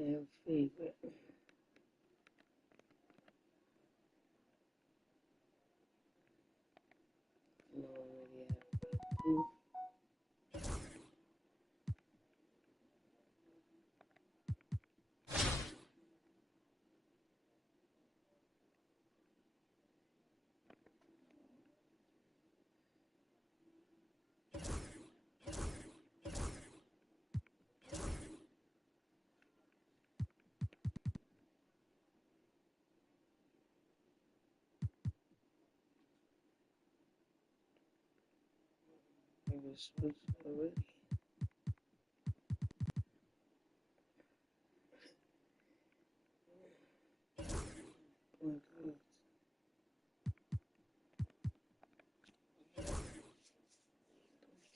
and favorite. We already have two. Maybe switch already. Point guards.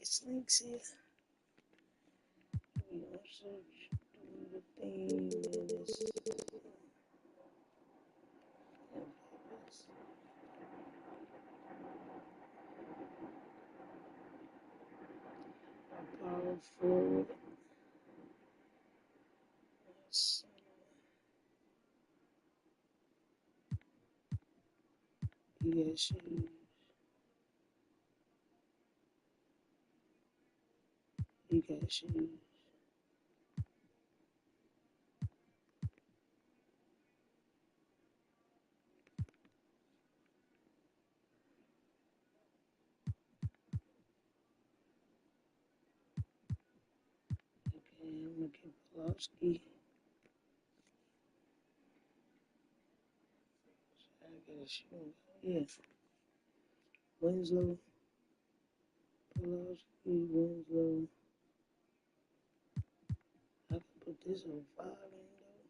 It's links here. We also do the thing and this. Power forward. Yes. You got shoes. You got shoes. Okay, I'm gonna get Pulowski. I got a shoe. Yeah. Winslow. Pulowski, Winslow. I can put this on 5 in though.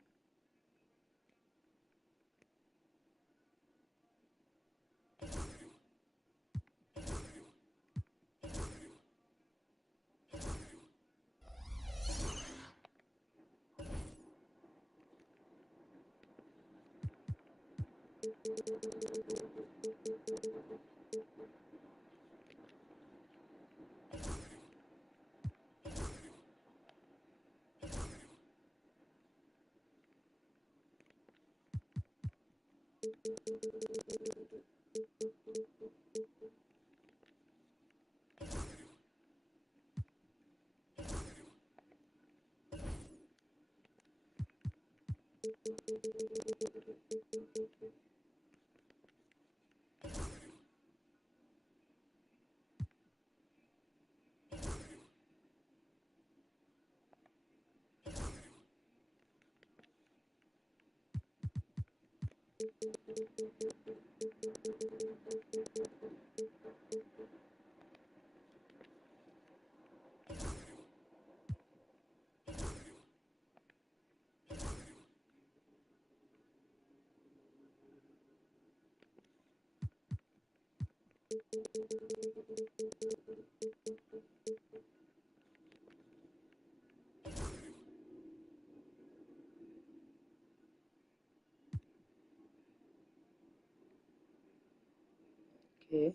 Okay.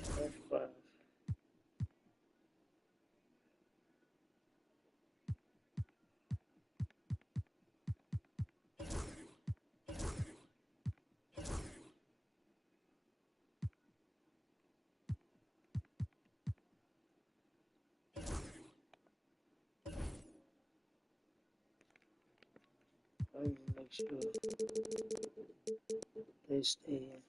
F5. I need to make sure they stay in.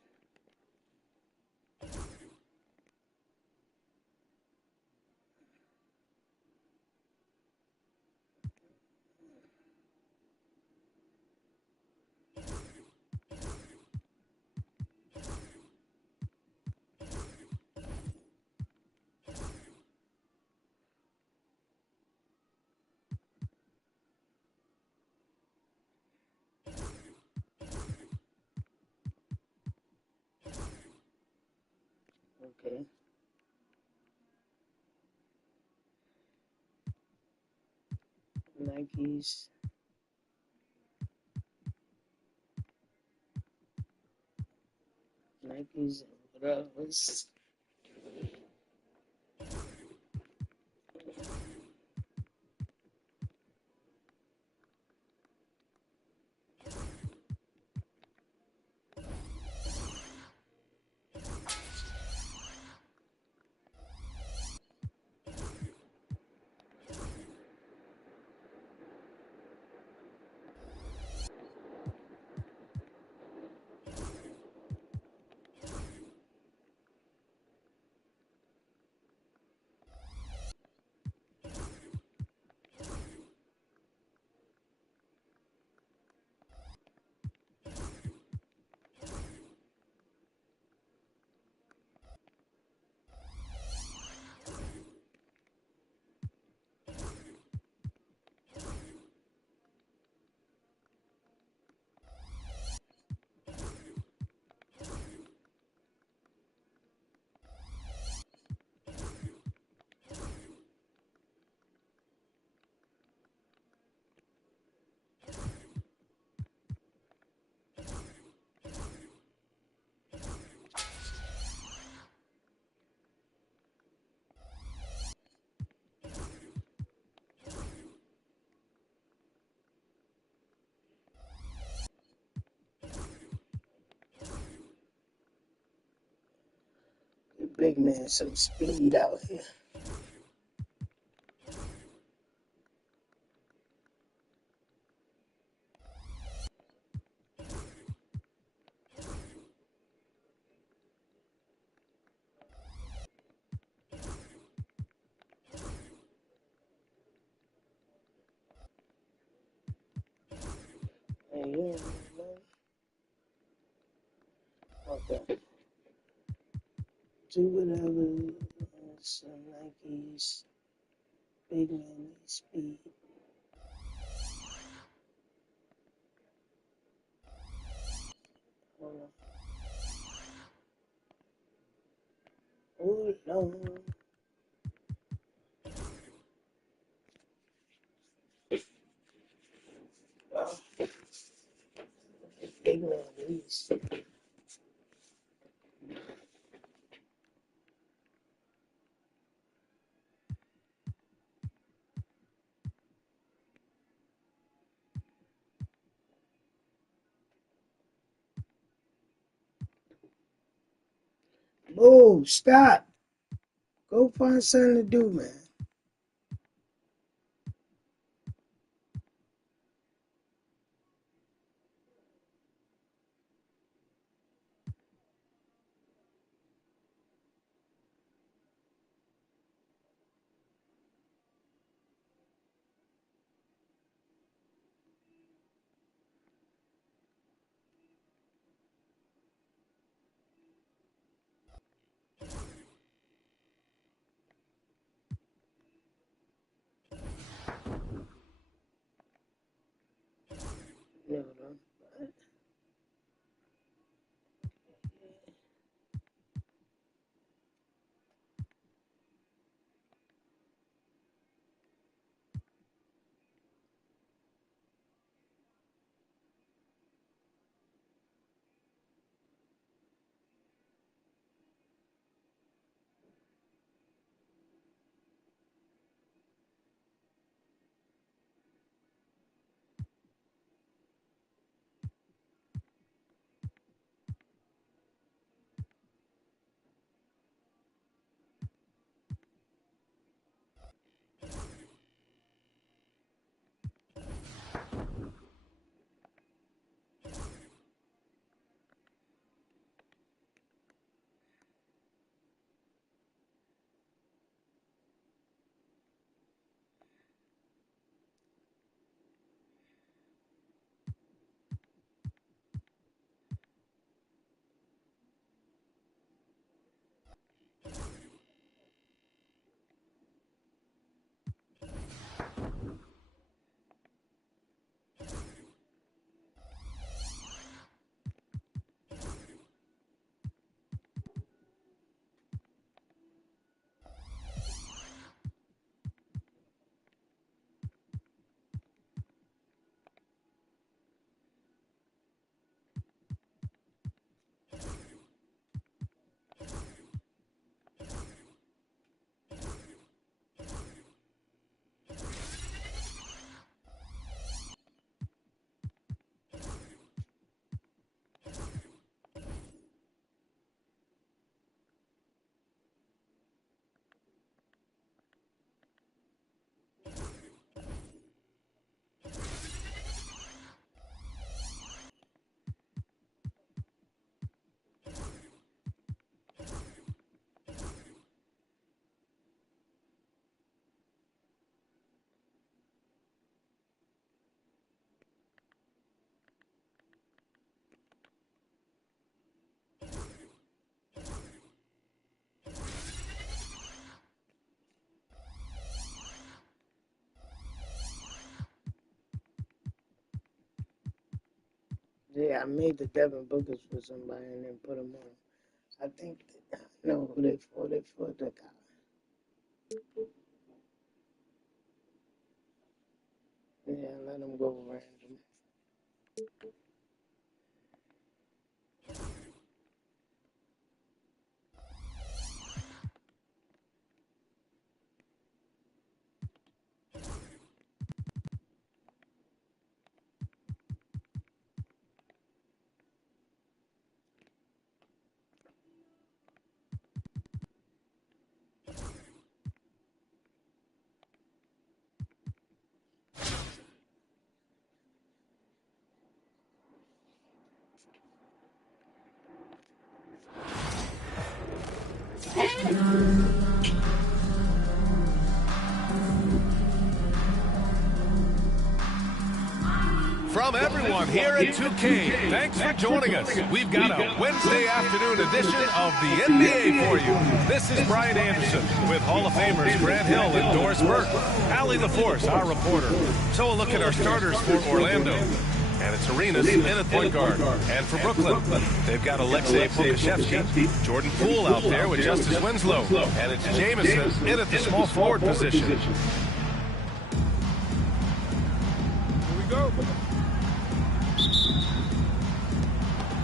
Okay. Nikes. Nikes and what else? big man some speed out here. Hey, you ain't know. Okay. Do whatever. Some Nikes. Big man needs speed. Hold on. Hold on. Well, big man needs. Move. Stop. Go find something to do, man. No, no. Yeah, I made the Devin Bookers for somebody and then put them on. I think I know who they for. They for the guy. Yeah, let them go random. From everyone here at 2K, thanks for joining us. We've got a Wednesday afternoon edition of the NBA for you. This is Brian Anderson with Hall of Famers Grant Hill and Doris Burke. Allie LaForce, our reporter. So a look at our starters for Orlando. And it's Arenas in at point guard. And for Brooklyn, they've got Alexei Pokashevsky, Jordan Poole out there with Justice Winslow. And it's Jamison in at the small forward position. Here we go.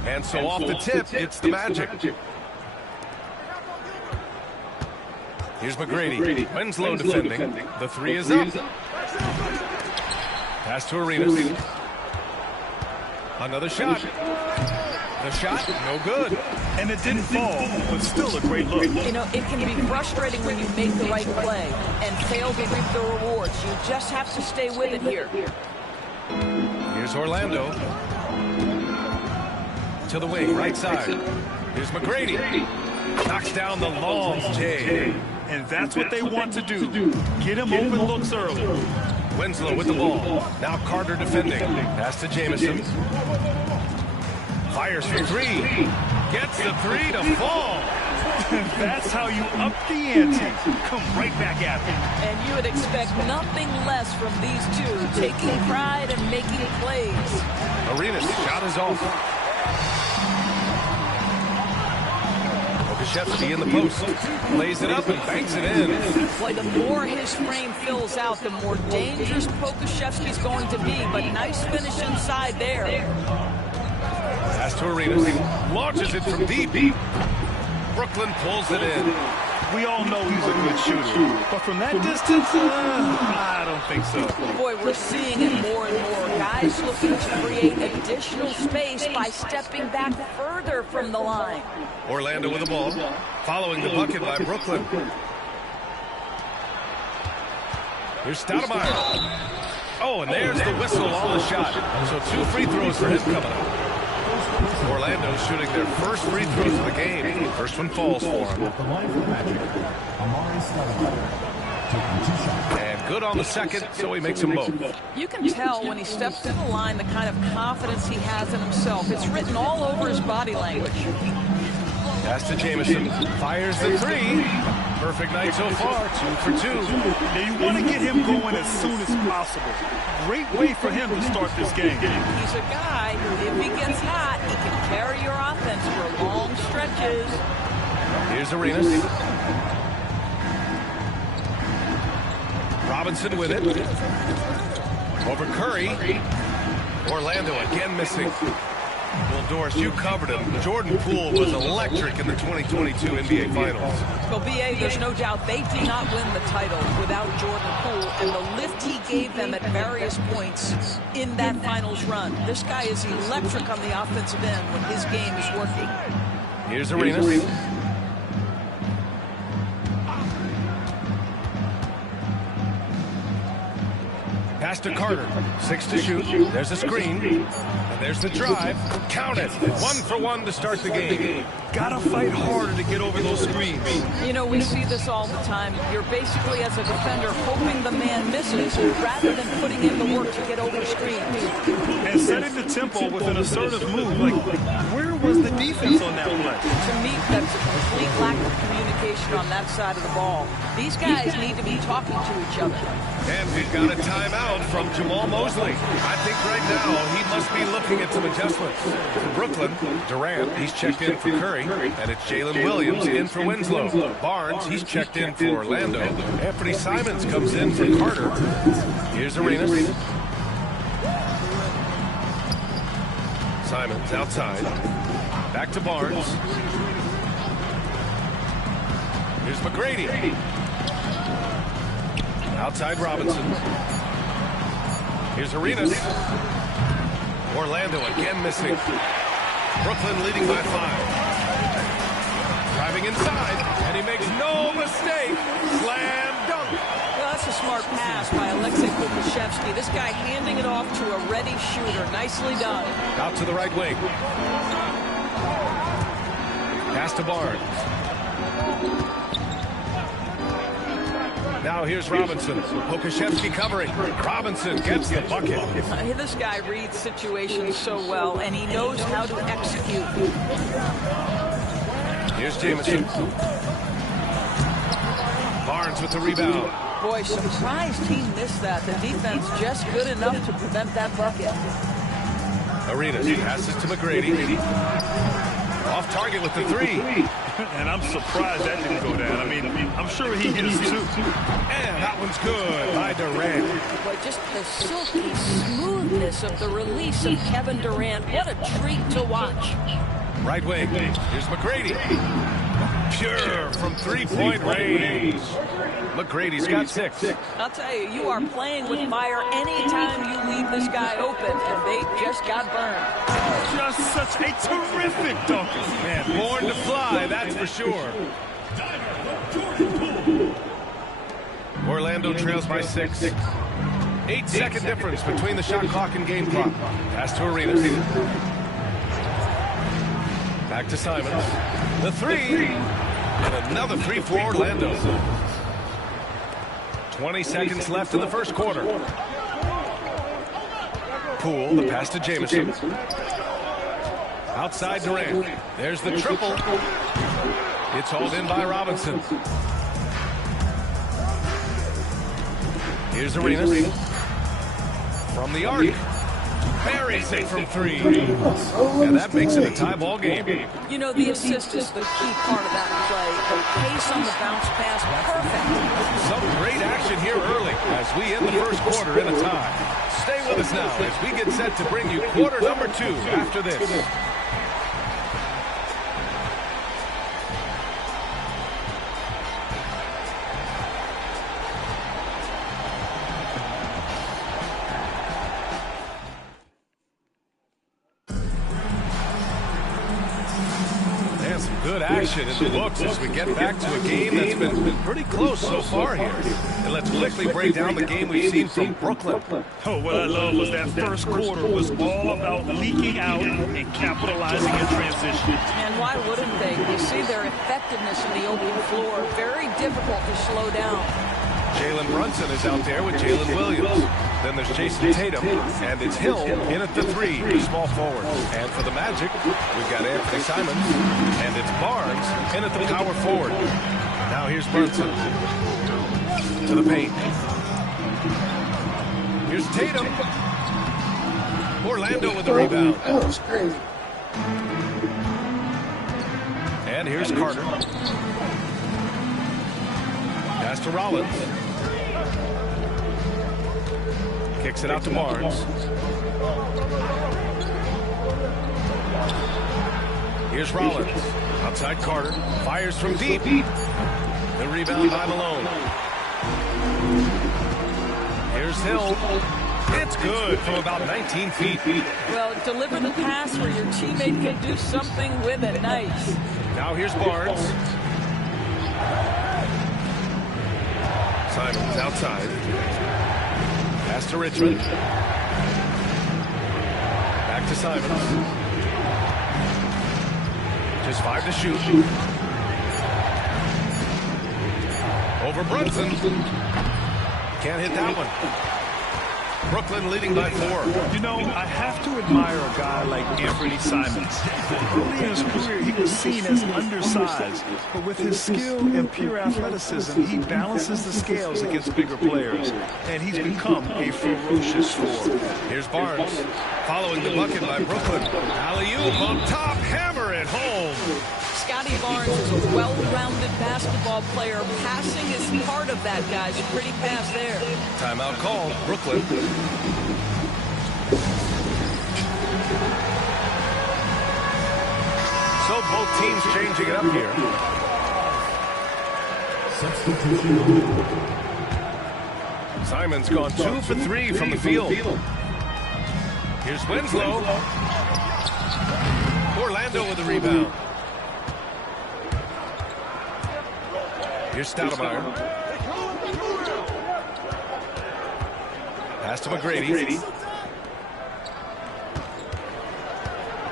And so off the tip, it's the Magic. Here's McGrady. Winslow defending. The three is up. Pass to Arenas. Another shot. The shot, no good. And it didn't fall, but still a great look. You know, it can be frustrating when you make the right play and fail to reap the rewards. You just have to stay with it here. Here's Orlando. To the wing, right side. Here's McGrady. Knocks down the long J. And that's what they want to do. Get him open looks early. Winslow with the ball. Now Carter defending. Pass to Jamison. Fires for three. Gets the three to fall. That's how you up the ante. Come right back at them. And you would expect nothing less from these two, taking pride and making plays. Arenas, shot is off. Pokashevsky in the post. Lays it up and banks it in. Boy, the more his frame fills out, the more dangerous Pokashevsky's going to be. But nice finish inside there. Pass to Arenas. Launches it from deep. Brooklyn pulls it in. We all know he's a good shooter. But from that distance, I don't think so. Boy, we're seeing it more and more. Guys looking to create additional space by stepping back further from the line. Orlando with the ball. Following the bucket by Brooklyn. Here's Stoudemire. Oh, and there's the whistle on the shot. So 2 free throws for him coming up. Orlando shooting their first free throws of the game. First one falls for him. And good on the second, so he makes them both. You can tell when he steps to the line the kind of confidence he has in himself. It's written all over his body language. Pass to Jamison. Fires the three. Perfect night so far. 2 for 2. Now you want to get him going as soon as possible. Great way for him to start this game. He's a guy who, if he gets hot, he can carry your offense for long stretches. Here's Arenas. Robinson with it. Over Curry. Orlando again missing. Well, Doris, you covered him. Jordan Poole was electric in the 2022 NBA Finals. Well, B.A., there's no doubt they did not win the title without Jordan Poole and the lift he gave them at various points in that finals run. This guy is electric on the offensive end when his game is working. Here's Arenas. Pass to Carter. 6 to shoot. There's a screen. And there's the drive. Count it. 1 for 1 to start the game. Gotta fight harder to get over those screens. You know, we see this all the time. You're basically, as a defender, hoping the man misses rather than putting in the work to get over screens. And setting the tempo with an assertive move. Like, where was the defense on that play? To me, that's a complete lack of communication on that side of the ball. These guys need to be talking to each other. And we've got a timeout from Jamal Mosley. I think right now he must be looking at some adjustments. For Brooklyn, Durant, he's checked in for Curry. And it's Jalen Williams in for Winslow. Barnes, he's checked in for Orlando. Anthony Simons comes in for Carter. Here's Arenas. Simons outside. Back to Barnes. Here's McGrady. Outside Robinson. Here's Arenas. Orlando again missing. Brooklyn leading by 5. Driving inside, and he makes no mistake. Slam dunk. Well, that's a smart pass by Alexei Pokashevsky. This guy handing it off to a ready shooter. Nicely done. Out to the right wing. Pass to Barnes. Now here's Robinson. Pokashevsky covering. Robinson gets the bucket. This guy reads situations so well, and he knows how to execute. Here's Jamison. Barnes with the rebound. Boy, surprised he missed that. The defense just good enough to prevent that bucket. Arenas passes to McGrady. Off target with the three. And I'm surprised that didn't go down. I mean, I'm sure he hit his two. And that one's good by Durant. Boy, just the silky smoothness of the release of Kevin Durant. What a treat to watch. Right wing. Here's McGrady. Pure from three-point range. McGrady's got 6. I'll tell you, you are playing with fire anytime you leave this guy open, and they just got burned. Just such a terrific dunker. Man, born to fly, that's for sure. Orlando trails by 6. 8-second difference between the shot clock and game clock. Pass to Arenas. Back to Simons. The 3. And another 3 for Orlando. 20 seconds left in the first quarter. Poole, the pass to Jamison. Outside Durant. There's the triple. It's hauled in by Robinson. Here's Arenas. From the arc. Buries it from 3. And that makes it a tie ball game. You know, the assist is the key part of that play. The pace on the bounce pass, perfect. Some great action here early as we end the first quarter in a tie. Stay with us now as we get set to bring you quarter number 2 after this. Good action in the books as we get back to a game that's been pretty close so far here. And let's quickly break down the game we've seen from Brooklyn. Oh, what I love was that first quarter was all about leaking out and capitalizing in transition. And why wouldn't they? You see their effectiveness in the open floor. Very difficult to slow down. Jalen Brunson is out there with Jalen Williams. Then there's Jason Tatum, and it's Hill in at the 3, the small forward. And for the Magic, we've got Anthony Simons, and it's Barnes in at the power forward. Now here's Brunson to the paint. Here's Tatum. Orlando with the rebound. That was crazy. And here's Carter. Pass to Rollins. Kicks it out to Barnes. Here's Rollins. Outside Carter. Fires from deep. The rebound by Malone. Here's Hill. It's good from about 19 feet. Well, deliver the pass where your teammate can do something with it. Nice. Now here's Barnes. Simons outside. Pass to Richmond. Back to Simons. Just 5 to shoot. Over Brunson. Can't hit that one. Brooklyn leading by 4. You know, I have to admire a guy like Anthony Simons. Early in his career, he was seen as undersized, but with his skill and pure athleticism, he balances the scales against bigger players, and he's become a ferocious force. Here's Barnes, following the bucket by Brooklyn. Alley-oop on top, hammer it home. Scotty Barnes is a well-rounded basketball player. Passing is part of that, guys. Pretty pass there. Timeout called, Brooklyn. So both teams changing it up here. Simon's gone 2 for 3 from the field. Here's Winslow. Orlando with the rebound. Here's Stoudemire. Pass to McGrady.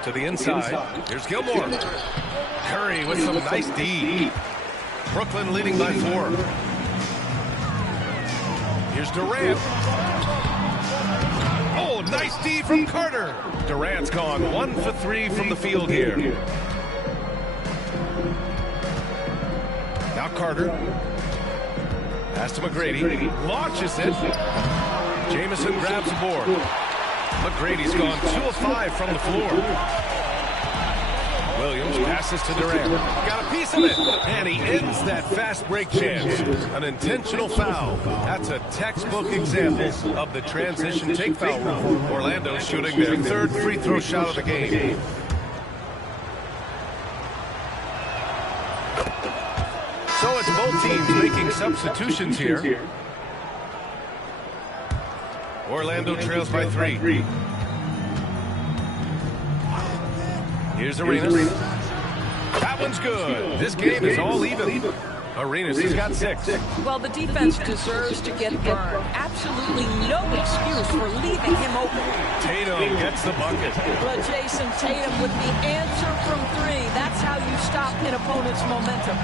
To the inside. Here's Gilmore. Curry with some nice D. Brooklyn leading by 4. Here's Durant. Oh, nice D from Carter. Durant's gone 1 for 3 from the field here. Now Carter. Pass to McGrady. Launches it. Jamison grabs the board. McGrady's gone 2 of 5 from the floor. Williams passes to Durant. Got a piece of it. And he ends that fast break chance. An intentional foul. That's a textbook example of the transition take foul rule. Orlando shooting their 3rd free throw shot of the game. So it's both teams making substitutions here. Orlando trails by 3. Here's Arenas. That one's good. This game is all even. Arenas has got 6. Well, the defense deserves to get burned. Absolutely no excuse for leaving him open. Tatum gets the bucket. But Jason Tatum with the answer from 3. That's how you stop an opponent's momentum.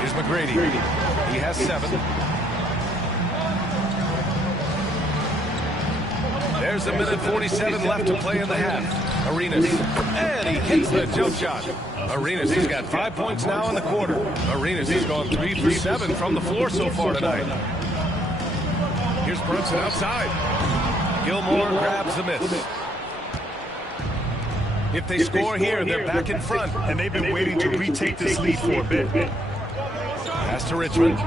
Here's McGrady. He has 7. There's a minute 47 left to play in the half. Arenas. And he hits the jump shot. Arenas, he's got 5 points now in the quarter. Arenas, he's gone 3 for 7 from the floor so far tonight. Here's Brunson outside. Gilmore grabs the miss. If they score here, they're back in front. And they've been waiting to retake this lead for a bit. Pass to Richmond.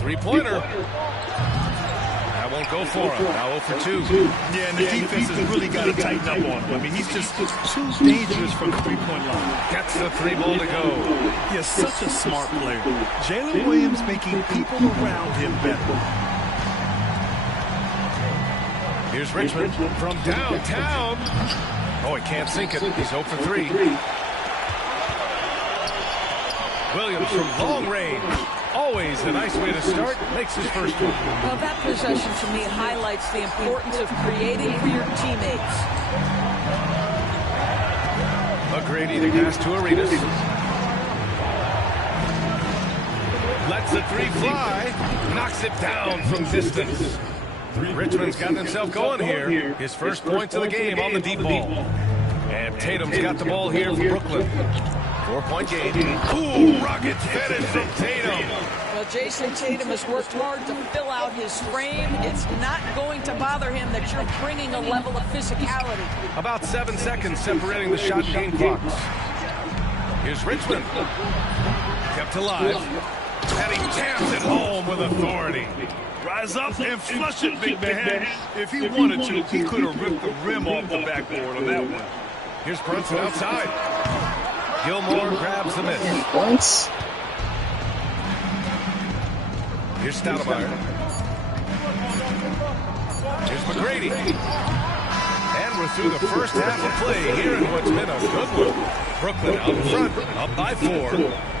3-pointer. That won't go for him. Now 0 for 2. Yeah, and the defense has really got to tighten up on him. I mean, he's just too dangerous from the 3-point line. Gets the 3 ball to go. He's such a smart player. Jalen Williams making people around him better. Here's Richmond from downtown. Oh, he can't sink it. He's 0 for 3. Williams from long range. Always a nice way to start. Makes his first one. Well, that possession to me highlights the importance of creating for your teammates. McGrady to pass to Arenas. Lets the 3 fly. Knocks it down from distance. Richmond's got himself going here. His first points of the game on the deep ball. And Tatum's got the ball here for Brooklyn. 4-point game. Ooh, rocket finish from Tatum. Well, Jason Tatum has worked hard to fill out his frame. It's not going to bother him that you're bringing a level of physicality. About 7 seconds separating the shot and game clocks. Here's Richmond. Kept alive. And he jams it home with authority. Rise up and flush it, big man. If he wanted to, he could have ripped the rim off the backboard on that one. Here's Brunson outside. Gilmore grabs the miss. Once. Here's Stoudemire. Here's McGrady. And we're through the first half of play here in what's been a good one. Brooklyn out in front, up by 4.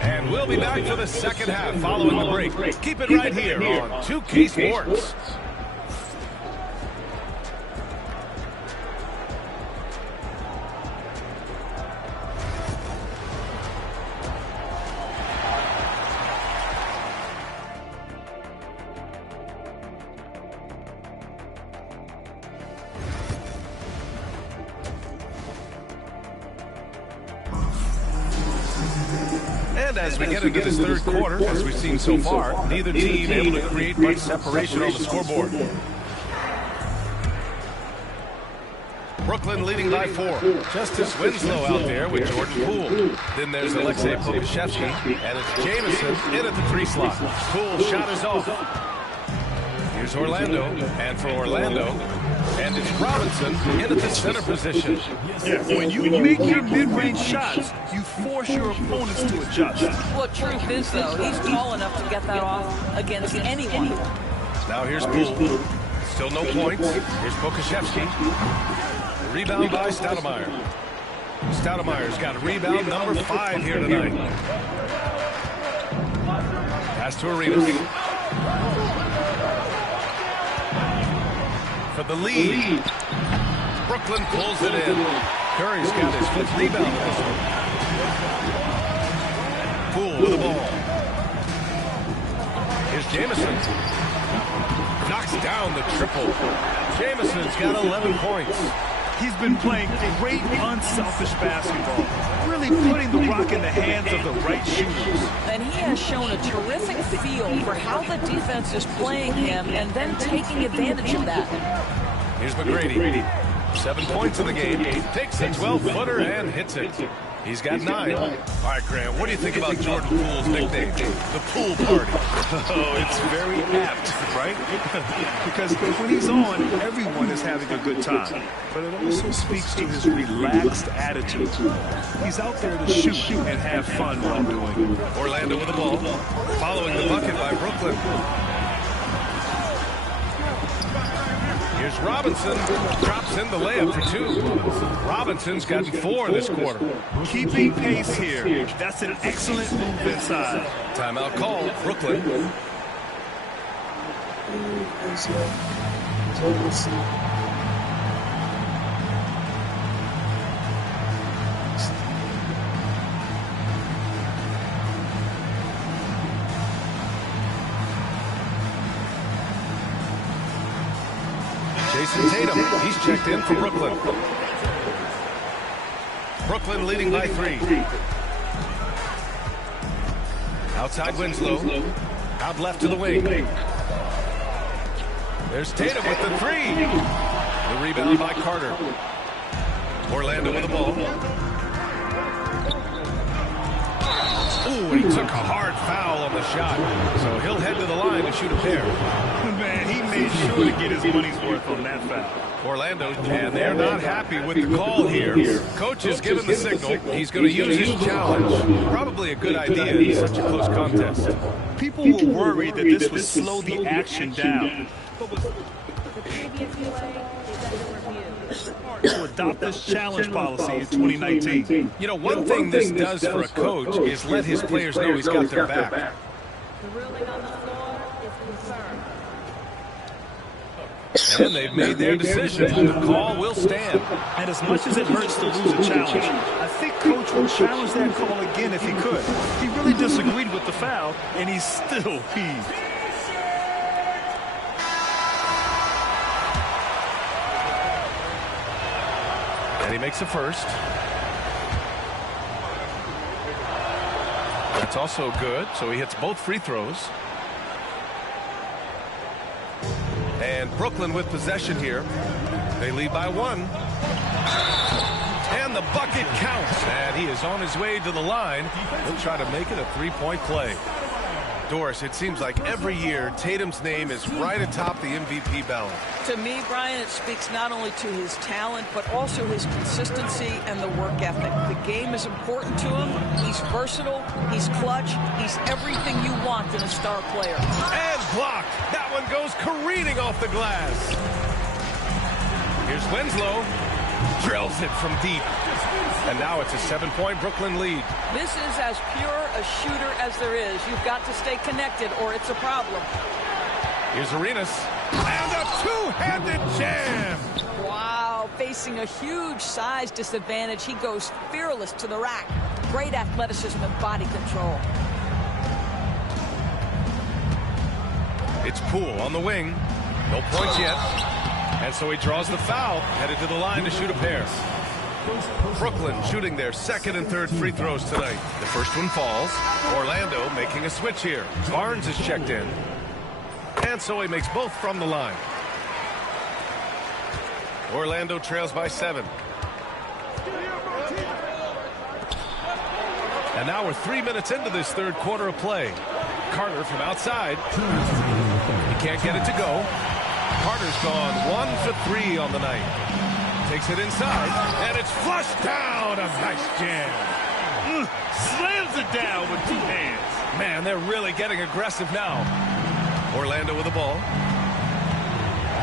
And we'll be back for the second half following the break. Keep it right here on 2K Sports. And as we get into this third quarter, as we've seen so far, neither team able to create much separation on the scoreboard. Brooklyn leading by 4. Justice Winslow out there with Jordan Poole. Then there's Alexei Pokusevski, and it's Jamison in at the 3 slot. Poole's shot is off. Here's Orlando, and for Orlando, and it's Robinson in at the center position. Yeah, when you make your mid-range shots, you force your opponents to adjust. Well, truth is, though, he's tall enough to get that off against anyone. Now here's Poole. Still no points. Here's Pokusevski. Rebound by Stoudemire. Stoudemire's got rebound number 5 here tonight. Pass to Arenas. For the lead. Brooklyn pulls it in. Curry's got his 5th rebound in this one. Poole with the ball. Here's Jamison. knocks down the triple. Jamison's got 11 points. He's been playing great, unselfish basketball, really putting the rock in the hands of the right shooters. And he has shown a terrific feel for how the defense is playing him and then taking advantage of that. Here's McGrady. 7 points in the game. Takes a 12-footer and hits it. He's got 9. All right, Graham, what do you think about Jordan Poole's nickname, the Poole Party? Oh, it's very apt, right? Because when he's on, everyone is having a good time. But it also speaks to his relaxed attitude. He's out there to shoot and have fun while doing it. Orlando with the ball, following the bucket by Brooklyn. Here's Robinson, drops in the layup for 2. Robinson's gotten 4 this quarter. Keeping pace here. That's an excellent move inside. Timeout called, Brooklyn. Jason Tatum, he's checked in for Brooklyn. Brooklyn leading by 3. Outside Winslow. Out left to the wing. There's Tatum with the 3. The rebound by Carter. Orlando with the ball. Ooh, and he took a hard foul on the shot. So he'll head to the line to shoot a pair. Man, he made sure to get his money's worth on that foul. Orlando, and they're not happy with the call here. Coach has given the signal. He's going to use his challenge. Probably a good idea in such a close contest. People were worried that this would slow the action down. To adopt this challenge policy in 2019. You know, one thing this does for a coach is let his players know he's got their back. The ruling on the floor is confirmed. And they've made their decision. The call will stand. And as much as it hurts to lose a challenge, I think Coach would challenge that call again if he could. He really disagreed with the foul, and he's still peeved. And he makes a first. That's also good, so he hits both free throws. And Brooklyn with possession here. They lead by 1. And the bucket counts. And he is on his way to the line. He'll try to make it a 3-point play. Doris, it seems like every year Tatum's name is right atop the MVP ballot. To me, Brian, it speaks not only to his talent, but also his consistency and the work ethic. The game is important to him. He's versatile. He's clutch. He's everything you want in a star player. And blocked. That one goes careening off the glass. Here's Winslow. Drills it from deep. And now it's a 7-point Brooklyn lead. This is as pure a shooter as there is. You've got to stay connected or it's a problem. Here's Arenas. And a two-handed jam. Wow, facing a huge size disadvantage. He goes fearless to the rack. Great athleticism and body control. It's Poole on the wing. No points yet. And so he draws the foul, headed to the line to shoot a pair. Brooklyn shooting their second and third free throws tonight. The first one falls. Orlando making a switch here. Barnes is checked in. And so he makes both from the line. Orlando trails by 7. And now we're 3 minutes into this third quarter of play. Carter from outside. He can't get it to go. Carter's gone 1 for 3 on the night. Takes it inside, and it's flushed down. A nice jam. Slams it down with 2 hands. Man, they're really getting aggressive now. Orlando with the ball.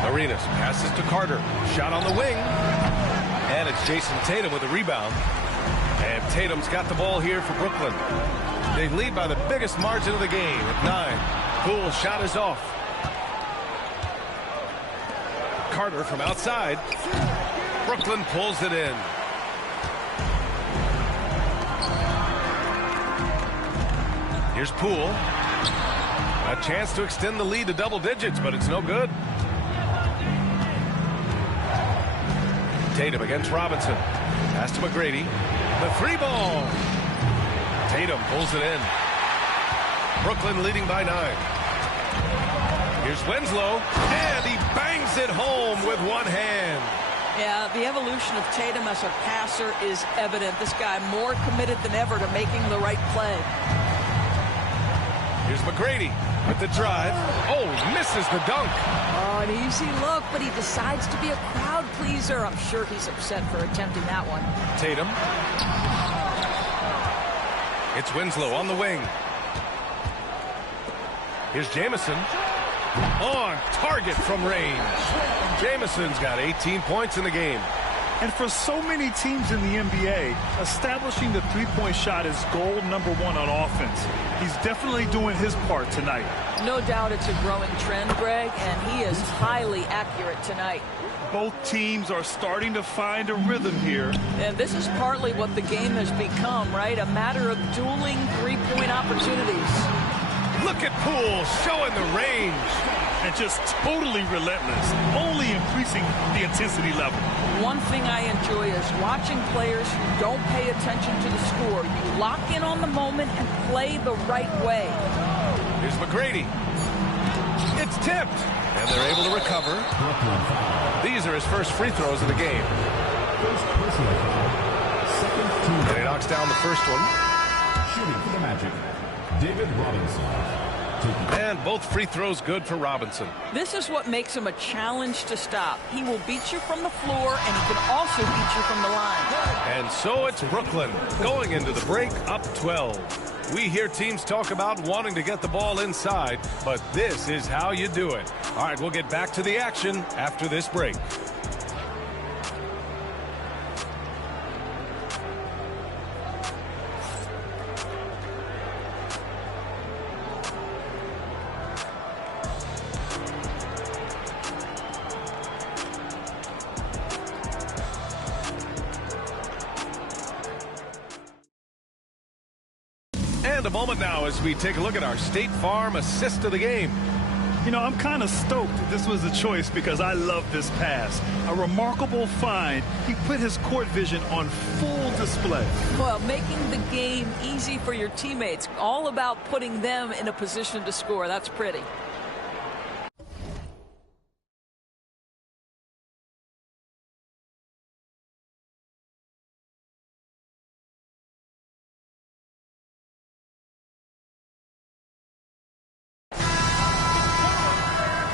Arenas passes to Carter. Shot on the wing. And it's Jason Tatum with a rebound. And Tatum's got the ball here for Brooklyn. They lead by the biggest margin of the game at 9. Poole's shot is off. Carter from outside. Brooklyn pulls it in. Here's Poole. A chance to extend the lead to double digits, but it's no good. Tatum against Robinson. Pass to McGrady. The three ball. Tatum pulls it in. Brooklyn leading by 9. Here's Winslow, and he bangs it home with one hand. Yeah, the evolution of Tatum as a passer is evident. This guy more committed than ever to making the right play. Here's McGrady with the drive. Oh, he misses the dunk. Oh, an easy look, but he decides to be a crowd pleaser. I'm sure he's upset for attempting that one. Tatum. It's Winslow on the wing. Here's Jamison. On target from range. Jamison's got 18 points in the game. And for so many teams in the NBA, establishing the three-point shot is goal number 1 on offense. He's definitely doing his part tonight. No doubt it's a growing trend, Greg, and he is highly accurate tonight. Both teams are starting to find a rhythm here. And this is partly what the game has become, right? A matter of dueling three-point opportunities. Look at Poole showing the range. And just totally relentless, only increasing the intensity level. One thing I enjoy is watching players who don't pay attention to the score. You lock in on the moment and play the right way. Here's McGrady. It's tipped, and they're able to recover. These are his first free throws of the game. And he knocks down the first one. Shooting for the Magic, David Robinson. And both free throws good for Robinson. This is what makes him a challenge to stop. He will beat you from the floor, and he can also beat you from the line. And so it's Brooklyn going into the break up 12. We hear teams talk about wanting to get the ball inside, but this is how you do it. All right, we'll get back to the action after this break. And a moment now as we take a look at our State Farm assist of the game. You know, I'm kind of stoked this was a choice because I love this pass. A remarkable find. He put his court vision on full display. Well, making the game easy for your teammates. All about putting them in a position to score. That's pretty.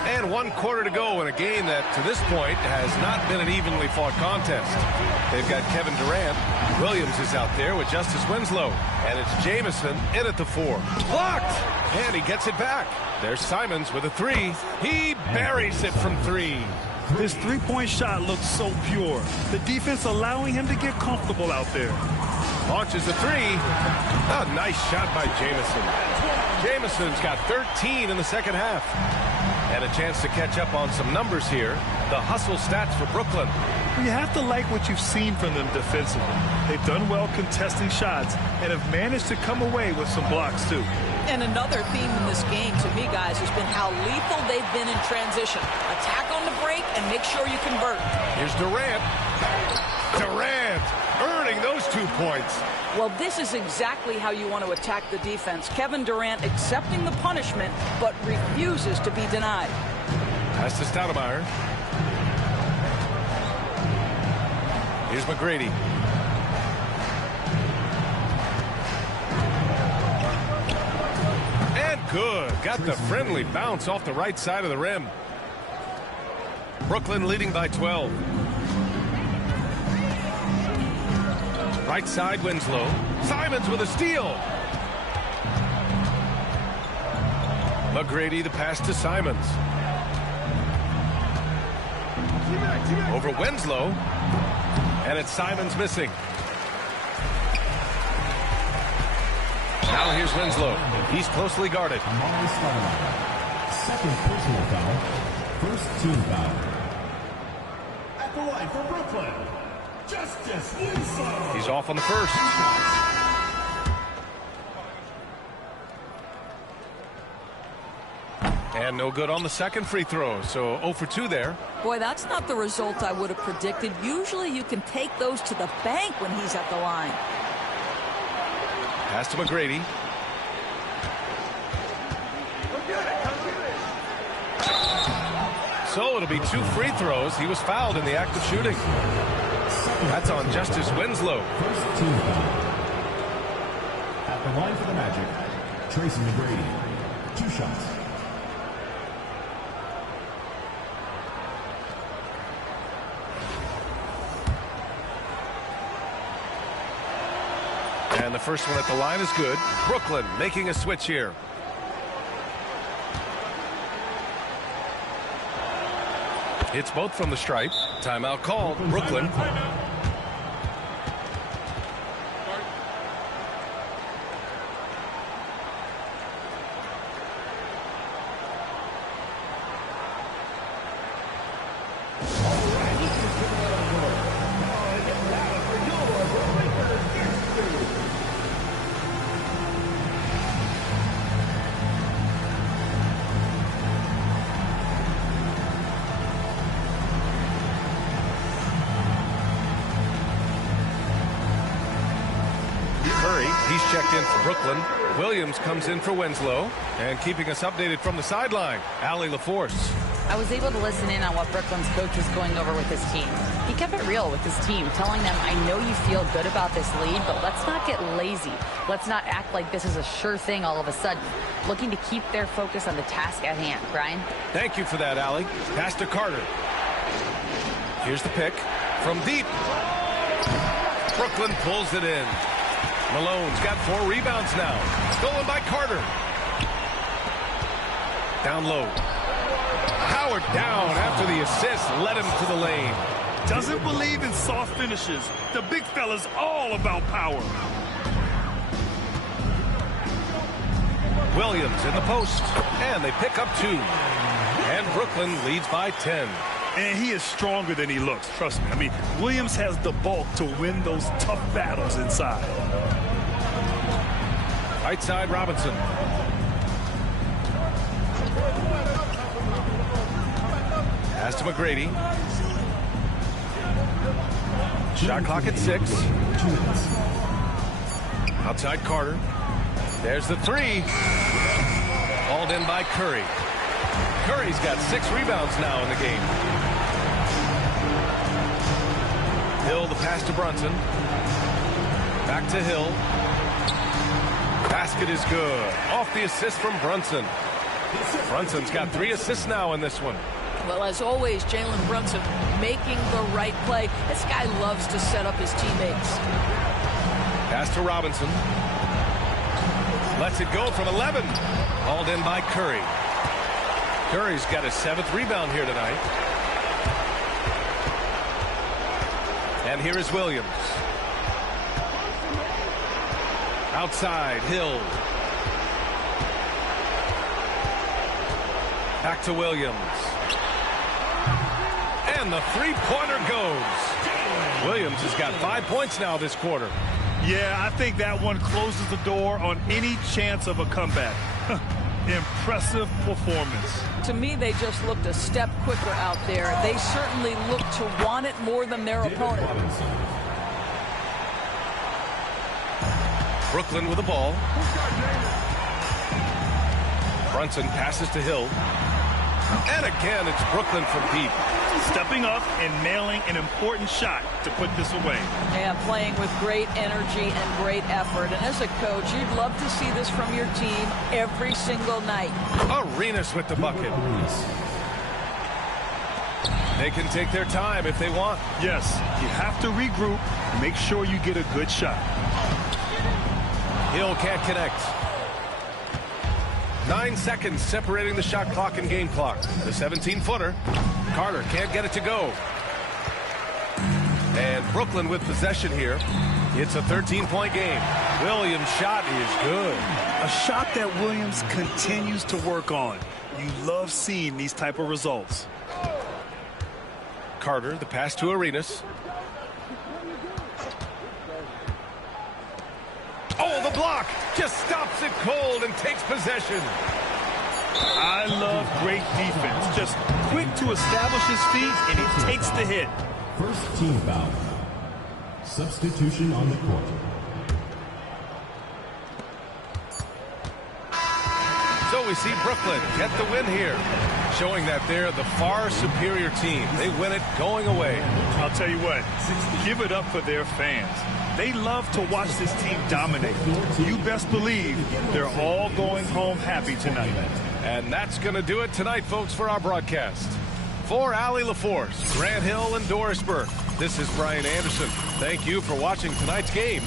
And 1 quarter to go in a game that, to this point, has not been an evenly fought contest. They've got Kevin Durant. Williams is out there with Justice Winslow. And it's Jamison in at the 4. Blocked! And he gets it back. There's Simons with a 3. He buries it from 3. His three-point shot looks so pure. The defense allowing him to get comfortable out there. Launches a 3. A nice shot by Jamison. Jamison's got 13 in the second half. And a chance to catch up on some numbers here. The hustle stats for Brooklyn. You have to like what you've seen from them defensively. They've done well contesting shots and have managed to come away with some blocks too. And another theme in this game to me, guys, has been how lethal they've been in transition. Attack on the break and make sure you convert. Here's Durant. Durant earning those 2 points. Well, this is exactly how you want to attack the defense. Kevin Durant accepting the punishment, but refuses to be denied. Pass to Stoudemire. Here's McGrady. And good. Got the friendly bounce off the right side of the rim. Brooklyn leading by 12. Right side, Winslow. Simons with a steal. McGrady, the pass to Simons. Over Winslow. And it's Simons missing. Now here's Winslow. He's closely guarded. Second personal foul. First team foul. At the line for Brooklyn, Justice Winslow. He's off on the first. And no good on the second free throw, so 0 for 2 there. Boy, that's not the result I would have predicted. Usually you can take those to the bank when he's at the line. Pass to McGrady. So it'll be 2 free throws. He was fouled in the act of shooting. That's on Justice Winslow. First team foul. At the line for the Magic, Tracy McGrady. 2 shots. And the first one at the line is good. Brooklyn making a switch here. It's both from the stripe. Timeout called. Brooklyn. He's checked in for Brooklyn. Williams comes in for Winslow. And keeping us updated from the sideline, Allie LaForce. I was able to listen in on what Brooklyn's coach was going over with his team. He kept it real with his team, telling them, I know you feel good about this lead, but let's not get lazy. Let's not act like this is a sure thing all of a sudden. Looking to keep their focus on the task at hand. Brian? Thank you for that, Allie. Pass to Carter. Here's the pick from deep. Brooklyn pulls it in. Malone's got 4 rebounds now. Stolen by Carter. Down low. Howard down after the assist led him to the lane. Doesn't believe in soft finishes. The big fella's all about power. Williams in the post. And they pick up 2. And Brooklyn leads by 10. And he is stronger than he looks, trust me. I mean, Williams has the bulk to win those tough battles inside. Right side, Robinson. Pass to McGrady. Shot clock at 6. 2 minutes. Outside Carter. There's the 3. Hauled in by Curry. Curry's got 6 rebounds now in the game. Hill, the pass to Brunson. Back to Hill. Basket is good. Off the assist from Brunson. Brunson's got 3 assists now in this one. Well, as always, Jalen Brunson making the right play. This guy loves to set up his teammates. Pass to Robinson. Lets it go from 11. Hauled in by Curry. Curry's got his 7th rebound here tonight. And here is Williams. Outside, Hill. Back to Williams. And the 3-pointer goes. Williams has got 5 points now this quarter. Yeah, I think that one closes the door on any chance of a comeback. Impressive performance. To me, they just looked a step quicker out there. They certainly looked to want it more than their opponent. Brooklyn with the ball. Brunson passes to Hill. And again, it's Brooklyn from deep. Stepping up and nailing an important shot to put this away. Yeah, playing with great energy and great effort. And as a coach, you'd love to see this from your team every single night. Arenas with the bucket. They can take their time if they want. Yes, you have to regroup. Make sure you get a good shot. Hill can't connect. 9 seconds separating the shot clock and game clock. The 17-footer. Carter can't get it to go. And Brooklyn with possession here. It's a 13-point game. Williams' shot is good. A shot that Williams continues to work on. You love seeing these type of results. Carter, the pass to Arenas. Oh, the block just stops it cold and takes possession. I love great defense. Just quick to establish his feet, and he takes the hit. First team foul. Substitution on the court. So we see Brooklyn get the win here, showing that they're the far superior team. They win it going away. I'll tell you what, give it up for their fans. They love to watch this team dominate. You best believe they're all going home happy tonight. And that's going to do it tonight, folks, for our broadcast. For Allie LaForce, Grant Hill, and Doris Burke, this is Brian Anderson. Thank you for watching tonight's game.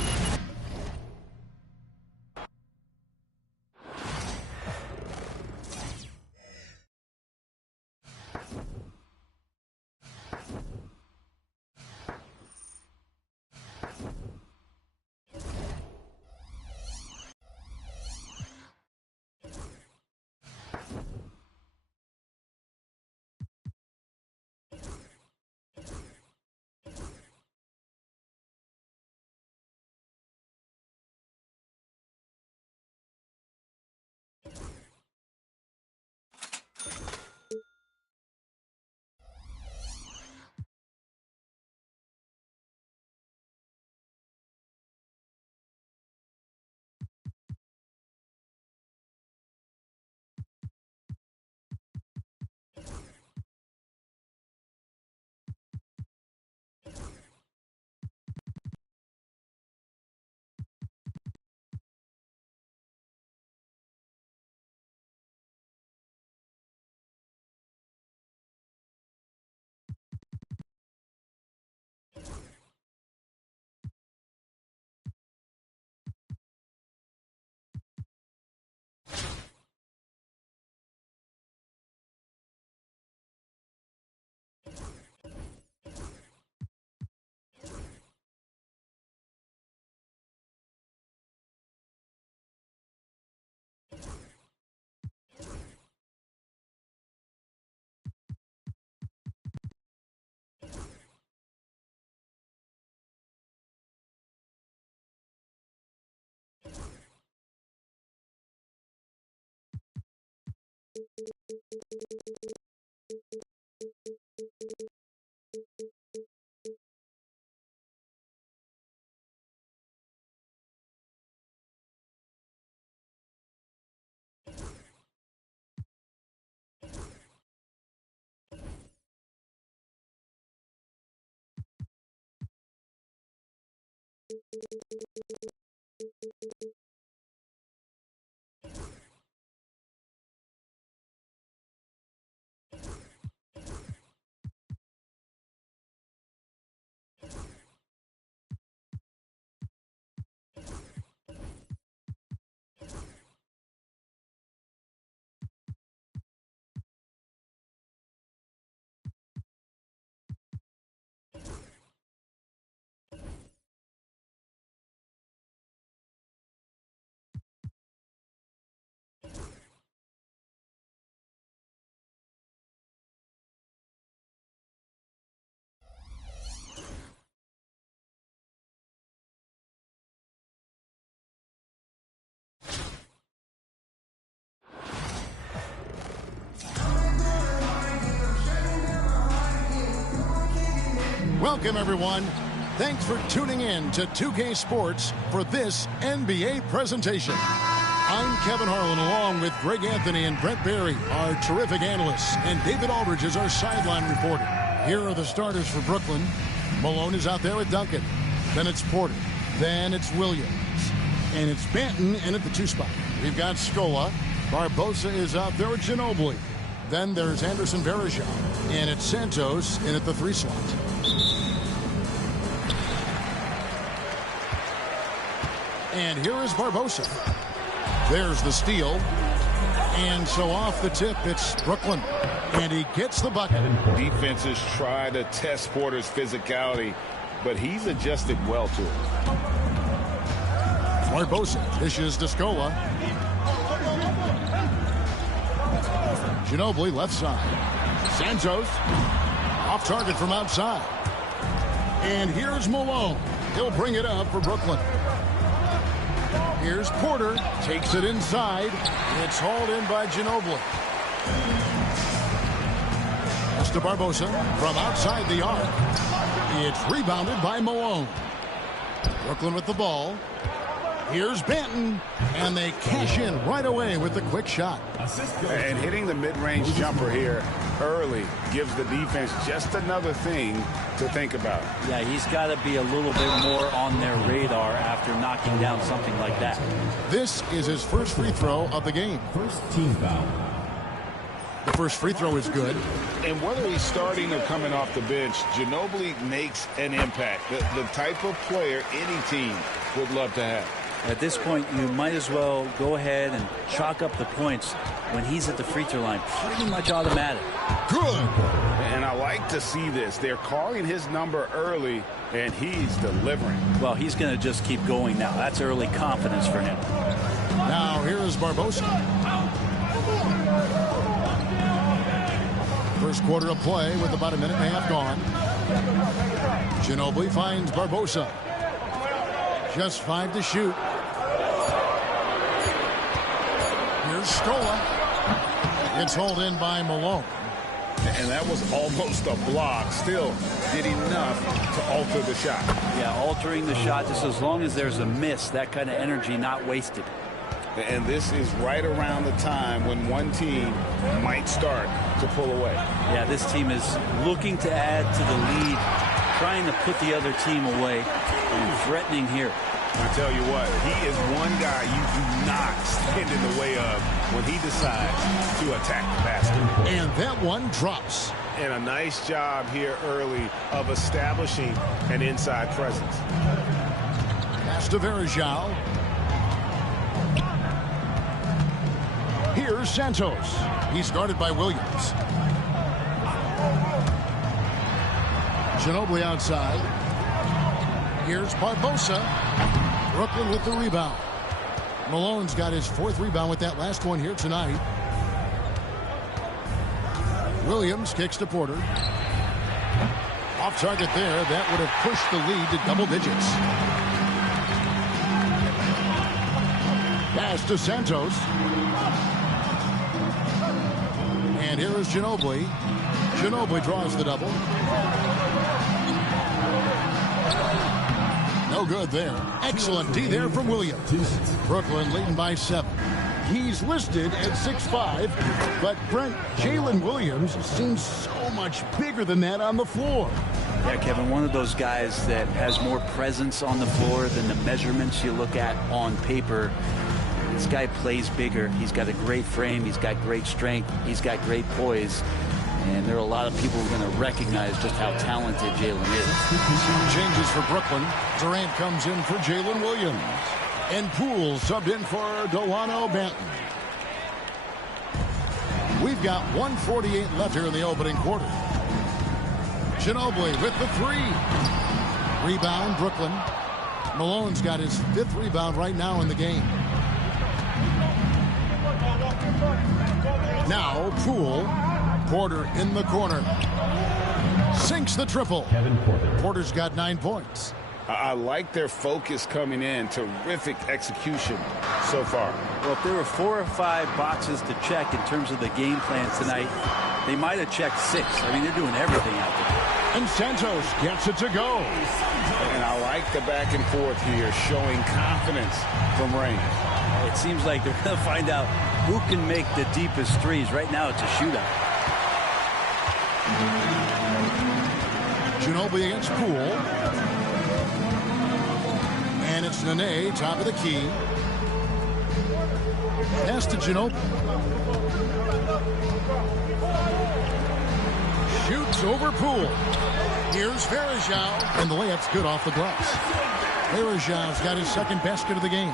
Welcome, everyone. Thanks for tuning in to 2K Sports for this NBA presentation. I'm Kevin Harlan, along with Greg Anthony and Brent Barry, our terrific analysts, and David Aldridge is our sideline reporter. Here are the starters for Brooklyn. Malone is out there with Duncan. Then it's Porter. Then it's Williams. And it's Banton in at the 2 spot. We've got Scola. Barbosa is out there with Ginobili. Then there's Anderson Varejao. And it's Santos in at the 3 slot. And here is Barbosa. There's the steal. And so off the tip, it's Brooklyn. And he gets the bucket. Defenses try to test Porter's physicality, but he's adjusted well to it. Barbosa dishes to Scola. Ginobili left side. Santos off target from outside. And here's Malone. He'll bring it up for Brooklyn. Here's Porter. Takes it inside. It's hauled in by Ginobili. Pass to Barbosa from outside the arc. It's rebounded by Malone. Brooklyn with the ball. Here's Banton, and they cash in right away with the quick shot. And hitting the mid-range jumper here early gives the defense just another thing to think about. Yeah, he's got to be a little bit more on their radar after knocking down something like that. This is his first free throw of the game. First team foul. The first free throw is good. And whether he's starting or coming off the bench, Ginobili makes an impact. The type of player any team would love to have. At this point, you might as well go ahead and chalk up the points when he's at the free throw line. Pretty much automatic. Good. And I like to see this. They're calling his number early, and he's delivering. Well, he's going to just keep going now. That's early confidence for him. Now here is Barbosa. First quarter of play with about a minute and a half gone. Ginobili finds Barbosa. Just 5 to shoot. Here's Scola. It's hauled in by Malone. And that was almost a block. Still did enough to alter the shot. Yeah, altering the shot just as long as there's a miss. That kind of energy not wasted. And this is right around the time when one team might start to pull away. Yeah, this team is looking to add to the lead, trying to put the other team away, and threatening here. I tell you what, he is one guy you do not stand in the way of when he decides to attack the basket. And that one drops. And a nice job here early of establishing an inside presence. Pass to Verjao. Here's Santos. He's guarded by Williams. Ginobili outside. Here's Barbosa. Brooklyn with the rebound. Malone's got his 4th rebound with that last one here tonight. Williams kicks to Porter. Off target there. That would have pushed the lead to double digits. Pass to Santos. And here is Ginobili. Ginobili draws the double. No good there. Excellent D there from Williams. Brooklyn leading by 7. He's listed at 6'5", but Brent, Jalen Williams seems so much bigger than that on the floor. Yeah, Kevin, one of those guys that has more presence on the floor than the measurements you look at on paper. This guy plays bigger. He's got a great frame. He's got great strength. He's got great poise. And there are a lot of people who are going to recognize just how talented Jalen is. Changes for Brooklyn. Durant comes in for Jalen Williams. And Poole subbed in for Delano Banton. We've got 1:48 left here in the opening quarter. Ginobili with the 3. Rebound, Brooklyn. Malone's got his 5th rebound right now in the game. Now Poole. Porter in the corner. Sinks the triple. Porter's got 9 points. I like their focus coming in. Terrific execution so far. Well, if there were 4 or 5 boxes to check in terms of the game plan tonight, they might have checked 6. I mean, they're doing everything out there. And Santos gets it to go. And I like the back and forth here, showing confidence from range. It seems like they're going to find out who can make the deepest threes. Right now, it's a shootout. Ginobili against Poole. And it's Nene, top of the key. Pass to Ginobili. Shoots over Poole. Here's Verjao. And the layup's good off the glass. Verjao's got his 2nd basket of the game.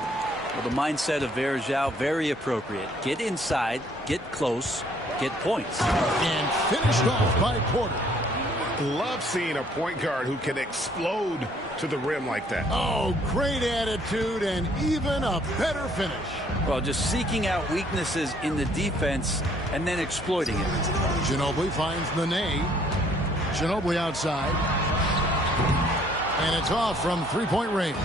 Well, the mindset of Verjao, very appropriate. Get inside, get close, get points. And finished off by Porter. Love seeing a point guard who can explode to the rim like that. Oh, great attitude and even a better finish. Well, just seeking out weaknesses in the defense and then exploiting it. Ginobili finds Nene. Ginobili outside. And it's off from 3-point range.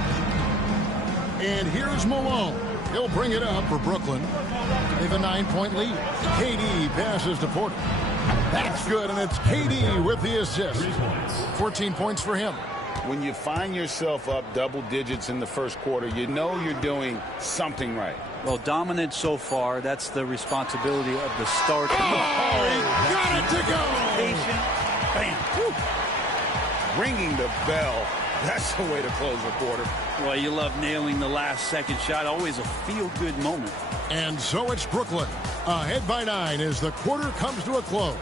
And here's Malone. He'll bring it up for Brooklyn. They have a 9-point lead. KD passes to Porter. That's good, and it's KD with the assist. 14 points for him. When you find yourself up double digits in the first quarter, you know you're doing something right. Well, dominant so far. That's the responsibility of the starter. Oh, he got it to go! Patient. Bam. Woo. Ringing the bell. That's the way to close a quarter. Well, you love nailing the last second shot. Always a feel-good moment. And so it's Brooklyn. Ahead by 9 as the quarter comes to a close.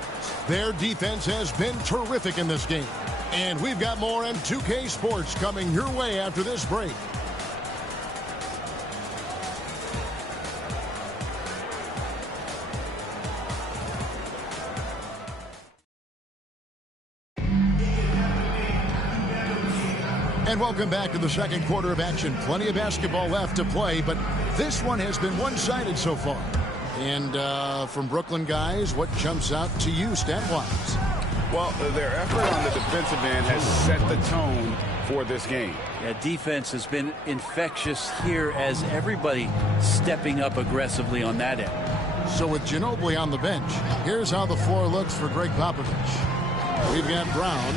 Their defense has been terrific in this game. And we've got more on 2K Sports coming your way after this break. And welcome back to the second quarter of action. Plenty of basketball left to play, but this one has been one-sided so far. And from Brooklyn guys, what jumps out to you stat-wise? Well, their effort on the defensive end has set the tone for this game. Yeah, defense has been infectious here as everybody stepping up aggressively on that end. So with Ginobili on the bench, here's how the floor looks for Greg Popovich. We've got Brown.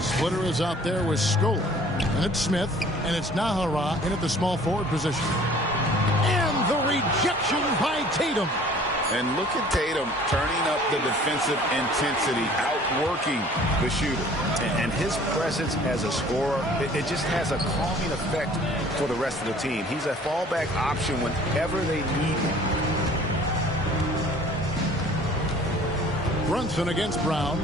Splitter is out there with Scola. And it's Smith, and it's Nahara in at the small forward position. And the rejection by Tatum. And look at Tatum turning up the defensive intensity, outworking the shooter. And his presence as a scorer, it just has a calming effect for the rest of the team. He's a fallback option whenever they need him. Brunson against Brown.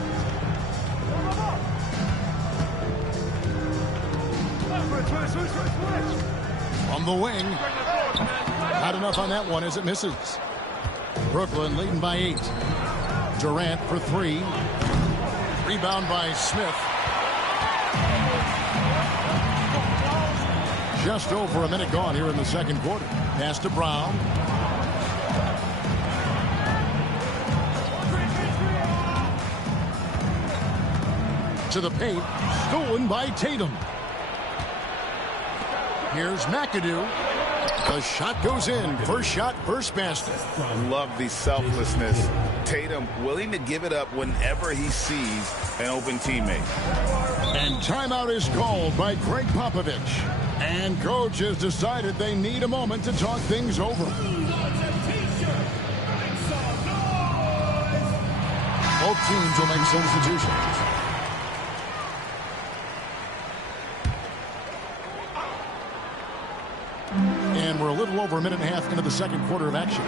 On the wing. Not enough on that one as it misses. Brooklyn leading by 8. Durant for 3. Rebound by Smith. Just over a minute gone here in the second quarter. Pass to Brown. To the paint. Stolen by Tatum. Here's McAdoo. The shot goes in. First shot, first basket. Love the selflessness. Tatum willing to give it up whenever he sees an open teammate. And timeout is called by Greg Popovich. And coach has decided they need a moment to talk things over. Both teams will make substitutions. And we're a little over a minute and a half into the second quarter of action.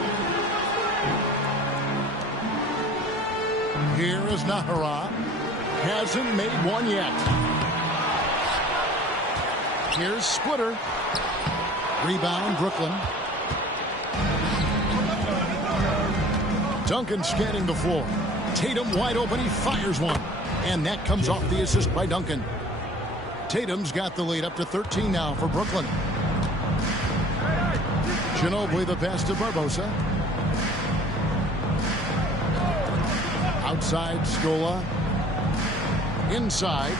Here is Nahara. Hasn't made one yet. Here's Splitter. Rebound, Brooklyn. Duncan scanning the floor. Tatum wide open. He fires one. And that comes off the assist by Duncan. Tatum's got the lead up to 13 now for Brooklyn. Ginobili the pass to Barbosa. Outside Scola. Inside.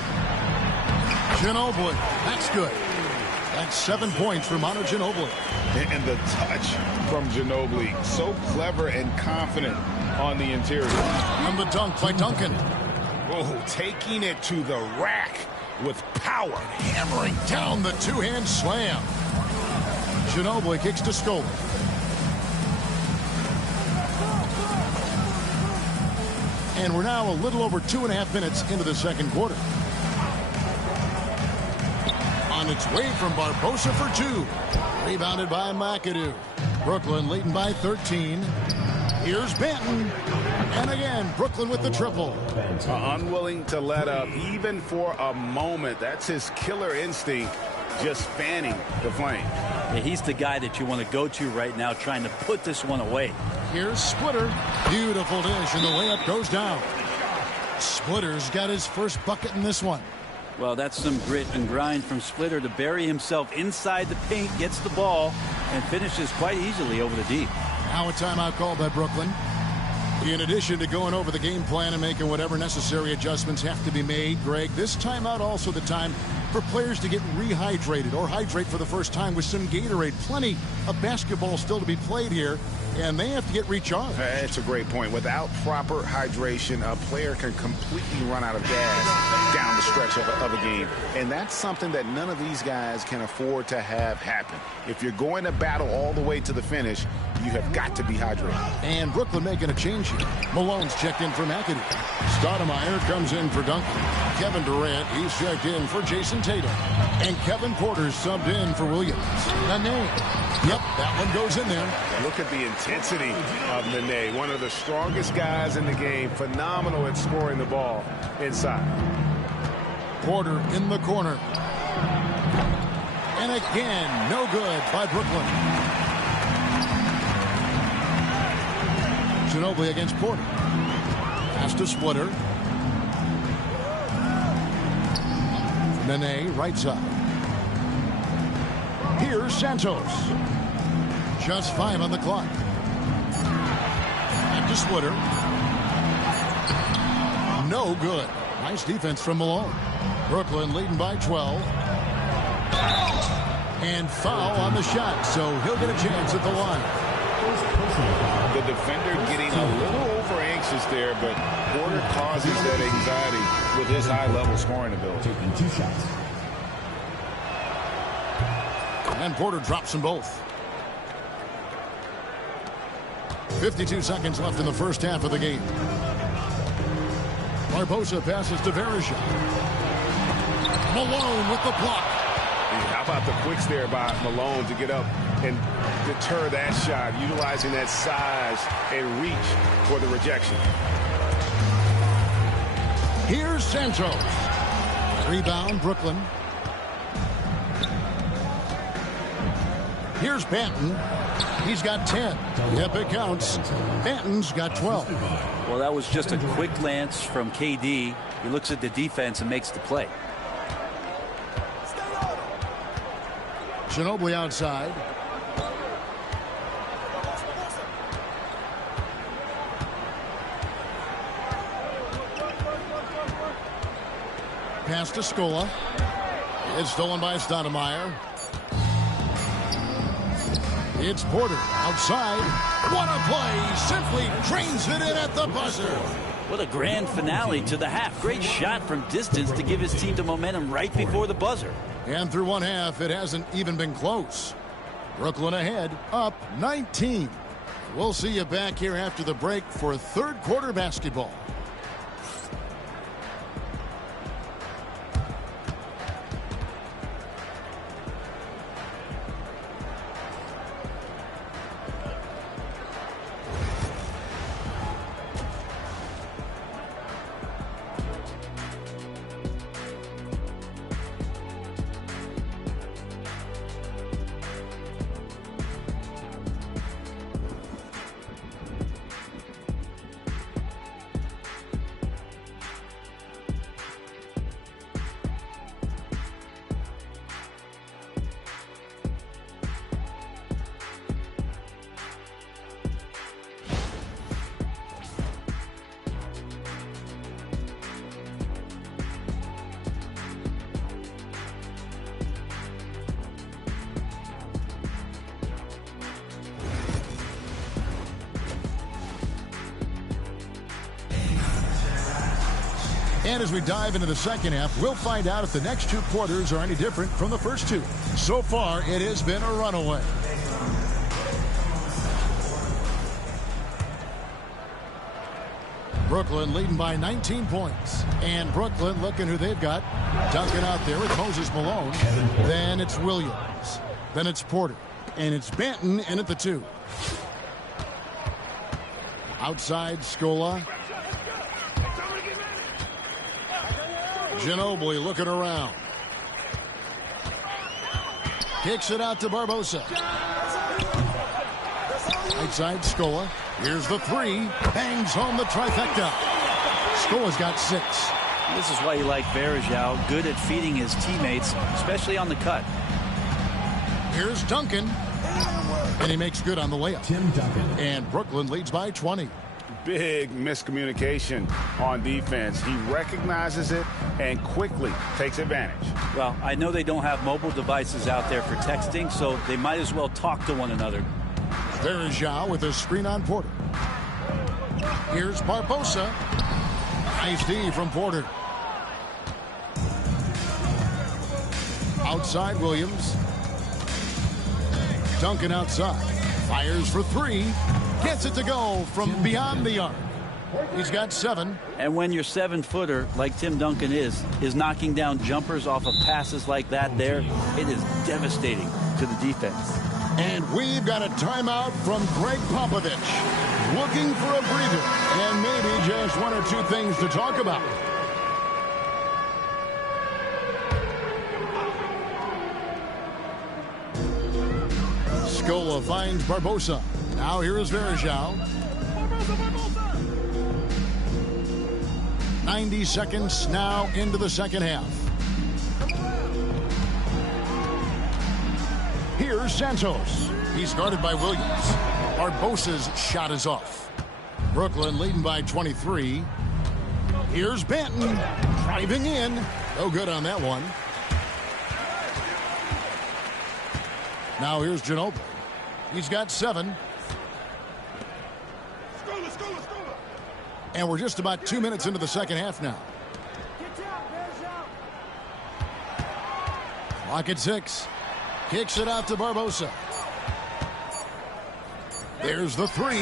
Ginobili. That's good. That's 7 points for Manu Ginobili. And the touch from Ginobili. So clever and confident on the interior. And the dunk by Duncan. Oh, taking it to the rack with power. Hammering down the two-hand slam. Ginobili kicks to Scola. And we're now a little over 2.5 minutes into the second quarter. On its way from Barbosa for 2. Rebounded by McAdoo. Brooklyn leading by 13. Here's Banton. And again, Brooklyn with the triple. Unwilling to let up even for a moment. That's his killer instinct. Just fanning the flame. Yeah, he's the guy that you want to go to right now, trying to put this one away. Here's Splitter. Beautiful dish, and the layup goes down. Splitter's got his first bucket in this one. Well, that's some grit and grind from Splitter to bury himself inside the paint, gets the ball, and finishes quite easily over the deep. Now a timeout called by Brooklyn. In addition to going over the game plan and making whatever necessary adjustments have to be made, Greg, this timeout also the time for players to get rehydrated or hydrate for the first time with some Gatorade. Plenty of basketball still to be played here, and they have to get recharged. That's a great point. Without proper hydration, a player can completely run out of gas down the stretch of a game. And that's something that none of these guys can afford to have happen. If you're going to battle all the way to the finish, you have got to be hydrated. And Brooklyn making a change here. Malone's checked in for McAdoo. Stoudemire comes in for Duncan. Kevin Durant, he's checked in for Jason Tatum. And Kevin Porter's subbed in for Williams. Nene. Yep, that one goes in there. Look at the intensity of Nene, one of the strongest guys in the game. Phenomenal at scoring the ball inside. Porter in the corner. And again, no good by Brooklyn. Ginobili against Porter. Pass to Splitter. Nene, right side. Here's Santos. Just 5 on the clock. Back to Splitter. No good. Nice defense from Malone. Brooklyn leading by 12. And foul on the shot, so he'll get a chance at the line. The defender getting a little over anxious there, but Porter causes that anxiety with his high-level scoring ability. Taking 2 shots. And Porter drops them both. 52 seconds left in the first half of the game. Barbosa passes to Verija. Malone with the block. How about the quicks there by Malone to get up and deter that shot, utilizing that size and reach for the rejection. Here's Santos. Rebound, Brooklyn. Here's Banton. He's got 10. Yep, it counts. Banton's got 12. Well, that was just a quick glance from KD. He looks at the defense and makes the play. Ginobili outside. Pass to Scola. It's stolen by Stoudemire. It's Porter outside. What a play! Simply drains it in at the buzzer. What a grand finale to the half. Great shot from distance to give his team the momentum right before the buzzer. And through one half, it hasn't even been close. Brooklyn ahead, up 19. We'll see you back here after the break for third quarter basketball. And as we dive into the second half, we'll find out if the next 2 quarters are any different from the first 2. So far, it has been a runaway. Brooklyn leading by 19 points. And Brooklyn looking who they've got. Duncan out there with Moses Malone. Then it's Williams. Then it's Porter. And it's Banton in at the 2. Outside, Scola. Ginobili looking around. Kicks it out to Barbosa. Right side, Scola. Here's the 3. Bangs home the trifecta. Scola's got 6. This is why you like Verija, good at feeding his teammates, especially on the cut. Here's Duncan. And he makes good on the layup. Tim Duncan. And Brooklyn leads by 20. big miscommunication on defense. He recognizes it and quickly takes advantage. Well, I know they don't have mobile devices out there for texting, so they might as well talk to one another. There is Zhao with a screen on Porter. Here's Barbosa. Nice D from Porter. Outside Williams. Duncan outside. Fires for three. Gets it to go from beyond the arc. He's got 7. And when your 7-footer, like Tim Duncan is knocking down jumpers off of passes like that there, it is devastating to the defense. And we've got a timeout from Greg Popovich. Looking for a breather and maybe just 1 or 2 things to talk about. Scola finds Barbosa. Now here is Verjao. 90 seconds now into the second half. Here's Santos. He's guarded by Williams. Barbosa's shot is off. Brooklyn leading by 23. Here's Benton driving in. No good on that one. Now here's Ginobili. He's got 7. And we're just about 2 minutes into the second half now. Clock at 6. Kicks it out to Barbosa. There's the 3.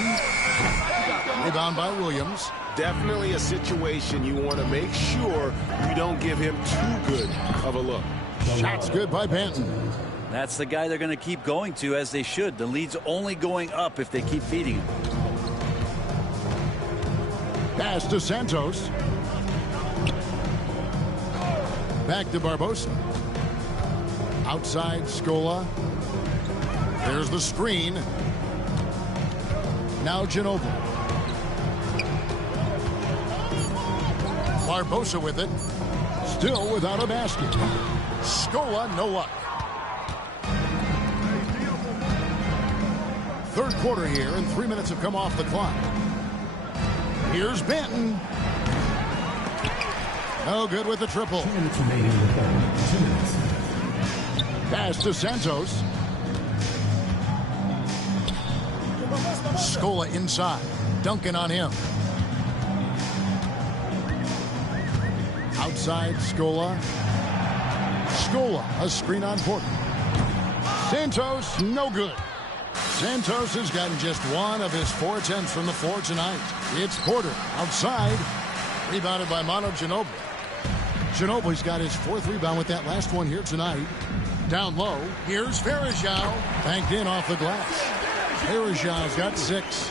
Rebound by Williams. Definitely a situation you want to make sure you don't give him too good of a look. Shot's good by Benton. That's the guy they're going to keep going to, as they should. The lead's only going up if they keep feeding him. Pass to Santos. Back to Barbosa. Outside Scola. There's the screen. Now Ginobili. Barbosa with it. Still without a basket. Scola, no luck. Third quarter here, and 3 minutes have come off the clock. Here's Benton. No good with the triple. 2 minutes remaining in the third. 2 minutes. Pass to Santos. Scola inside. Duncan on him. Outside Scola. Scola, a screen on Porter. Santos, no good. Santos has gotten just 1 of his 4 attempts from the floor tonight. It's Porter outside. Rebounded by Manu Ginobili. Ginobili's got his 4th rebound with that last one here tonight. Down low, here's Verjao. Banked in off the glass. Verjao's got 6.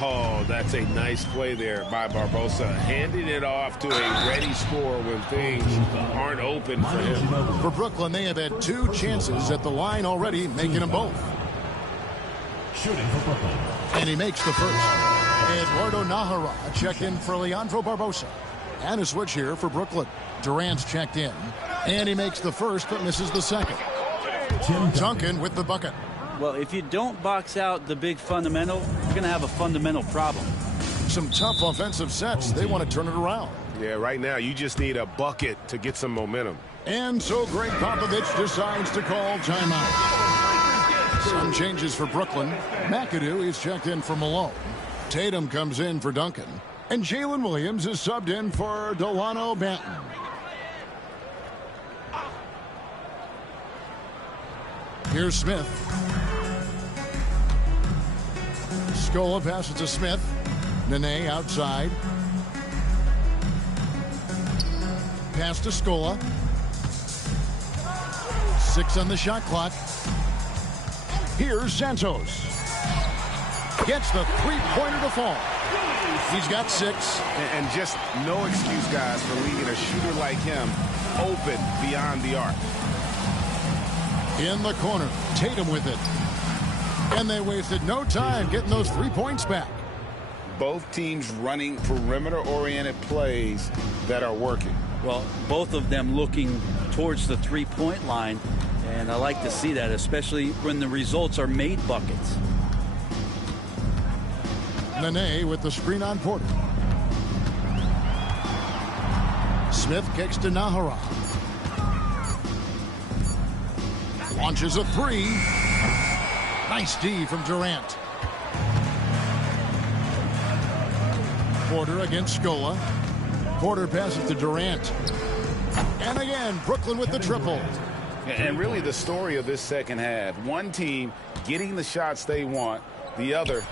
Oh, that's a nice play there by Barbosa. Handing it off to a ready scorer when things aren't open for him. For Brooklyn, they have had 2 chances at the line already, making them both. Shooting for Brooklyn. And he makes the first. Eduardo Nahara checked in for Leandro Barbosa. And a switch here for Brooklyn. Durant's checked in. And he makes the first, but misses the second. Duncan with the bucket. Well, if you don't box out the big fundamental, you're going to have a fundamental problem. Some tough offensive sets. They want to turn it around. Yeah, right now you just need a bucket to get some momentum. And so Greg Popovich decides to call timeout. Some changes for Brooklyn. McAdoo is checked in for Malone. Tatum comes in for Duncan. And Jalen Williams is subbed in for Delano Banton. Here's Smith. Scola passes to Smith. Nene outside. Pass to Scola. 6 on the shot clock. Here's Santos. Gets the 3-pointer to fall. He's got 6. And just no excuse, guys, for leaving a shooter like him open beyond the arc. In the corner, Tatum with it. And they wasted no time getting those 3 points back. Both teams running perimeter-oriented plays that are working. Well, both of them looking towards the 3-point line. And I like to see that, especially when the results are made buckets. Nene with the screen on Porter. Smith kicks to Nahara. Launches a three. Nice D from Durant. Porter against Scola. Porter passes to Durant. And again, Brooklyn with the triple. And really the story of this second half, one team getting the shots they want, the other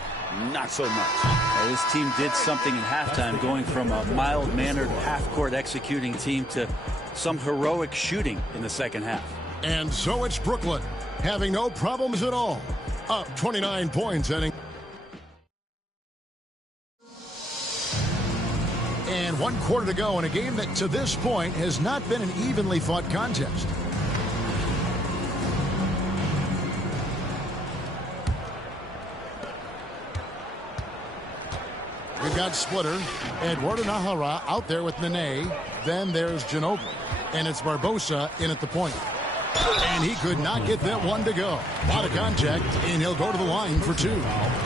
not so much. Well, this team did something in halftime, going from a mild-mannered half-court executing team to some heroic shooting in the second half. And so it's Brooklyn, having no problems at all. Up 29 points heading. And 1 quarter to go in a game that to this point has not been an evenly fought contest. We've got Splitter, Eduardo Nahara out there with Nene. Then there's Ginobili. And it's Barbosa in at the point. And he could not get that one to go. A lot of contact, and he'll go to the line for 2.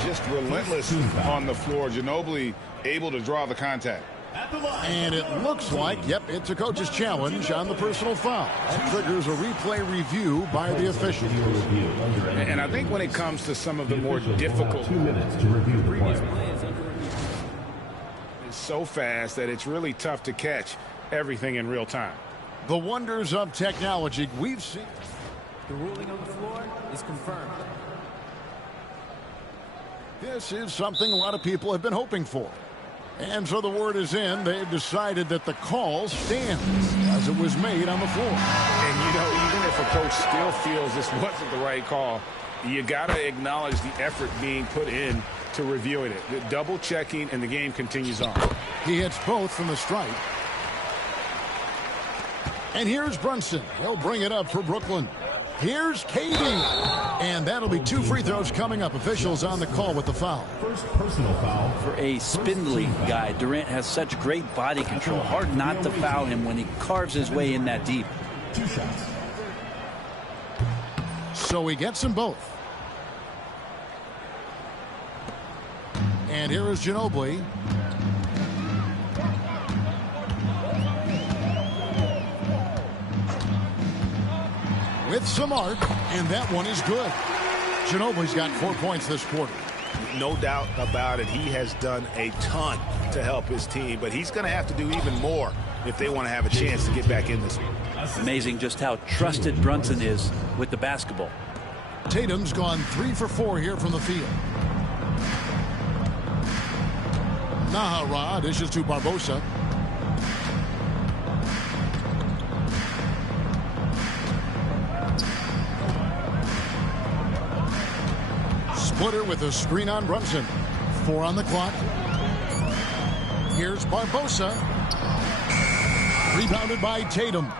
Just relentless on the floor. Ginobili able to draw the contact. And it looks like, yep, it's a coach's challenge on the personal foul. That triggers a replay review by the official. And I think when it comes to some of the more difficult 2 minutes to review the play. It's so fast that it's really tough to catch everything in real time. The wonders of technology we've seen. The ruling on the floor is confirmed. This is something a lot of people have been hoping for. And so the word is in. They've decided that the call stands as it was made on the floor. And, you know, even if a coach still feels this wasn't the right call, you got to acknowledge the effort being put in to reviewing it. The double checking, and the game continues on. He hits both from the stripe. And here's Brunson. He'll bring it up for Brooklyn. Here's KD. And that'll be 2 free throws coming up. Officials on the call with the foul. First personal foul. For a spindly guy, Durant has such great body control. Hard not to foul him when he carves his way in that deep. 2 shots. So he gets them both. And here is Ginobili. With some arc, and that one is good. Ginobili's got 4 points this quarter. No doubt about it. He has done a ton to help his team, but he's going to have to do even more if they want to have a chance to get back in this one. Amazing just how trusted Brunson is with the basketball. Tatum's gone 3 for 4 here from the field. Nahara dishes to Barbosa. Splitter with a screen on Brunson. 4 on the clock. Here's Barbosa. Rebounded by Tatum.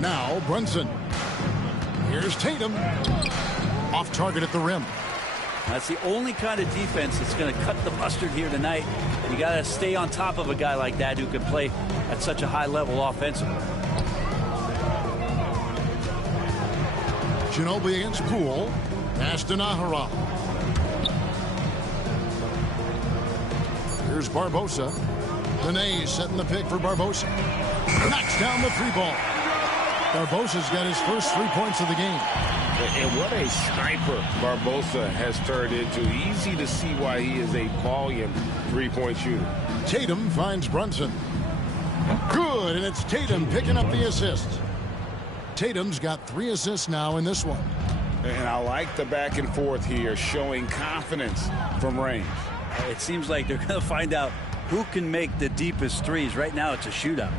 Now Brunson. Here's Tatum. Off target at the rim. That's the only kind of defense that's going to cut the mustard here tonight. You got to stay on top of a guy like that who can play at such a high level offensively. Ginobili against Poole. Pass to Nahara. Here's Barbosa. Nene setting the pick for Barbosa. Knocks down the 3-ball. Barbosa's got his first 3 points of the game. And what a sniper Barbosa has turned into. Easy to see why he is a volume 3-point shooter. Tatum finds Brunson. Good, and it's Tatum picking up the assist. Tatum's got 3 assists now in this one. And I like the back and forth here, showing confidence from range. It seems like they're going to find out who can make the deepest threes. Right now it's a shootout.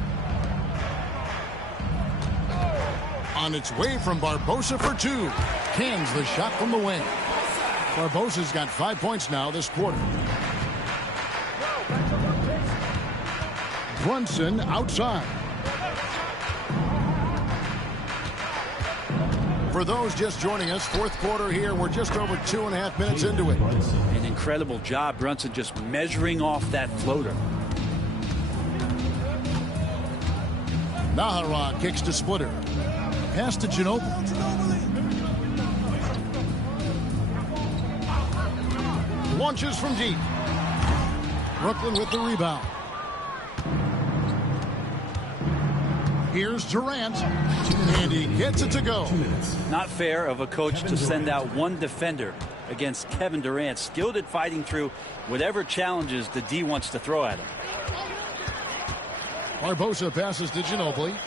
On its way from Barbosa for 2. Cans the shot from the wing. Barbosa's got 5 points now this quarter. Brunson outside. For those just joining us, fourth quarter here. We're just over 2.5 minutes into it. An incredible job, Brunson, just measuring off that floater. Nahara kicks to Splitter. Pass to Ginobili. Launches from deep. Brooklyn with the rebound. Here's Durant, and he gets it to go. Not fair of a coach to send out one defender against Kevin Durant, skilled at fighting through whatever challenges the D wants to throw at him. Barbosa passes to Ginobili.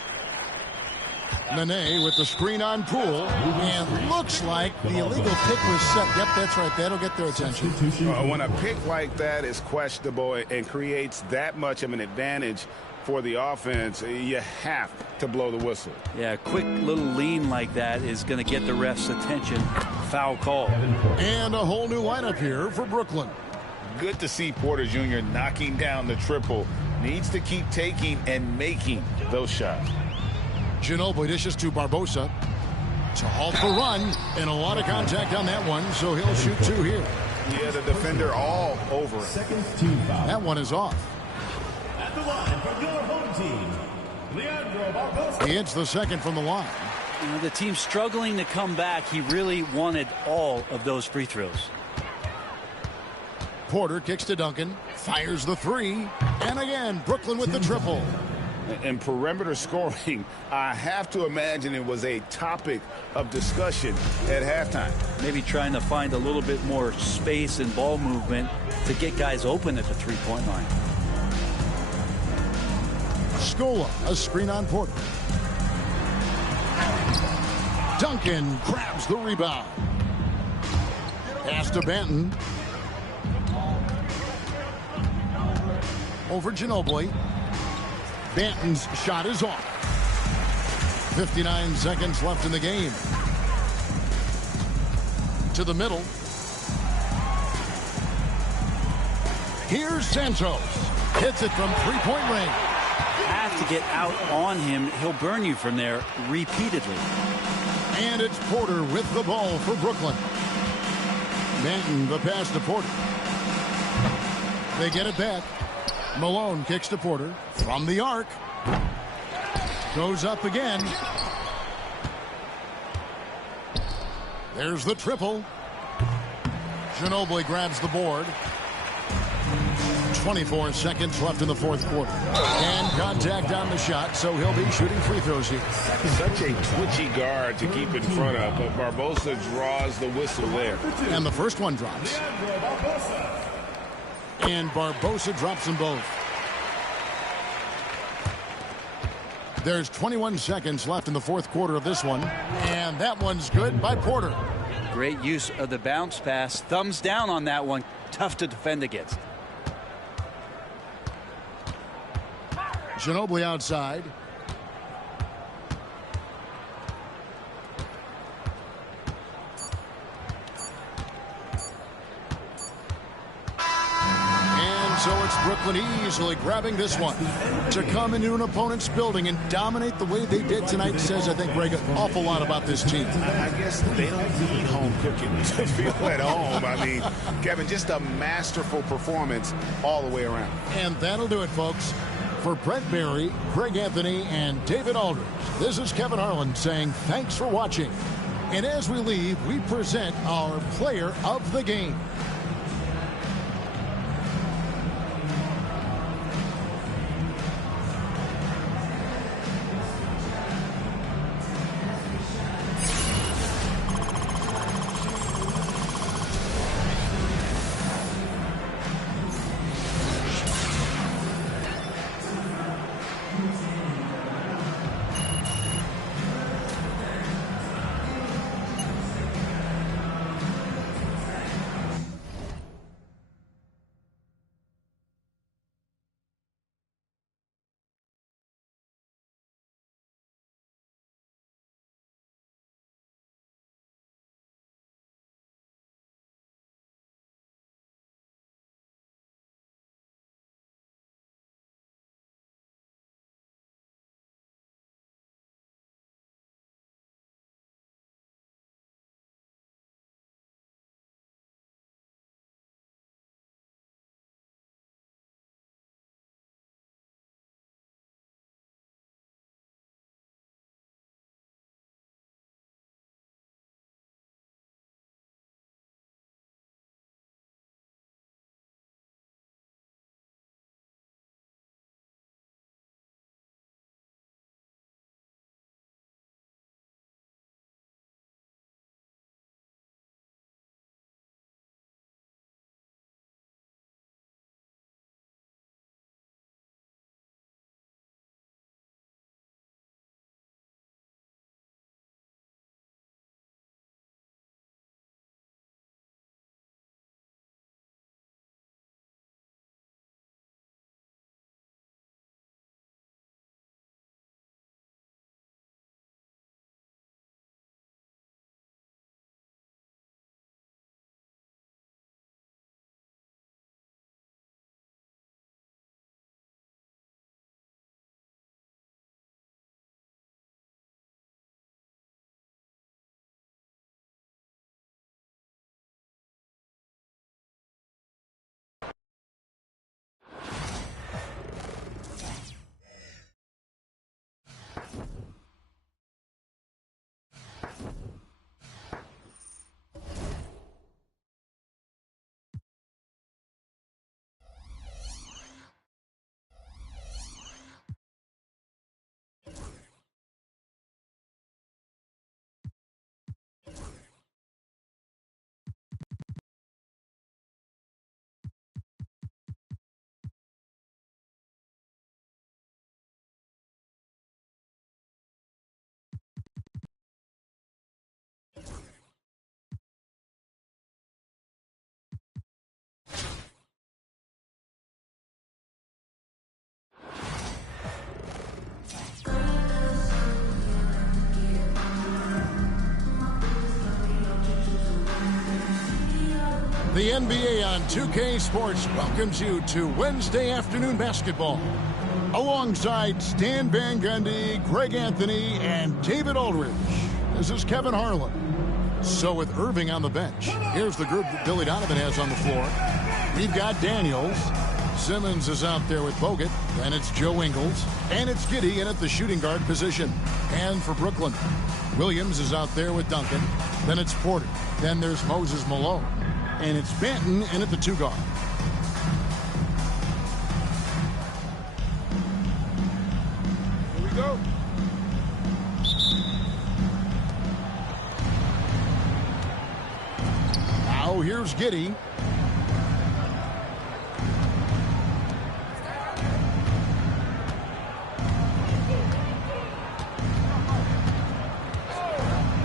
Nene with the screen on Poole, and looks like the illegal pick was set. Yep, that's right. That'll get their attention. When a pick like that is questionable and creates that much of an advantage for the offense, you have to blow the whistle. Yeah, a quick little lean like that is going to get the ref's attention. Foul call. And a whole new lineup here for Brooklyn. Good to see Porter Jr. knocking down the triple. Needs to keep taking and making those shots. Ginobili dishes to Barbosa to halt the run, and a lot of contact on that one, so he'll shoot two here. Yeah, the defender all over it. That one is off. At the line from your home team, Leandro Barbosa. He hits the second from the line. You know, the team struggling to come back. He really wanted all of those free throws. Porter kicks to Duncan, fires the three, and again, Brooklyn with the triple. And perimeter scoring, I have to imagine it was a topic of discussion at halftime. Maybe trying to find a little bit more space and ball movement to get guys open at the three-point line. Scola, a screen on Porter. Duncan grabs the rebound. Pass to Banton. Over Ginobili. Banton's shot is off. 59 seconds left in the game. To the middle. Here's Santos. Hits it from three-point range. Have to get out on him. He'll burn you from there repeatedly. And it's Porter with the ball for Brooklyn. Banton the pass to Porter. They get it back. Malone kicks to Porter from the arc. Goes up again. There's the triple. Ginobili grabs the board. 24 seconds left in the fourth quarter. And contact on the shot, so he'll be shooting free throws here. Such a twitchy guard to keep in front of, but Barbosa draws the whistle there. And the first one drops. And Barbosa drops them both. There's 21 seconds left in the fourth quarter of this one. And that one's good by Porter. Great use of the bounce pass. Thumbs down on that one. Tough to defend against. Ginobili outside. So it's Brooklyn easily grabbing this one. To come into an opponent's building and dominate the way they did tonight says, I think, Greg, an awful lot about this team. I guess they don't need home cooking to feel at home. I mean, Kevin, just a masterful performance all the way around. And that'll do it, folks. For Brent Barry, Greg Anthony, and David Aldridge, this is Kevin Harlan saying thanks for watching. And as we leave, we present our player of the game. The NBA on 2K Sports welcomes you to Wednesday afternoon basketball. Alongside Stan Van Gundy, Greg Anthony, and David Aldridge, this is Kevin Harlan. So with Irving on the bench, here's the group that Billy Donovan has on the floor. We've got Daniels. Simmons is out there with Bogut. Then it's Joe Ingles. And it's Giddey in at the shooting guard position. And for Brooklyn, Williams is out there with Duncan. Then it's Porter. Then there's Moses Malone. And it's Banton in at the 2 guard. Here we go. Now here's Giddey.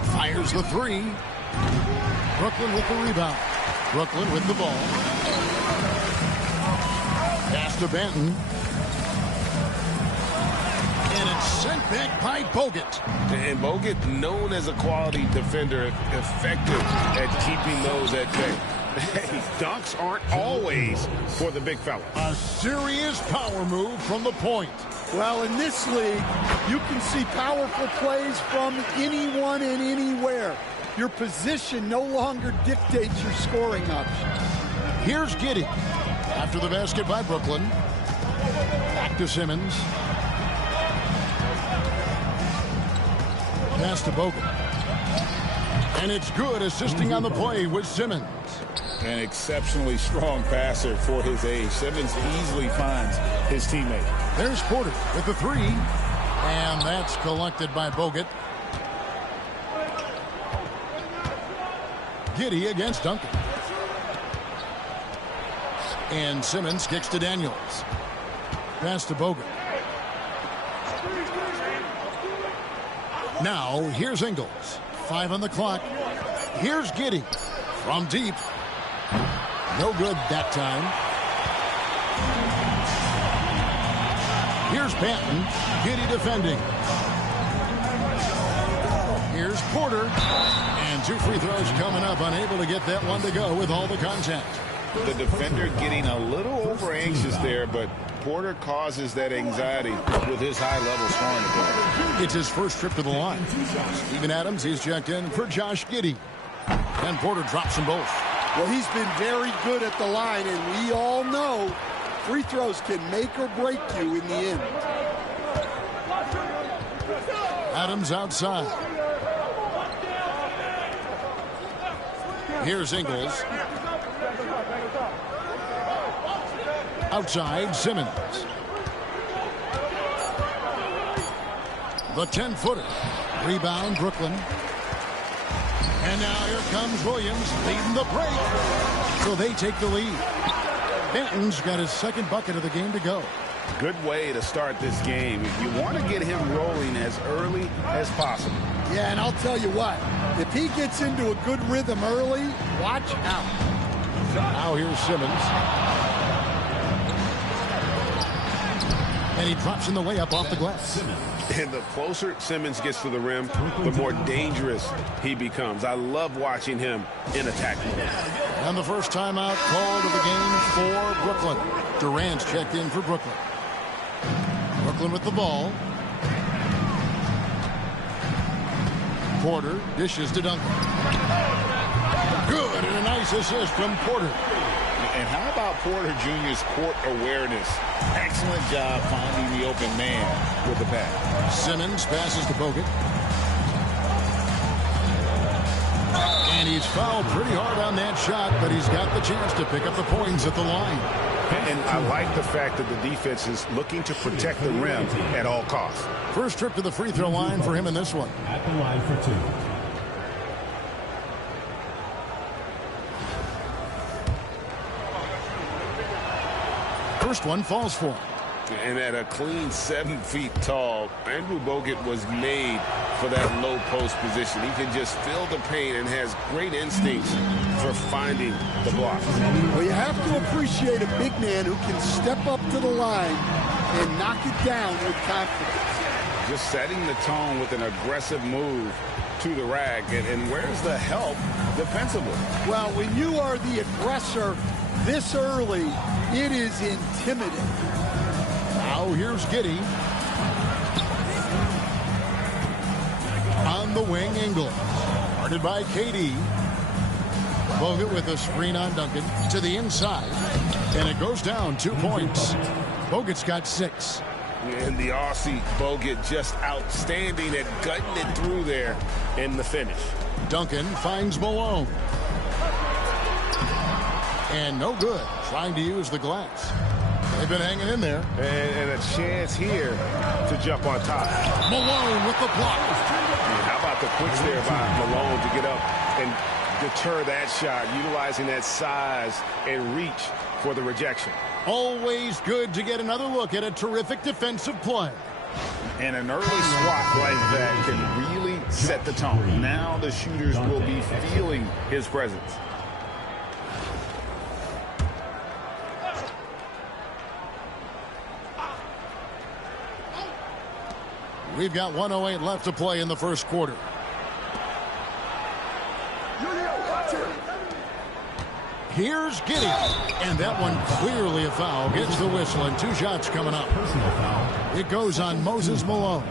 Fires the 3. Brooklyn with the rebound. Brooklyn with the ball. Pass to Banton. And it's sent back by Bogut. And Bogut, known as a quality defender, effective at keeping those at bay. Hey, dunks aren't always for the big fella. A serious power move from the point. Well, in this league, you can see powerful plays from anyone and anywhere. Your position no longer dictates your scoring options. Here's Giddey. After the basket by Brooklyn. Back to Simmons. Pass to Bogut. And it's good, assisting on the play with Simmons. An exceptionally strong passer for his age. Simmons easily finds his teammate. There's Porter with the 3. And that's collected by Bogut. Giddey against Duncan. And Simmons kicks to Daniels. Pass to Bogut. Now, here's Ingles. 5 on the clock. Here's Giddey. From deep. No good that time. Here's Banton. Giddey defending. Here's Porter. And 2 free throws coming up. Unable to get that one to go with all the contact. The defender getting a little over anxious there, but Porter causes that anxiety with his high-level scoring ability. It's his first trip to the line. Steven Adams, he's checked in for Josh Giddey. And Porter drops them both. Well, he's been very good at the line, and we all know free throws can make or break you in the end. Adams outside. Here's Ingles. Outside, Simmons. The 10-footer. Rebound, Brooklyn. And now here comes Williams leading the break. So they take the lead. Banton's got his second bucket of the game to go. Good way to start this game. You want to get him rolling as early as possible. Yeah, and I'll tell you what. If he gets into a good rhythm early, watch out. Now here's Simmons. And he drops in the layup off the glass. And the closer Simmons gets to the rim, the more dangerous he becomes. I love watching him in attack mode. And the first timeout called of the game for Brooklyn. Durant's checked in for Brooklyn. Brooklyn with the ball. Porter dishes to Duncan. Good, and a nice assist from Porter. And how about Porter Jr.'s court awareness? Excellent job finding the open man with the pass. Simmons passes to Bogut. And he's fouled pretty hard on that shot, but he's got the chance to pick up the points at the line. And I like the fact that the defense is looking to protect the rim at all costs. First trip to the free throw line for him in this one. At the line for 2. First one falls for him. And at a clean 7 feet tall, Andrew Bogut was made for that low post position. He can just feel the pain and has great instincts for finding the block. Well, you have to appreciate a big man who can step up to the line and knock it down with confidence. Just setting the tone with an aggressive move to the rack. And where's the help defensively? Well, when you are the aggressor this early, it is intimidating. Now here's Giddey. On the wing, Ingles. Guarded by KD. Bogut with a screen on Duncan to the inside. And it goes down 2 points. Bogut's got 6. And the Aussie Bogut just outstanding at gutting it through there in the finish. Duncan finds Malone. And no good. Trying to use the glass. They've been hanging in there. And a chance here to jump on top. Malone with the block. How about the quicks there by Malone to get up and deter that shot, utilizing that size and reach for the rejection. Always good to get another look at a terrific defensive play. And an early swat like that can really set the tone. Now the shooters will be feeling his presence. We've got 1:08 left to play in the first quarter. Here's Giddey. And that one clearly a foul. Gets the whistle and 2 shots coming up. It goes on Moses Malone.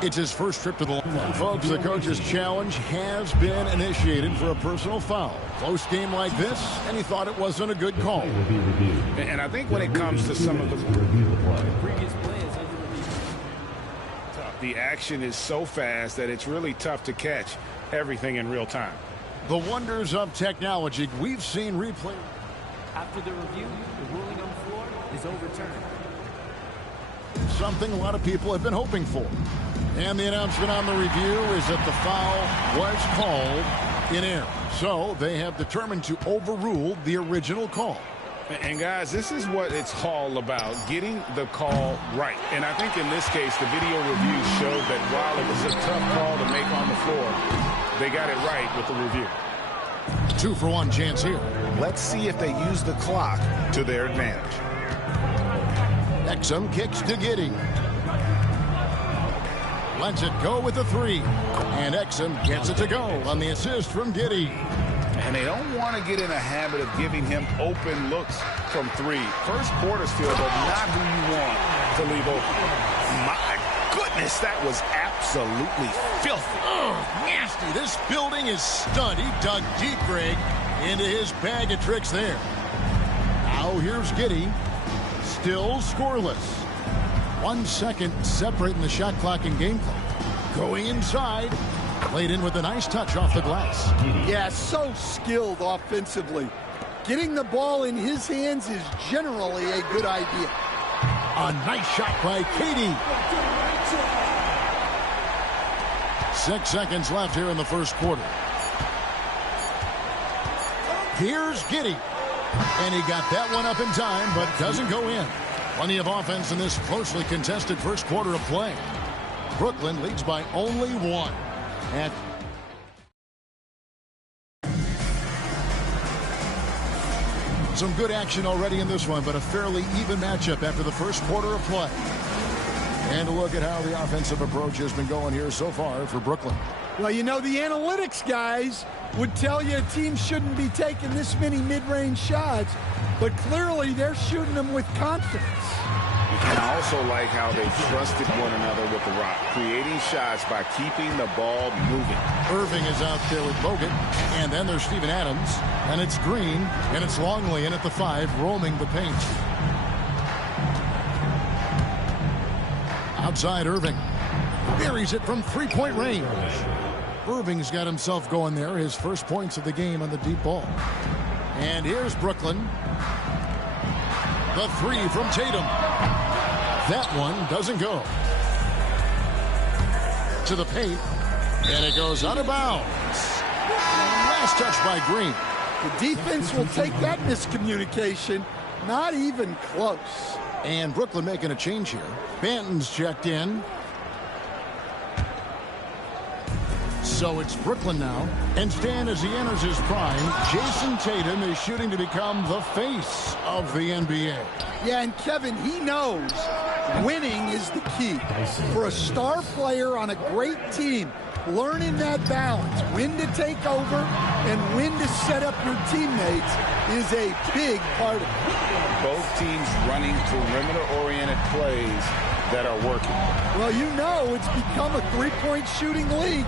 It's his first trip to the line. Folks, the coach's challenge has been initiated for a personal foul. Close game like this, and he thought it wasn't a good call. And I think when it comes to some of the Previous play is under review. The action is so fast that it's really tough to catch everything in real time. The wonders of technology. We've seen replay. After the review, the ruling on the floor is overturned. Something a lot of people have been hoping for. And the announcement on the review is that the foul was called in error. So they have determined to overrule the original call. And guys, this is what it's all about, getting the call right. And I think in this case, the video review showed that while it was a tough call to make on the floor, they got it right with the review. 2-for-1 chance here. Let's see if they use the clock to their advantage. Exum kicks to Giddey. Lets it go with the 3. And Exum gets it to go on the assist from Giddey. And they don't want to get in a habit of giving him open looks from 3. First quarter still, but not who you want to leave open. My goodness, that was absolutely filthy. Oh, nasty. This building is stunned. He dug deep, Greg, into his bag of tricks there. Now here's Giddey. Still scoreless. 1 second separating the shot clock and game clock. Going inside. Played in with a nice touch off the glass. Yeah, so skilled offensively. Getting the ball in his hands is generally a good idea. A nice shot by KD. 6 seconds left here in the first quarter. Here's Giddey. And he got that one up in time, but doesn't go in. Plenty of offense in this closely contested first quarter of play. Brooklyn leads by only 1. And some good action already in this one, but a fairly even matchup after the first quarter of play. And a look at how the offensive approach has been going here so far for Brooklyn. Well, you know, the analytics guys would tell you a team shouldn't be taking this many mid-range shots, but clearly they're shooting them with confidence. And I also like how they trusted one another with the rock, creating shots by keeping the ball moving. Irving is out there with Bogut, and then there's Steven Adams, and it's Green, and it's Longley in at the 5, roaming the paint. Outside Irving. Buries it from 3-point range. Irving's got himself going there, his first points of the game on the deep ball. And here's Brooklyn. The 3 from Tatum. That one doesn't go. To the paint. And it goes out of bounds. Last touch by Green. The defense will take that miscommunication. Not even close. And Brooklyn making a change here. Banton's checked in. So it's Brooklyn now. And Stan, as he enters his prime, Jason Tatum is shooting to become the face of the NBA. Yeah, and Kevin, he knows winning is the key. For a star player on a great team, Learning that balance, when to take over and when to set up your teammates, is a big part of it. Both teams running perimeter-oriented plays that are working. Well, you know it's become a three-point shooting league.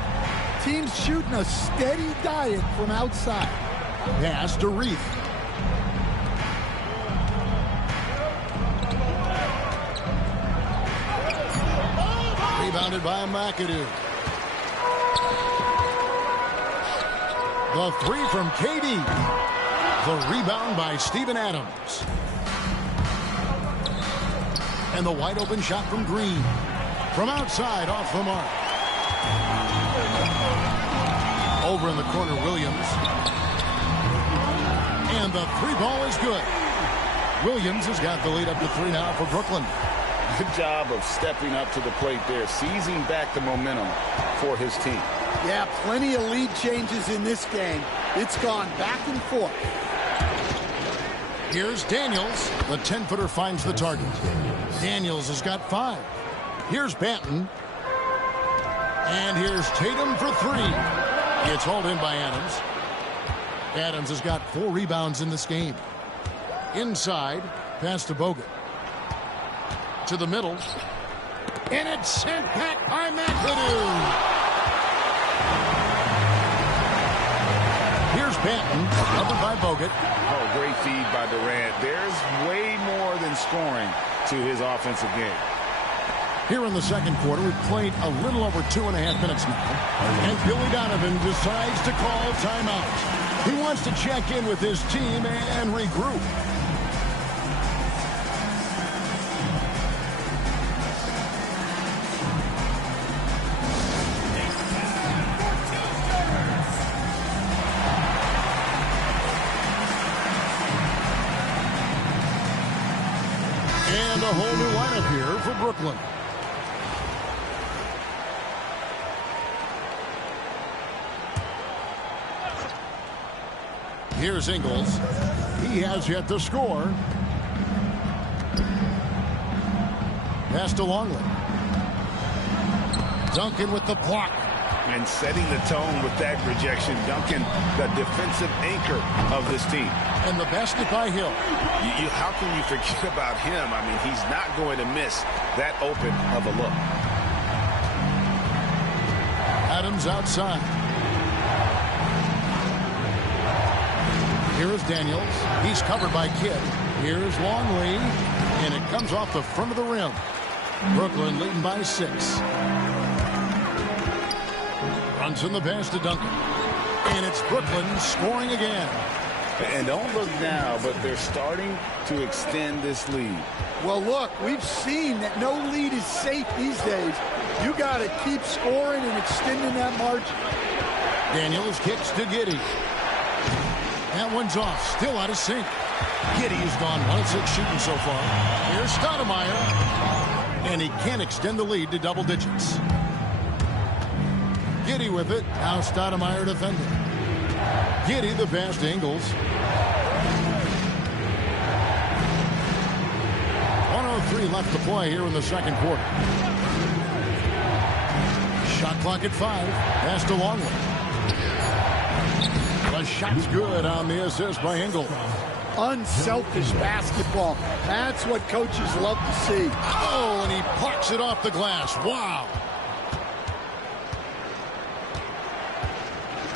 Teams shooting a steady diet from outside. Pass to Reith. Rebounded by McAdoo. The three from KD. The rebound by Steven Adams. And the wide open shot from Green. From outside, off the mark. Over in the corner, Williams. And the three ball is good. Williams has got the lead up to 3 now for Brooklyn. Good job of stepping up to the plate there, seizing back the momentum for his team. Yeah, plenty of lead changes in this game. It's gone back and forth. Here's Daniels. The 10-footer finds the target. Daniels has got 5. Here's Banton. And here's Tatum for 3. It's hauled in by Adams. Adams has got 4 rebounds in this game. Inside, pass to Bogut. To the middle. And it's sent back by McAdoo. Here's Banton, covered by Bogut. Oh, great feed by Durant. There's way more than scoring to his offensive game. Here in the second quarter, we've played a little over 2.5 minutes now. And Billy Donovan decides to call timeout. He wants to check in with his team and regroup. And a whole new lineup here for Brooklyn. Here's Ingles. He has yet to score. Pass to Longley. Duncan with the block. And setting the tone with that rejection. Duncan, the defensive anchor of this team. And the basket by Hill. How can you forget about him? I mean, he's not going to miss that open of a look. Adams outside. Here is Daniels. He's covered by Kidd. Here's Longley. And it comes off the front of the rim. Brooklyn leading by 6. Runs in the pass to Duncan. And it's Brooklyn scoring again. And don't look now, but they're starting to extend this lead. Well, look, we've seen that no lead is safe these days. You got to keep scoring and extending that margin. Daniels kicks to Giddey. That one's off, still out of sync. Giddey's gone 1 of 6 shooting so far. Here's Stoudemire. And he can't extend the lead to double digits. Giddey with it. Now Stoudemire defending. Giddey the pass to Ingles. 1:03 left to play here in the second quarter. Shot clock at 5. Pass to Longley. The shot's good on the assist by Ingles. Unselfish basketball. That's what coaches love to see. Oh, and he parks it off the glass. Wow.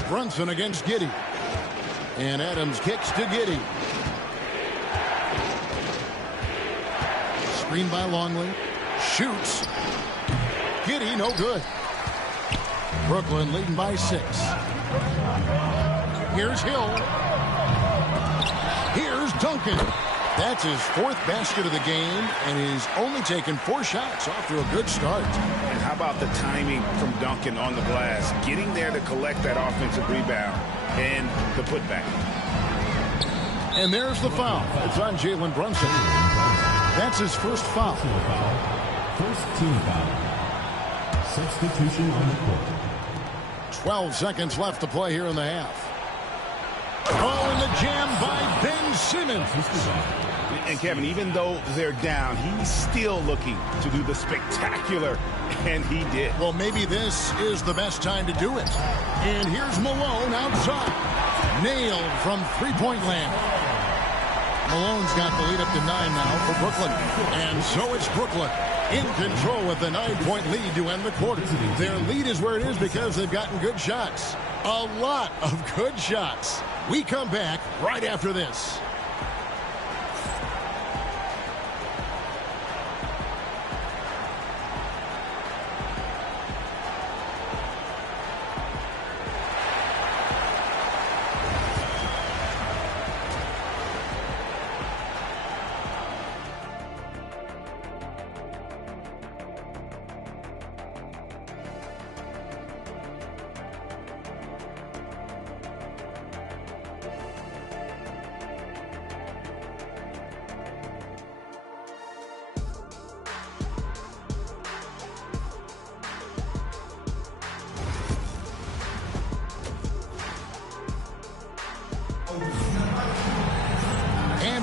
Brunson against Giddey. And Adams kicks to Giddey. Screen by Longley. Shoots. Giddey, no good. Brooklyn leading by 6. Here's Hill. Here's Duncan. That's his 4th basket of the game, and he's only taken 4 shots off to a good start. And how about the timing from Duncan on the glass, getting there to collect that offensive rebound and the putback. And there's the foul. It's on Jalen Brunson. That's his first foul. First team foul. Substitution on the court. 12 seconds left to play here in the half. Oh, and the jam by Ben Simmons. And Kevin, even though they're down, he's still looking to do the spectacular, and he did. Well, maybe this is the best time to do it. And here's Malone outside. Nailed from three-point land. Malone's got the lead up to 9 now for Brooklyn. And so it's Brooklyn in control with the 9-point lead to end the quarter. Their lead is where it is because they've gotten good shots. A lot of good shots. We come back right after this.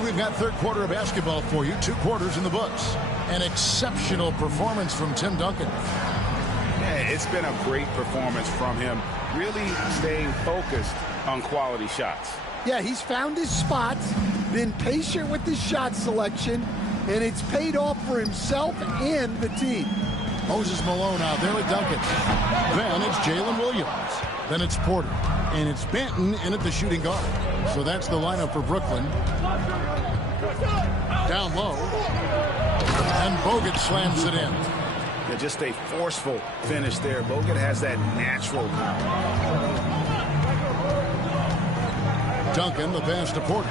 We've got third quarter of basketball for you. 2 quarters in the books. An exceptional performance from Tim Duncan. Yeah, it's been a great performance from him. Really staying focused on quality shots. Yeah, he's found his spots, been patient with his shot selection, and it's paid off for himself and the team. Moses Malone out there with Duncan. Then it's Jalen Williams. Then it's Porter. And it's Banton in at the shooting guard. So that's the lineup for Brooklyn. Down low. And Bogut slams it in. Yeah, just a forceful finish there. Bogut has that natural power. Duncan, the pass to Porter.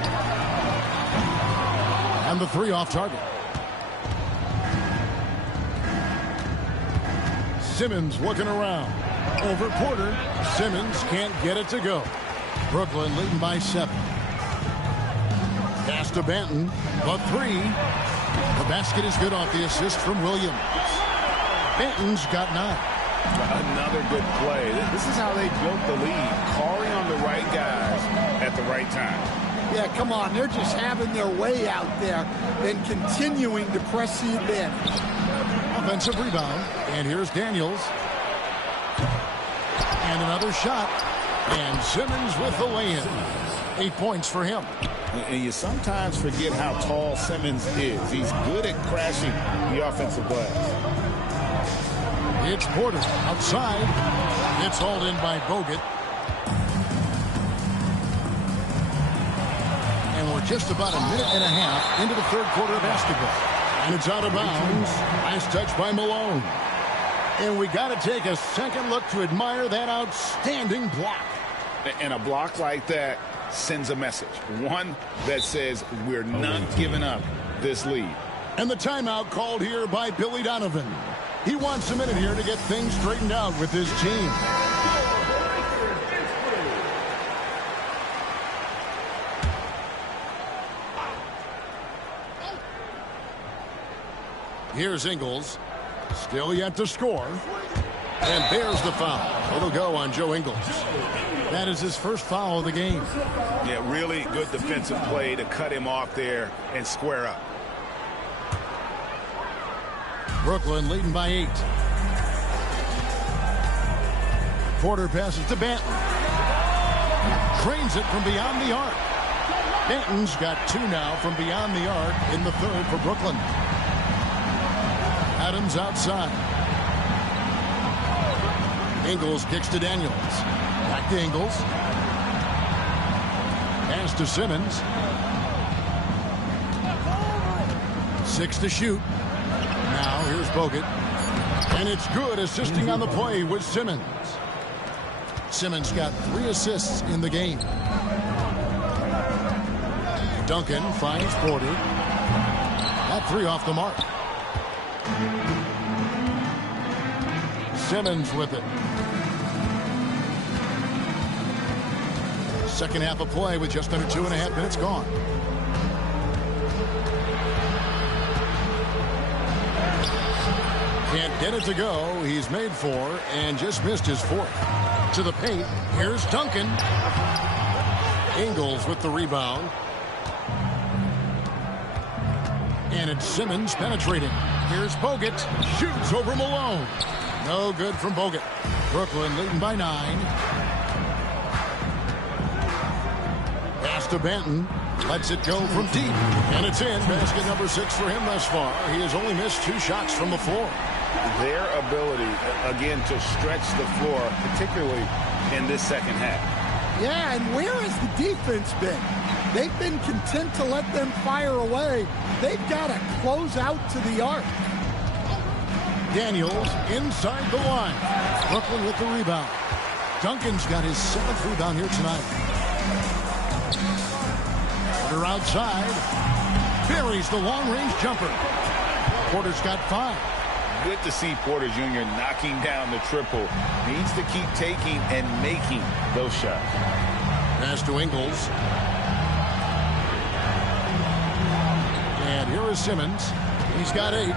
And the 3 off target. Simmons looking around. Over Porter. Simmons can't get it to go. Brooklyn leading by 7. Pass to Banton. The 3. The basket is good off the assist from Williams. Banton's got 9. Another good play. This is how they built the lead. Calling on the right guys at the right time. Yeah, come on. They're just having their way out there and continuing to press the advantage. Offensive rebound. And here's Daniels. And another shot. And Simmons with the lay-in. 8 points for him. And you sometimes forget how tall Simmons is. He's good at crashing the offensive glass. It's Porter outside. It's hauled in by Bogut. And we're just about a minute and a half into the third quarter of basketball. And it's out of bounds. Nice touch by Malone. And we got to take a second look to admire that outstanding block. And a block like that sends a message. One that says we're not giving up this lead. And the timeout called here by Billy Donovan. He wants a minute here to get things straightened out with his team. Here's Ingles. Still yet to score. And there's the foul. It'll go on Joe Ingles. That is his first foul of the game. Yeah, really good defensive play to cut him off there and square up. Brooklyn leading by 8. Porter passes to Banton. Trains it from beyond the arc. Banton's got 2 now from beyond the arc in the third for Brooklyn. Adams outside. Ingles kicks to Daniels. Back to Ingles. Pass to Simmons. 6 to shoot. Now here's Bogut. And it's good, assisting on the play with Simmons. Simmons got 3 assists in the game. Duncan finds Porter. That 3 off the mark. Simmons with it. Second half of play with just under 2.5 minutes gone. Can't get it to go. He's made 4 and just missed his 4th. To the paint. Here's Duncan. Ingles with the rebound. And it's Simmons penetrating. Here's Bogut. Shoots over Malone. No good from Bogut. Brooklyn leading by 9. Pass to Benton. Lets it go from deep. And it's in. Basket number 6 for him thus far. He has only missed 2 shots from the floor. Their ability, again, to stretch the floor, particularly in this second half. Yeah, and where has the defense been? They've been content to let them fire away. They've got to close out to the arc. Daniels inside the line. Brooklyn with the rebound. Duncan's got his 7th rebound here tonight. Porter outside. Buries the long-range jumper. Porter's got 5. Good to see Porter Jr. knocking down the triple. Needs to keep taking and making those shots. Pass to Ingles. And here is Simmons. He's got 8.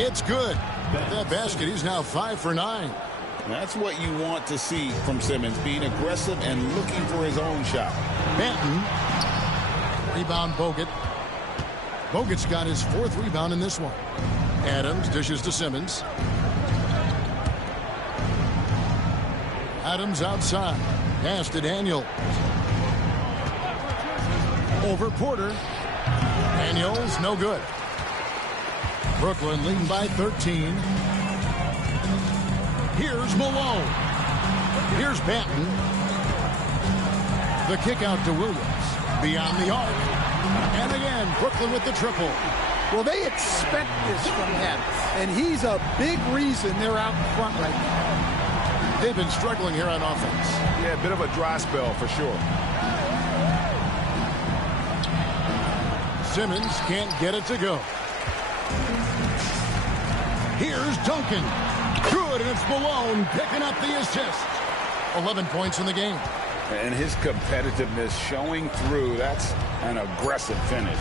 It's good. That basket, he's now 5 for 9. That's what you want to see from Simmons, being aggressive and looking for his own shot. Benton. Rebound Bogut. Bogut's got his 4th rebound in this one. Adams dishes to Simmons. Adams outside. Pass to Daniels. Over Porter. Daniels, no good. Brooklyn leading by 13. Here's Malone. Here's Benton. The kick out to Williams. Beyond the arc. And again, Brooklyn with the triple. Well, they expect this from him, and he's a big reason they're out in front right now. They've been struggling here on offense. Yeah, a bit of a dry spell for sure. Simmons can't get it to go. Here's Duncan. Good, and it's Malone picking up the assist. 11 points in the game. And his competitiveness showing through. That's an aggressive finish.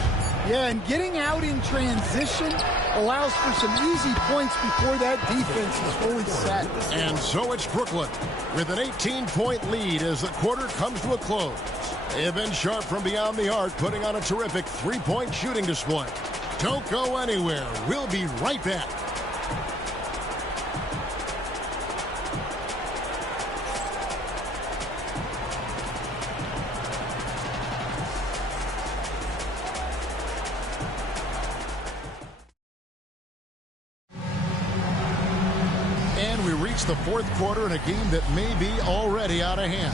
Yeah, and getting out in transition allows for some easy points before that defense is fully set. And so it's Brooklyn with an 18-point lead as the quarter comes to a close. They have been sharp from beyond the arc, putting on a terrific 3-point shooting display. Don't go anywhere. We'll be right back. The 4th quarter in a game that may be already out of hand.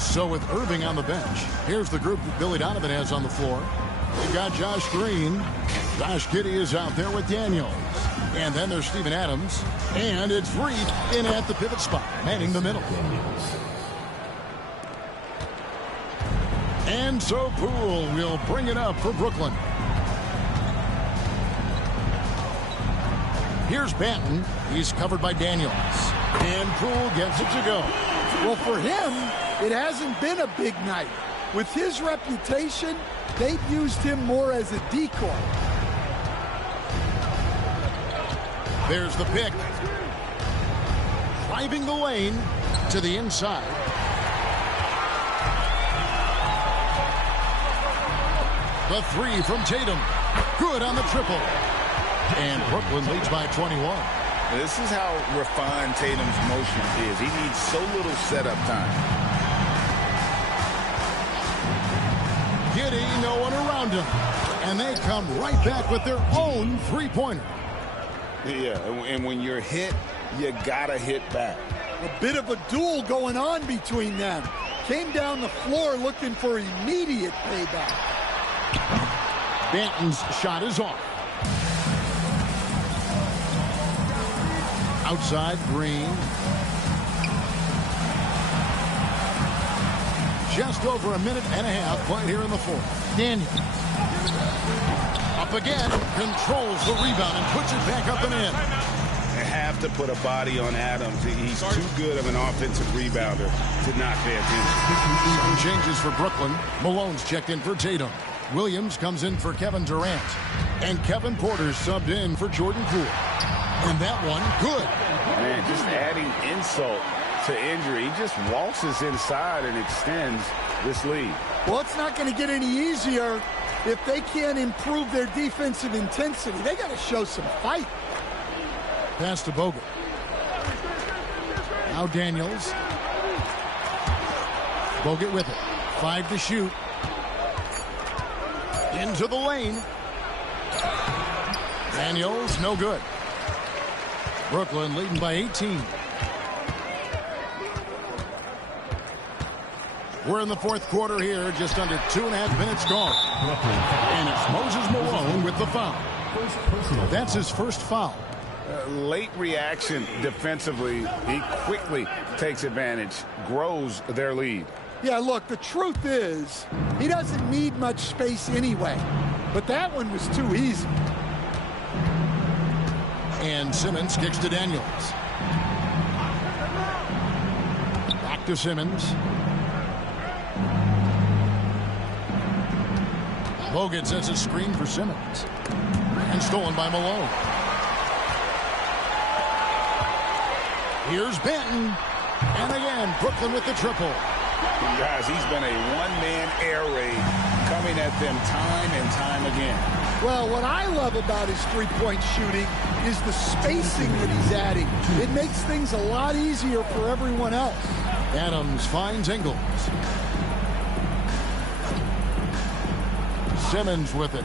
So with Irving on the bench, here's the group that Billy Donovan has on the floor. We've got Josh Green. Josh Giddey is out there with Daniels. And then there's Steven Adams. And it's Reed in at the pivot spot, manning the middle. And so Poole will bring it up for Brooklyn. Here's Benton. He's covered by Daniels. And Poole gets it to go. Well, for him, it hasn't been a big night. With his reputation, they've used him more as a decoy. There's the pick. Driving the lane to the inside. The 3 from Tatum. Good on the triple. And Brooklyn leads by 21. This is how refined Tatum's motion is. He needs so little setup time. Giddey, no one around him. And they come right back with their own three-pointer. Yeah, and when you're hit, you gotta hit back. A bit of a duel going on between them. came down the floor looking for immediate payback. Banton's shot is off. Outside, Green. Just over a minute and a half played here in the fourth. Daniel. Up again, controls the rebound and puts it back up and in. They have to put a body on Adams. He's too good of an offensive rebounder to not pay attention. Some changes for Brooklyn. Malone's checked in for Tatum. Williams comes in for Kevin Durant. And Kevin Porter subbed in for Jordan Poole. And that one, good. Man, just adding insult to injury. He just waltzes inside and extends this lead. Well, it's not going to get any easier if they can't improve their defensive intensity. They got to show some fight. Pass to Bogut. Now Daniels. Bogut with it. 5 to shoot. Into the lane. Daniels, no good. Brooklyn leading by 18. We're in the fourth quarter here, just under 2.5 minutes gone. And it's Moses Malone with the foul. That's his first foul. Late reaction defensively. He quickly takes advantage, grows their lead. Yeah, look, the truth is, he doesn't need much space anyway. But that one was too easy. And Simmons kicks to Daniels. Back to Simmons. Bogut sets a screen for Simmons. And stolen by Malone. Here's Banton. And again, Brooklyn with the triple. And guys, he's been a one-man air raid coming at them time and time again. Well, what I love about his three-point shooting is the spacing that he's adding. It makes things a lot easier for everyone else. Adams finds Ingles. Simmons with it.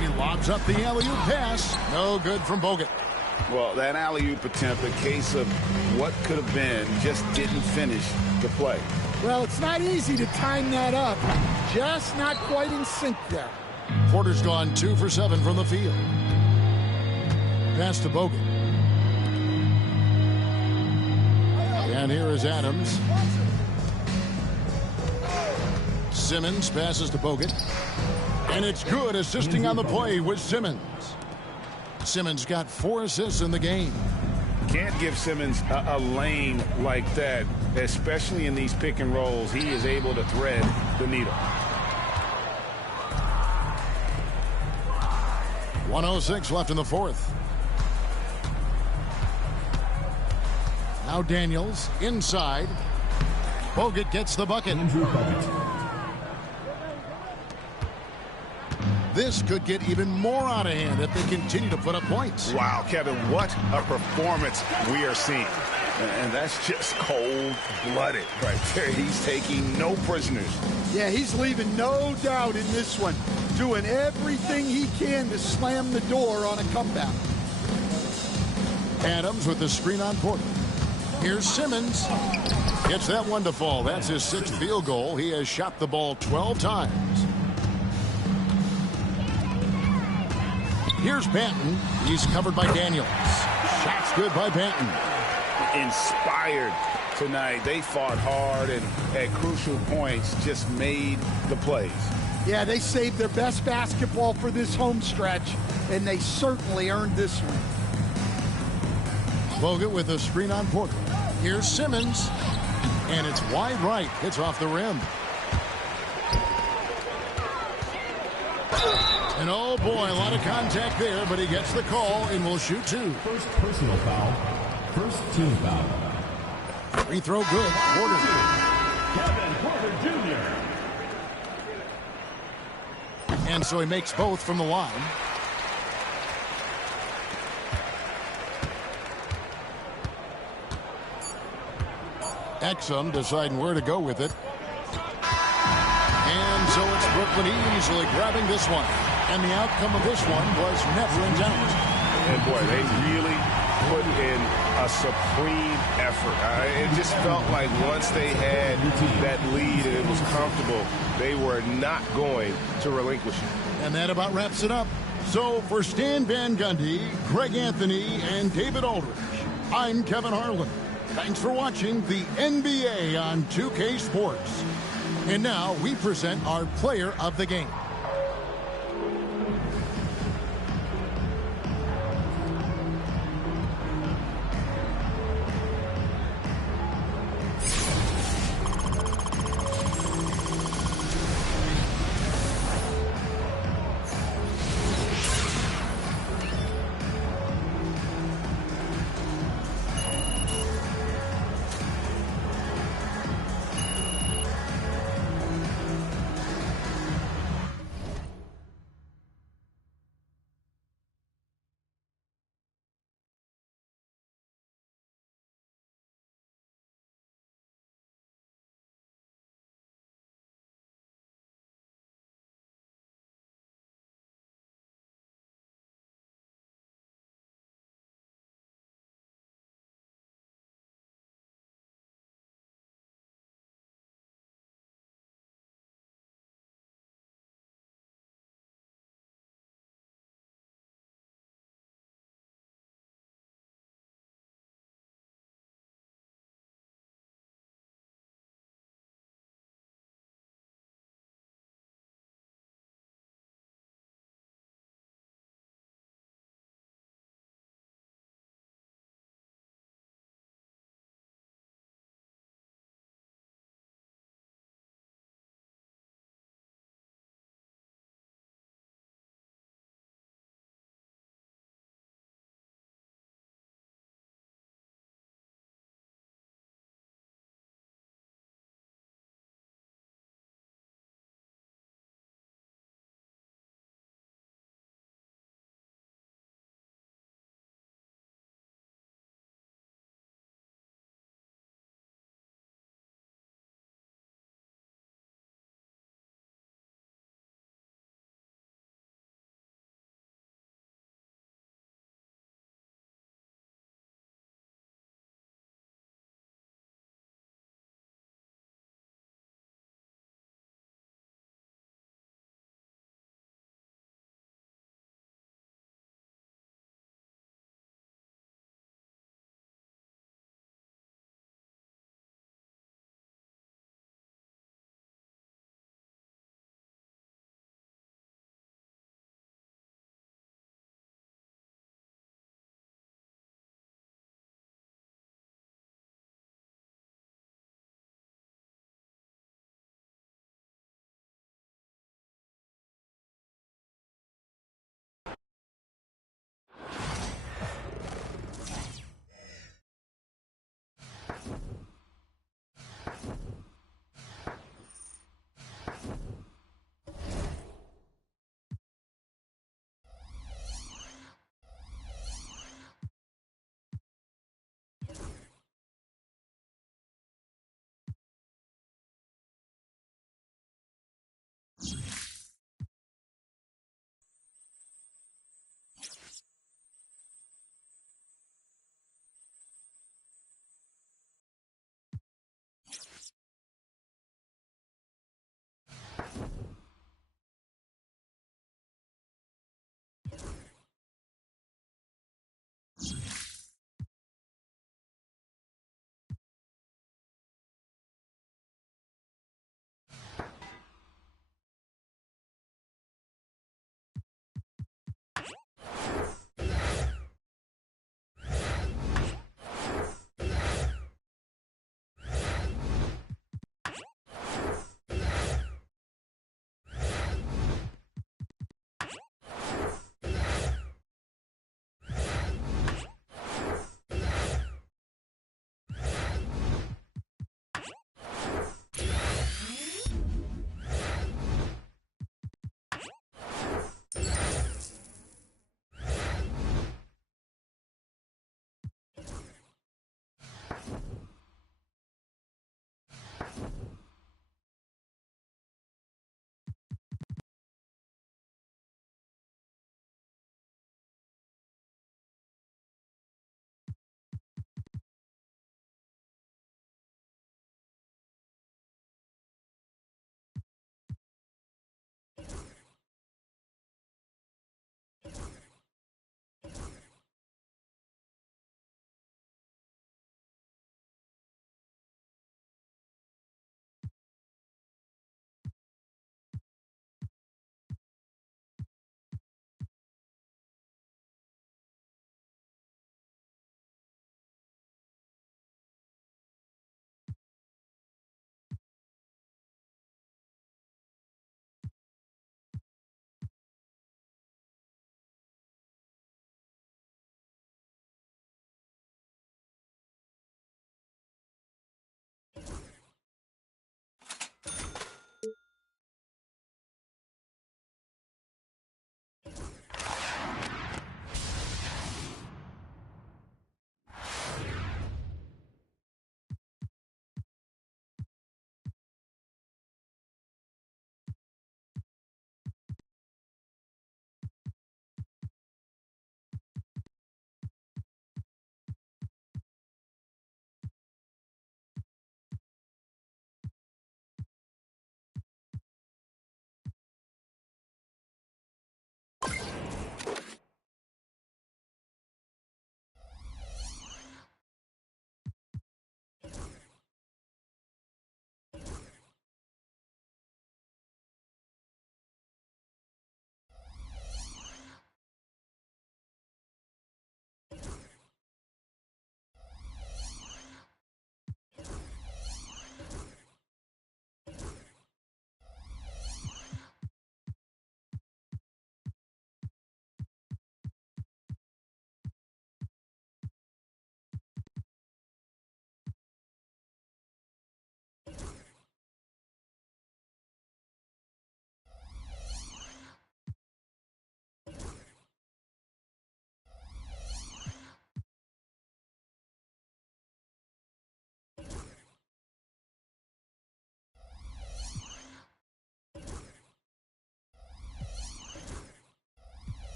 He lobs up the alley-oop pass. No good from Bogut. Well, that alley-oop attempt, a case of what could have been, just didn't finish the play. Well, it's not easy to time that up. Just not quite in sync there. Porter's gone 2 for 7 from the field. Pass to Bogut. And here is Adams. Simmons passes to Bogut. And it's good, assisting on the play with Simmons. Simmons got 4 assists in the game. Can't give Simmons a lane like that, especially in these pick and rolls. He is able to thread the needle. 1:06 left in the fourth. Now Daniels inside. Bogut gets the bucket. This could get even more out of hand if they continue to put up points. Wow, Kevin, what a performance we are seeing. And that's just cold-blooded right there. He's taking no prisoners. Yeah, he's leaving no doubt in this one. Doing everything he can to slam the door on a comeback. Adams with the screen on Porter. Here's Simmons. Gets that one to fall. That's his 6th field goal. He has shot the ball 12 times. Here's Banton. He's covered by Daniels. Shot's good by Banton. Inspired tonight. They fought hard and at crucial points just made the plays. Yeah, they saved their best basketball for this home stretch, and they certainly earned this one. Bogut with a screen on Porter. Here's Simmons. And it's wide right. It's off the rim. And oh boy, a lot of contact there, but he gets the call and will shoot 2. First personal foul. First team foul. Free throw good. Porter. Kevin Porter Jr. And so he makes both from the line. Exum deciding where to go with it. And so it's Brooklyn easily grabbing this one. And the outcome of this one was never in doubt. And boy, they really put in a supreme effort. It just felt like once they had that lead and it was comfortable, they were not going to relinquish it. And that about wraps it up. So for Stan Van Gundy, Greg Anthony, and David Aldridge, I'm Kevin Harlan. Thanks for watching the NBA on 2K Sports. And now we present our player of the game.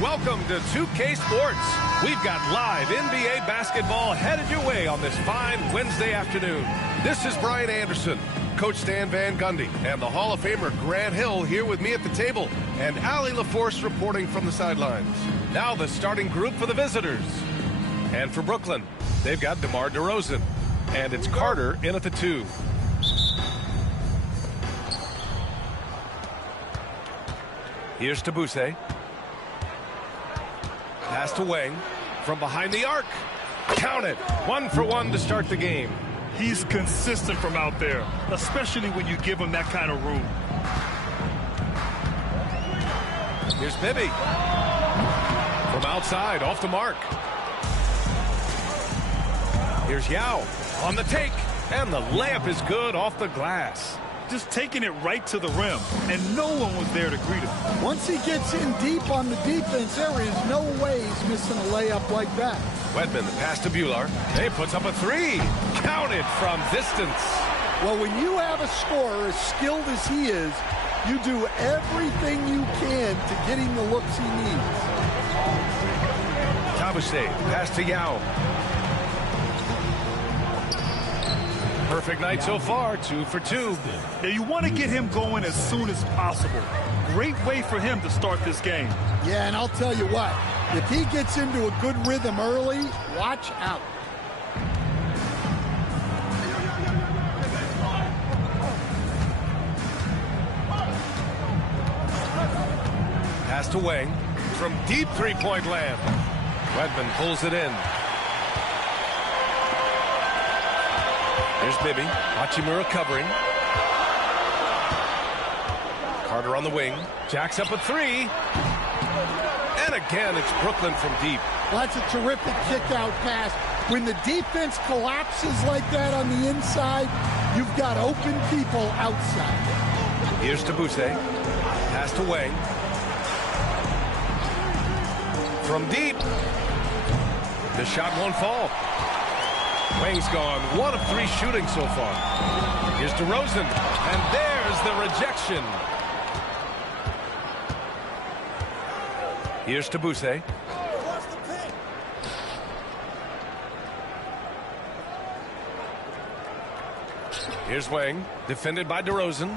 Welcome to 2K Sports. We've got live NBA basketball headed your way on this fine Wednesday afternoon. This is Brian Anderson, Coach Stan Van Gundy, and the Hall of Famer Grant Hill here with me at the table, and Allie LaForce reporting from the sidelines. Now the starting group for the visitors. And for Brooklyn, they've got DeMar DeRozan, and it's Carter in at the 2. Here's Tabuse. Pass to Wang from behind the arc. Count it. 1 for 1 to start the game. He's consistent from out there, especially when you give him that kind of room. Here's Bibby. From outside, off the mark. Here's Yao on the take. And the layup is good off the glass. Just taking it right to the rim, and no one was there to greet him. Once he gets in deep on the defense, there is no way he's missing a layup like that. Wedman, the pass to Buehler. He puts up a 3. Counted from distance. Well, when you have a scorer as skilled as he is, you do everything you can to get him the looks he needs. Tabuse, pass to Yao. Perfect night so far, 2 for 2. Now you want to get him going as soon as possible. Great way for him to start this game. Yeah, and I'll tell you what, if he gets into a good rhythm early, watch out. Pass to Wang from deep three-point land. Wedman pulls it in. Here's Bibby. Hachimura covering. Carter on the wing. Jacks up a 3. And again, it's Brooklyn from deep. Well, that's a terrific kick-out pass. When the defense collapses like that on the inside, you've got open people outside. Here's Tabuse. Pass to Wang. From deep. The shot won't fall. Wang's gone 1 of 3 shooting so far. Here's DeRozan, and there's the rejection. Here's Tabuse. Here's Wang, defended by DeRozan.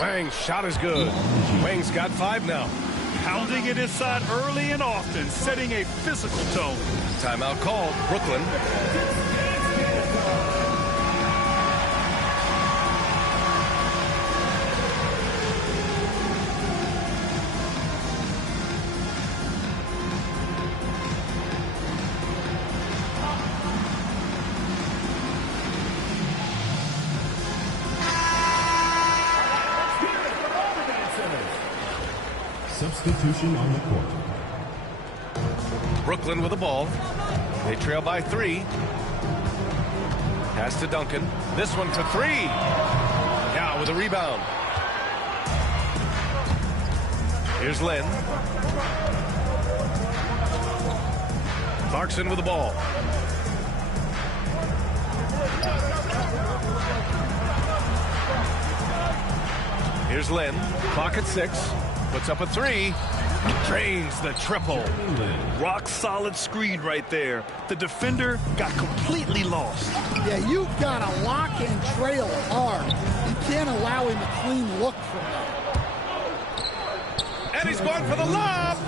Wang's shot is good. Wang's got 5 now. Pounding it inside early and often, setting a physical tone. Timeout called, Brooklyn. Substitution on the court. Brooklyn with the ball. They trail by 3. Pass to Duncan. This one for 3. Now with a rebound. Here's Lynn. Clarkson with the ball. Here's Lynn. Clock at 6. Puts up a 3. Drains the triple. Rock solid screen right there. The defender got completely lost. Yeah, you've got to lock and trail hard. You can't allow him a clean look from that. And he's going for the lob.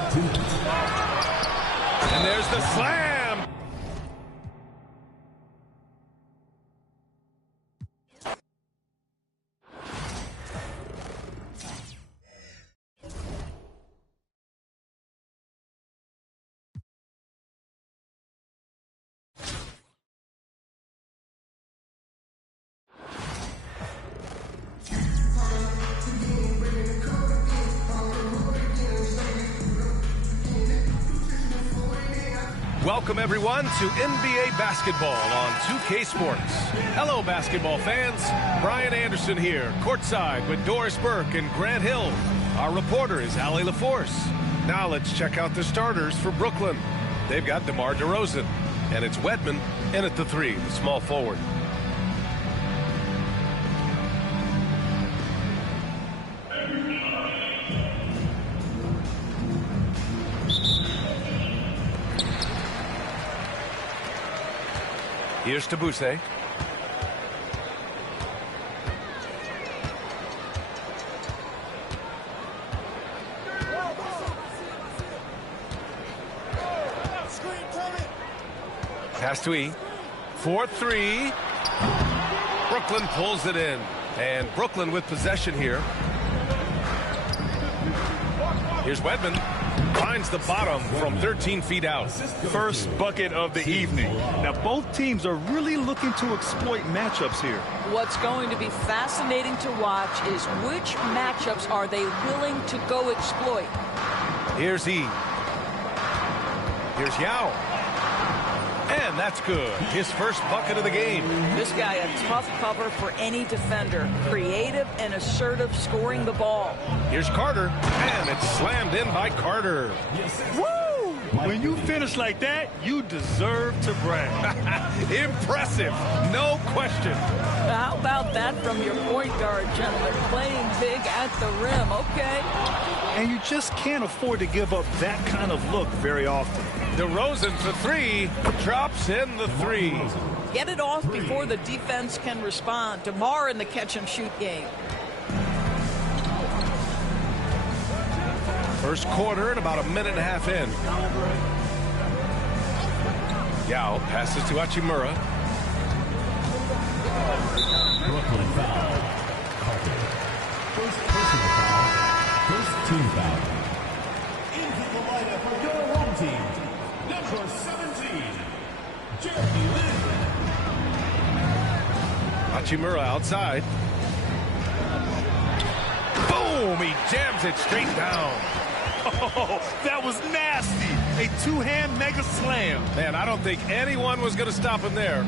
And there's the slam. Welcome, everyone, to NBA basketball on 2K Sports. Hello, basketball fans. Brian Anderson here, courtside with Doris Burke and Grant Hill. Our reporter is Allie LaForce. Now let's check out the starters for Brooklyn. They've got DeMar DeRozan, and it's Wedman in at the 3, the small forward. Here's Tabuse. Pass to E. 4-3. Brooklyn pulls it in. And Brooklyn with possession here. Here's Wedman. Finds the bottom from 13 feet out. First bucket of the evening. Now, both teams are really looking to exploit matchups here. What's going to be fascinating to watch is which matchups are they willing to go exploit. Here's E. Here's Yao. And that's good. His first bucket of the game. This guy a tough cover for any defender. Creative and assertive scoring the ball. Here's Carter. And it's slammed in by Carter. Woo! When you finish like that, you deserve to brag. Impressive. No question. How about that from your point guard, gentlemen? Playing big at the rim. Okay. And you just can't afford to give up that kind of look very often. DeRozan for 3, drops in the 3. Get it off before the defense can respond. DeMar in the catch-and-shoot game. First quarter and about a minute and a half in. Yao passes to Hachimura. Brooklyn foul. Carter. First personal foul. First team foul. Into the lineup for your home team. Number 17, Jeremy Lin. Hachimura outside. Boom! He jams it straight down. Oh, that was nasty. A two-hand mega slam. Man, I don't think anyone was going to stop him there.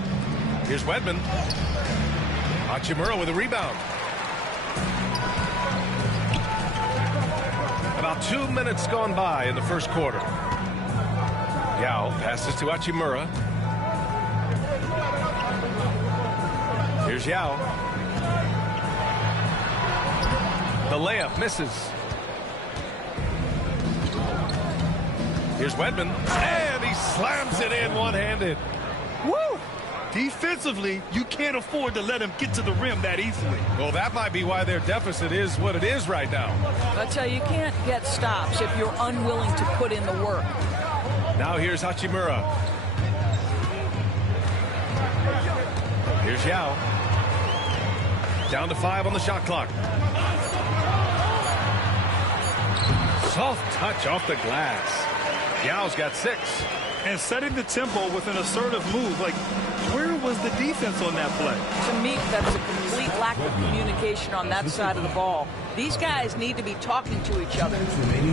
Here's Wedman. Hachimura with a rebound. About 2 minutes gone by in the first quarter. Yao passes to Hachimura. Here's Yao. The layup misses. Here's Wedman, and he slams it in one-handed. Woo! Defensively, you can't afford to let him get to the rim that easily. Well, that might be why their deficit is what it is right now. I tell you, you can't get stops if you're unwilling to put in the work. Now here's Hachimura. Here's Yao. Down to 5 on the shot clock. Soft touch off the glass. Yao's got 6. And setting the tempo with an assertive move. Like, where was the defense on that play? To me, that's a complete lack of communication on that side of the ball. These guys need to be talking to each other.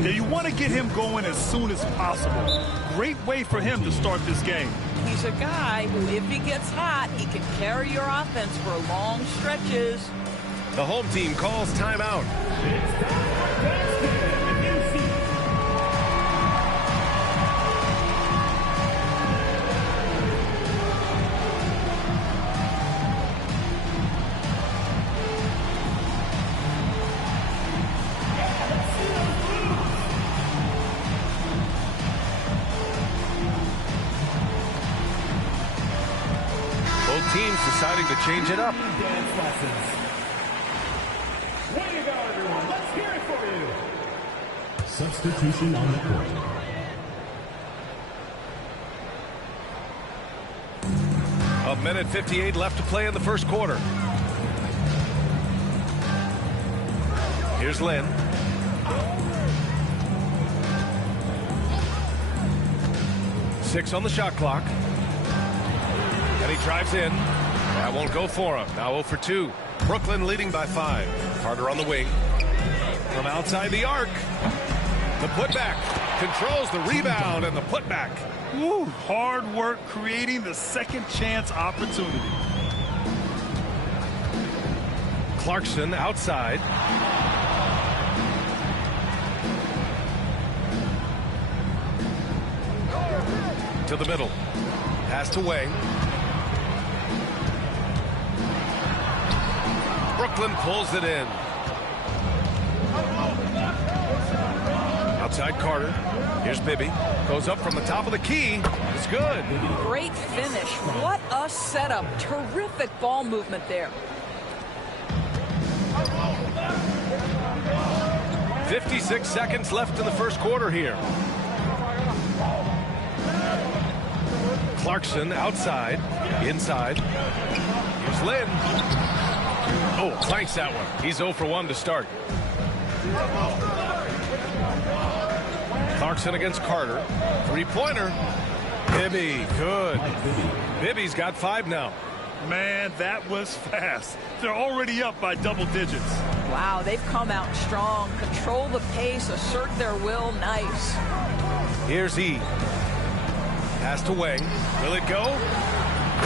Yeah, you want to get him going as soon as possible. Great way for him to start this game. He's a guy who, if he gets hot, he can carry your offense for long stretches. The home team calls timeout. Teams deciding to change it up. Way to go, everyone. Let's hear it for you. Substitution on the court. A minute 58 left to play in the first quarter. Here's Lin. Six on the shot clock. And he drives in. That won't go for him. Now 0 for 2. Brooklyn leading by 5. Carter on the wing. From outside the arc. The putback. Controls the rebound and the putback. Woo, hard work creating the second chance opportunity. Clarkson outside. To the middle. Pass to Wang. Brooklyn pulls it in. Outside Carter. Here's Bibby. Goes up from the top of the key. It's good. Great finish. What a setup. Terrific ball movement there. 56 seconds left in the first quarter here. Clarkson outside. Inside. Here's Lin. Oh, clanks that one. He's 0 for 1 to start. Clarkson against Carter. Three-pointer. Bibby, good. Bibby's got 5 now. Man, that was fast. They're already up by double digits. Wow, they've come out strong. Control the pace, assert their will. Nice. Here's E. Pass to Wang. Will it go?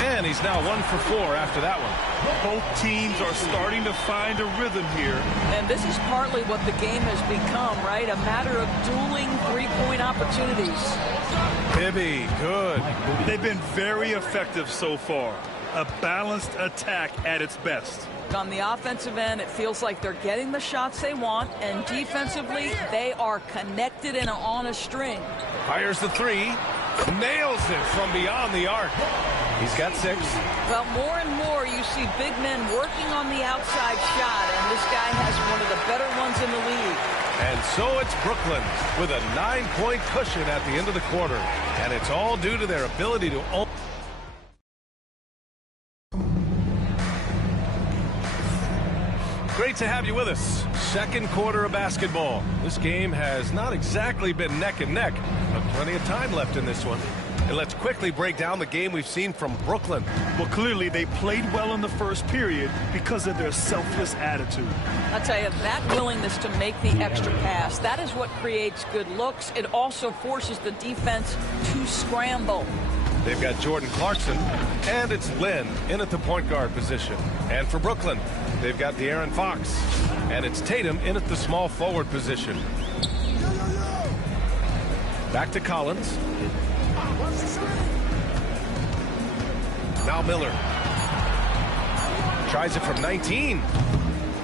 And he's now 1 for 4 after that one. Both teams are starting to find a rhythm here. And this is partly what the game has become, right? A matter of dueling three-point opportunities. Bibby, good. They've been very effective so far. A balanced attack at its best. On the offensive end, it feels like they're getting the shots they want, and defensively, they are connected and on a string. Fires the 3. Nails it from beyond the arc. He's got 6. Well, more and more you see big men working on the outside shot, and this guy has one of the better ones in the league. And so it's Brooklyn with a 9-point cushion at the end of the quarter. And it's all due to their ability to... Great to have you with us. Second quarter of basketball. This game has not exactly been neck and neck, but plenty of time left in this one. And let's quickly break down the game we've seen from Brooklyn. Well, clearly they played well in the first period because of their selfless attitude. I'll tell you, that willingness to make the extra pass, that is what creates good looks. It also forces the defense to scramble. They've got Jordan Clarkson, and it's Lin in at the point guard position. And for Brooklyn, they've got De'Aaron Fox, and it's Tatum in at the small forward position. Back to Collins. Now Miller. Tries it from 19.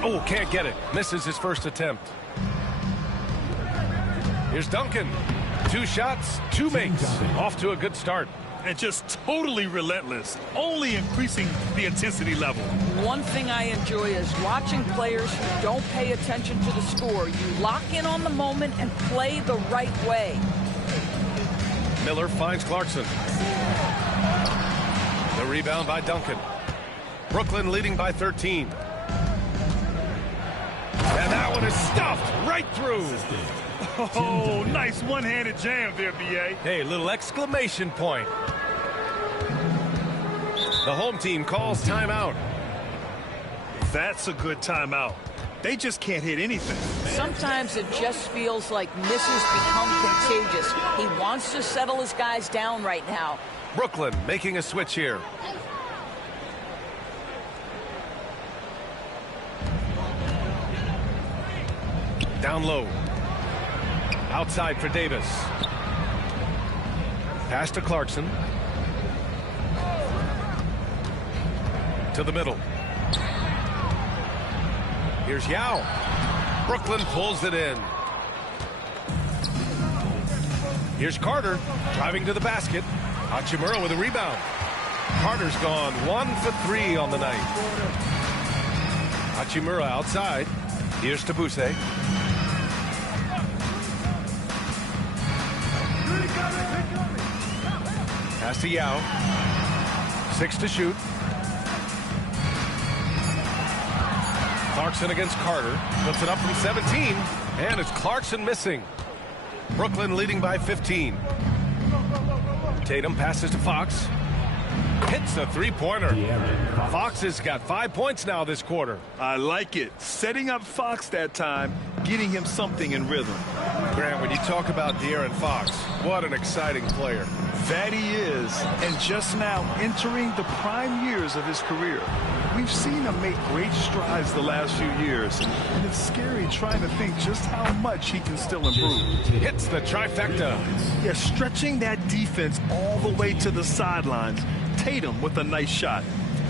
Oh, can't get it. Misses his first attempt. Here's Duncan. 2 shots, 2 makes. Off to a good start. And just totally relentless, only increasing the intensity level. One thing I enjoy is watching players who don't pay attention to the score. You lock in on the moment and play the right way. Miller finds Clarkson. The rebound by Duncan. Brooklyn leading by 13. And that one is stuffed right through. Oh, nice one-handed jam there, B.A. Hey, little exclamation point. The home team calls timeout. That's a good timeout. They just can't hit anything. Sometimes it just feels like misses become contagious. He wants to settle his guys down right now. Brooklyn making a switch here. Down low. Outside for Davis. Pass to Clarkson. To the middle. Here's Yao. Brooklyn pulls it in. Here's Carter driving to the basket. Hachimura with a rebound. Carter's gone 1 for 3 on the night. Hachimura outside. Here's Tabuse. Pass to Yao. 6 to shoot. Clarkson against Carter. Puts it up from 17. And it's Clarkson missing. Brooklyn leading by 15. Tatum passes to Fox. Hits a three-pointer. Fox has got 5 points now this quarter. I like it. Setting up Fox that time, getting him something in rhythm. Grant, when you talk about De'Aaron Fox, what an exciting player. That he is, and just now entering the prime years of his career. We've seen him make great strides the last few years, and it's scary trying to think just how much he can still improve. Hits the trifecta. Yeah, stretching that defense all the way to the sidelines. Tatum with a nice shot.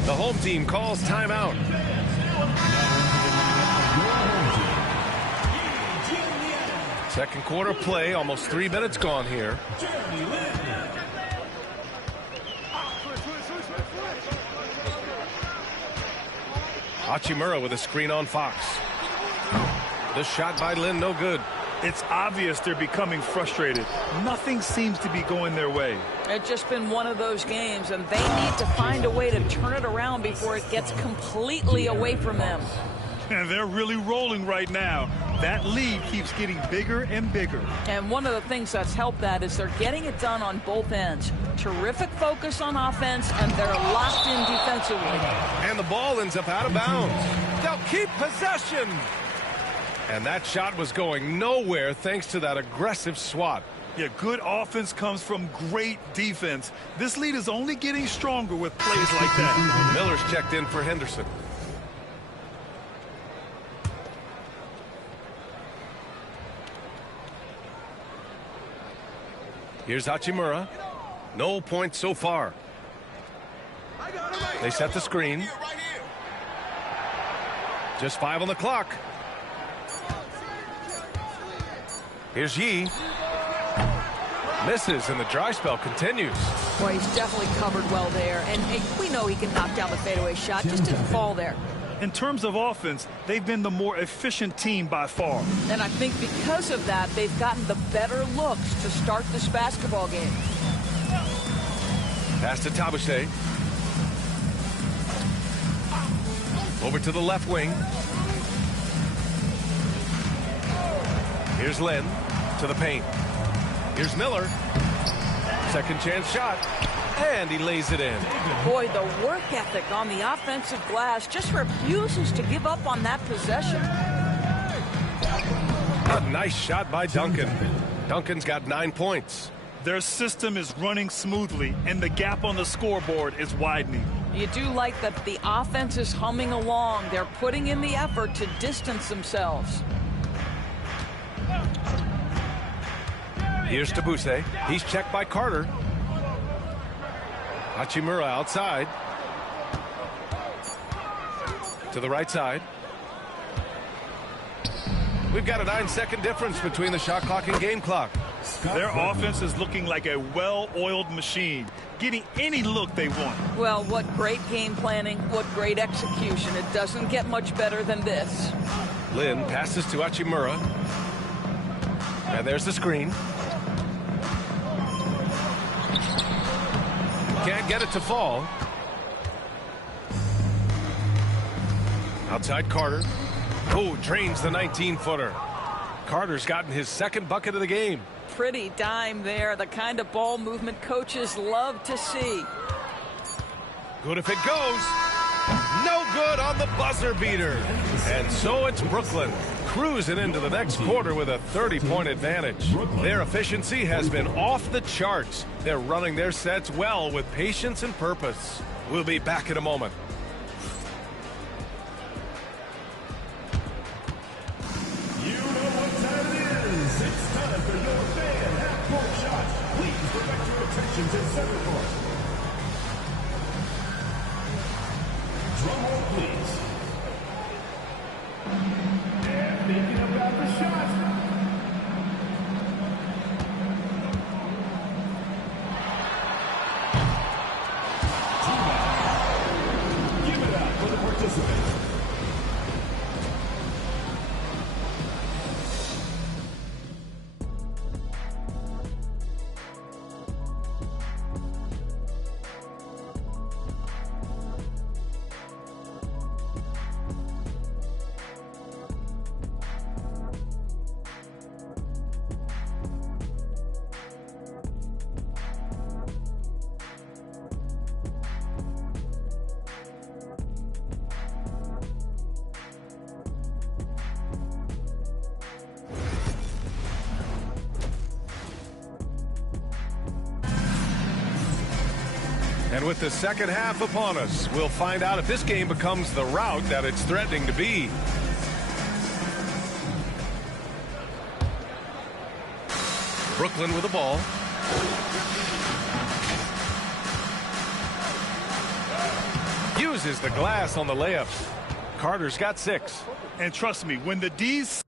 The home team calls timeout. Second quarter play, almost 3 minutes gone here. Hachimura with a screen on Fox. The shot by Lin, no good. It's obvious they're becoming frustrated. Nothing seems to be going their way. It's just been one of those games, and they need to find a way to turn it around before it gets completely away from them. And they're really rolling right now. That lead keeps getting bigger and bigger. And one of the things that's helped that is they're getting it done on both ends. Terrific focus on offense, and they're locked in defensively. And the ball ends up out of bounds. They'll keep possession. And that shot was going nowhere thanks to that aggressive swat. Yeah, good offense comes from great defense. This lead is only getting stronger with plays like that. Miller's checked in for Henderson. Here's Hachimura. No points so far. They set the screen. Just 5 on the clock. Here's Yee. Misses, and the dry spell continues. Boy, he's definitely covered well there. And hey, we know he can knock down the fadeaway shot. Just didn't fall there. In terms of offense, they've been the more efficient team by far. And I think because of that, they've gotten the better looks to start this basketball game. Pass to Tabuse. Over to the left wing. Here's Lin to the paint. Here's Miller. Second chance shot. And he lays it in. Boy, the work ethic on the offensive glass just refuses to give up on that possession. A nice shot by Duncan. Duncan's got 9 points. Their system is running smoothly, and the gap on the scoreboard is widening. You do like that the offense is humming along. They're putting in the effort to distance themselves. Here's Tabuse. He's checked by Carter. Hachimura outside. To the right side. We've got a 9-second difference between the shot clock and game clock. Their offense is looking like a well-oiled machine, getting any look they want. Well, what great game planning, what great execution. It doesn't get much better than this. Lynn passes to Hachimura. And there's the screen. Can't get it to fall. Outside Carter. Oh, drains the 19-footer. Carter's gotten his second bucket of the game. Pretty dime there, the kind of ball movement coaches love to see. Good if it goes. No good on the buzzer beater. And so it's Brooklyn cruising into the next quarter with a 30-point advantage. Their efficiency has been off the charts. They're running their sets well with patience and purpose. We'll be back in a moment. You know what time it is. It's time for your fan half-court shots. Please direct your attention to center court. Drum roll, please. And thinking about the shot. Give it up for the participants. And with the second half upon us, we'll find out if this game becomes the rout that it's threatening to be. Brooklyn with the ball. Uses the glass on the layups. Carter's got 6. And trust me, when the D's...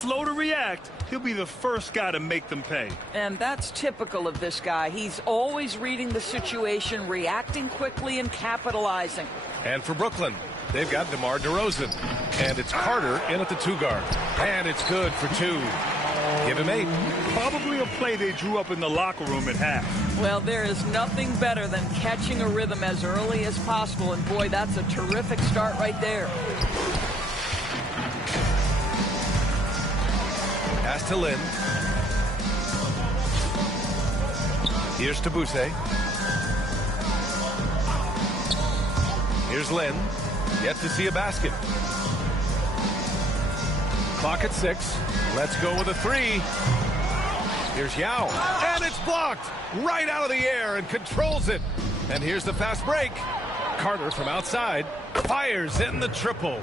slow to react, he'll be the first guy to make them pay. And that's typical of this guy. He's always reading the situation, reacting quickly, and capitalizing. And for Brooklyn, they've got DeMar DeRozan. And it's Carter in at the 2-guard. And it's good for 2. Give him 8. Probably a play they drew up in the locker room at half. Well, there is nothing better than catching a rhythm as early as possible. And boy, that's a terrific start right there. Pass to Lynn. Here's to Buse. Here's Lynn. Yet to see a basket. Clock at 6. Let's go with a 3. Here's Yao. And it's blocked right out of the air and controls it. And here's the fast break. Carter from outside fires in the triple.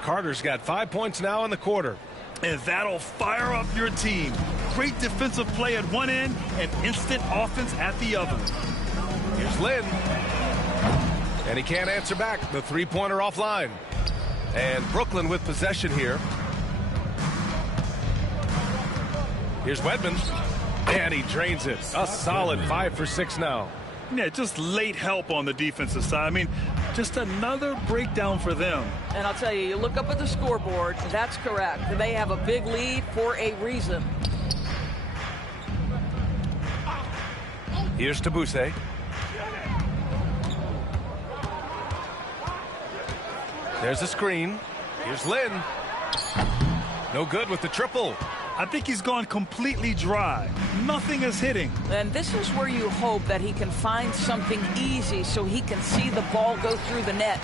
Carter's got 5 points now in the quarter. And that'll fire up your team. Great defensive play at one end and instant offense at the other. Here's Lynn. And he can't answer back. The 3-pointer offline. And Brooklyn with possession here. Here's Wedman. And he drains it. A solid 5 for 6 now. Yeah, just late help on the defensive side. I mean, just another breakdown for them. And I'll tell you, you look up at the scoreboard, that's correct. They have a big lead for a reason. Here's to Buse. There's a screen. Here's Lynn. No good with the triple. I think he's gone completely dry. Nothing is hitting. And this is where you hope that he can find something easy so he can see the ball go through the net.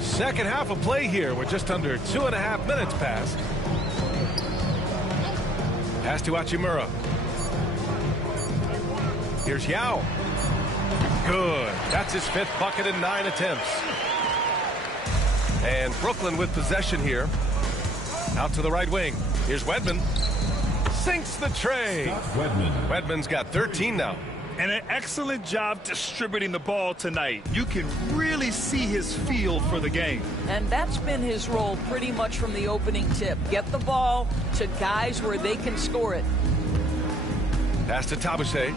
Second half of play here with just under 2.5 minutes passed. Pass to Hachimura. Here's Yao. Good. That's his 5th bucket in 9 attempts. And Brooklyn with possession here. Out to the right wing. Here's Wedman. Sinks the tray. Wedman's got 13 now. And an excellent job distributing the ball tonight. You can really see his feel for the game. And that's been his role pretty much from the opening tip. Get the ball to guys where they can score it. Pass to Tabushe.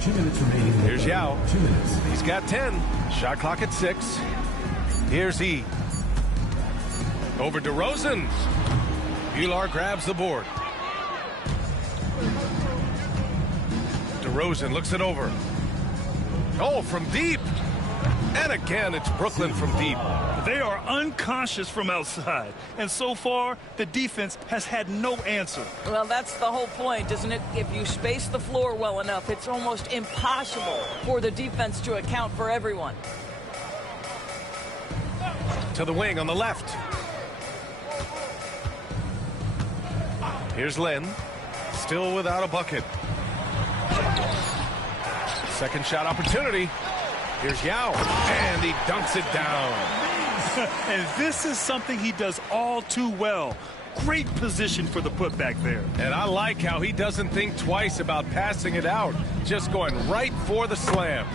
2 minutes remaining. Here's Yao. 2 minutes. He's got 10. Shot clock at 6. Here's E. Over to DeRozan. Pilar grabs the board. DeRozan looks it over. Oh, from deep. And again, it's Brooklyn from deep. They are unconscious from outside. And so far, the defense has had no answer. Well, that's the whole point, isn't it? If you space the floor well enough, it's almost impossible for the defense to account for everyone. To the wing on the left. Here's Lin. Still without a bucket. Second shot opportunity. Here's Yao. And he dunks it down. And this is something he does all too well. Great position for the putback there. And I like how he doesn't think twice about passing it out. Just going right for the slam.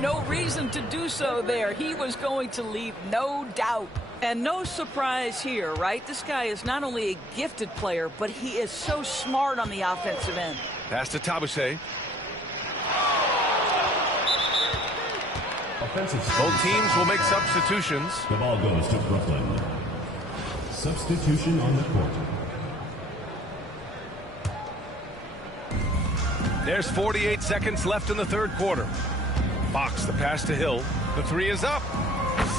No reason to do so there. He was going to leave, no doubt. And no surprise here, right? This guy is not only a gifted player, but he is so smart on the offensive end. Pass to Tabushe. Both teams will make substitutions. The ball goes to Brooklyn. Substitution on the court. There's 48 seconds left in the 3rd quarter. Fox, the pass to Hill. The 3 is up.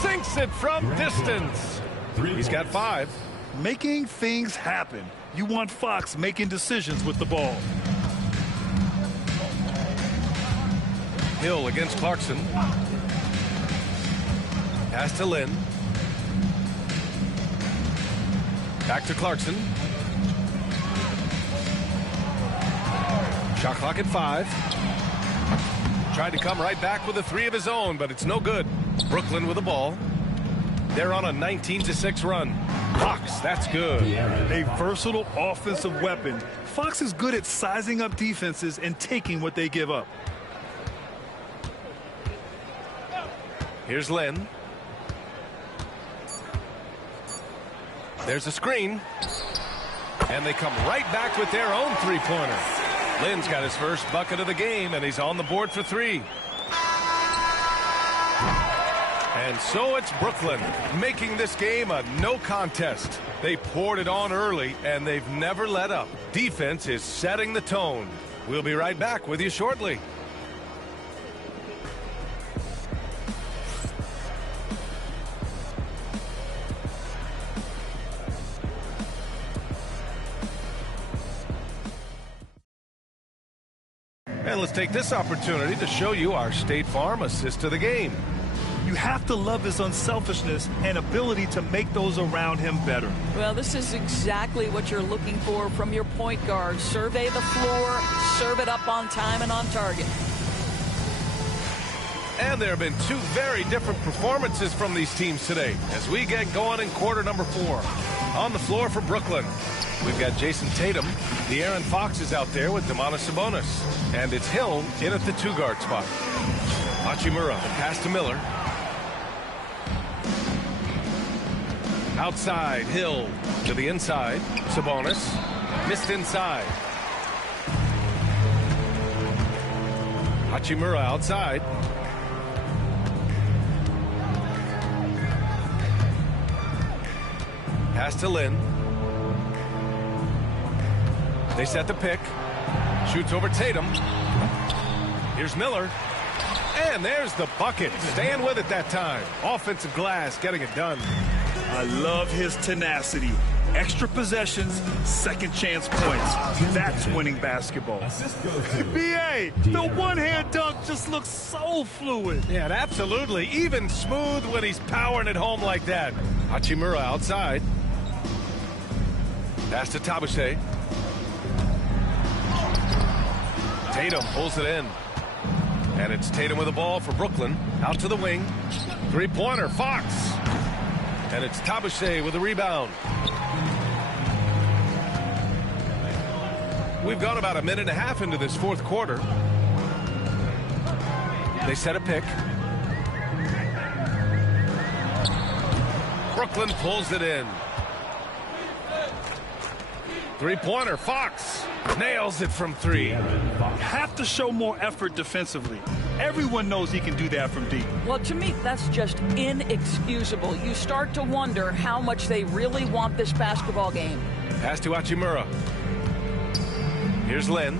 Sinks it from distance. He's got 5. Making things happen. You want Fox making decisions with the ball. Hill against Clarkson. Pass to Lin. Back to Clarkson. Shot clock at 5. Tried to come right back with a 3 of his own, but it's no good. Brooklyn with the ball. They're on a 19-6 run. Fox, that's good. A versatile offensive weapon. Fox is good at sizing up defenses and taking what they give up. Here's Lin. There's a screen. And they come right back with their own 3-pointer. Lin's got his first bucket of the game, and he's on the board for 3. And so it's Brooklyn making this game a no contest. They poured it on early, and they've never let up. Defense is setting the tone. We'll be right back with you shortly. And let's take this opportunity to show you our State Farm assist to the game. You have to love his unselfishness and ability to make those around him better. Well, this is exactly what you're looking for from your point guard. Survey the floor, serve it up on time and on target. And there have been 2 very different performances from these teams today as we get going in quarter number 4. On the floor for Brooklyn, we've got Jason Tatum. De'Aaron Fox is out there with Domantas Sabonis. And it's Hill in at the 2-guard spot. Hachimura, the pass to Miller. Outside, Hill to the inside. Sabonis missed inside. Hachimura outside. Pass to Lin. They set the pick. Shoots over Tatum. Here's Miller. And there's the bucket. Staying with it that time. Offensive glass, getting it done. I love his tenacity. Extra possessions, second chance points. That's winning basketball. B.A., the one-hand dunk just looks so fluid. Yeah, absolutely. Even smooth when he's powering it home like that. Hachimura outside. Pass to Tabushe. Tatum pulls it in. And it's Tatum with the ball for Brooklyn. Out to the wing. Three-pointer, Fox. And it's Tabushe with the rebound. We've gone about a minute and a half into this fourth quarter. They set a pick. Brooklyn pulls it in. Three-pointer, Fox nails it from three. Have to show more effort defensively. Everyone knows he can do that from deep. Well, to me, that's just inexcusable. You start to wonder how much they really want this basketball game. Pass to Hachimura. Here's Lin.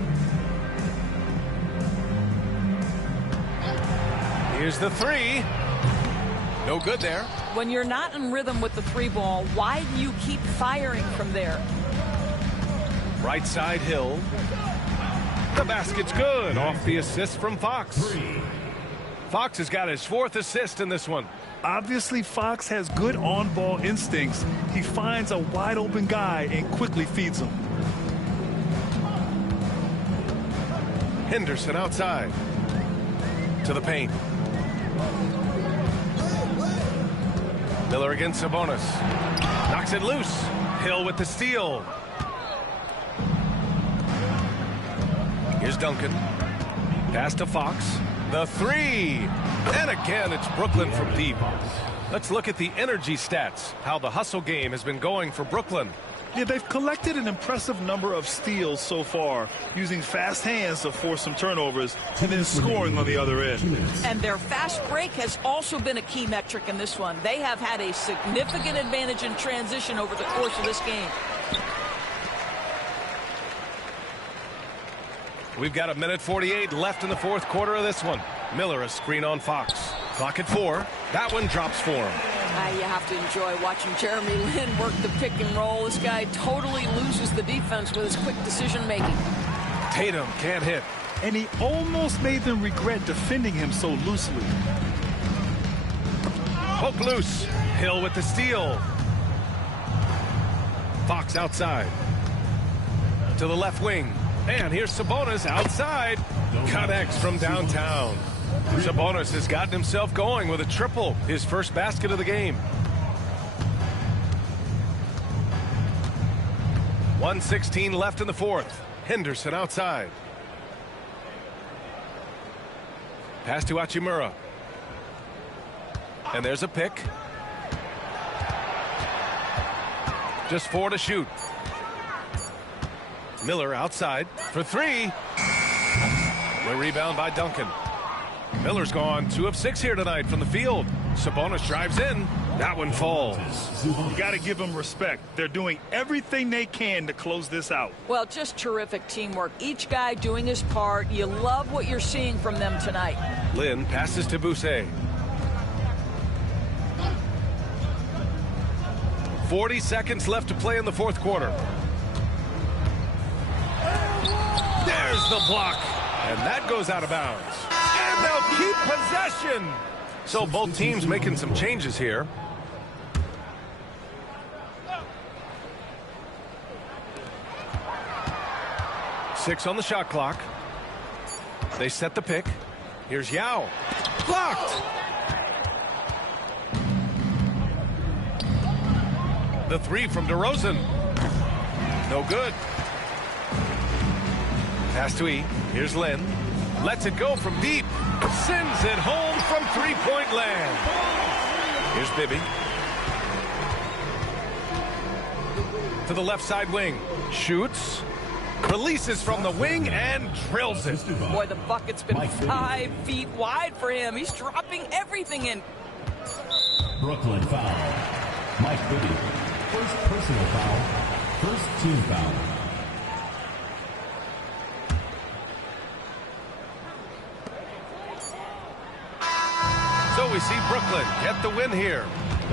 Here's the three. No good there. When you're not in rhythm with the three ball, why do you keep firing from there? Right side, Hill. The basket's good off the assist from Fox. Fox has got his fourth assist in this one. Obviously, Fox has good on-ball instincts. He finds a wide-open guy and quickly feeds him. Henderson outside. To the paint. Miller against Sabonis. Knocks it loose. Hill with the steal. Here's Duncan. Pass to Fox. The three. And again, it's Brooklyn from deep. Let's look at the energy stats. How the hustle game has been going for Brooklyn. Yeah, they've collected an impressive number of steals so far, using fast hands to force some turnovers and then scoring on the other end. And their fast break has also been a key metric in this one. They have had a significant advantage in transition over the course of this game. We've got a minute 48 left in the fourth quarter of this one. Miller a screen on Fox. Clock at 4. That one drops for him. You have to enjoy watching Jeremy Lin work the pick and roll. This guy totally loses the defense with his quick decision making. Tatum can't hit. And he almost made them regret defending him so loosely. Poke loose. Hill with the steal. Fox outside. To the left wing. And here's Sabonis outside. Connects from downtown. Sabonis has gotten himself going with a triple. His first basket of the game. 1:16 left in the fourth. Henderson outside. Pass to Hachimura. And there's a pick. Just 4 to shoot. Miller outside for 3. The rebound by Duncan. Miller's gone 2 of 6 here tonight from the field. Sabonis drives in. That one falls. You got to give them respect. They're doing everything they can to close this out. Well, just terrific teamwork. Each guy doing his part. You love what you're seeing from them tonight. Lin passes to Boucher. 40 seconds left to play in the fourth quarter. There's the block. And that goes out of bounds. And they'll keep possession. So both teams making some changes here. Six on the shot clock. They set the pick. Here's Yao. Blocked. The 3 from DeRozan. No good. Pass to E. Here's Lin. Lets it go from deep. Sends it home from three-point land. Here's Bibby. To the left side wing. Shoots. Releases from the wing and drills it. Boy, the bucket's been 5 feet wide for him. He's dropping everything in. Brooklyn foul. Mike Bibby. First personal foul. First team foul. So we see Brooklyn get the win here.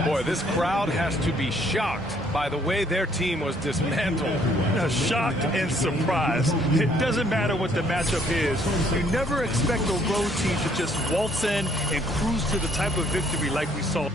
Boy, this crowd has to be shocked by the way their team was dismantled. Shocked and surprised. It doesn't matter what the matchup is. You never expect a road team to just waltz in and cruise to the type of victory like we saw.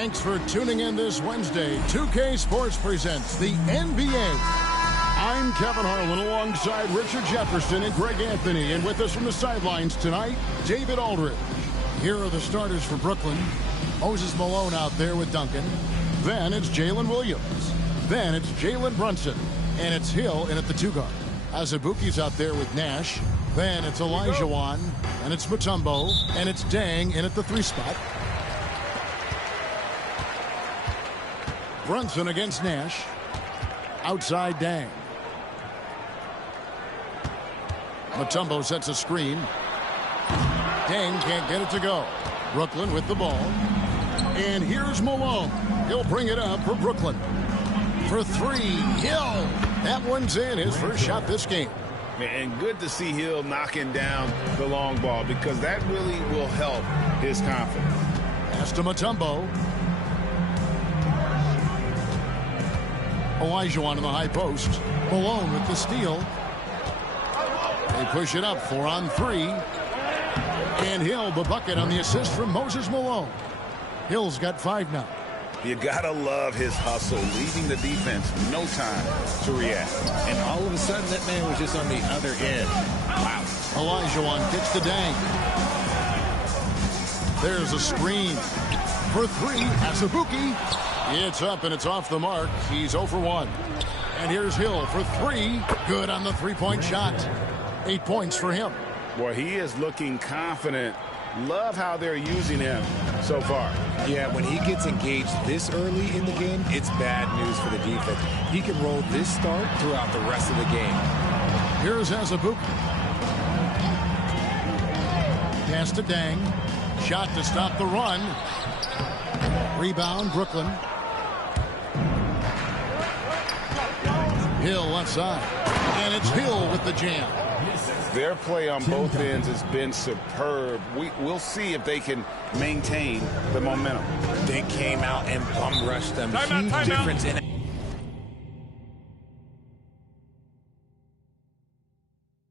Thanks for tuning in this Wednesday. 2K Sports presents the NBA. I'm Kevin Harlan alongside Richard Jefferson and Greg Anthony. And with us from the sidelines tonight, David Aldridge. Here are the starters for Brooklyn. Moses Malone out there with Duncan. Then it's Jalen Williams. Then it's Jalen Brunson. And it's Hill in at the 2 guard. Azubuike's out there with Nash. Then it's Olajuwon. And it's Mutombo. And it's Dang in at the 3 spot. Brunson against Nash. Outside Dang. Mutombo sets a screen. Dang can't get it to go. Brooklyn with the ball. And here's Malone. He'll bring it up for Brooklyn. For 3, Hill. That one's in, his first shot this game. And good to see Hill knocking down the long ball because that really will help his confidence. Pass to Mutombo. Olajuwon in the high post. Malone with the steal. They push it up 4 on 3. And Hill, the bucket on the assist from Moses Malone. Hill's got 5 now. You gotta love his hustle, leaving the defense no time to react. And all of a sudden, that man was just on the other end. Wow. Olajuwon kicks to Dang. There's a screen. For 3, Azubuike. It's up and it's off the mark. He's 0 for 1. And here's Hill for 3. Good on the 3-point shot. 8 points for him. Boy, he is looking confident. Love how they're using him so far. Yeah, when he gets engaged this early in the game, it's bad news for the defense. He can roll this start throughout the rest of the game. Here's Azubuike. Pass to Dang. Shot to stop the run. Rebound, Brooklyn. Hill left side. And it's Hill with the jam. Their play on both ends has been superb. We'll see if they can maintain the momentum. They came out and bum rushed them. Huge difference in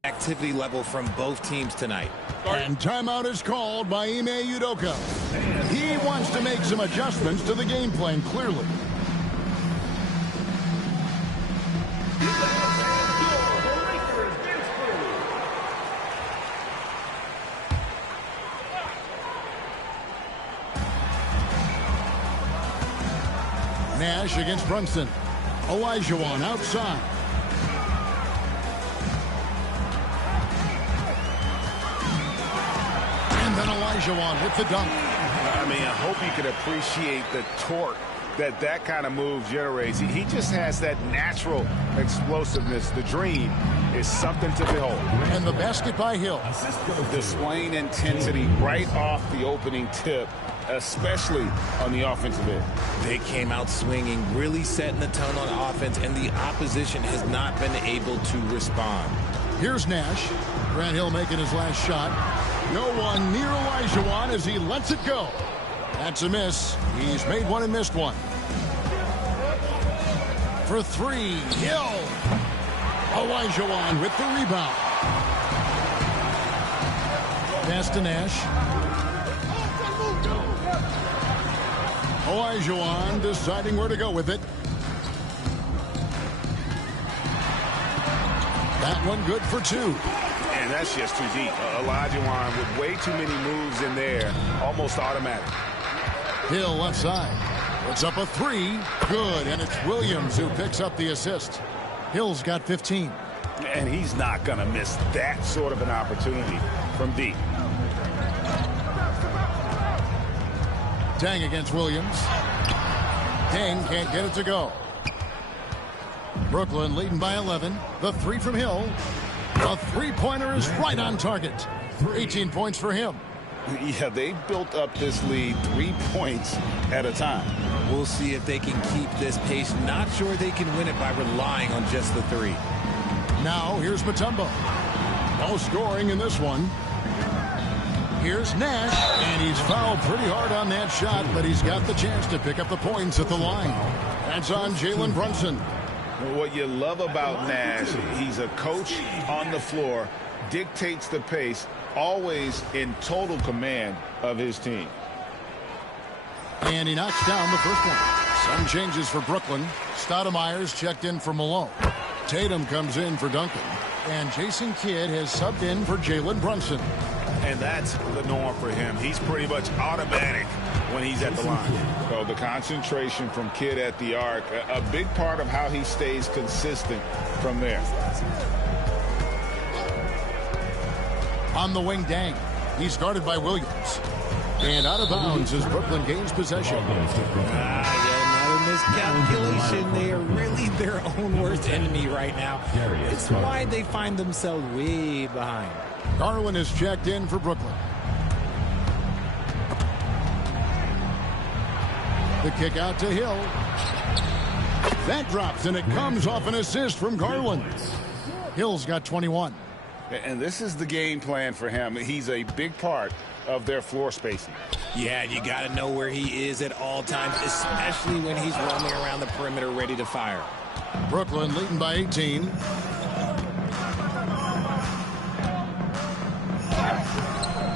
activity level from both teams tonight. And timeout is called by Ime Udoka. He wants to make some adjustments to the game plan, clearly. Nash against Brunson. Olajuwon outside. And then Olajuwon with the dunk. I mean, I hope you can appreciate the torque that kind of move generates. He just has that natural explosiveness. The dream is something to behold. And the basket by Hill. Displaying intensity right off the opening tip, especially on the offensive end. They came out swinging, really setting the tone on offense, and the opposition has not been able to respond. Here's Nash. Grant Hill making his last shot. No one near Olajuwon as he lets it go. That's a miss. He's made one and missed one. For 3, Hill. Olajuwon with the rebound. Pass to Nash. Olajuwon deciding where to go with it. That one good for 2. And that's just too deep. Olajuwon with way too many moves in there. Almost automatic. Hill left side. Puts up a 3. Good. And it's Williams who picks up the assist. Hill's got 15. And he's not going to miss that sort of an opportunity from deep. Dang against Williams. Dang can't get it to go. Brooklyn leading by 11. The 3 from Hill. The 3-pointer is right on target. 18 points for him. Yeah, they built up this lead 3 points at a time. We'll see if they can keep this pace. Not sure they can win it by relying on just the 3. Now here's Mutombo. No scoring in this one. Here's Nash, and he's fouled pretty hard on that shot, but he's got the chance to pick up the points at the line. That's on Jalen Brunson. What you love about Nash, he's a coach on the floor, dictates the pace, always in total command of his team. And he knocks down the first one. Some changes for Brooklyn. Stoudemire's checked in for Malone. Tatum comes in for Duncan. And Jason Kidd has subbed in for Jalen Brunson. And that's the norm for him. He's pretty much automatic when he's at the line. So the concentration from Kidd at the arc, a big part of how he stays consistent from there. On the wing, Dang. He's guarded by Williams. And out of bounds as Brooklyn gains possession. Another miscalculation. They are really their own worst enemy right now. It's why they find themselves way behind. Garland is checked in for Brooklyn. The kick out to Hill. That drops, and it comes off an assist from Garland. Hill's got 21. And this is the game plan for him. He's a big part of their floor spacing. Yeah, you got to know where he is at all times, especially when he's roaming around the perimeter ready to fire. Brooklyn leading by 18.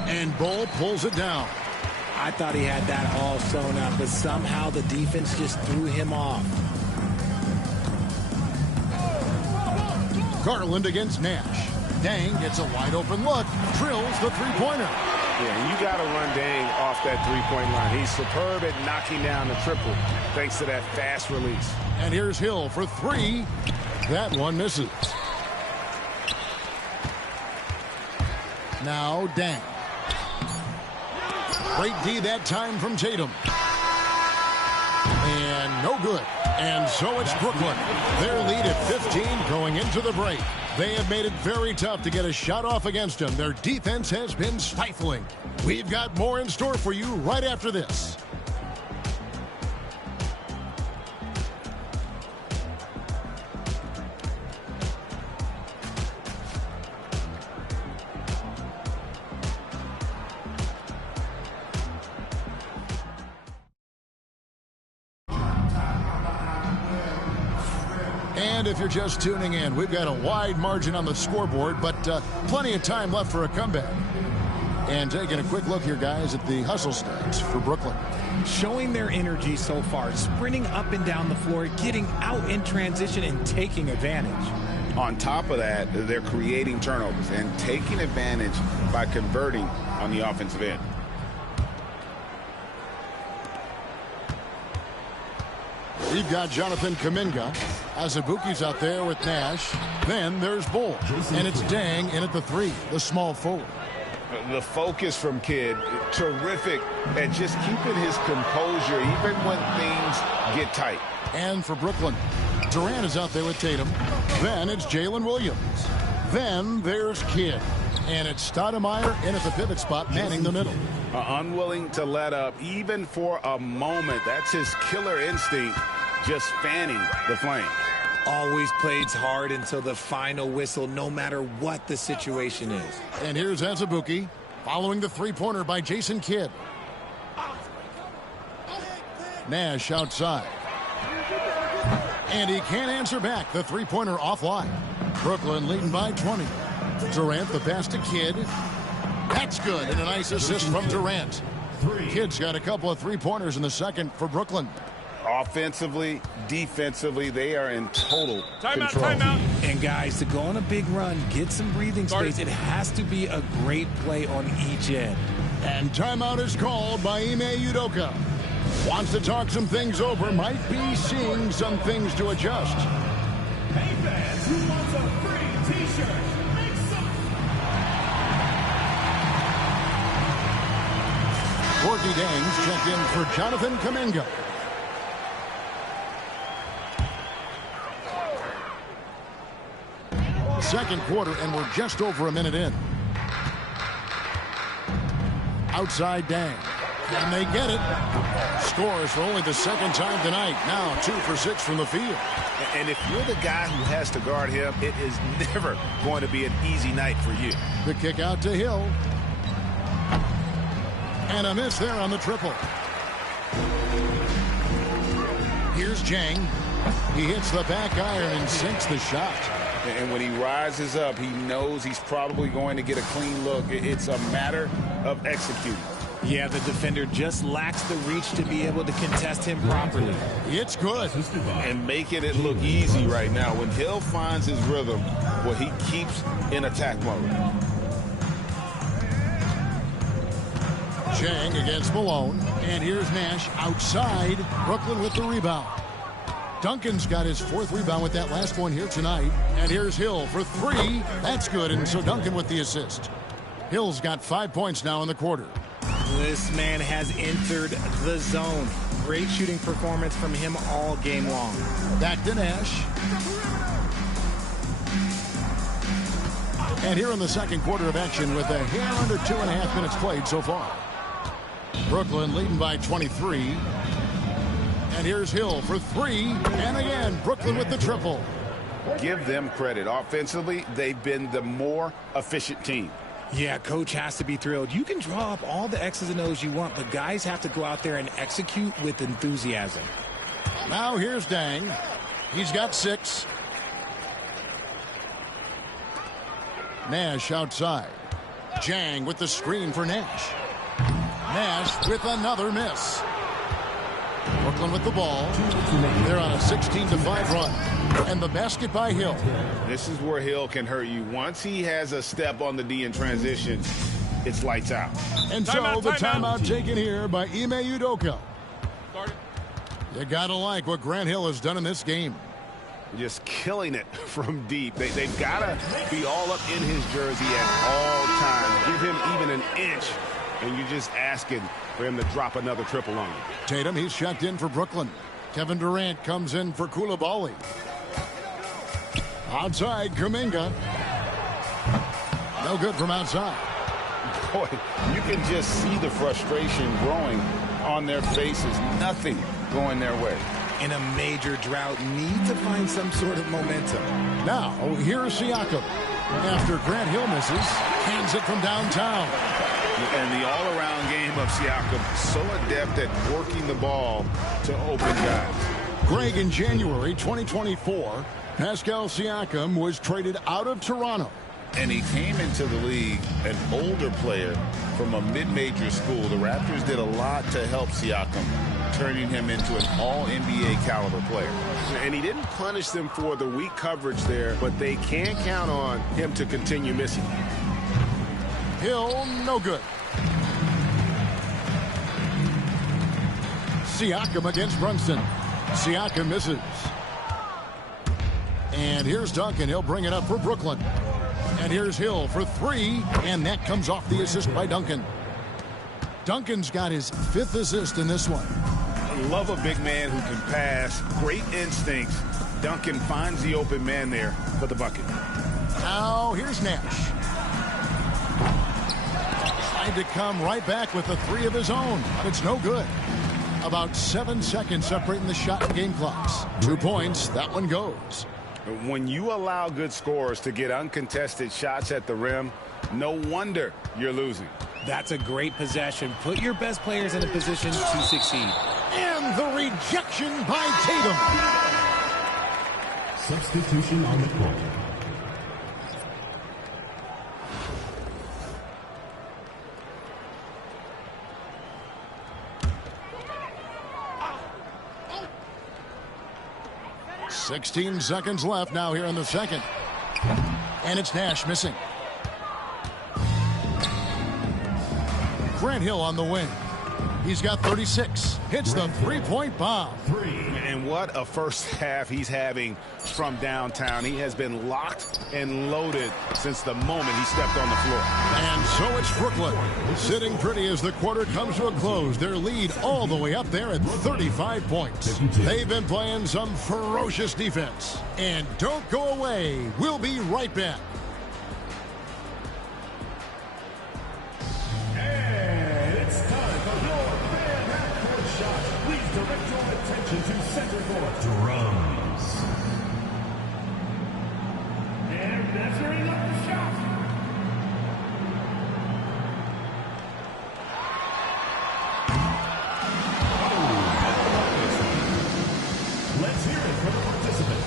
And Bull pulls it down. I thought he had that all sewn up, but somehow the defense just threw him off. Garland against Nash. Dang gets a wide open look, drills the three-pointer. Yeah, you got to run Dang off that three-point line. He's superb at knocking down the triple thanks to that fast release. And here's Hill for three. That one misses. Now Dang. Great D that time from Tatum. And no good. And so it's Brooklyn. Their lead at 15 going into the break. They have made it very tough to get a shot off against them. Their defense has been stifling. We've got more in store for you right after this. And if you're just tuning in, we've got a wide margin on the scoreboard, but plenty of time left for a comeback. And taking a quick look here, guys, at the hustle stats for Brooklyn. Showing their energy so far, sprinting up and down the floor, getting out in transition and taking advantage. On top of that, they're creating turnovers and taking advantage by converting on the offensive end. We've got Jonathan Kuminga. Azubuike's out there with Nash. Then there's Bull. And it's Dang in at the three, the small forward. The focus from Kidd, terrific at just keeping his composure even when things get tight. And for Brooklyn, Durant is out there with Tatum. Then it's Jalen Williams. Then there's Kidd. And it's Stoudemire in at the pivot spot, manning the middle. Unwilling to let up even for a moment. That's his killer instinct, just fanning the flames. Always plays hard until the final whistle, no matter what the situation is. And here's Azubuike following the three-pointer by Jason Kidd. Nash outside. And he can't answer back. The three-pointer offline. Brooklyn leading by 20. Durant the pass to Kidd. That's good, and a nice assist from Durant. Kidd's got a couple of three-pointers in the second for Brooklyn. Offensively, defensively, they are in total control. Timeout. And guys, to go on a big run, get some breathing space, it has to be a great play on each end. And timeout is called by Ime Udoka. Wants to talk some things over, might be seeing some things to adjust. Hey fans, who wants a free t-shirt? Make some. Gorgie Dang's checked in for Jonathan Kuminga. Second quarter, and we're just over a minute in. Outside Dang. And they get it. Scores for only the second time tonight. Now 2 for 6 from the field. And if you're the guy who has to guard him, it is never going to be an easy night for you. The kick out to Hill. And a miss there on the triple. Here's Jang. He hits the back iron and sinks the shot. And when he rises up, he knows he's probably going to get a clean look. It's a matter of executing. Yeah, the defender just lacks the reach to be able to contest him properly. It's good. And making it look easy right now. When Hill finds his rhythm, well, he keeps in attack mode. Chang against Malone. And here's Nash outside. Brooklyn with the rebound. Duncan's got his 4th rebound with that last one here tonight. And here's Hill for 3. That's good. And so Duncan with the assist. Hill's got 5 points now in the quarter. This man has entered the zone. Great shooting performance from him all game long. Back to Nash. And here in the second quarter of action with a hair under 2.5 minutes played so far. Brooklyn leading by 23. And here's Hill for 3. And again, Brooklyn with the triple. Give them credit. Offensively, they've been the more efficient team. Yeah, coach has to be thrilled. You can draw up all the X's and O's you want, but guys have to go out there and execute with enthusiasm. Now here's Dang. He's got 6. Nash outside. Jang with the screen for Nash. Nash with another miss. Brooklyn with the ball. They're on a 16-5 run. And the basket by Hill. This is where Hill can hurt you. Once he has a step on the D in transition, it's lights out. And so the timeout taken here by Ime Udoka. You gotta like what Grant Hill has done in this game. Just killing it from deep. They've got to be all up in his jersey at all times. Give him even an inch, and you're just asking for him to drop another triple on you. Tatum, he's checked in for Brooklyn. Kevin Durant comes in for Coulibaly. Outside, Kuminga. No good from outside. Boy, you can just see the frustration growing on their faces. Nothing going their way. In a major drought, need to find some sort of momentum. Now, here's Siakam. After Grant Hill misses, hands it from downtown. And the all-around game of Siakam, so adept at working the ball to open guys. Greg, in January 2024, Pascal Siakam was traded out of Toronto. And he came into the league an older player from a mid-major school. The Raptors did a lot to help Siakam, turning him into an all-NBA caliber player. And he didn't punish them for the weak coverage there, but they can count on him to continue missing. Hill, no good. Siakam against Brunson. Siakam misses. And here's Duncan. He'll bring it up for Brooklyn. And here's Hill for 3. And that comes off the assist by Duncan. Duncan's got his 5th assist in this one. I love a big man who can pass. Great instincts. Duncan finds the open man there for the bucket. Now here's Nash. Tried to come right back with a 3 of his own, but it's no good. About 7 seconds separating the shot and game clocks. 2 points. That one goes. When you allow good scorers to get uncontested shots at the rim, no wonder you're losing. That's a great possession. Put your best players in a position to succeed. And the rejection by Tatum. Substitution on the court. $16 seconds left now here in the second. And it's Nash missing. Grant Hill on the wing. He's got 36. Hits the 3-point bomb. And what a first half he's having from downtown. He has been locked and loaded since the moment he stepped on the floor. And so it's Brooklyn sitting pretty as the quarter comes to a close. Their lead all the way up there at 35 points. They've been playing some ferocious defense. And don't go away. We'll be right back. And it's time for your fan half-court shot. Please direct your attention to center court. Drums. And measuring up the shot. Let's hear it for the participant.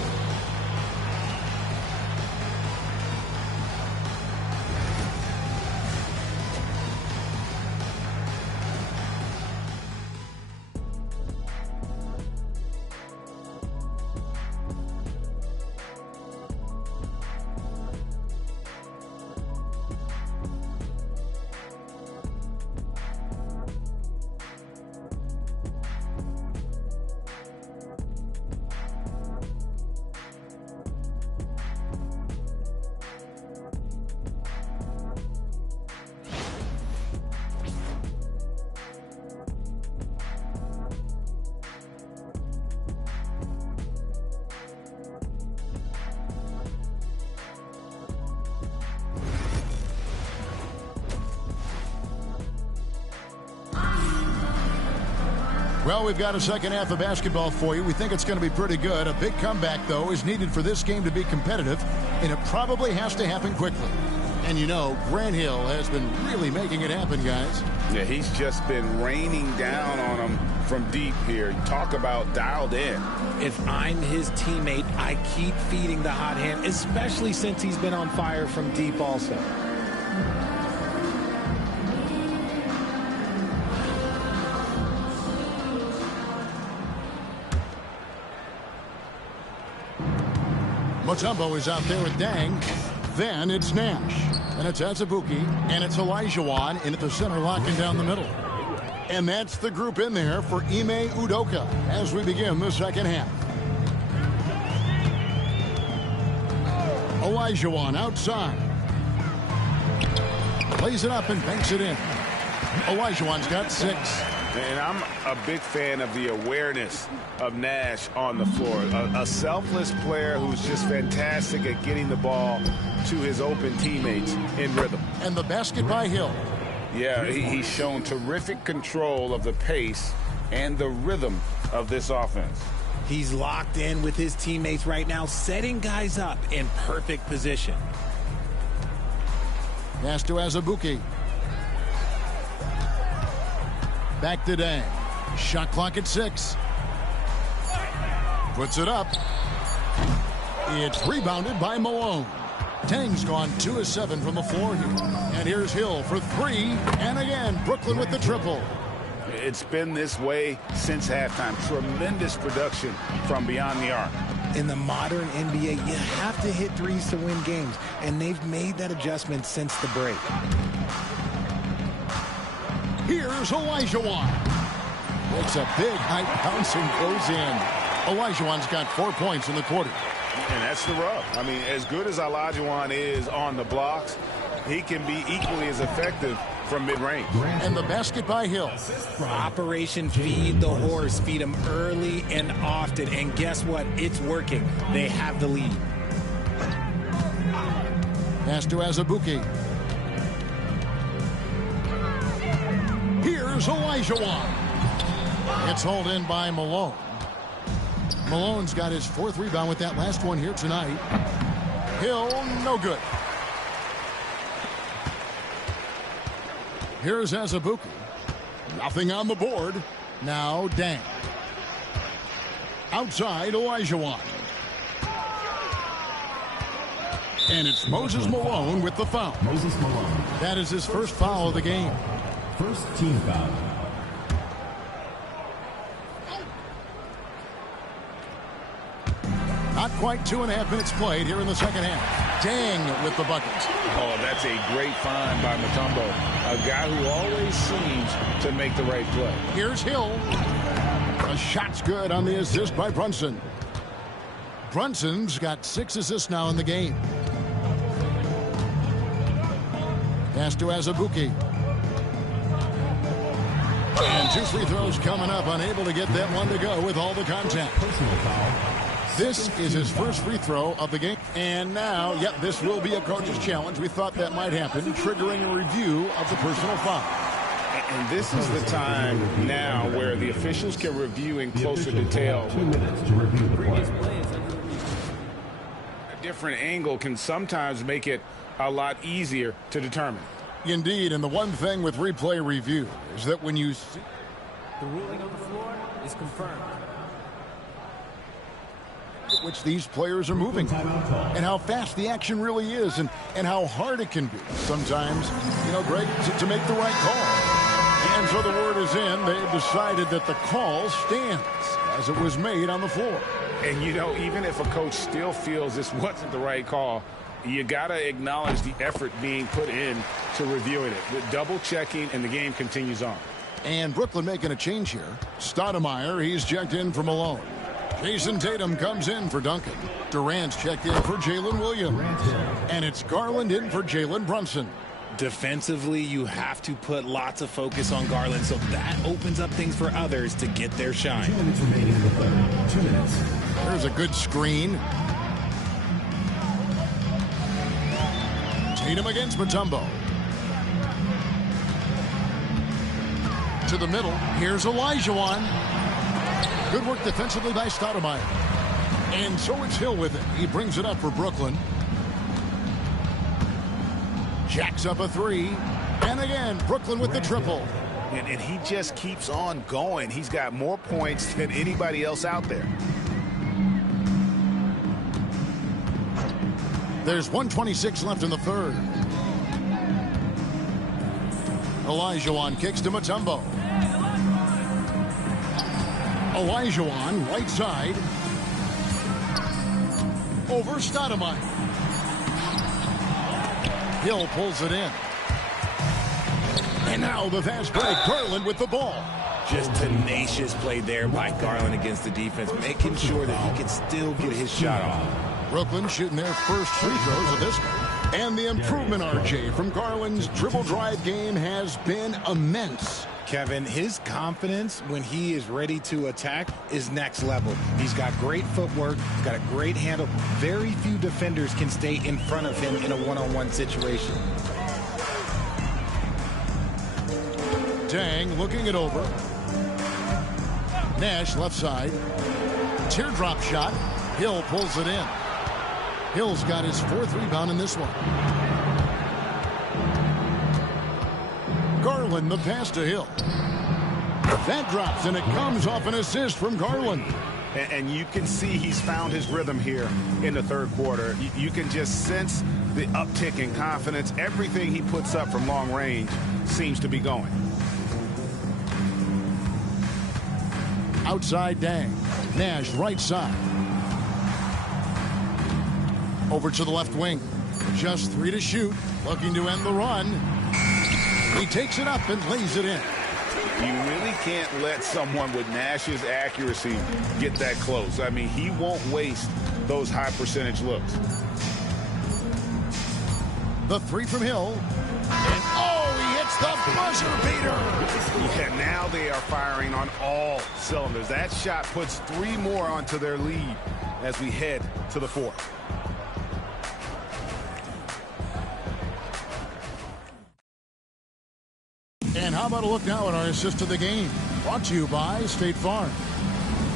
Well, we've got a second half of basketball for you. We think it's going to be pretty good. A big comeback, though, is needed for this game to be competitive, and it probably has to happen quickly. And you know, Grant Hill has been really making it happen, guys. Yeah, he's just been raining down on them from deep here. Talk about dialed in. If I'm his teammate, I keep feeding the hot hand, especially since he's been on fire from deep also. Mutombo is out there with Dang. Then it's Nash. And it's Azubuike. And it's Olajuwon in at the center, locking down the middle. And that's the group in there for Ime Udoka as we begin the second half. Olajuwon outside. Plays it up and banks it in. Olajuwon's got 6. And I'm a big fan of the awareness of Nash on the floor. A selfless player who's just fantastic at getting the ball to his open teammates in rhythm. And the basket by Hill. Yeah, he's shown terrific control of the pace and the rhythm of this offense. He's locked in with his teammates right now, setting guys up in perfect position. Pass to Azubuike. Back to Dang. Shot clock at 6. Puts it up. It's rebounded by Malone. Tang's gone 2 of 7 from the floor here. And here's Hill for 3. And again, Brooklyn with the triple. It's been this way since halftime. Tremendous production from beyond the arc. In the modern NBA, you have to hit threes to win games. And they've made that adjustment since the break. Here's Olajuwon. It's a big high bouncing goes in. Olajuwon's got 4 points in the quarter. And that's the rub. I mean, as good as Olajuwon is on the blocks, he can be equally as effective from mid-range. And the basket by Hill. Operation Feed the Horse. Feed him early and often. And guess what? It's working. They have the lead. Pass to Azubuike. Here's Olajuwon. It's hauled in by Malone. Malone's got his 4th rebound with that last one here tonight. Hill, no good. Here's Azubuike. Nothing on the board. Now Dang. Outside, Olajuwon. And it's Moses Malone with the foul. Moses Malone. That is his first foul of the game. First team foul. Not quite 2.5 minutes played here in the second half. Dang with the bucket. Oh, that's a great find by Mutombo. A guy who always seems to make the right play. Here's Hill. A shot's good on the assist by Brunson. Brunson's got 6 assists now in the game. Pass to Azubuike. And 2 free throws coming up. Unable to get that one to go with all the contact. Personal foul. This is his first free throw of the game. And now, yep, this will be a coach's challenge. We thought that might happen, triggering a review of the personal foul. And this is the time now where the officials can review in closer detail. 2 minutes to review the play. A different angle can sometimes make it a lot easier to determine. Indeed, and the one thing with replay review is that when you see The ruling on the floor is confirmed. which these players are moving and how fast the action really is and how hard it can be sometimes, you know, Greg, to make the right call. And so the word is in. They've decided that the call stands as it was made on the floor. And, you know, even if a coach still feels this wasn't the right call, you got to acknowledge the effort being put in to reviewing it. The double checking, and the game continues on. And Brooklyn making a change here. Stoudemire, he's checked in for Malone. Jason Tatum comes in for Duncan. Durant's checked in for Jalen Williams. And it's Garland in for Jalen Brunson. Defensively, you have to put lots of focus on Garland, so that opens up things for others to get their shine. 2 minutes remaining in the third. 2 minutes. There's a good screen. Tatum against Mutombo. To the middle. Here's Olajuwon. Good work defensively by Stoudemire. And so it's Hill with it. He brings it up for Brooklyn. Jacks up a three. And again, Brooklyn with the triple. And he just keeps on going. He's got more points than anybody else out there. There's 1:26 left in the third. Olajuwon kicks to Mutombo. Olajuwon, right side. Over Stoudemire. Hill pulls it in. And now the fast break. Garland with the ball. Just tenacious play there by Garland against the defense, making sure that he can still get his shot off. Brooklyn shooting their first free throws of this one. And the improvement, RJ, from Garland's dribble drive game has been immense. Kevin, his confidence when he is ready to attack is next level. He's got great footwork, he's got a great handle. Very few defenders can stay in front of him in a one-on-one situation. Dang looking it over. Nash left side. Teardrop shot. Hill pulls it in. Hill's got his fourth rebound in this one. Garland the pass to Hill. That drops, and it comes off an assist from Garland. And you can see he's found his rhythm here in the third quarter. You can just sense the uptick in confidence. Everything he puts up from long range seems to be going. Outside Dang. Nash right side. Over to the left wing. Just 3 to shoot. Looking to end the run. He takes it up and lays it in. You really can't let someone with Nash's accuracy get that close. I mean, he won't waste those high percentage looks. The three from Hill. And oh, he hits the buzzer beater. Yeah, now they are firing on all cylinders. That shot puts 3 more onto their lead as we head to the fourth. And how about a look now at our assist of the game? Brought to you by State Farm.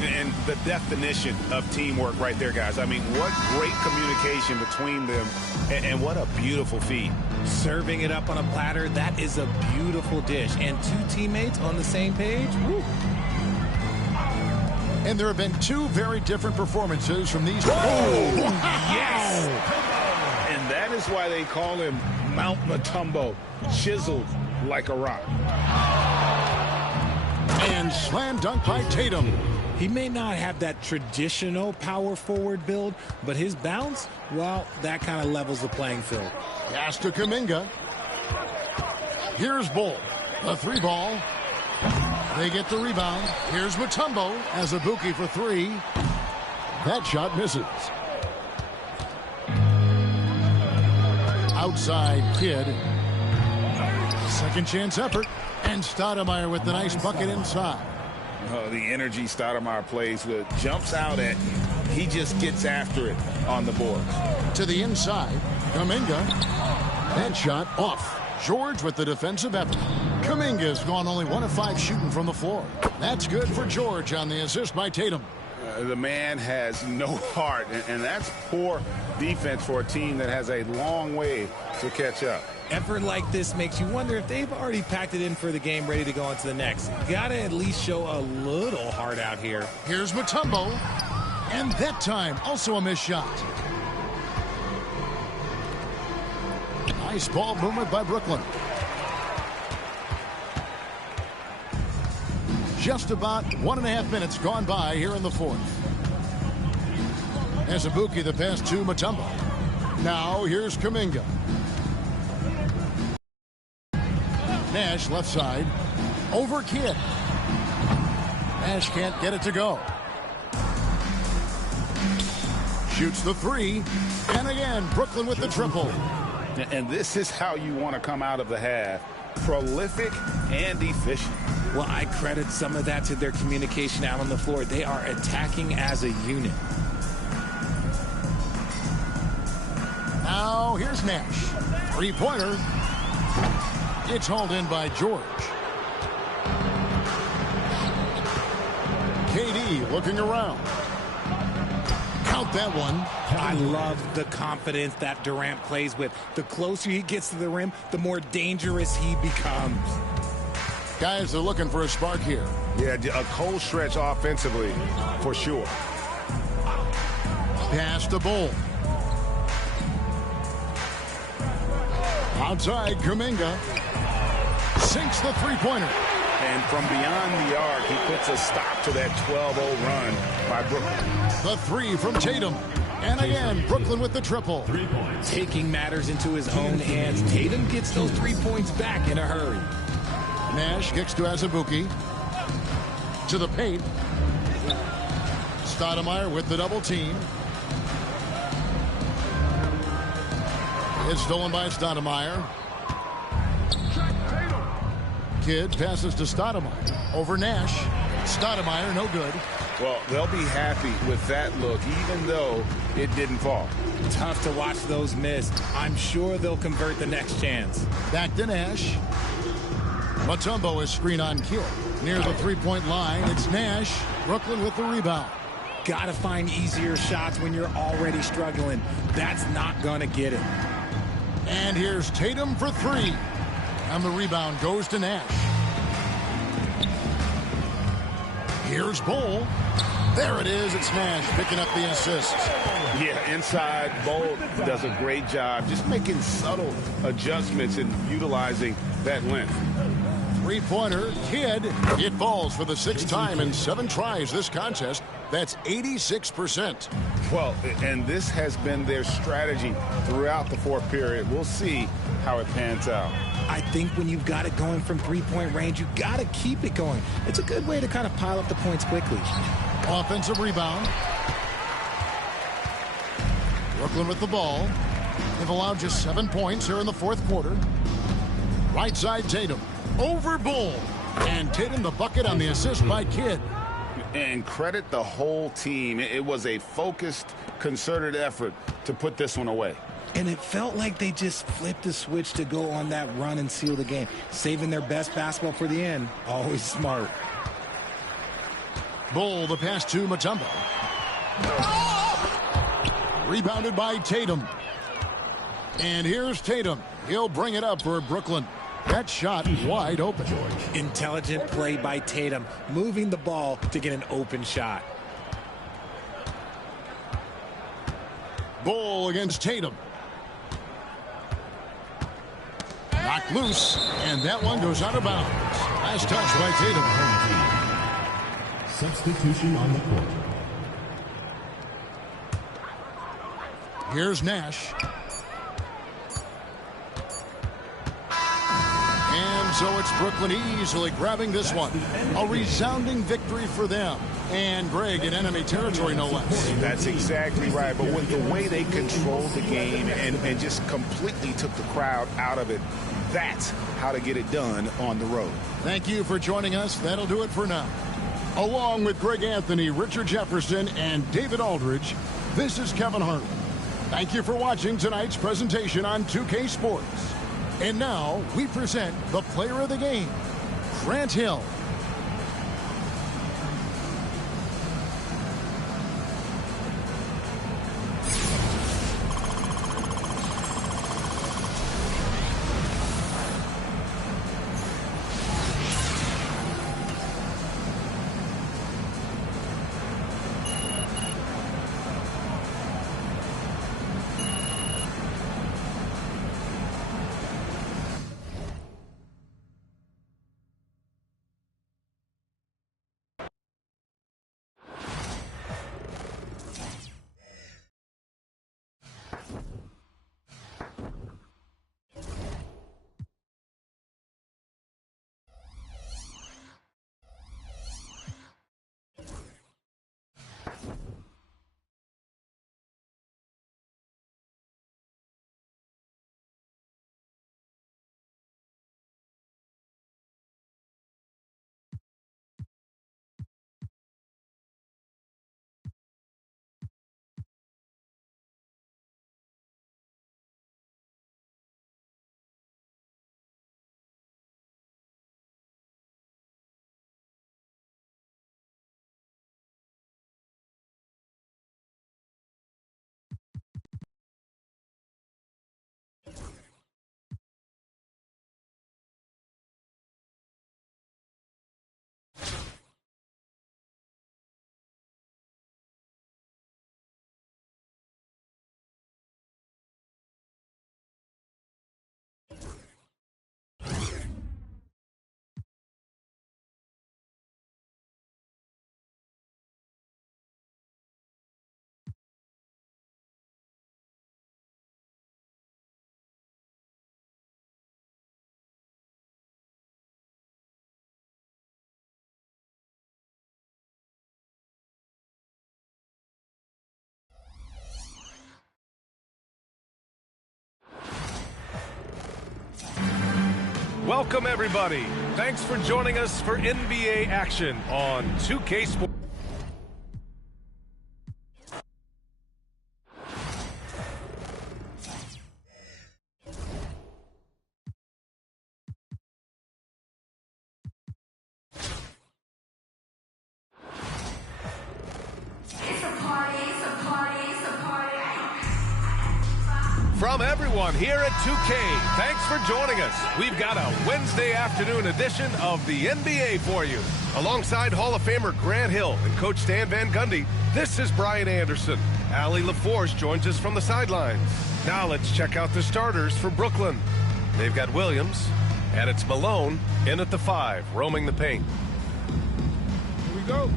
And the definition of teamwork right there, guys. I mean, what great communication between them, and what a beautiful feed. Serving it up on a platter, that is a beautiful dish. And 2 teammates on the same page, woo. And there have been 2 very different performances from these. Oh, yes! And that is why they call him Mount Mutombo, chiseled like a rock. And slam dunk by Tatum. He may not have that traditional power forward build, but his bounce, well, that kind of levels the playing field. Pass to Kuminga. Here's Bull. The 3 ball. They get the rebound. Here's Mutombo as Azubuike for 3. That shot misses. Outside Kidd. Second chance effort. And Stoudemire with the nice bucket inside. Oh, the energy Stoudemire plays with. Jumps out at you. He just gets after it on the boards. To the inside. Kuminga. That shot off. George with the defensive effort. Kuminga's gone only 1 of 5 shooting from the floor. That's good for George on the assist by Tatum. The man has no heart, and that's poor defense for a team that has a long way to catch up. Effort like this makes you wonder if they've already packed it in for the game, ready to go on to the next. Gotta at least show a little heart out here. Here's Mutombo, and that time also a missed shot. Nice ball movement by Brooklyn. Just about 1.5 minutes gone by here in the fourth. As Azubuike the pass to Mutombo. Now here's Kuminga. Nash left side. Over Kidd. Nash can't get it to go. Shoots the 3. And again, Brooklyn with the triple. And this is how you want to come out of the half. Prolific and efficient. Well, I credit some of that to their communication out on the floor. They are attacking as a unit. Now here's Nash. 3-pointer. It's hauled in by George. KD looking around. Count that one. I love the confidence that Durant plays with. The closer he gets to the rim, the more dangerous he becomes. Guys, they're looking for a spark here. Yeah, a cold stretch offensively, for sure. Pass to Bull. Outside, Kuminga sinks the three-pointer. And from beyond the arc, he puts a stop to that 12-0 run by Brooklyn. The three from Tatum. And again, Brooklyn with the triple. Taking matters into his own hands. Tatum gets those 3 points back in a hurry. Nash kicks to Azubuike. To the paint. Stoudemire with the double team. It's stolen by Stoudemire. Kidd passes to Stoudemire. Over Nash. Stoudemire, no good. Well, they'll be happy with that look, even though it didn't fall. Tough to watch those miss. I'm sure they'll convert the next chance. Back to Nash. Mutombo is screen on Kidd. Near the three-point line, it's Nash. Brooklyn with the rebound. Gotta find easier shots when you're already struggling. That's not gonna get it. And here's Tatum for three. And the rebound goes to Nash. Here's Bull. There it is. It's Nash picking up the assist. Yeah, inside, Bull does a great job just making subtle adjustments and utilizing that length. Three-pointer, Kidd. It falls for the sixth time in 7 tries this contest. That's 86%. Well, and this has been their strategy throughout the fourth period. We'll see how it pans out. I think when you've got it going from three-point range, you got to keep it going. It's a good way to kind of pile up the points quickly. Offensive rebound. Brooklyn with the ball. They've allowed just 7 points here in the fourth quarter. Right side, Tatum. Over Bull. And Tatum the bucket on the assist by Kidd. And credit the whole team. It was a focused, concerted effort to put this one away. And it felt like they just flipped the switch to go on that run and seal the game. Saving their best basketball for the end. Always smart. Bull, the pass to Mutombo. Rebounded by Tatum. And here's Tatum. He'll bring it up for Brooklyn. That shot wide open. Intelligent play by Tatum, moving the ball to get an open shot. Bull against Tatum. Knocked loose, and that one goes out of bounds. Last touch by Tatum. Substitution on the court. Here's Nash. And so it's Brooklyn easily grabbing this one. A resounding victory for them. And Greg in enemy territory, no less. That's exactly right. But with the way they controlled the game and just completely took the crowd out of it, that's how to get it done on the road. Thank you for joining us. That'll do it for now. Along with Greg Anthony, Richard Jefferson, and David Aldridge, this is Kevin Harlan. Thank you for watching tonight's presentation on 2K Sports. And now we present the player of the game, Grant Hill. Welcome, everybody. Thanks for joining us for NBA action on 2K Sports. From everyone here at 2K, thanks for joining us. We've got a Wednesday afternoon edition of the NBA for you. Alongside Hall of Famer Grant Hill and Coach Stan Van Gundy, this is Brian Anderson. Allie LaForce joins us from the sidelines. Now let's check out the starters for Brooklyn. They've got Williams, and it's Malone in at the 5, roaming the paint. Here we go.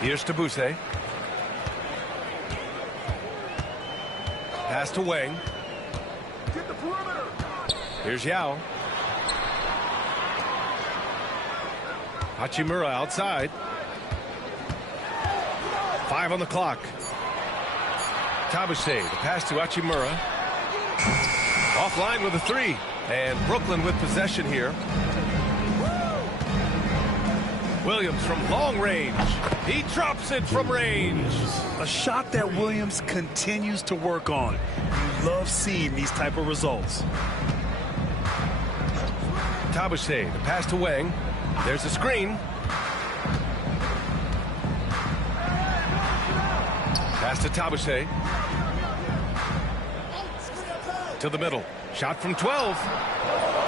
Here's Tabuse. Pass to Wang. Get the perimeter. Here's Yao. Hachimura outside. 5 on the clock. Tabuse, the pass to Hachimura. Offline with a 3. And Brooklyn with possession here. Williams from long range. He drops it from range. A shot that Williams continues to work on. You love seeing these type of results. Tabuse, the pass to Wang. There's a screen. Pass to Tabuse. To the middle. Shot from 12.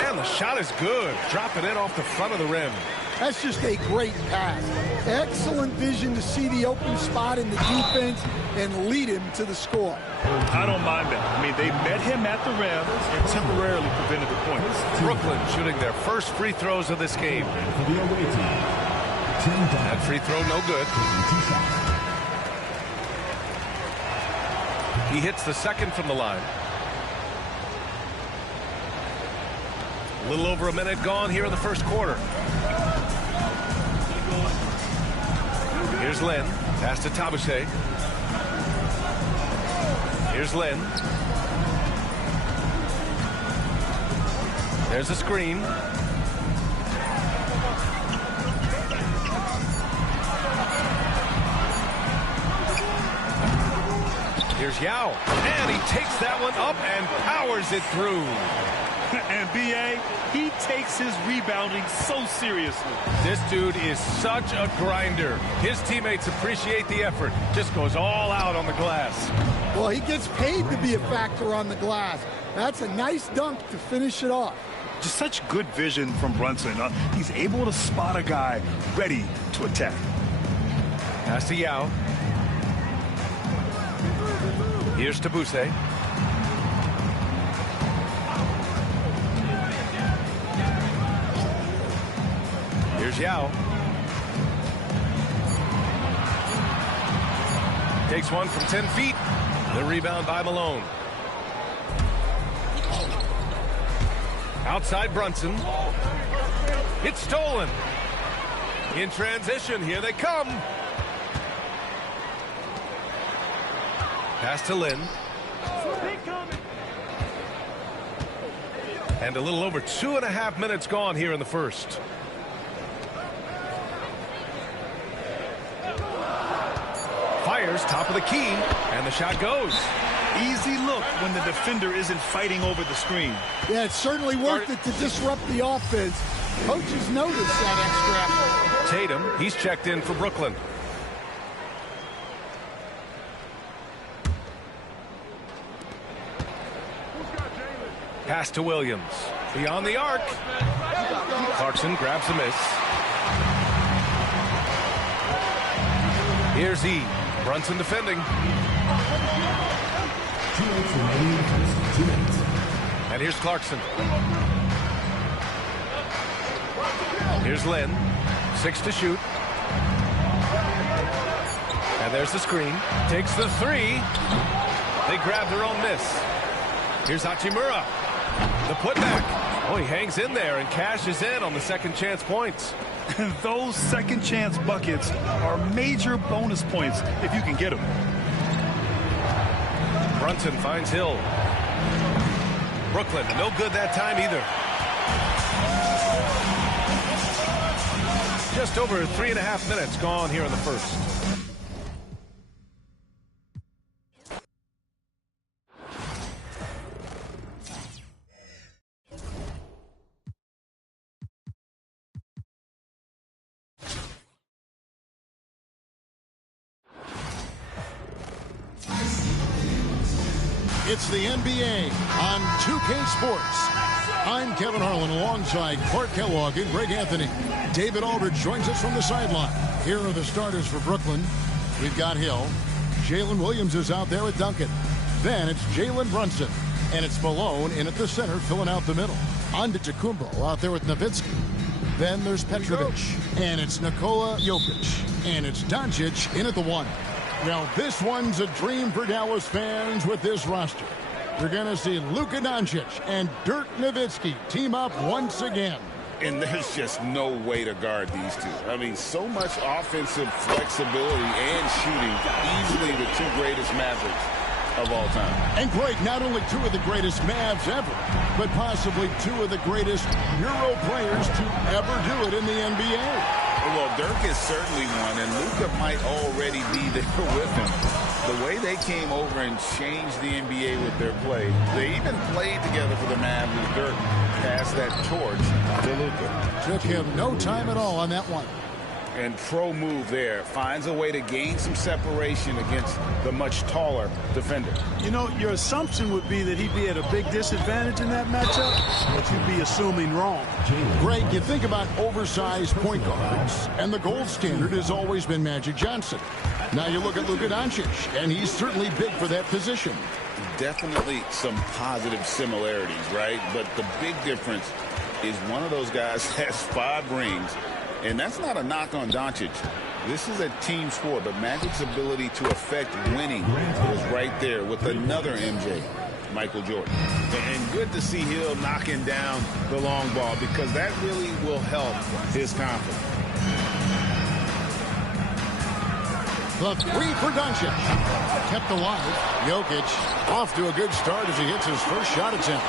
And the shot is good. Dropping it off the front of the rim. That's just a great pass. Excellent vision to see the open spot in the defense and lead him to the score. I don't mind that. I mean, they met him at the rim and temporarily prevented the points. Brooklyn shooting their first free throws of this game. That free throw no good. He hits the second from the line. A little over a minute gone here in the first quarter. Here's Lin. Pass to Tabuse. Here's Lin. There's a screen. Here's Yao. And he takes that one up and powers it through. And B.A., he takes his rebounding so seriously. This dude is such a grinder. His teammates appreciate the effort. Just goes all out on the glass. Well, he gets paid to be a factor on the glass. That's a nice dunk to finish it off. Just such good vision from Brunson. He's able to spot a guy ready to attack. Pass to Yao. Here's Tabuse. Here's Yao. Takes one from 10 feet. The rebound by Malone. Outside Brunson. It's stolen. In transition, here they come. Pass to Lin. And a little over 2.5 minutes gone here in the first. Fires, top of the key, and the shot goes. Easy look when the defender isn't fighting over the screen. Yeah, it's certainly worth it to disrupt the offense. Coaches notice that extra effort. Tatum, he's checked in for Brooklyn. Pass to Williams. Beyond the arc. Clarkson grabs a miss. Here's E. Brunson defending. And here's Clarkson. Here's Lin. 6 to shoot. And there's the screen. Takes the 3. They grab their own miss. Here's Hachimura. The putback. Oh, he hangs in there and cashes in on the second chance points. Those second chance buckets are major bonus points if you can get them. Brunson finds Hill. Brooklyn, no good that time either. Just over 3.5 minutes gone here in the first. It's the NBA on 2K Sports. I'm Kevin Harlan alongside Clark Kellogg and Greg Anthony. David Aldridge joins us from the sideline. Here are the starters for Brooklyn. We've got Hill. Jalen Williams is out there with Duncan. Then it's Jalen Brunson. And it's Malone in at the center filling out the middle. Antetokounmpo out there with Nowitzki. Then there's Petrovic. And it's Nikola Jokic. And it's Doncic in at the 1. Now, this one's a dream for Dallas fans with this roster. You're going to see Luka Doncic and Dirk Nowitzki team up once again. And there's just no way to guard these two. I mean, so much offensive flexibility and shooting. Easily the two greatest Mavericks of all time. And Greg, not only two of the greatest Mavs ever, but possibly two of the greatest Euro players to ever do it in the NBA. Well, Dirk is certainly one, and Luka might already be there with him. The way they came over and changed the NBA with their play, they even played together for the Mavs with Dirk passed that torch to Luka. Took him no time at all on that one. And pro move there. Finds a way to gain some separation against the much taller defender. You know, your assumption would be that he'd be at a big disadvantage in that matchup, but you'd be assuming wrong. Greg, you think about oversized point guards, and the gold standard has always been Magic Johnson. Now you look at Luka Doncic, and he's certainly big for that position. Definitely some positive similarities, right? But the big difference is one of those guys has 5 rings. And that's not a knock on Doncic. This is a team sport, but Magic's ability to affect winning was right there with another MJ, Michael Jordan. And good to see Hill knocking down the long ball because that really will help his confidence. The 3 for Doncic. Kept alive. Jokic off to a good start as he hits his first shot attempt.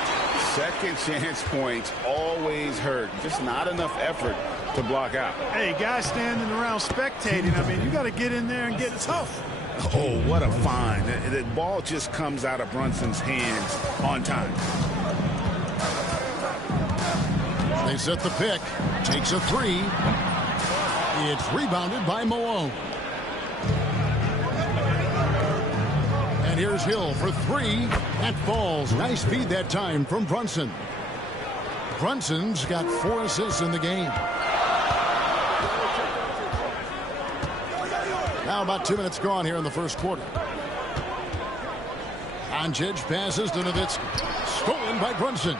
Second chance points always hurt. Just not enough effort to block out. Hey, guys standing around spectating, I mean, you got to get in there and get tough. Oh, what a find. The ball just comes out of Brunson's hands on time. They set the pick. Takes a 3. It's rebounded by Malone. And here's Hill for 3. That falls. Nice feed that time from Brunson. Brunson's got 4 assists in the game. Now about 2 minutes gone here in the first quarter. Doncic passes to Nowitzki. Stolen by Brunson.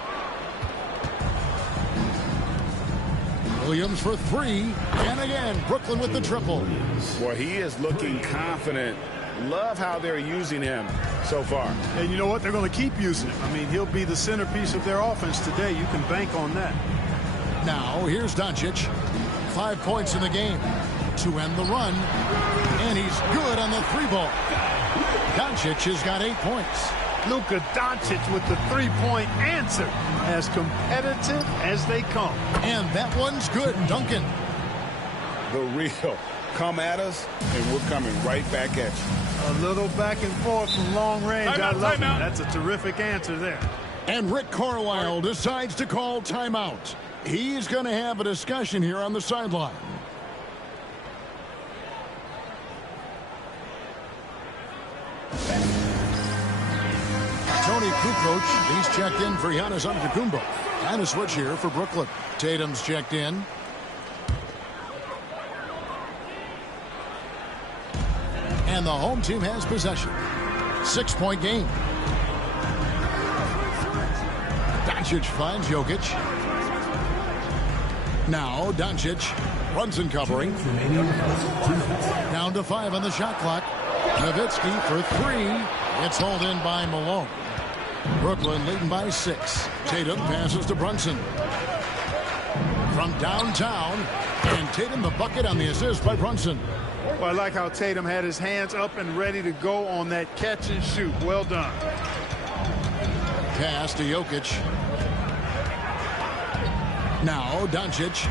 Williams for 3. And again, Brooklyn with the triple. Boy, he is looking confident. Love how they're using him so far. And you know what? They're going to keep using him. I mean, he'll be the centerpiece of their offense today. You can bank on that. Now, here's Doncic. 5 points in the game to end the run. And he's good on the 3-ball. Doncic has got 8 points. Luka Doncic with the 3-point answer. As competitive as they come. And that one's good. Duncan. The real. Come at us, and we're coming right back at you. A little back and forth from long range. Timeout, I love it. timeout. That's a terrific answer there. And Rick Carlisle decides to call timeout. He's going to have a discussion here on the sideline. Tony Kukoc, he's checked in for Giannis Antetokounmpo. And a switch here for Brooklyn. Tatum's checked in. And the home team has possession. 6-point game. Doncic finds Jokic. Now Doncic. Brunson covering. Down to 5 on the shot clock. Nowitzki for 3. It's hauled in by Malone. Brooklyn leading by 6. Tatum passes to Brunson. From downtown. And Tatum the bucket on the assist by Brunson. Well, I like how Tatum had his hands up and ready to go on that catch and shoot. Well done. Pass to Jokic. Now Doncic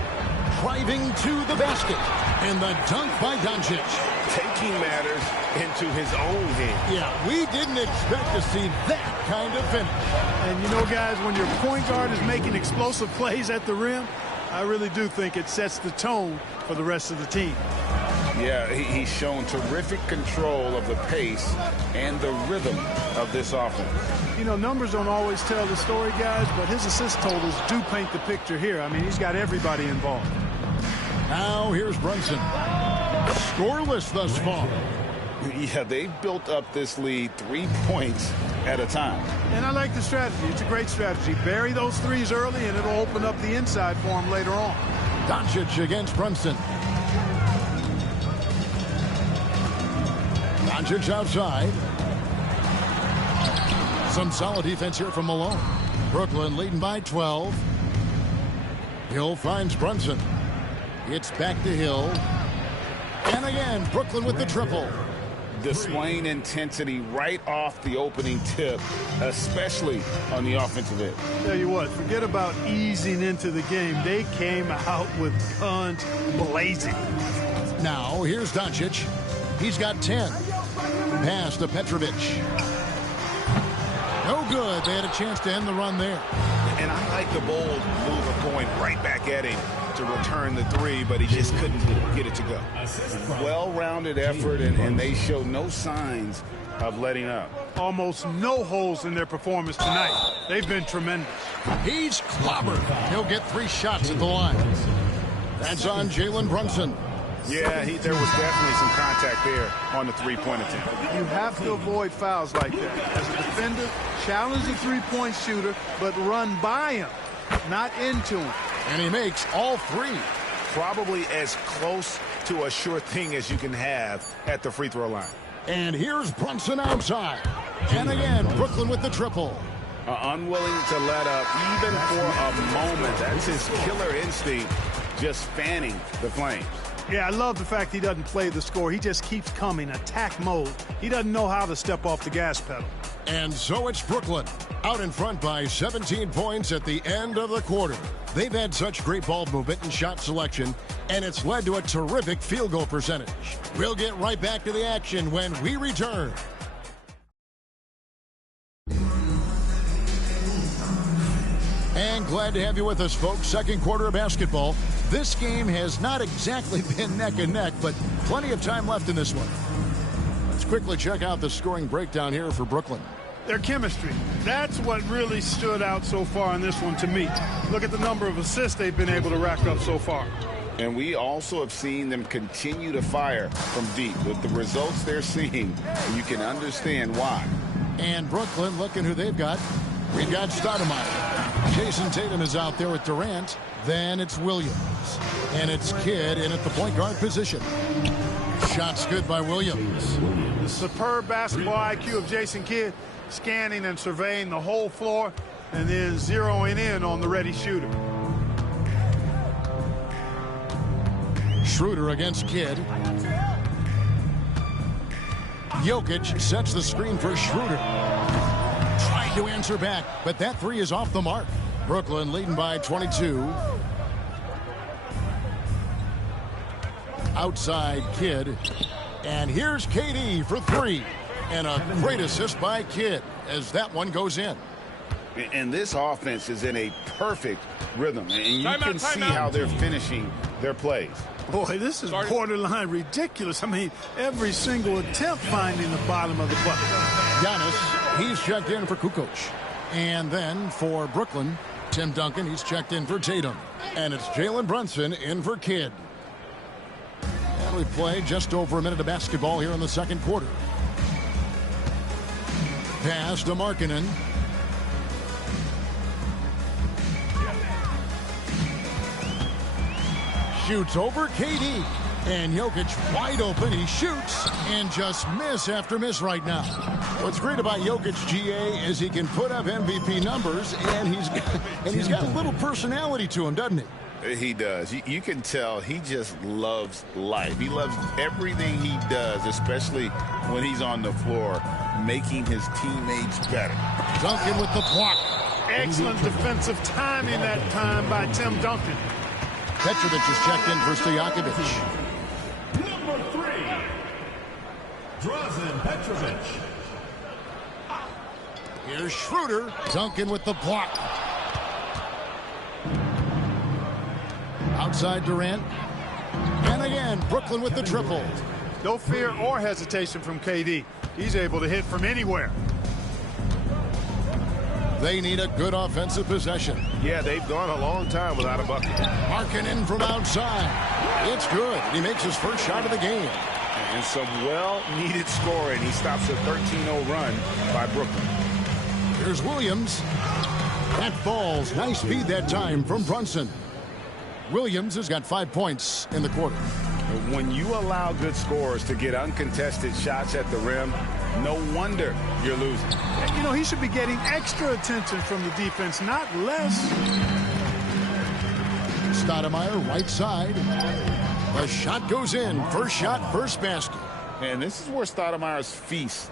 driving to the basket. And the dunk by Doncic. Taking matters into his own hands. Yeah, we didn't expect to see that kind of finish. And you know, guys, when your point guard is making explosive plays at the rim, I really do think it sets the tone for the rest of the team. Yeah, he's shown terrific control of the pace and the rhythm of this offense. You know, numbers don't always tell the story, guys, but his assist totals do paint the picture here. I mean, he's got everybody involved. Now here's Brunson. Scoreless thus far. Yeah, they've built up this lead 3 points at a time. And I like the strategy. It's a great strategy. Bury those threes early, and it'll open up the inside for him later on. Doncic against Brunson. Doncic outside. Some solid defense here from Malone. Brooklyn leading by 12. Hill finds Brunson. It's back to Hill. And again, Brooklyn with the triple. Displaying intensity right off the opening tip, especially on the offensive end. Tell you what, forget about easing into the game. They came out with guns blazing. Now, here's Doncic. He's got 10. Pass to Petrovic. No good. They had a chance to end the run there. And I like the bold move of going right back at him to return the three, but he just couldn't get it to go. Well-rounded effort, and they show no signs of letting up. Almost no holes in their performance tonight. They've been tremendous. He's clobbered. He'll get 3 shots at the line. That's on Jalen Brunson. Yeah, there was definitely some contact there on the three-point attempt. You have to avoid fouls like that. As a defender, challenge the three-point shooter, but run by him, not into him. And he makes all 3. Probably as close to a sure thing as you can have at the free throw line. And here's Brunson outside. And again, Brooklyn with the triple. Unwilling to let up even for a moment. That's his killer instinct, just fanning the flames. Yeah, I love the fact he doesn't play the score. He just keeps coming, attack mode. He doesn't know how to step off the gas pedal. And so it's Brooklyn, out in front by 17 points at the end of the quarter. They've had such great ball movement and shot selection, and it's led to a terrific field goal percentage. We'll get right back to the action when we return. And glad to have you with us, folks. Second quarter of basketball. This game has not exactly been neck and neck, but plenty of time left in this one. Let's quickly check out the scoring breakdown here for Brooklyn. Their chemistry. That's what really stood out so far in this one to me. Look at the number of assists they've been able to rack up so far. And we also have seen them continue to fire from deep. With the results they're seeing, you can understand why. And Brooklyn, looking who they've got. We've got Stoudemire. Jason Tatum is out there with Durant. Then it's Williams. And it's Kidd in at the point guard position. Shots good by Williams. The superb basketball IQ of Jason Kidd, scanning and surveying the whole floor and then zeroing in on the ready shooter. Schroeder against Kidd. Jokic sets the screen for Schroeder. Trying to answer back, but that 3 is off the mark. Brooklyn leading by 22. Outside Kidd. And here's KD for 3. And a great assist by Kidd as that one goes in. And this offense is in a perfect rhythm. And you can see how they're finishing their plays. Boy, this is borderline ridiculous. I mean, every single attempt finding the bottom of the bucket. Giannis, he's checked in for Kukoc. And then for Brooklyn, Tim Duncan, he's checked in for Tatum. And it's Jalen Brunson in for Kidd. And we play just over a minute of basketball here in the second quarter. Pass to Markkanen. Shoots over KD. And Jokic wide open. He shoots and just miss after miss right now. What's great about Jokic, GA, is he can put up MVP numbers, and he's got a little personality to him, doesn't he? He does. You can tell he just loves life. He loves everything he does, especially when he's on the floor, making his teammates better. Duncan with the block. Excellent defensive timing that time by Tim Duncan. Petrovic is checked in for Stojakovic. Number 3, Drazen Petrovic. Here's Schroeder. Duncan with the block. Outside Durant. And again, Brooklyn with the triple. No fear or hesitation from KD. He's able to hit from anywhere. They need a good offensive possession. Yeah, they've gone a long time without a bucket. Marking in from outside. It's good. He makes his first shot of the game. And some well-needed scoring. He stops a 13-0 run by Brooklyn. Here's Williams. That falls. Nice speed that time from Brunson. Williams has got 5 points in the quarter. When you allow good scorers to get uncontested shots at the rim, no wonder you're losing. You know, he should be getting extra attention from the defense, not less. Stoudemire, right side. The shot goes in. First shot, first basket. And this is where Stoudemire's feast,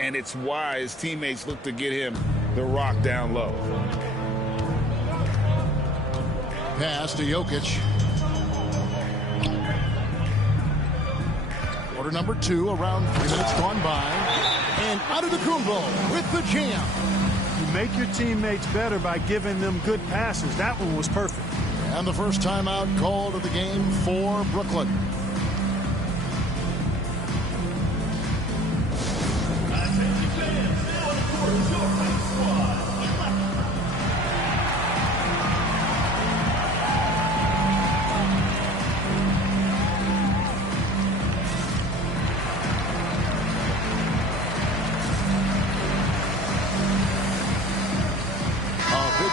and it's why his teammates look to get him the rock down low. Pass to Jokic. Quarter number 2, around 3 minutes gone by. And Antetokounmpo with the jam. You make your teammates better by giving them good passes. That one was perfect. And the first timeout called of the game for Brooklyn.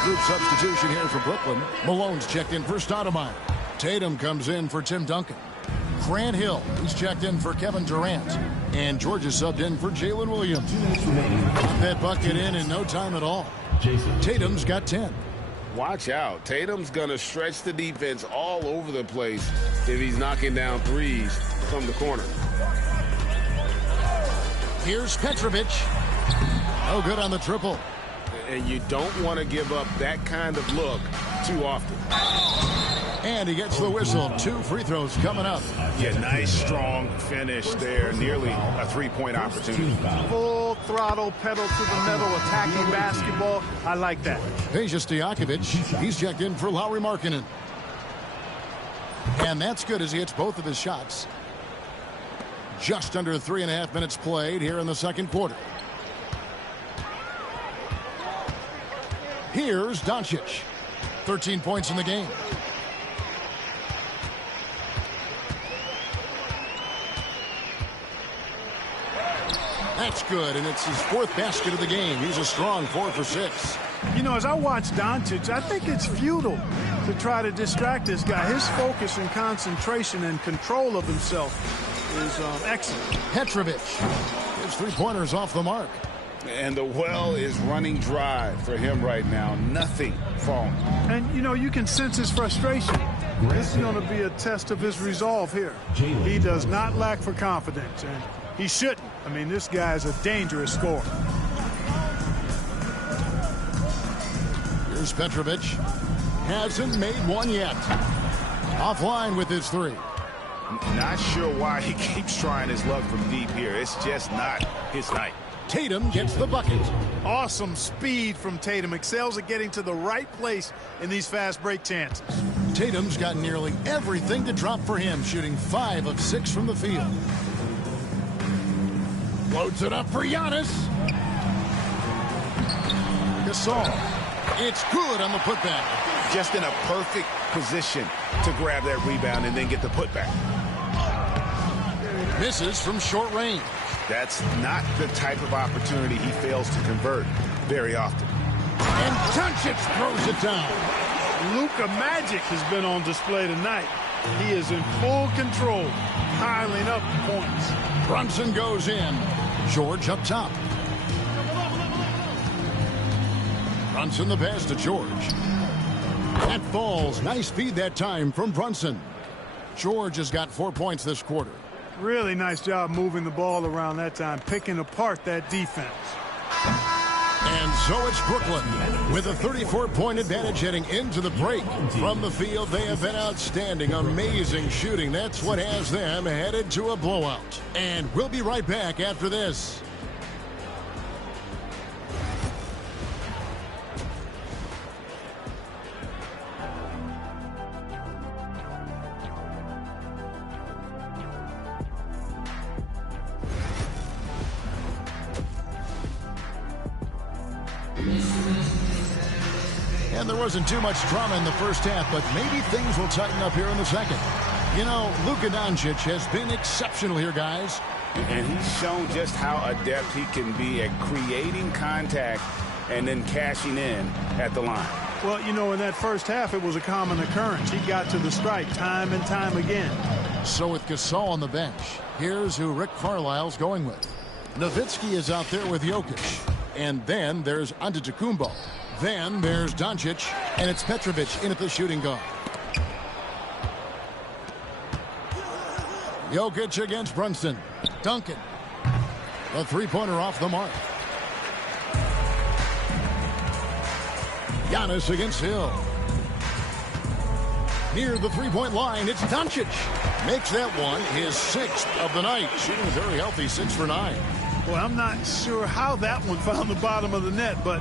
Group substitution here for Brooklyn. Malone's checked in for Stoudemire. Tatum comes in for Tim Duncan. Grant Hill, he's checked in for Kevin Durant. And George is subbed in for Jalen Williams. Got that bucket in no time at all. Tatum's got 10. Watch out. Tatum's going to stretch the defense all over the place if he's knocking down threes from the corner. Here's Petrovic. No good on the triple. And you don't want to give up that kind of look too often. And he gets the whistle. 2 free throws coming up. Yeah, nice, strong finish there. Nearly a three-point opportunity. Full throttle, pedal to the metal, attacking basketball. I like that. Peja Stojakovic, he's checked in for Lauri Markkanen. And that's good as he hits both of his shots. Just under 3.5 minutes played here in the second quarter. Here's Doncic. 13 points in the game. That's good, and it's his 4th basket of the game. He's a strong 4 for 6. You know, as I watch Doncic, I think it's futile to try to distract this guy. His focus and concentration and control of himself is excellent. Petrovic. His 3-pointers off the mark. And the well is running dry for him right now. Nothing falling. And, you know, you can sense his frustration. This is going to be a test of his resolve here. He does not lack for confidence, and he shouldn't. I mean, this guy is a dangerous scorer. Here's Petrovic. Hasn't made one yet. Offline with his 3. Not sure why he keeps trying his luck from deep here. It's just not his night. Tatum gets the bucket. Awesome speed from Tatum. Excels at getting to the right place in these fast break chances. Tatum's got nearly everything to drop for him, shooting 5 of 6 from the field. Loads it up for Giannis. Gasol. It's good on the putback. Just in a perfect position to grab that rebound and then get the putback. Misses from short range. That's not the type of opportunity he fails to convert very often. And Doncic throws it down. Luka Magic has been on display tonight. He is in full control, piling up points. Brunson goes in. George up top. Brunson the pass to George. That falls. Nice feed that time from Brunson. George has got 4 points this quarter. Really nice job moving the ball around that time, picking apart that defense. And so it's Brooklyn with a 34-point advantage heading into the break. From the field, they have been outstanding. Amazing shooting. That's what has them headed to a blowout. And we'll be right back after this. And there wasn't too much drama in the first half, but maybe things will tighten up here in the second. You know, Luka Doncic has been exceptional here, guys. And he's shown just how adept he can be at creating contact and then cashing in at the line. Well, you know, in that first half, it was a common occurrence. He got to the stripe time and time again. So with Gasol on the bench, here's who Rick Carlisle's going with. Nowitzki is out there with Jokic. And then there's Antetokounmpo. Then there's Doncic, and it's Petrovic in at the shooting guard. Jokic against Brunson. Duncan. The three-pointer off the mark. Giannis against Hill. Near the three-point line, it's Doncic. Makes that one his 6th of the night. Shooting a very healthy 6 for 9. Well, I'm not sure how that one found the bottom of the net, but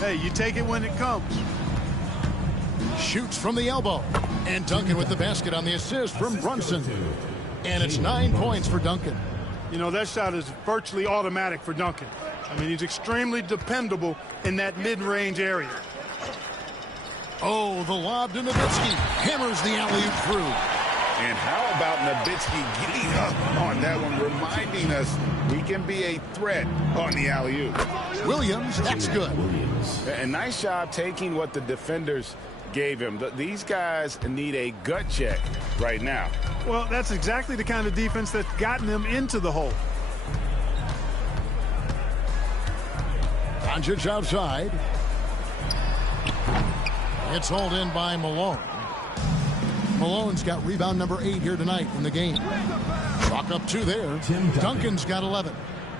hey, you take it when it comes. Shoots from the elbow. And Duncan with the basket on the assist from Brunson. And it's 9 points for Duncan. You know, that shot is virtually automatic for Duncan. I mean, he's extremely dependable in that mid-range area. Oh, the lob to Nowitzki. Hammers the alley-oop through. And how about Nowitzki getting up on that one, reminding us we can be a threat on the alley-oop. Williams, that's good. A nice job taking what the defenders gave him. These guys need a gut check right now. Well, that's exactly the kind of defense that's gotten them into the hole. Doncic outside. It's hauled in by Malone. Malone's got rebound number 8 here tonight in the game. Chalk up 2 there. Duncan's got 11.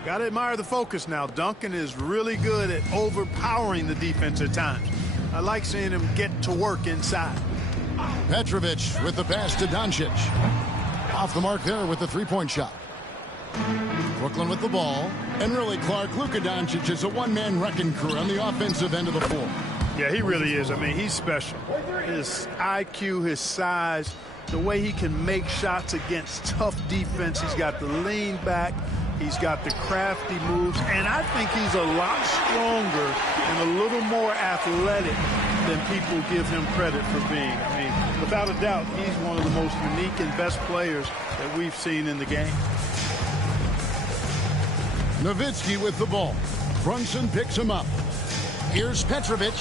Got to admire the focus now. Duncan is really good at overpowering the defense at times. I like seeing him get to work inside. Petrovic with the pass to Doncic. Off the mark there with the three-point shot. Brooklyn with the ball. And really, Clark, Luka Doncic is a one-man wrecking crew on the offensive end of the floor. Yeah, he really is. I mean, he's special. His IQ, his size, the way he can make shots against tough defense. He's got the lean back. He's got the crafty moves. And I think he's a lot stronger and a little more athletic than people give him credit for being. I mean, without a doubt, he's one of the most unique and best players that we've seen in the game. Nowitzki with the ball. Brunson picks him up. Here's Petrovic.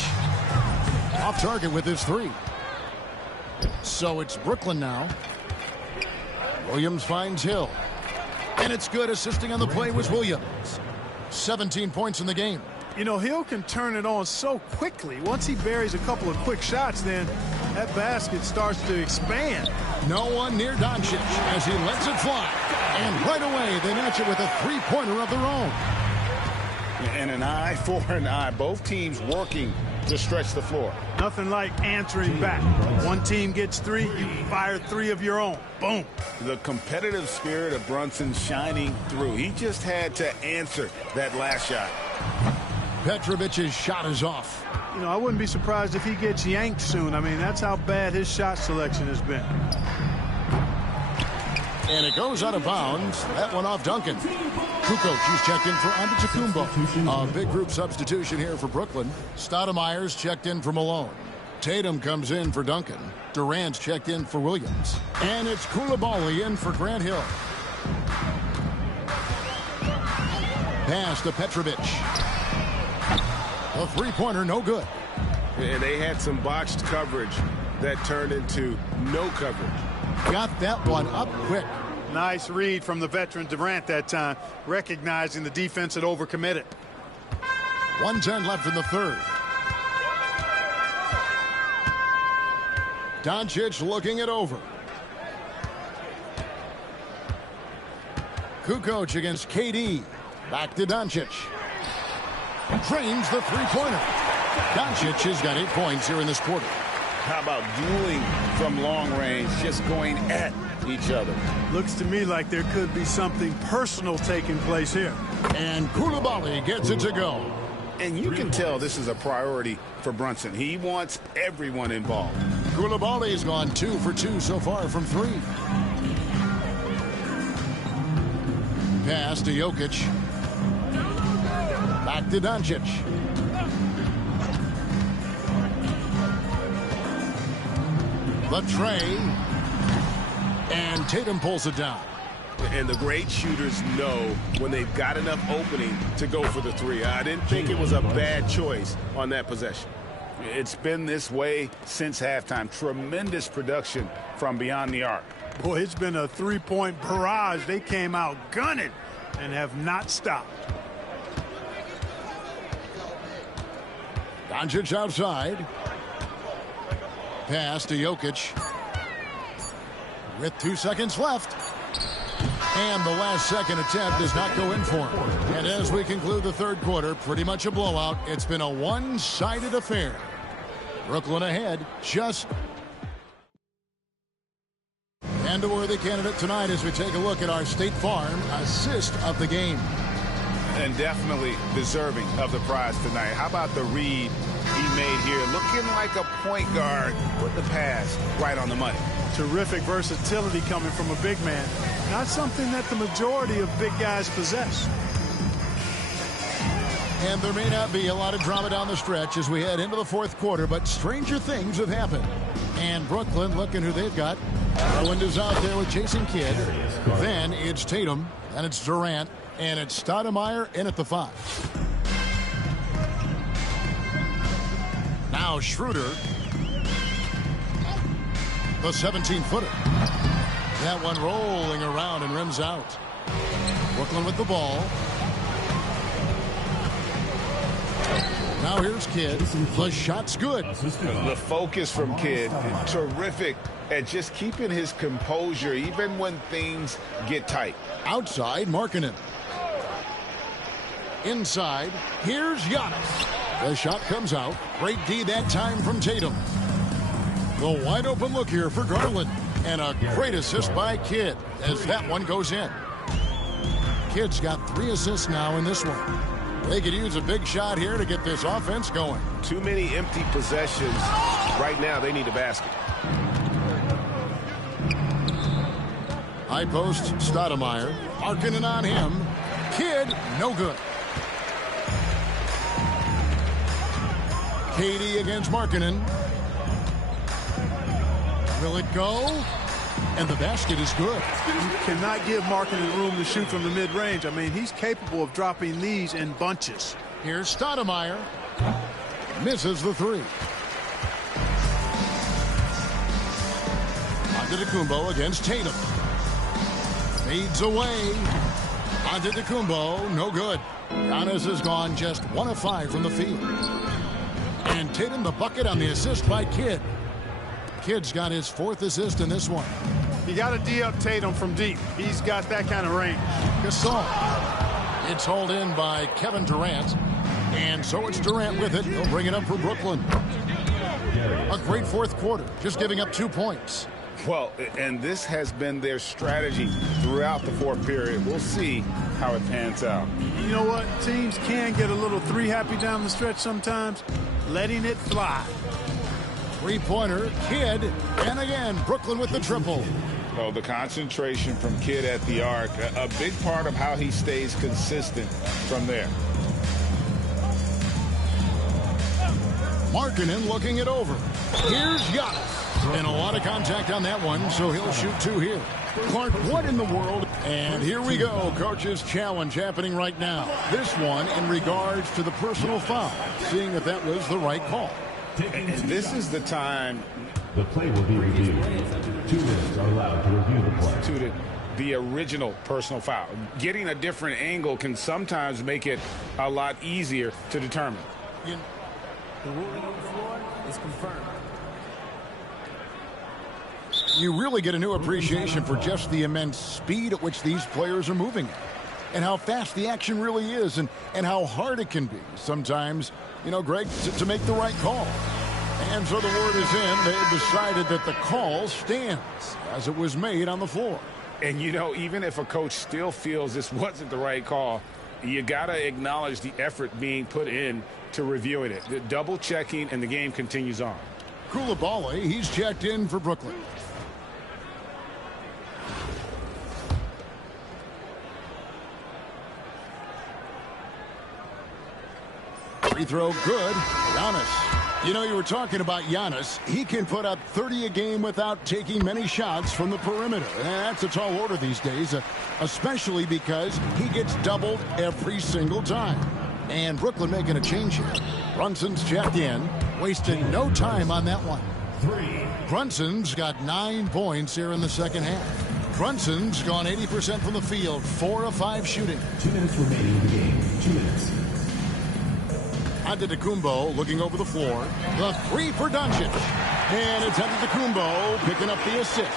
Off target with his 3. So it's Brooklyn now. Williams finds Hill. And it's good. Assisting on the play was Williams. 17 points in the game. You know, Hill can turn it on so quickly. Once he buries a couple of quick shots, then that basket starts to expand. No one near Doncic as he lets it fly. And right away, they match it with a three-pointer of their own. And an eye for an eye. Both teams working to stretch the floor. Nothing like answering back. One team gets 3, you fire 3 of your own. Boom. The competitive spirit of Brunson shining through. He just had to answer that last shot. Petrovic's shot is off. You know, I wouldn't be surprised if he gets yanked soon. I mean, that's how bad his shot selection has been. And it goes out of bounds. That one off Duncan. Kukoc is checked in for Antetokounmpo. A big group substitution here for Brooklyn. Stoudemire's checked in for Malone. Tatum comes in for Duncan. Durant's checked in for Williams. And it's Koulibaly in for Grant Hill. Pass to Petrovic. A three-pointer, no good. And they had some botched coverage that turned into no coverage. Got that one up quick. Nice read from the veteran Durant that time, recognizing the defense had overcommitted. 1:10 left in the third. Doncic looking it over. Kukoc against KD. Back to Doncic. Drains the three-pointer. Doncic has got 8 points here in this quarter. How about dueling from long range, just going at each other? Looks to me like there could be something personal taking place here. And Koulibaly gets it to go. And you can tell this is a priority for Brunson. He wants everyone involved. Koulibaly's gone 2 for 2 so far from 3. Pass to Jokic. Back to Doncic. The tray. And Tatum pulls it down. And the great shooters know when they've got enough opening to go for the three. I didn't think it was a bad choice on that possession. It's been this way since halftime. Tremendous production from beyond the arc. Boy, it's been a three-point barrage. They came out gunning and have not stopped. Doncic outside. Pass to Jokic. With 2 seconds left. And the last second attempt does not go in for him. And as we conclude the third quarter, pretty much a blowout. It's been a one-sided affair. Brooklyn ahead, just. And a worthy candidate tonight as we take a look at our State Farm assist of the game. And definitely deserving of the prize tonight. How about the read he made here? Looking like a point guard. Put the pass right on the money. Terrific versatility coming from a big man. Not something that the majority of big guys possess. And there may not be a lot of drama down the stretch as we head into the fourth quarter, but stranger things have happened. And Brooklyn, looking who they've got. Garland is out there with Jason Kidd. Then it's Tatum, and it's Durant, and it's Stoudemire in at the 5. Now Schroeder. The 17-footer. That one rolling around and rims out. Brooklyn with the ball. Now here's Kidd. The shot's good. The focus from Kidd, terrific at just keeping his composure even when things get tight. Outside, Markkanen. Inside, here's Giannis. The shot comes out. Great D that time from Tatum. The wide open look here for Garland. And a great assist by Kidd as that one goes in. Kidd's got 3 assists now in this one. They could use a big shot here to get this offense going. Too many empty possessions. Right now, they need a basket. High post, Stoudemire. Markkanen on him. Kidd, no good. KD against Markkanen. Will it go? And the basket is good. You cannot give Markkanen room to shoot from the mid-range. I mean, he's capable of dropping these in bunches. Here's Stoudemire. Misses the 3. Antetokounmpo against Tatum. Fades away. Antetokounmpo, no good. Giannis has gone just 1 of 5 from the field. And Tatum the bucket on the assist by Kidd. Kidd's got his 4th assist in this one. You got to D up Tatum from deep. He's got that kind of range. Gasol. It's hauled in by Kevin Durant. And so it's Durant with it. He'll bring it up for Brooklyn. A great fourth quarter, just giving up 2 points. Well, and this has been their strategy throughout the fourth period. We'll see how it pans out. You know what? Teams can get a little 3 happy down the stretch sometimes. Letting it fly. 3-pointer, Kidd, and again, Brooklyn with the triple. Oh, the concentration from Kidd at the arc, a big part of how he stays consistent from there. Markkanen looking it over. Here's Giannis. And a lot of contact on that one, so he'll shoot 2 here. Clark, what in the world? And here we go. Coach's challenge happening right now. This one in regards to the personal foul, seeing if that was the right call. And this is the time. The play will be reviewed. 2 minutes are allowed to review the play. To the original personal foul. Getting a different angle can sometimes make it a lot easier to determine. The ruling on the floor is confirmed. You really get a new appreciation for just the immense speed at which these players are moving at, and how fast the action really is, and how hard it can be sometimes, you know, Greg, to make the right call. And so the word is in. They've decided that the call stands as it was made on the floor. And, you know, even if a coach still feels this wasn't the right call, you got to acknowledge the effort being put in to reviewing it. The double checking, and the game continues on. KRAYYYY, he's checked in for Brooklyn. Free throw good. Giannis. You know, you were talking about Giannis. He can put up 30 a game without taking many shots from the perimeter. And that's a tall order these days, especially because he gets doubled every single time. And Brooklyn making a change here. Brunson's checked in. Wasted no time on that one. Brunson's got 9 points here in the second half. Brunson's gone 80% from the field, 4 of 5 shooting. 2 minutes remaining in the game. 2 minutes. Antetokounmpo looking over the floor. The 3 for Doncic. And it's Antetokounmpo picking up the assist.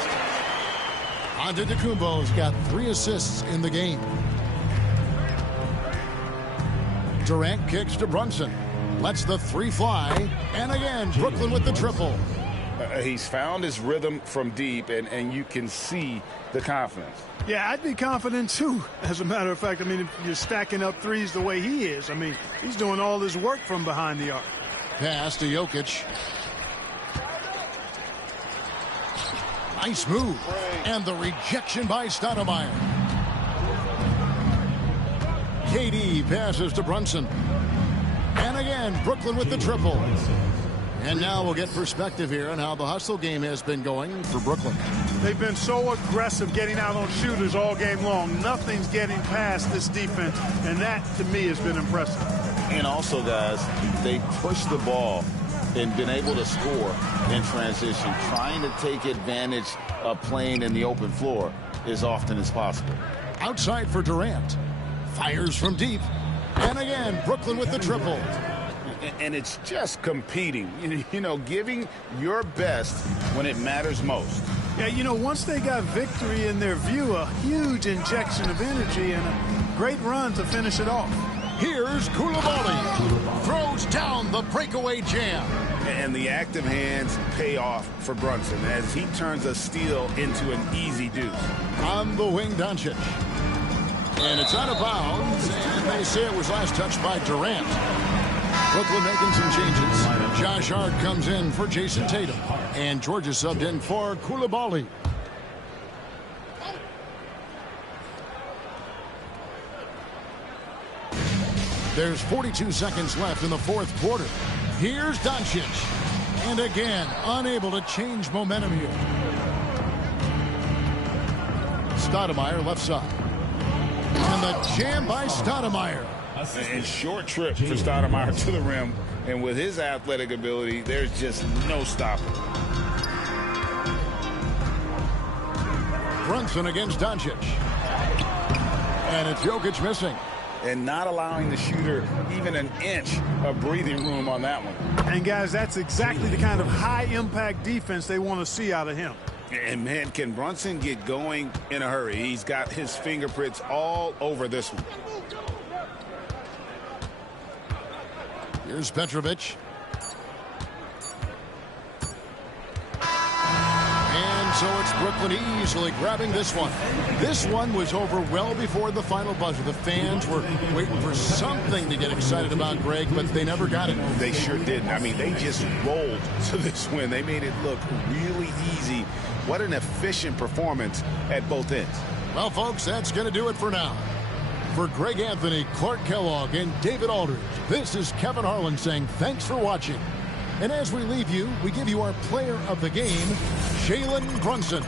Antetokounmpo's got 3 assists in the game. Durant kicks to Brunson. Lets the 3 fly. And again, Brooklyn with the triple. He's found his rhythm from deep, and you can see the confidence. Yeah, I'd be confident, too. As a matter of fact, I mean, if you're stacking up threes the way he is, I mean, he's doing all his work from behind the arc. Pass to Jokic. Nice move. And the rejection by Stoudemire. KD passes to Brunson. And again, Brooklyn with the triple. And now we'll get perspective here on how the hustle game has been going for Brooklyn. They've been so aggressive getting out on shooters all game long. Nothing's getting past this defense, and that, to me, has been impressive. And also, guys, they pushed the ball and been able to score in transition, trying to take advantage of playing in the open floor as often as possible. Outside for Durant. Fires from deep. And again, Brooklyn with the triple. And it's just competing, you know, giving your best when it matters most. Yeah, you know, once they got victory in their view, a huge injection of energy and a great run to finish it off. Here's KRAYYYY. Throws down the breakaway jam. And the active hands pay off for Brunson as he turns a steal into an easy deuce. On the wing, Doncic. And it's out of bounds, and they say it was last touched by Durant. Brooklyn making some changes. Josh Hart comes in for Jason Tatum. And Georgia subbed in for KRAYYYY. There's 42 seconds left in the fourth quarter. Here's Doncic. And again, unable to change momentum here. Stoudemire left side. And the jam by Stoudemire. And short trip for Stoudemire to the rim. And with his athletic ability, there's just no stopping. Brunson against Doncic. And it's Jokic missing. And not allowing the shooter even an inch of breathing room on that one. And, guys, that's exactly the kind of high-impact defense they want to see out of him. And, man, can Brunson get going in a hurry? He's got his fingerprints all over this one. Here's Petrovic. And so it's Brooklyn easily grabbing this one. This one was over well before the final buzzer. The fans were waiting for something to get excited about, Greg, but they never got it. They sure didn't. I mean, they just rolled to this win. They made it look really easy. What an efficient performance at both ends. Well, folks, that's going to do it for now. For Greg Anthony, Clark Kellogg, and David Aldridge, this is Kevin Harlan saying thanks for watching. And as we leave you, we give you our player of the game, Jalen Brunson.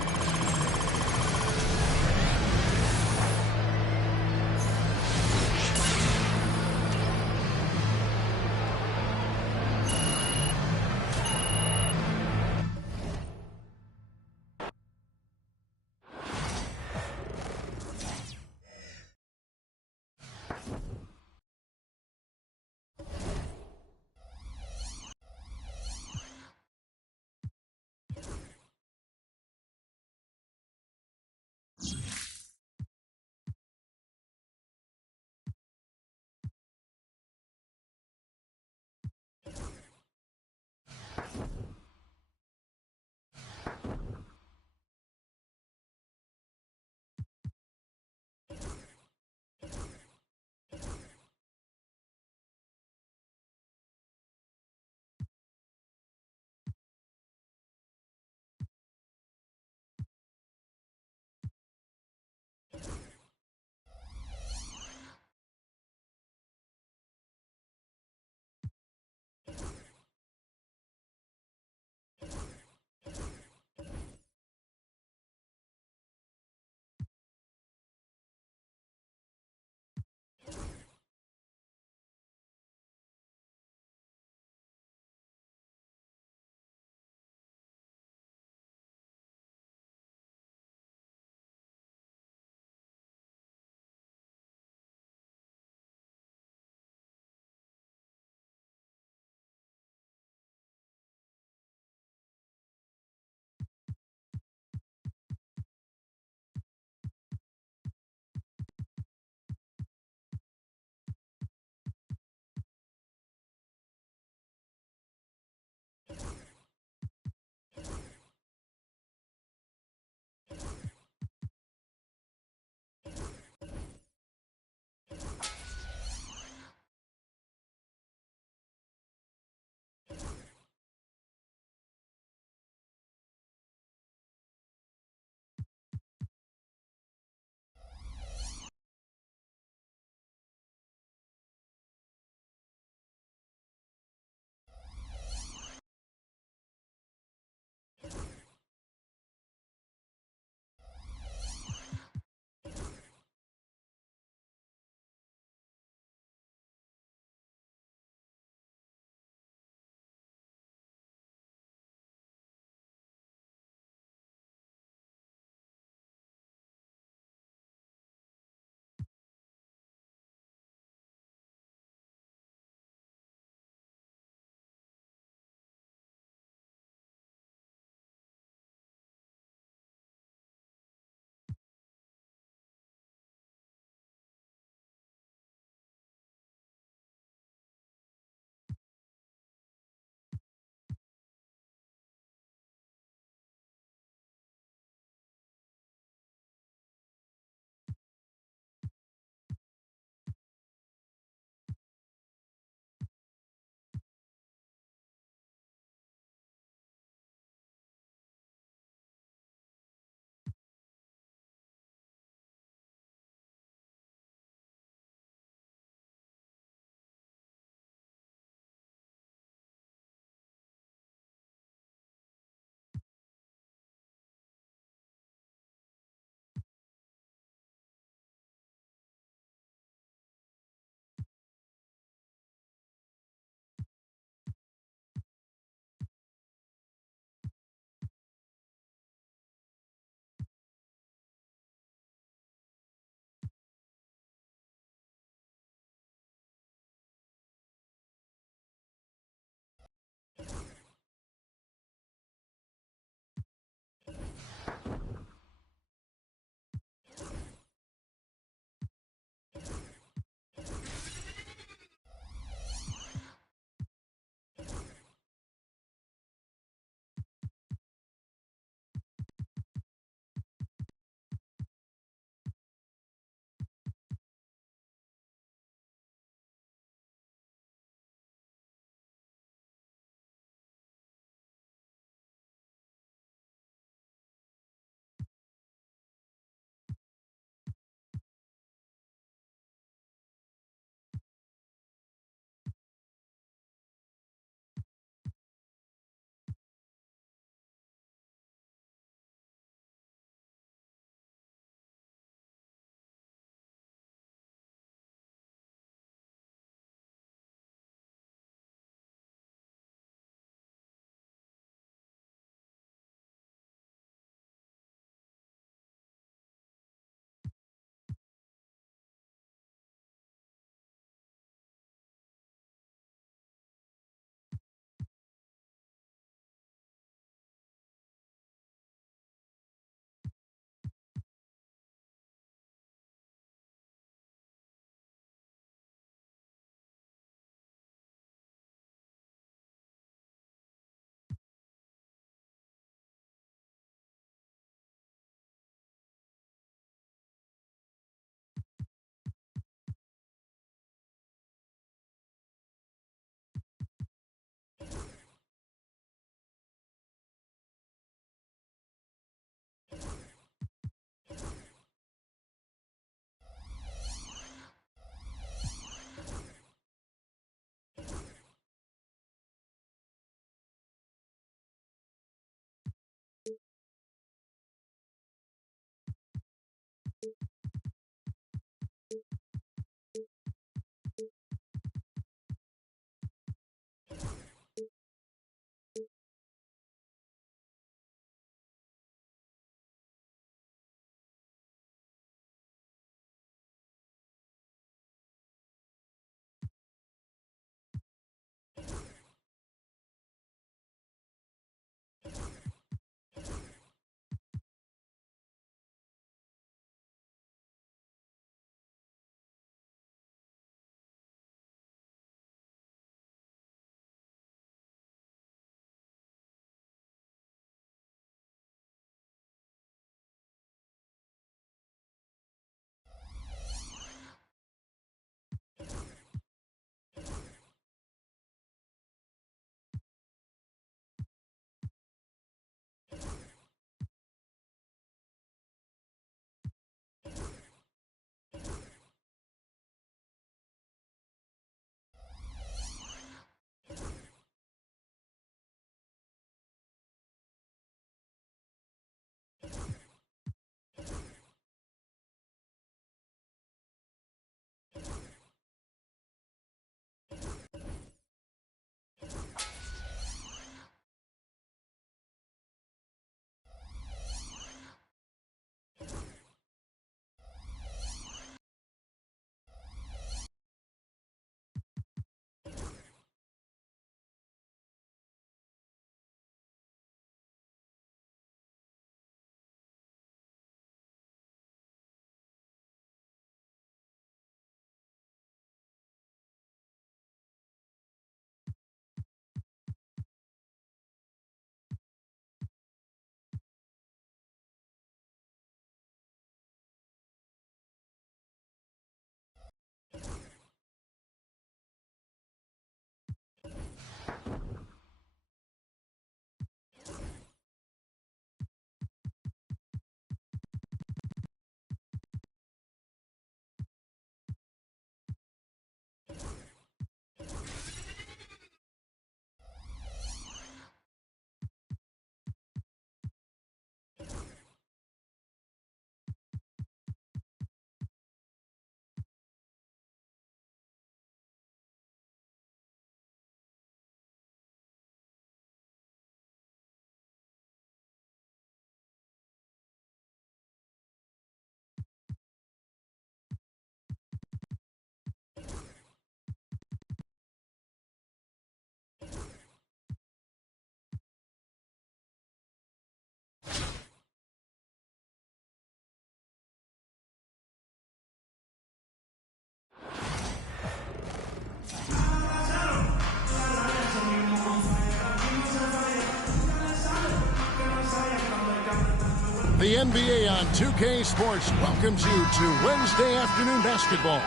The NBA on 2K Sports welcomes you to Wednesday afternoon basketball.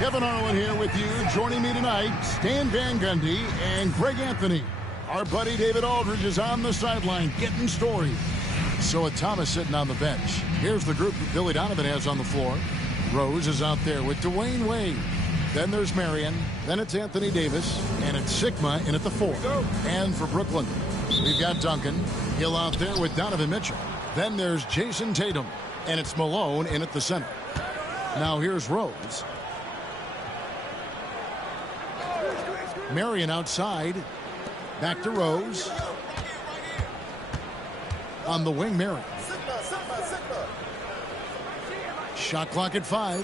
Kevin Harlan here with you. Joining me tonight, Stan Van Gundy and Greg Anthony. Our buddy David Aldridge is on the sideline getting stories. So with Thomas sitting on the bench. Here's the group that Billy Donovan has on the floor. Rose is out there with Dwayne Wade. Then there's Marion. Then it's Anthony Davis. And it's Sigma in at the 4. And for Brooklyn, we've got Duncan. Hill out there with Donovan Mitchell. Then there's Jason Tatum. And it's Malone in at the center. Now here's Rose. Marion outside. Back to Rose. On the wing, Marion. Shot clock at 5.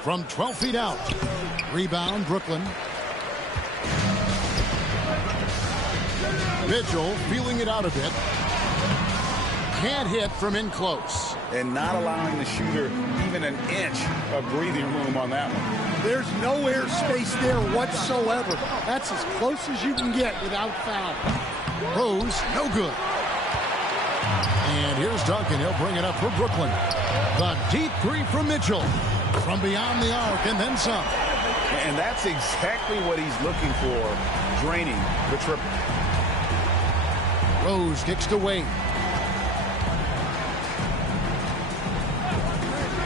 From 12 feet out. Rebound, Brooklyn. Mitchell feeling it out a bit. Can't hit from in close. And not allowing the shooter even an inch of breathing room on that one. There's no airspace there whatsoever. That's as close as you can get without foul. Rose, no good. And here's Duncan. He'll bring it up for Brooklyn. The deep three from Mitchell. From beyond the arc and then some. And that's exactly what he's looking for. Draining the triple. Rose kicks to Wade.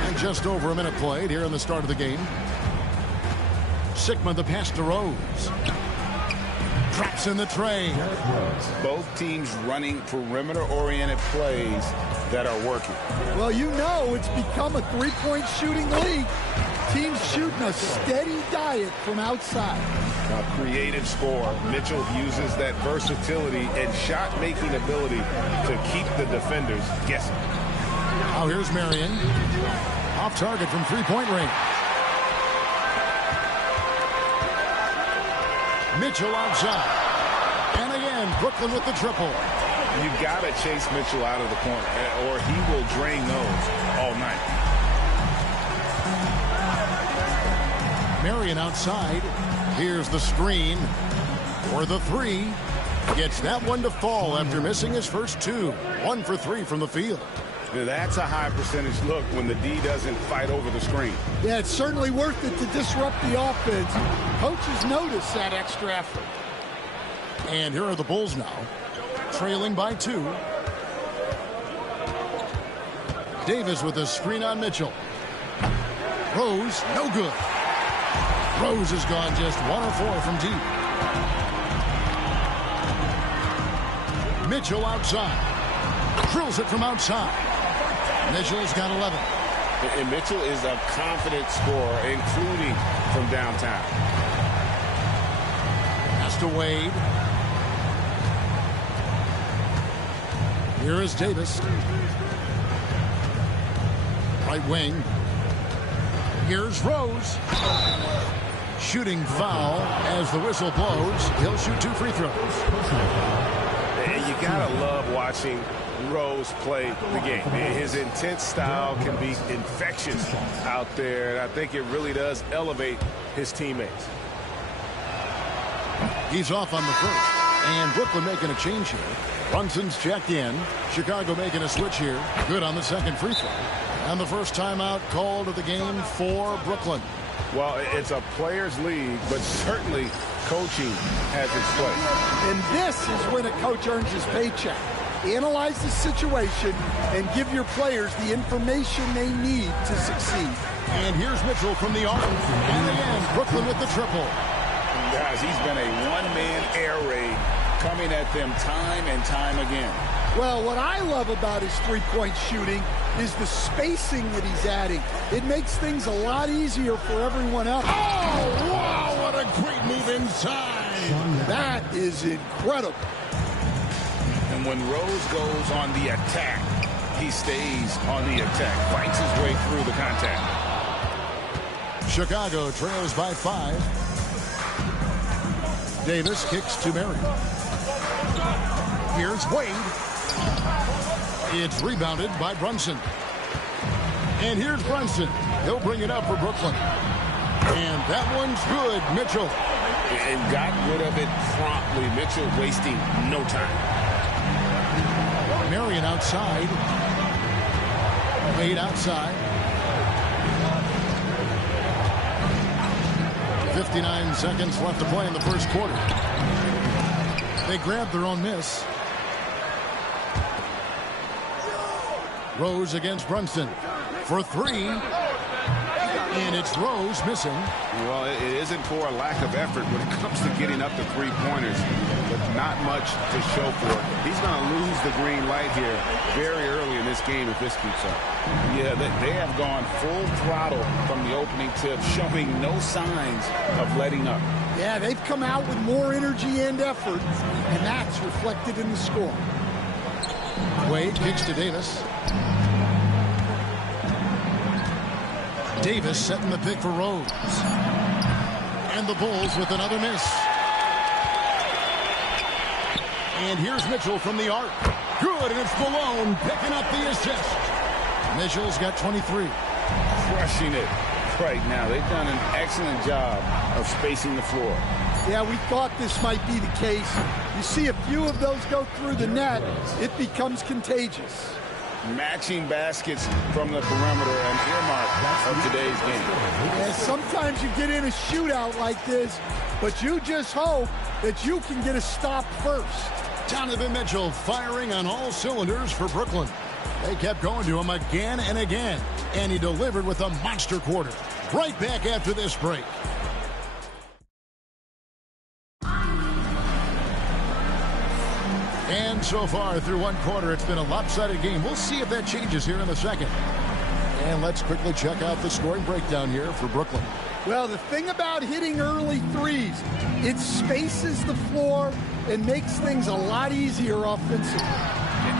And just over a minute played here in the start of the game. Sigma the pass to Rose. Drops in the tray. Both teams running perimeter-oriented plays that are working. Well, you know it's become a three-point shooting league. Teams shooting a steady diet from outside. A creative score. Mitchell uses that versatility and shot-making ability to keep the defenders guessing. Now here's Marion. Off target from three-point range. Mitchell outside. And again, Brooklyn with the triple. You got to chase Mitchell out of the corner, or he will drain those all night. Marion outside. Here's the screen for the 3. Gets that one to fall after missing his first 2. 1 for 3 from the field. That's a high percentage look when the D doesn't fight over the screen. Yeah, it's certainly worth it to disrupt the offense. Coaches notice that extra effort. And here are the Bulls now, trailing by 2. Davis with a screen on Mitchell. Rose, no good. Rose has gone just 1 or 4 from deep. Mitchell outside. Drills it from outside. Mitchell's got 11. And Mitchell is a confident scorer, including from downtown. Pass to Wade. Here is Davis. Right wing. Here's Rose. Shooting foul as the whistle blows. He'll shoot 2 free throws. And you gotta love watching Rose play the game. His intense style can be infectious out there, and I think it really does elevate his teammates. He's off on the first. And Brooklyn making a change here. Brunson's checked in. Chicago making a switch here. Good on the second free throw. And the first timeout called of the game for Brooklyn. Well, it's a players' league, but certainly coaching has its place. And this is when a coach earns his paycheck. Analyze the situation and give your players the information they need to succeed. And here's Mitchell from the arc. And again, Brooklyn with the triple. Guys, he's been a one-man air raid coming at them time and time again. Well, what I love about his three-point shooting is the spacing that he's adding. It makes things a lot easier for everyone else. Oh, wow, what a great move inside. That is incredible. And when Rose goes on the attack, he stays on the attack, fights his way through the contact. Chicago trails by 5. Davis kicks to Marion. Here's Wade. It's rebounded by Brunson. And here's Brunson. He'll bring it up for Brooklyn. And that one's good, Mitchell. And got rid of it promptly. Mitchell wasting no time. Marion outside. Wade outside. 59 seconds left to play in the first quarter. They grabbed their own miss. Rose against Brunson for three. And it's Rose missing. Well, it isn't for a lack of effort when it comes to getting up to three-pointers, but not much to show for it. He's going to lose the green light here very early in this game if this keeps up. Yeah, they have gone full throttle from the opening tip, showing no signs of letting up. Yeah, they've come out with more energy and effort, and that's reflected in the score. Wade kicks to Davis. Davis setting the pick for Rose. And the Bulls with another miss. And here's Mitchell from the arc. Good, and it's Malone picking up the assist. Mitchell's got 23. Crushing it right now. They've done an excellent job of spacing the floor. Yeah, we thought this might be the case. You see a few of those go through the net, it becomes contagious. Matching baskets from the perimeter, an earmark of today's game. Yeah, sometimes you get in a shootout like this, but you just hope that you can get a stop first. Donovan Mitchell firing on all cylinders for Brooklyn. They kept going to him again and again, and he delivered with a monster quarter. Right back after this break. And so far through one quarter, it's been a lopsided game. We'll see if that changes here in the second. And let's quickly check out the scoring breakdown here for Brooklyn. Well, the thing about hitting early threes, it spaces the floor and makes things a lot easier offensively.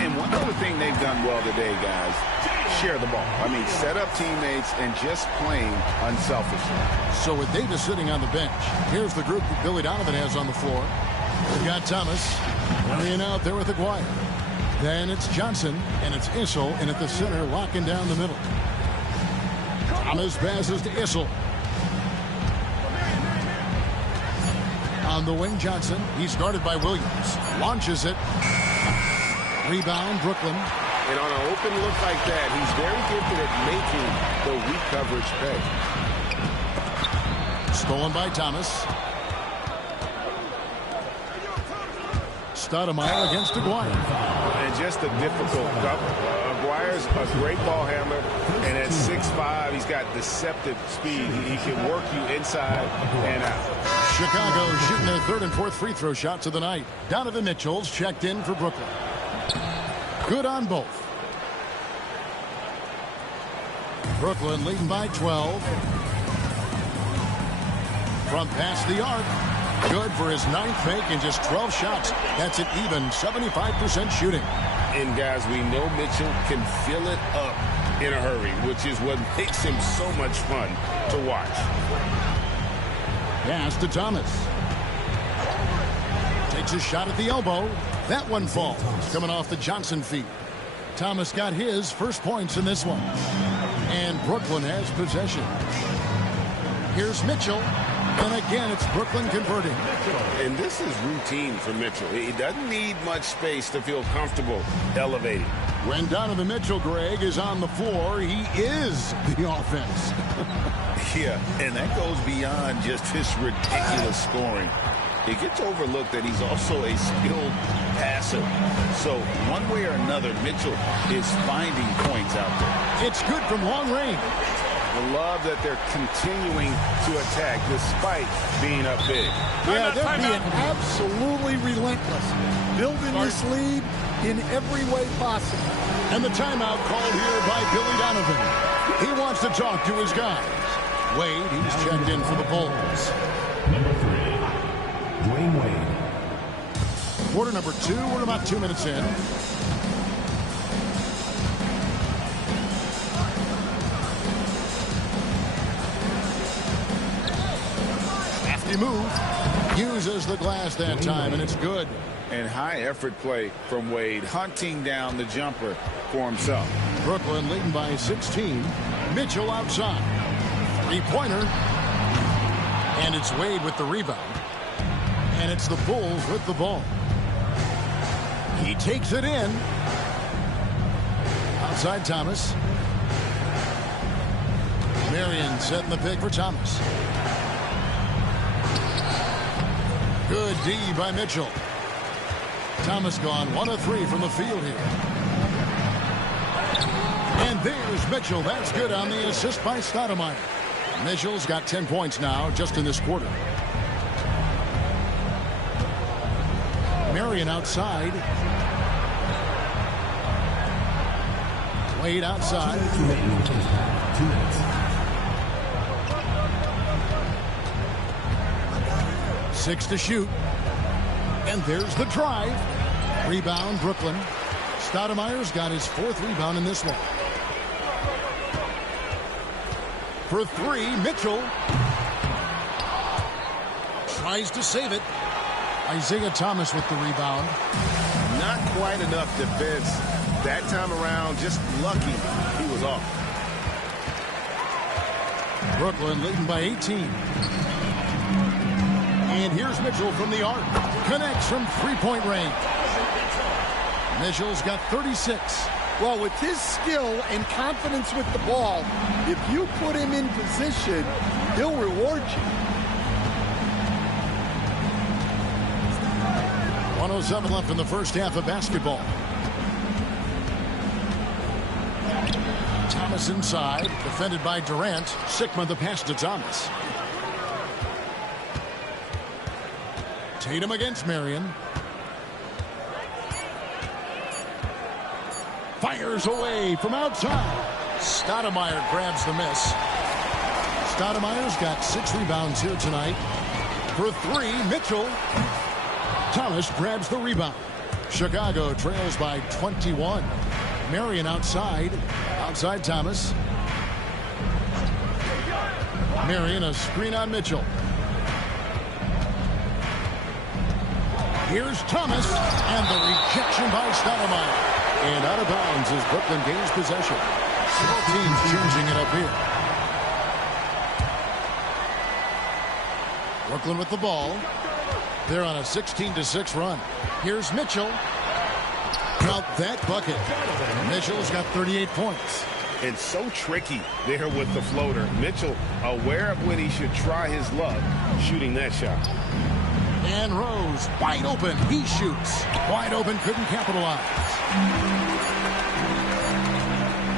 And one other thing they've done well today, guys, share the ball. I mean, set up teammates and just playing unselfishly. So with Davis sitting on the bench, here's the group that Billy Donovan has on the floor. We've got Thomas carrying out there with Aguirre. Then it's Johnson, and it's Issel, and at the center, locking down the middle. Thomas passes to Issel. On the wing, Johnson. He's guarded by Williams. Launches it. Rebound, Brooklyn. And on an open look like that, he's very gifted at making the weak coverage pay. Stolen by Thomas. Stoudemire against Aguirre. And just a difficult cover. Aguirre's a great ball handler, and at 6'5", he's got deceptive speed. He can work you inside and out. Chicago shooting their third and fourth free throw shots of the night. Donovan Mitchell's checked in for Brooklyn. Good on both. Brooklyn leading by 12. From past the arc. Good for his ninth make in just 12 shots. That's an even 75% shooting. And guys, we know Mitchell can fill it up in a hurry, which is what makes him so much fun to watch. Pass to Thomas. Takes a shot at the elbow. That one falls. Coming off the Johnson feed. Thomas got his first points in this one. And Brooklyn has possession. Here's Mitchell. And again, it's Brooklyn converting. And this is routine for Mitchell. He doesn't need much space to feel comfortable elevating. When Donovan Mitchell, Greg, is on the floor, he is the offense. Yeah, and that goes beyond just his ridiculous scoring. It gets overlooked that he's also a skilled passer. So one way or another, Mitchell is finding points out there. It's good from long range. I love that they're continuing to attack despite being up big. Yeah, they're being absolutely relentless. Building this lead in every way possible. And the timeout called here by Billy Donovan. He wants to talk to his guys. Wade, he's checked in for the Bulls. Number 3, Dwayne Wade. Quarter number 2, we're about 2 minutes in. Move, uses the glass that time, and it's good. And high effort play from Wade, hunting down the jumper for himself. Brooklyn leading by 16. Mitchell outside. Three-pointer. And it's Wade with the rebound. And it's the Bulls with the ball. He takes it in. Outside Thomas. Marion setting the pick for Thomas. Good D by Mitchell. Thomas gone 1 of 3 from the field here. And there's Mitchell. That's good on the assist by Stoudemire. Mitchell's got 10 points now just in this quarter. Marion outside. Wade outside. 2 minutes. 6 to shoot. And there's the drive. Rebound, Brooklyn. Stoudemire's got his 4th rebound in this one. For 3, Mitchell. Tries to save it. Isaiah Thomas with the rebound. Not quite enough defense. That time around, just lucky he was off. Brooklyn leading by 18. And here's Mitchell from the arc. Connects from 3-point range. Mitchell's got 36. Well, with his skill and confidence with the ball, if you put him in position, he'll reward you. 1:07 left in the first half of basketball. Thomas inside, defended by Durant. Sigma the pass to Thomas. Tatum against Marion. Fires away from outside. Stoudemire grabs the miss. Stoudemire's got 6 rebounds here tonight. For 3, Mitchell. Thomas grabs the rebound. Chicago trails by 21. Marion outside. Outside Thomas. Marion a screen on Mitchell. Here's Thomas, and the rejection by Stoudemire. And out of bounds as Brooklyn gains possession. Both teams changing it up here. Brooklyn with the ball. They're on a 16-6 run. Here's Mitchell. Count that bucket. Mitchell's got 38 points. It's so tricky there with the floater. Mitchell aware of when he should try his luck shooting that shot. And Rose, wide open. He shoots. Wide open, couldn't capitalize.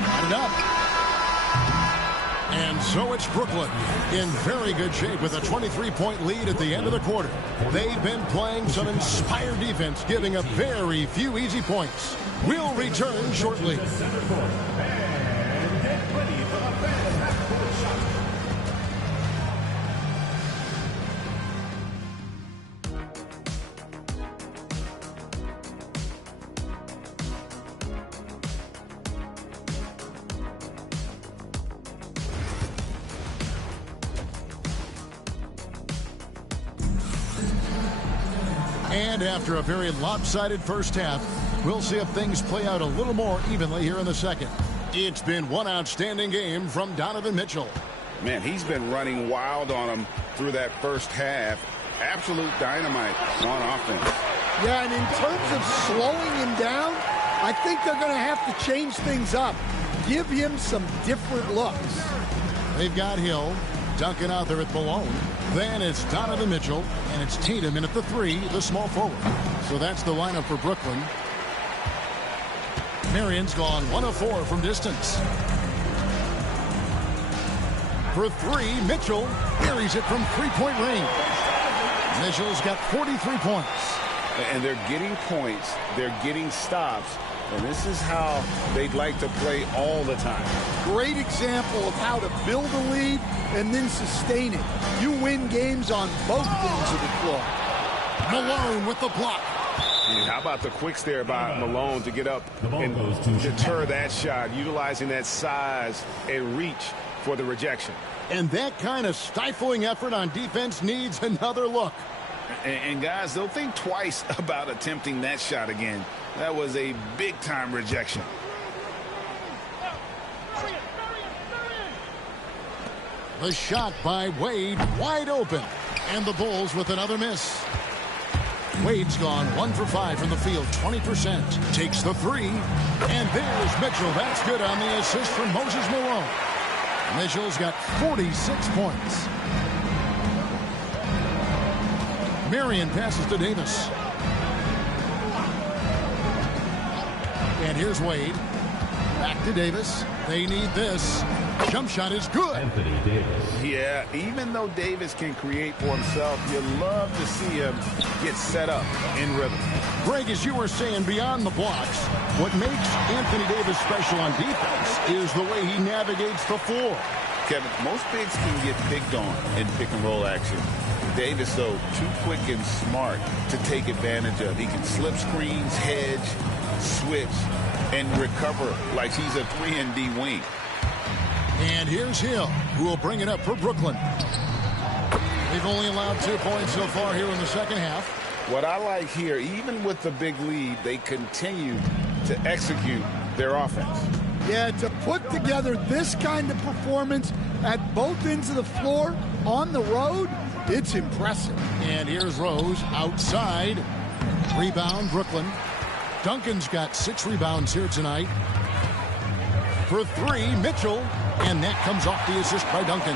Got it up. And so it's Brooklyn in very good shape with a 23-point lead at the end of the quarter. They've been playing some inspired defense, giving up very few easy points. We'll return shortly. And after a very lopsided first half, we'll see if things play out a little more evenly here in the second. It's been one outstanding game from Donovan Mitchell. Man, he's been running wild on him through that first half. Absolute dynamite on offense. Yeah, and in terms of slowing him down, I think they're going to have to change things up. Give him some different looks. They've got Hill. Duncan out there at Malone. Then it's Donovan Mitchell, and it's Tatum in at the 3, the small forward. So that's the lineup for Brooklyn. Marion's gone 1 of 4 from distance. For 3, Mitchell buries it from 3-point range. Mitchell's got 43 points. And they're getting points. They're getting stops. And this is how they'd like to play all the time. Great example of how to build a lead and then sustain it. You win games on both ends of the floor. Malone with the block. And how about the quicks there by Malone to get up and deter that shot, utilizing that size and reach for the rejection. And that kind of stifling effort on defense needs another look. And guys, they'll think twice about attempting that shot again. That was a big-time rejection. The shot by Wade, wide open. And the Bulls with another miss. Wade's gone 1 for 5 from the field, 20%. Takes the three. And there's Mitchell. That's good on the assist from Moses Malone. Mitchell's got 46 points. Marion passes to Davis. And here's Wade. Back to Davis. They need this. Jump shot is good. Anthony Davis. Yeah, even though Davis can create for himself, you love to see him get set up in rhythm. Greg, as you were saying, beyond the blocks, what makes Anthony Davis special on defense is the way he navigates the floor. Kevin, most bigs can get picked on in pick-and-roll action. Davis, though, too quick and smart to take advantage of. He can slip screens, hedge, switch, and recover like he's a 3-and-D wing. And here's Hill, who will bring it up for Brooklyn. They've only allowed 2 points so far here in the second half. What I like here, even with the big lead, they continue to execute their offense. Yeah, to put together this kind of performance at both ends of the floor on the road, it's impressive. And here's Rose outside. Rebound, Brooklyn. Duncan's got 6 rebounds here tonight. For 3, Mitchell. And that comes off the assist by Duncan.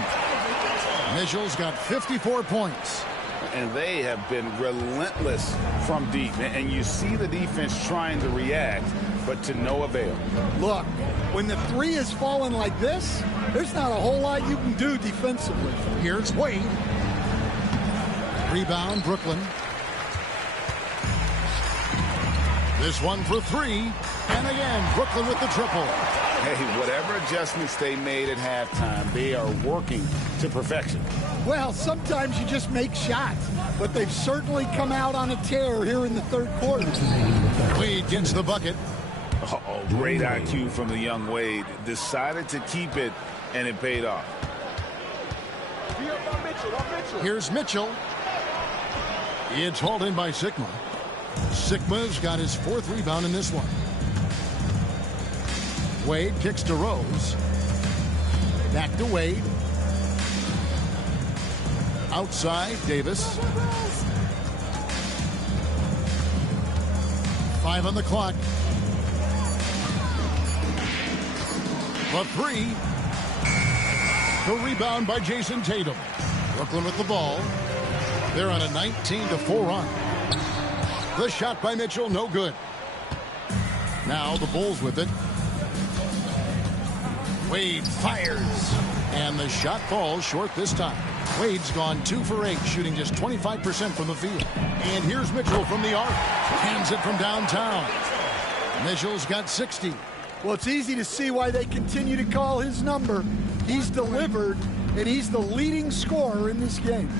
Mitchell's got 54 points. And they have been relentless from deep. And you see the defense trying to react, but to no avail. Look, when the three is falling like this, there's not a whole lot you can do defensively. Here's Wade. Rebound, Brooklyn. This one for 3. And again, Brooklyn with the triple. Hey, whatever adjustments they made at halftime, they are working to perfection. Well, sometimes you just make shots, but they've certainly come out on a tear here in the third quarter. Wade gets the bucket. Uh-oh, great IQ from the young Wade. Decided to keep it, and it paid off. Here's Mitchell. It's hauled in by Sigma. Sigma's got his 4th rebound in this one. Wade kicks to Rose. Back to Wade. Outside, Davis. 5 on the clock. For 3. The rebound by Jason Tatum. Brooklyn with the ball. They're on a 19-4 run. The shot by Mitchell, no good. Now the Bulls with it. Wade fires. And the shot falls short this time. Wade's gone 2 for 8, shooting just 25% from the field. And here's Mitchell from the arc. Hands it from downtown. Mitchell's got 60. Well, it's easy to see why they continue to call his number. He's delivered, and he's the leading scorer in this game.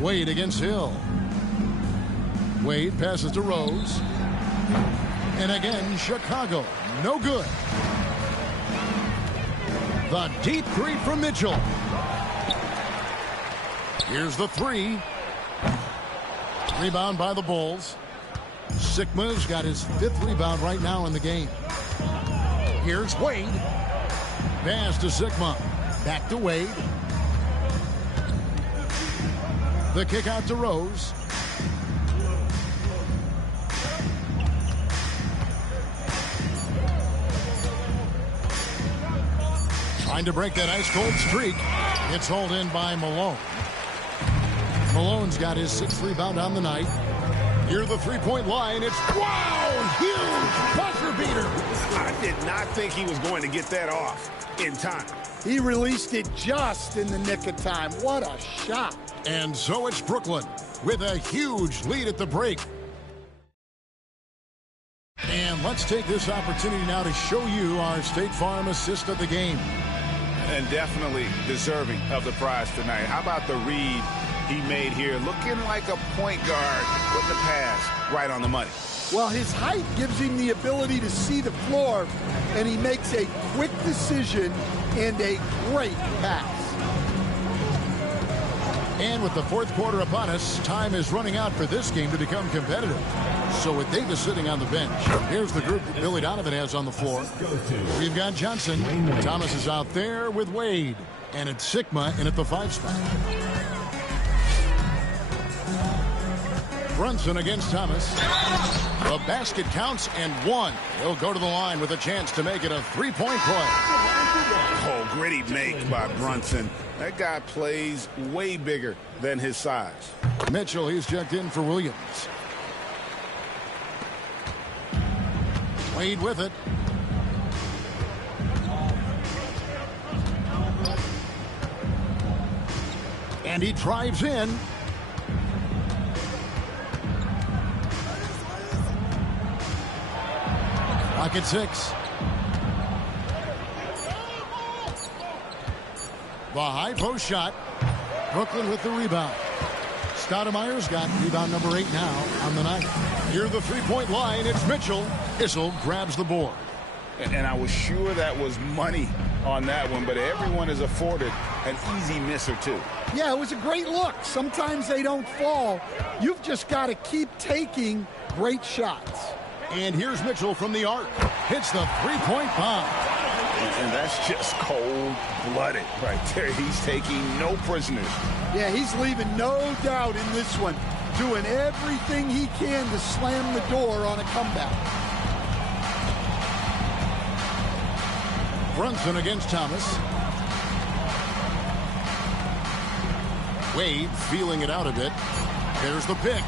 Wade against Hill. Wade passes to Rose. And again, Chicago. No good. The deep 3 from Mitchell. Here's the 3. Rebound by the Bulls. Sigma's got his 5th rebound right now in the game. Here's Wade. Pass to Sigma. Back to Wade. The kick out to Rose. Trying to break that ice-cold streak. It's hauled in by Malone. Malone's got his 6th rebound on the night. Near the 3-point line, it's, wow, huge buzzer beater. I did not think he was going to get that off in time. He released it just in the nick of time. What a shot. And so it's Brooklyn with a huge lead at the break. And let's take this opportunity now to show you our State Farm assist of the game. And definitely deserving of the prize tonight. How about the read he made here? Looking like a point guard, putting the pass right on the money. Well, his height gives him the ability to see the floor, and he makes a quick decision and a great pass. And with the 4th quarter upon us, time is running out for this game to become competitive. So with Davis sitting on the bench, here's the group that Billy Donovan has on the floor. We've got Johnson. Thomas is out there with Wade. And it's Sigma in at the 5 spot. Brunson against Thomas. The basket counts and one. He'll go to the line with a chance to make it a three-point play. Oh, gritty make by Brunson. That guy plays way bigger than his size. Mitchell, he's checked in for Williams. Wade with it. And he drives in. Clock at 6. The high post shot. Brooklyn with the rebound. Stoudemire's got rebound number 8 now on the night. Near the three-point line, it's Mitchell. Issel grabs the board. And I was sure that was money on that one, but everyone is afforded an easy miss or two. Yeah, it was a great look. Sometimes they don't fall. You've just got to keep taking great shots. And here's Mitchell from the arc. Hits the three-point bomb. And that's just cold-blooded right there. He's taking no prisoners. Yeah, he's leaving no doubt in this one. Doing everything he can to slam the door on a comeback. Brunson against Thomas. Wade feeling it out a bit. There's the pick.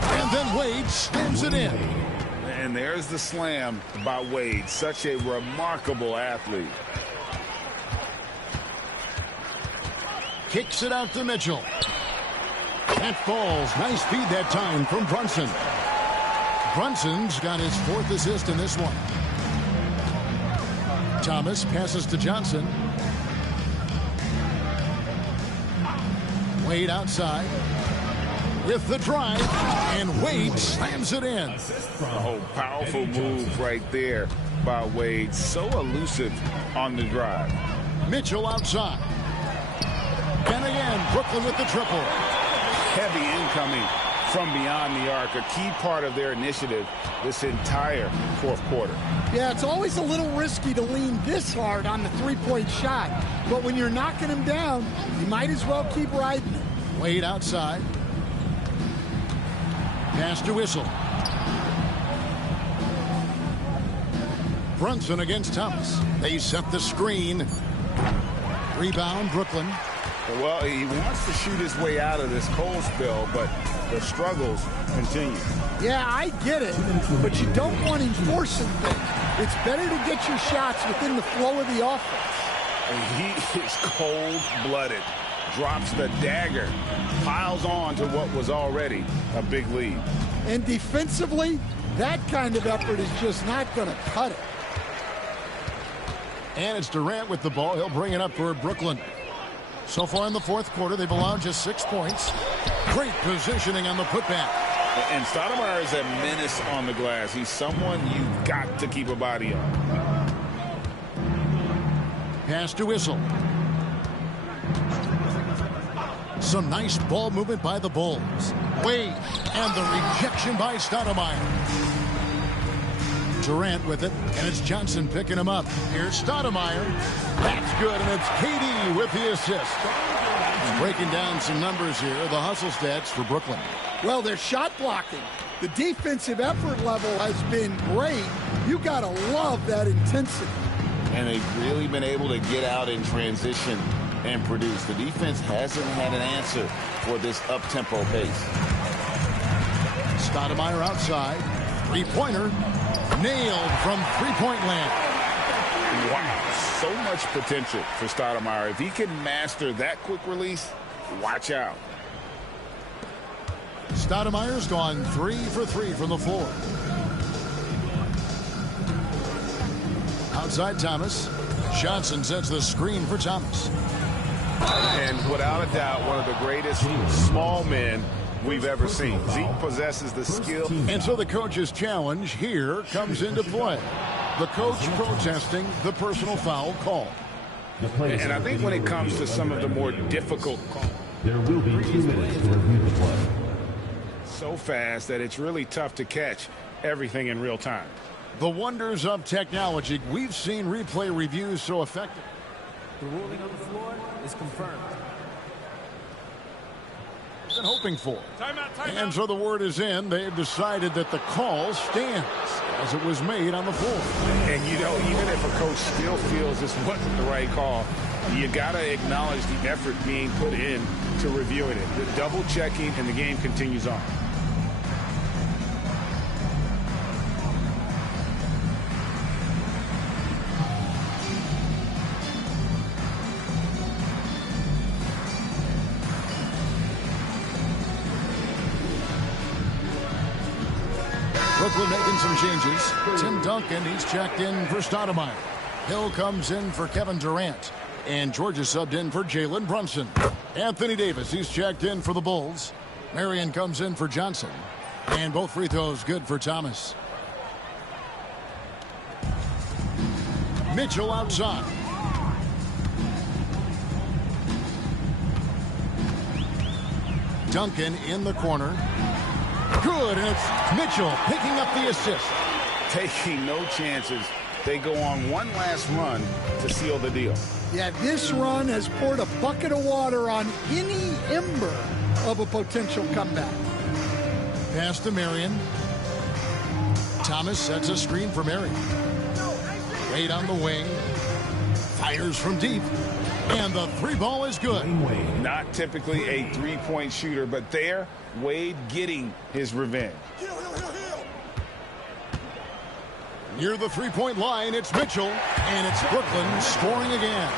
And then Wade slams it in. And there's the slam by Wade. Such a remarkable athlete. Kicks it out to Mitchell. That falls. Nice feed that time from Brunson. Brunson's got his 4th assist in this one. Thomas passes to Johnson. Wade outside with the drive, and Wade slams it in. Oh, powerful move right there by Wade. So elusive on the drive. Mitchell outside. And again, Brooklyn with the triple. Heavy incoming from beyond the arc, a key part of their initiative this entire 4th quarter. Yeah, it's always a little risky to lean this hard on the three-point shot, but when you're knocking him down, you might as well keep riding him. Wade outside. Pass to Issel. Brunson against Thomas. They set the screen. Rebound, Brooklyn. Well, he wants to shoot his way out of this cold spell, but the struggles continue. Yeah, I get it, but you don't want him forcing things. It's better to get your shots within the flow of the offense. And he is cold-blooded. Drops the dagger. Piles on to what was already a big lead. And defensively, that kind of effort is just not going to cut it. And it's Durant with the ball. He'll bring it up for Brooklyn. So far in the 4th quarter, they've allowed just 6 points. Great positioning on the putback. And Stoudemire is a menace on the glass. He's someone you've got to keep a body on. Pass to Issel. Some nice ball movement by the Bulls. Wade, and the rejection by Stoudemire. Durant with it, and it's Johnson picking him up. Here's Stoudemire. That's good, and it's KD with the assist. Breaking down some numbers here, the hustle stats for Brooklyn. Well, they're shot blocking. The defensive effort level has been great. You got to love that intensity. And they've really been able to get out in transition and produce. The defense hasn't had an answer for this up-tempo pace. Stoudemire outside. Three-pointer. Nailed from three-point land. Wow, so much potential for Stoudemire. If he can master that quick release, watch out. Stoudemire's gone 3 for 3 from the floor. Outside Thomas. Johnson sets the screen for Thomas. And without a doubt, one of the greatest small men we've ever seen. Zeke possesses the skill. And so the coach's challenge here comes into play. The coach protesting the personal foul call. And I think when it comes to some of the more difficult calls, there will be 2 minutes to review the play. So fast that it's really tough to catch everything in real time. The wonders of technology. We've seen replay reviews so effective. The ruling on the floor is confirmed. been hoping for. And so the word is in. They've decided that the call stands as it was made on the floor. And, you know, even if a coach still feels this wasn't the right call, you got to acknowledge the effort being put in to reviewing it. The double checking, and the game continues on. Brooklyn making some changes. Tim Duncan, he's checked in for Stoudemire. Hill comes in for Kevin Durant. And Georgia subbed in for Jalen Brunson. Anthony Davis, he's checked in for the Bulls. Marion comes in for Johnson. And both free throws good for Thomas. Mitchell outside. Duncan in the corner. Good, and it's Mitchell picking up the assist. Taking no chances. They go on one last run to seal the deal. Yeah, this run has poured a bucket of water on any ember of a potential comeback. Pass to Marion. Thomas sets a screen for Marion. Wade on the wing. Fires from deep. And the three ball is good. Not typically a three-point shooter, but there, Wade getting his revenge. Near the three-point line, it's Mitchell, and it's Brooklyn scoring again.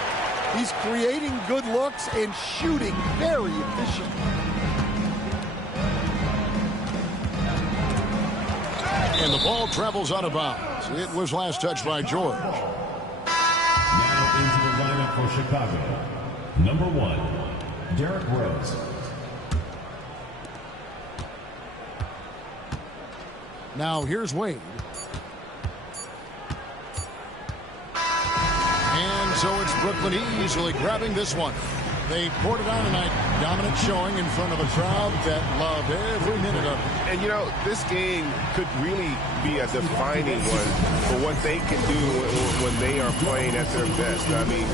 He's creating good looks and shooting very efficient. And the ball travels out of bounds. It was last touched by George. Now into the lineup for Chicago. Number 1, Derrick Rose. Now here's Wade. And so it's Brooklyn easily grabbing this one. They poured it on tonight. Dominant showing in front of a crowd that loved every minute of it. And, you know, this game could really be a defining one for what they can do when they are playing at their best. I mean,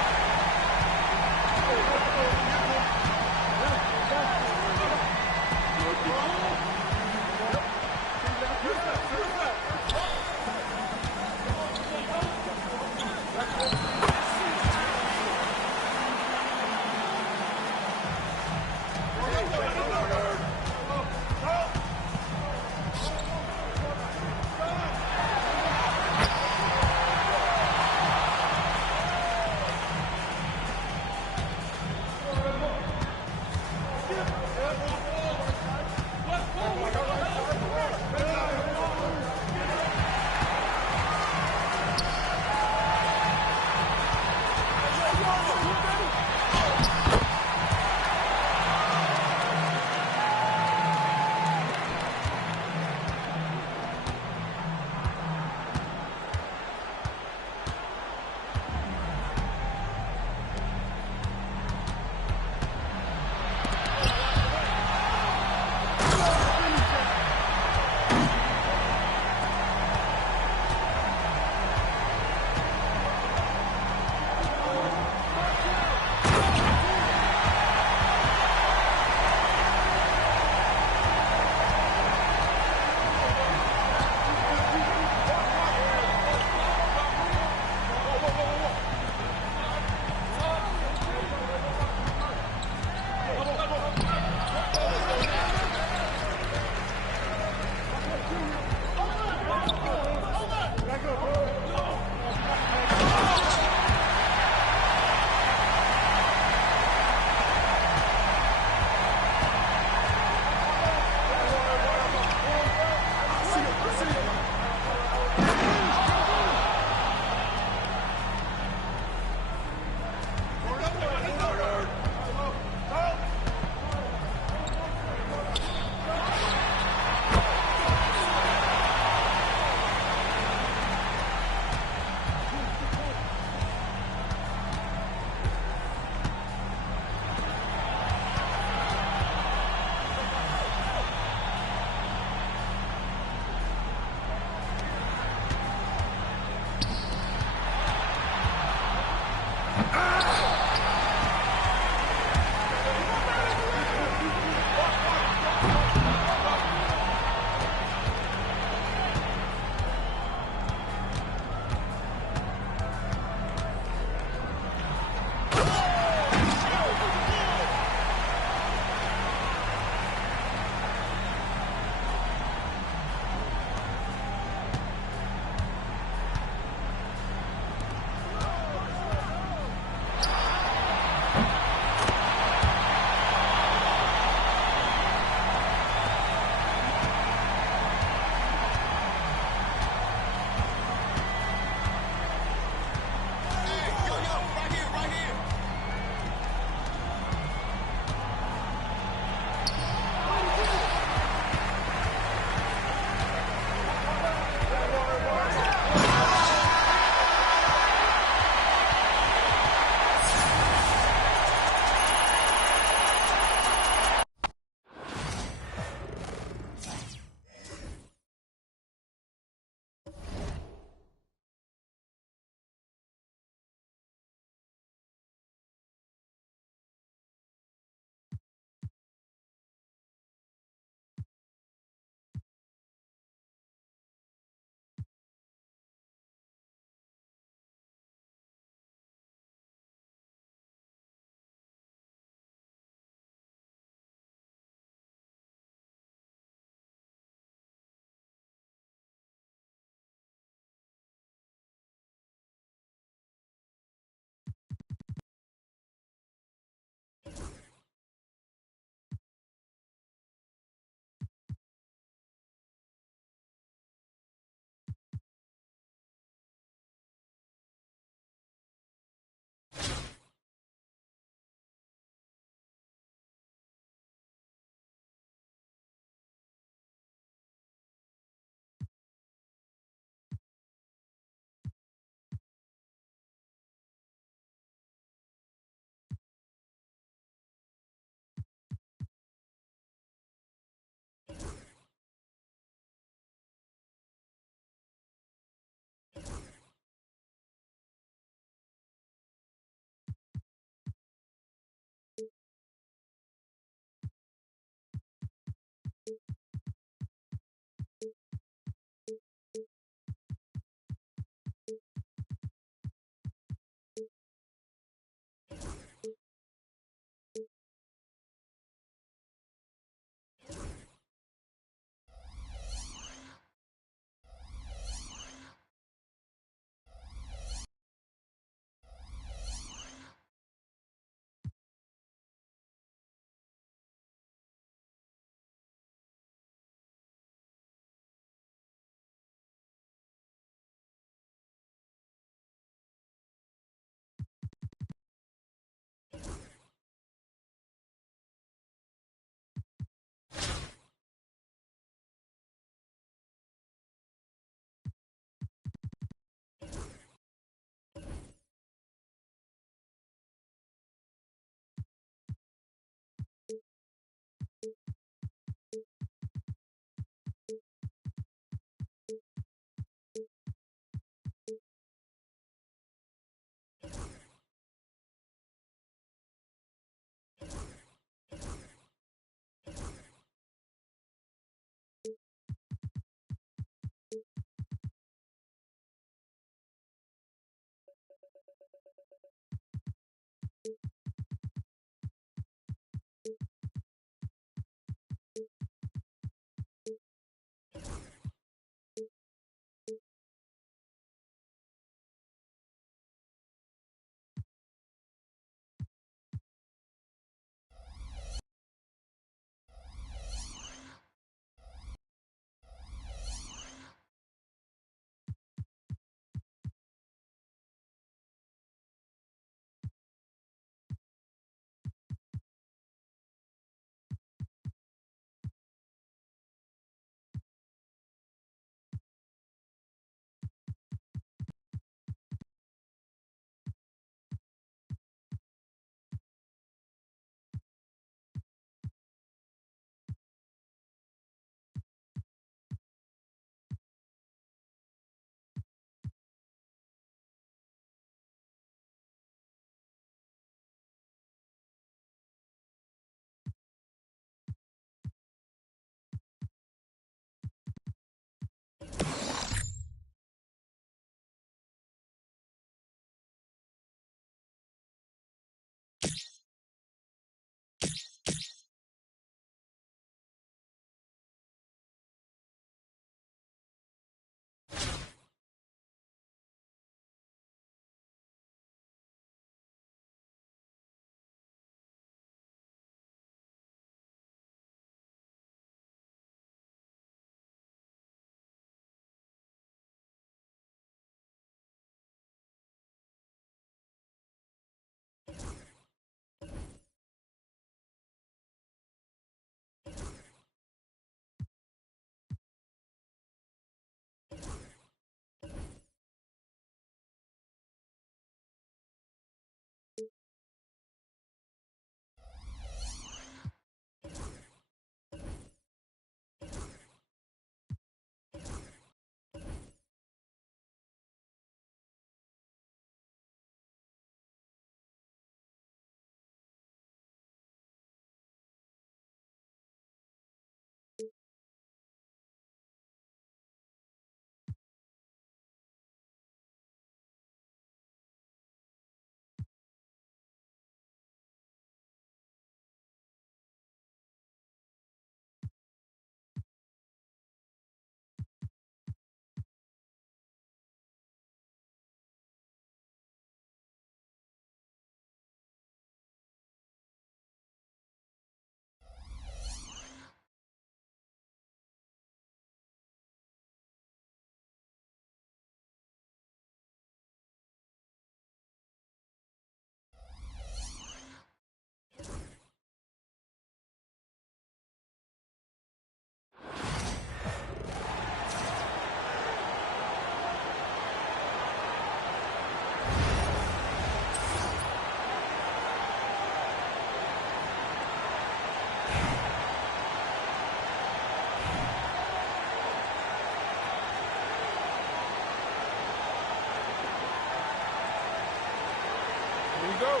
go.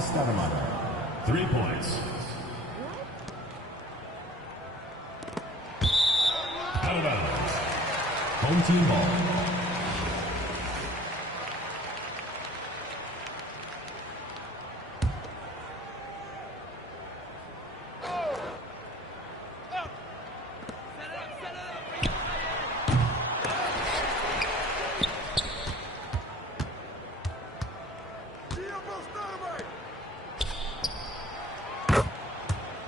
Stoudemire, 3 points. Out of bounds. Home team ball.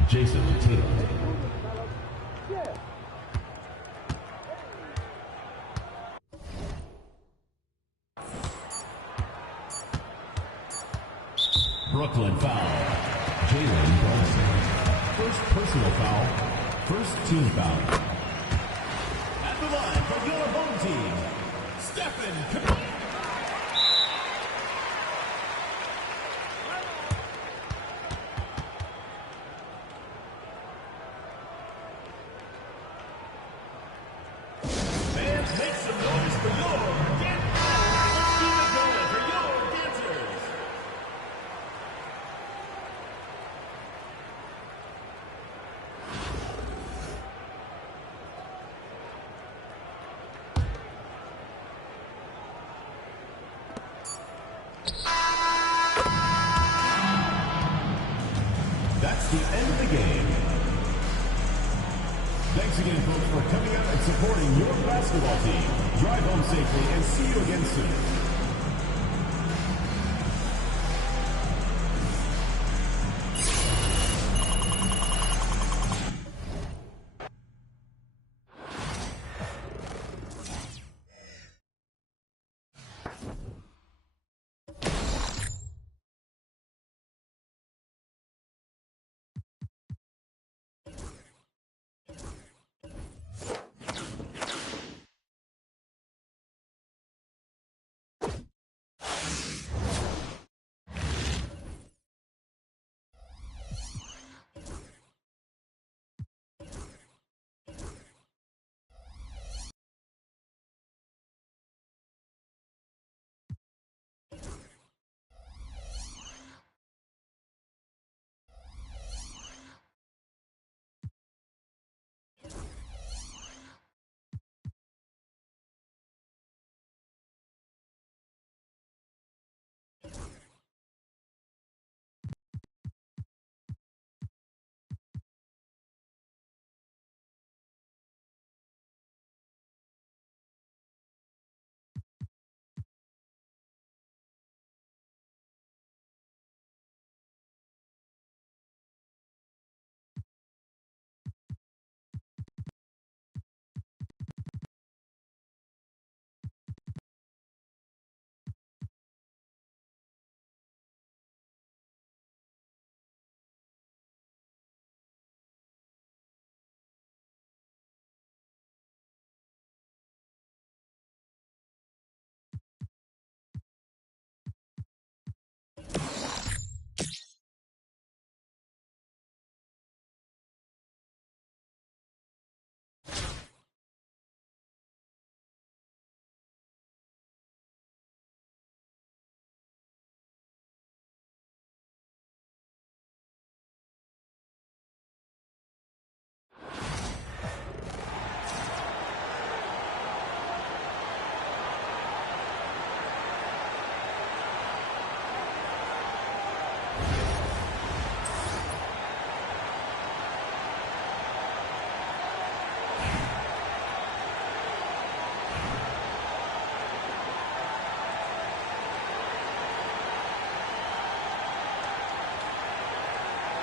Jason Tatum. Brooklyn foul. Jalen Brunson. First personal foul. First team foul. At the line for your home team, Stephen Curry. Fans, make some noise for your dancers. Let's keep it going for your dancers. That's the end of the game. Thanks again, folks, for coming out and supporting your basketball team. Drive home safely and see you again soon.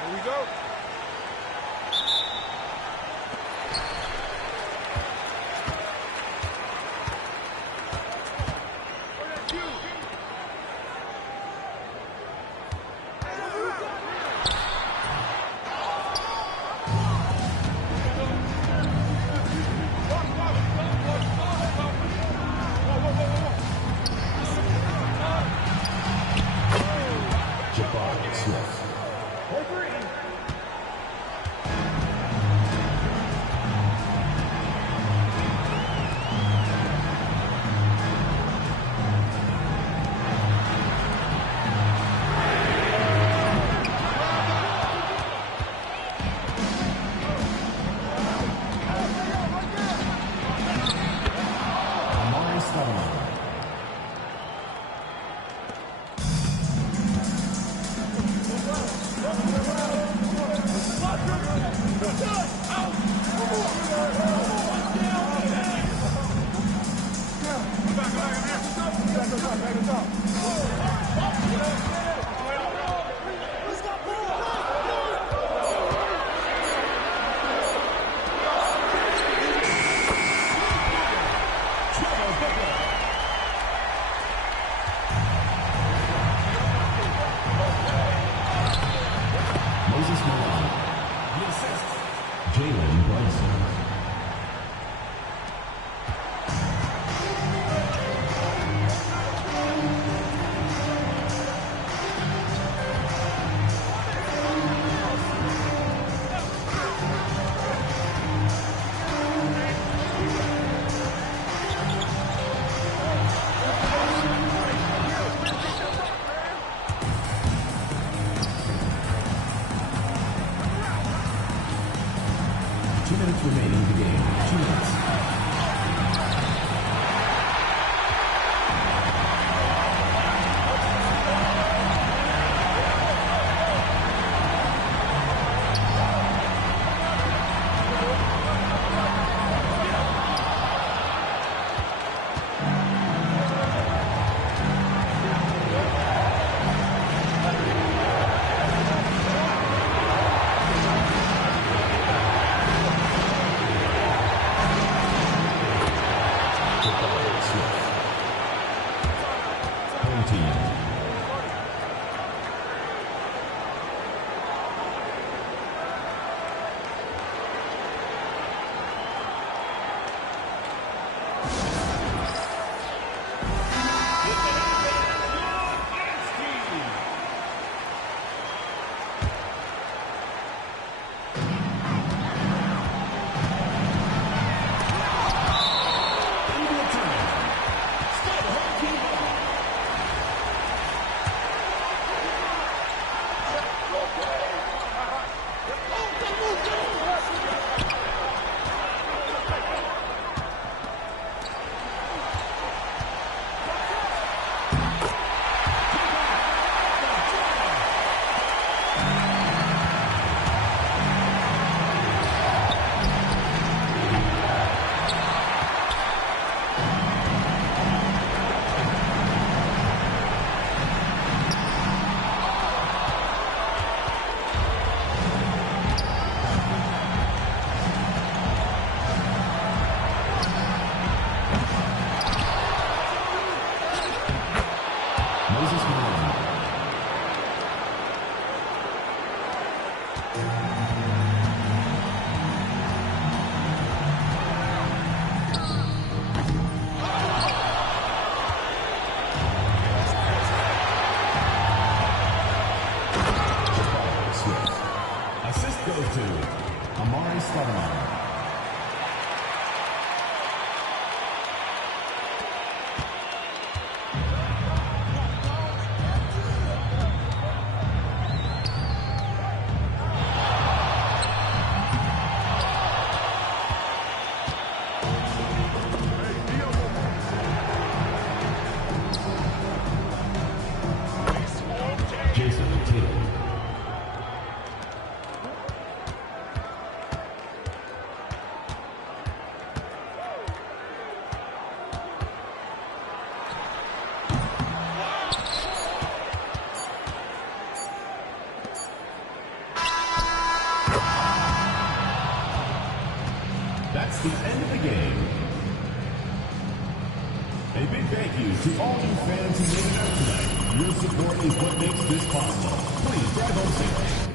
Here we go. Jabari Smith. team. That's the end of the game. A big thank you to all you fans who made it out tonight. Your support is what makes this possible. Please drive home safely.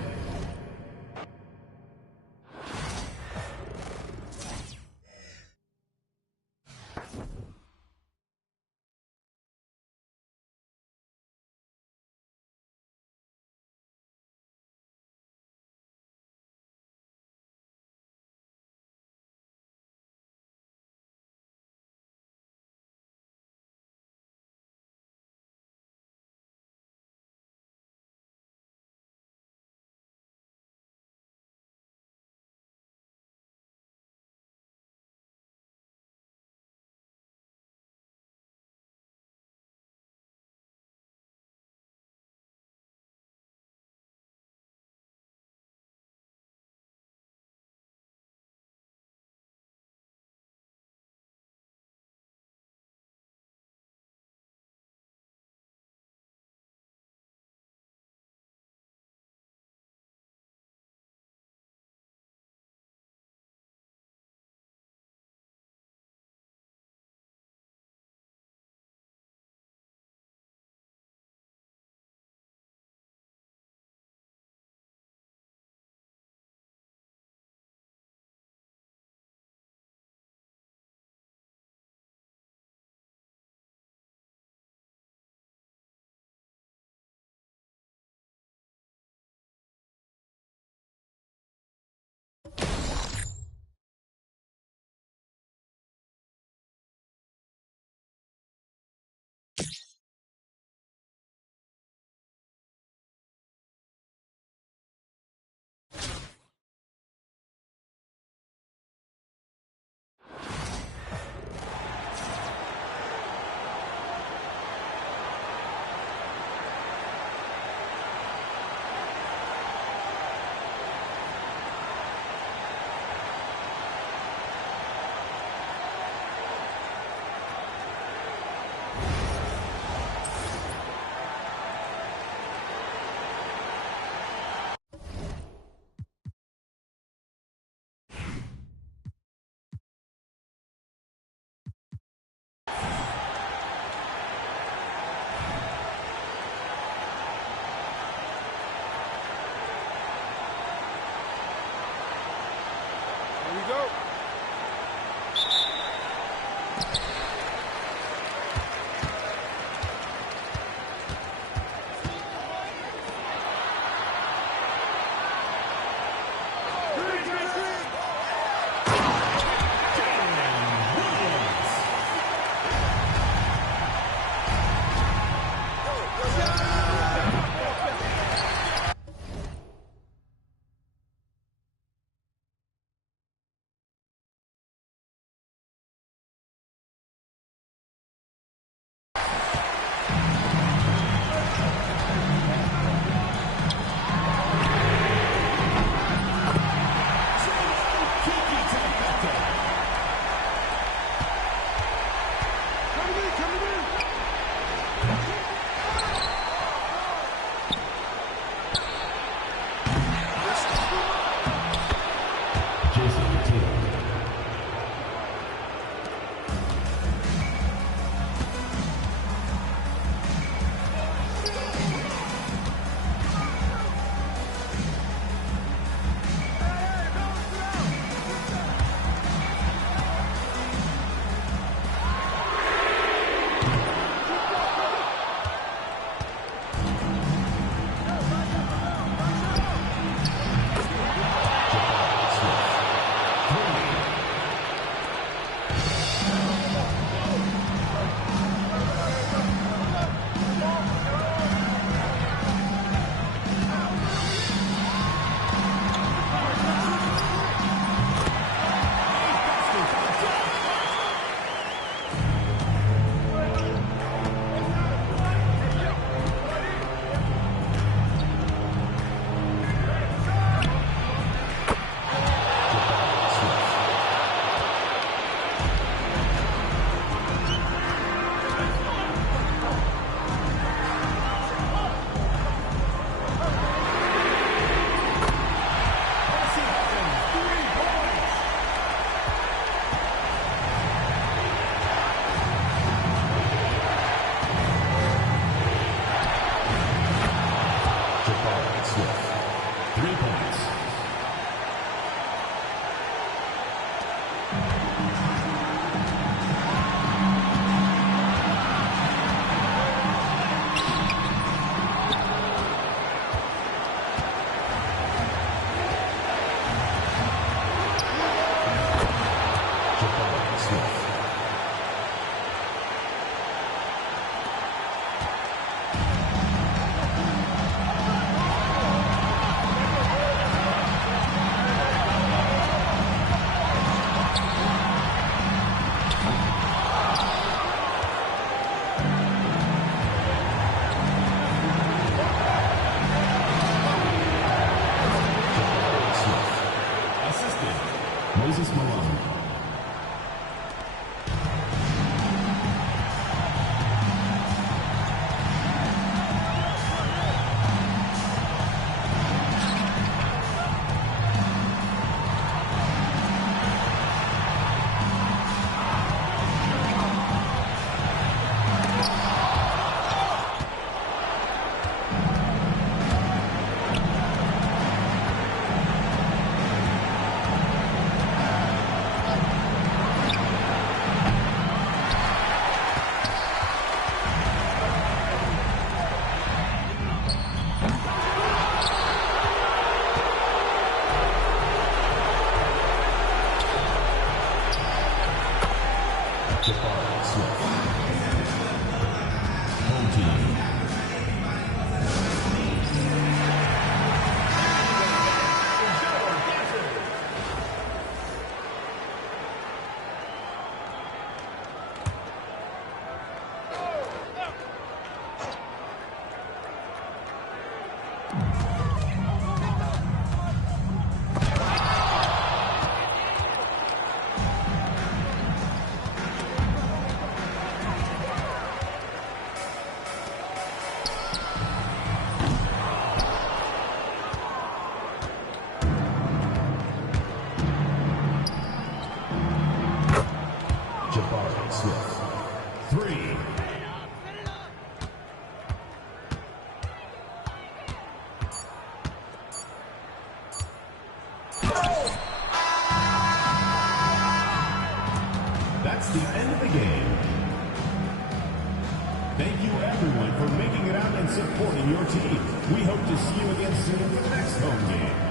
Thank you, everyone, for making it out and supporting your team. We hope to see you again soon for the next home game.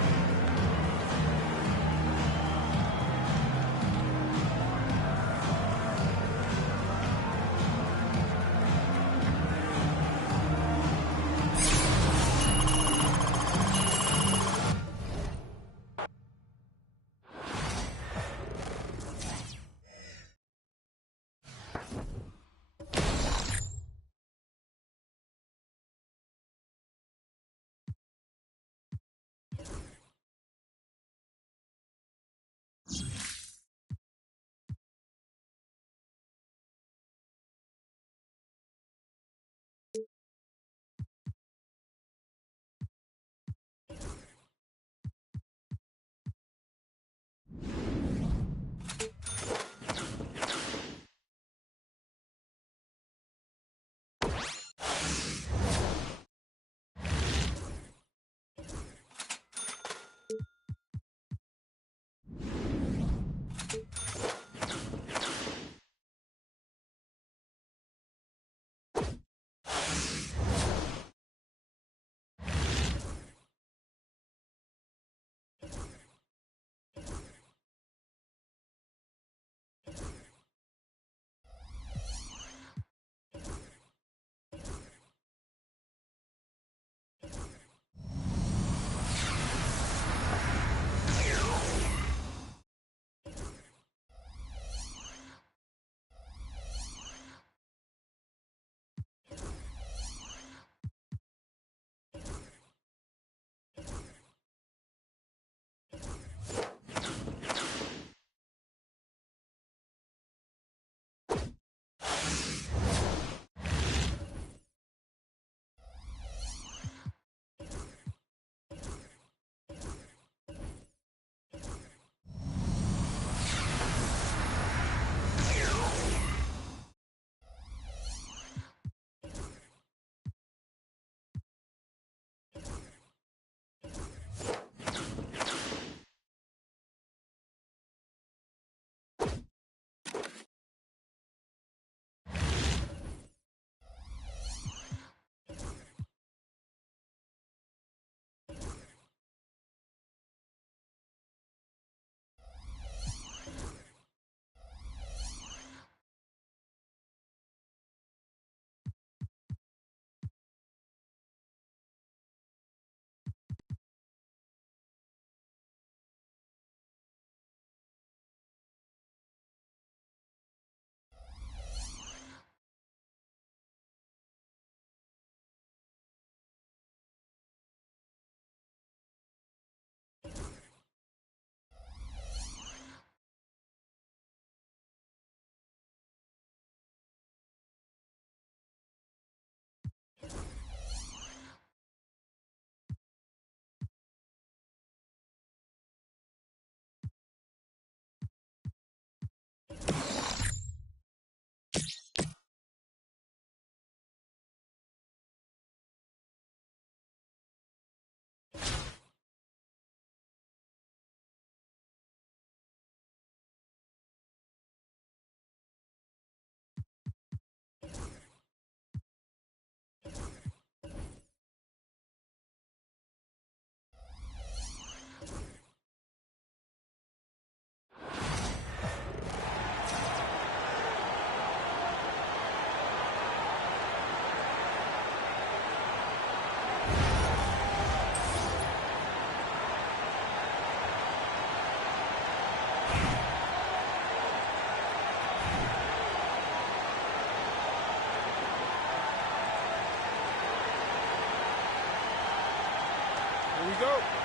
go.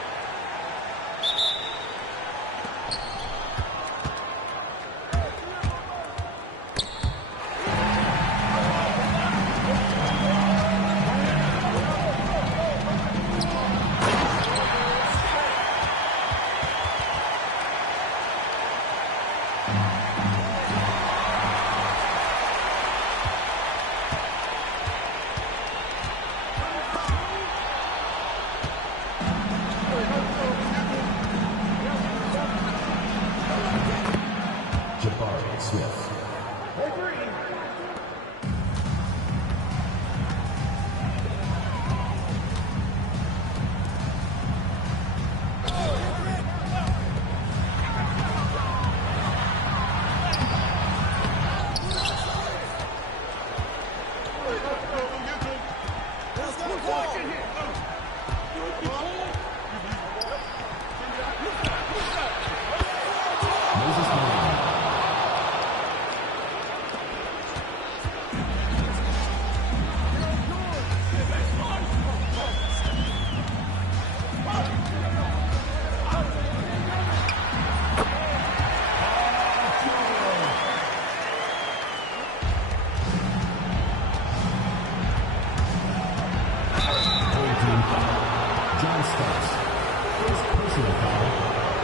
personal foul.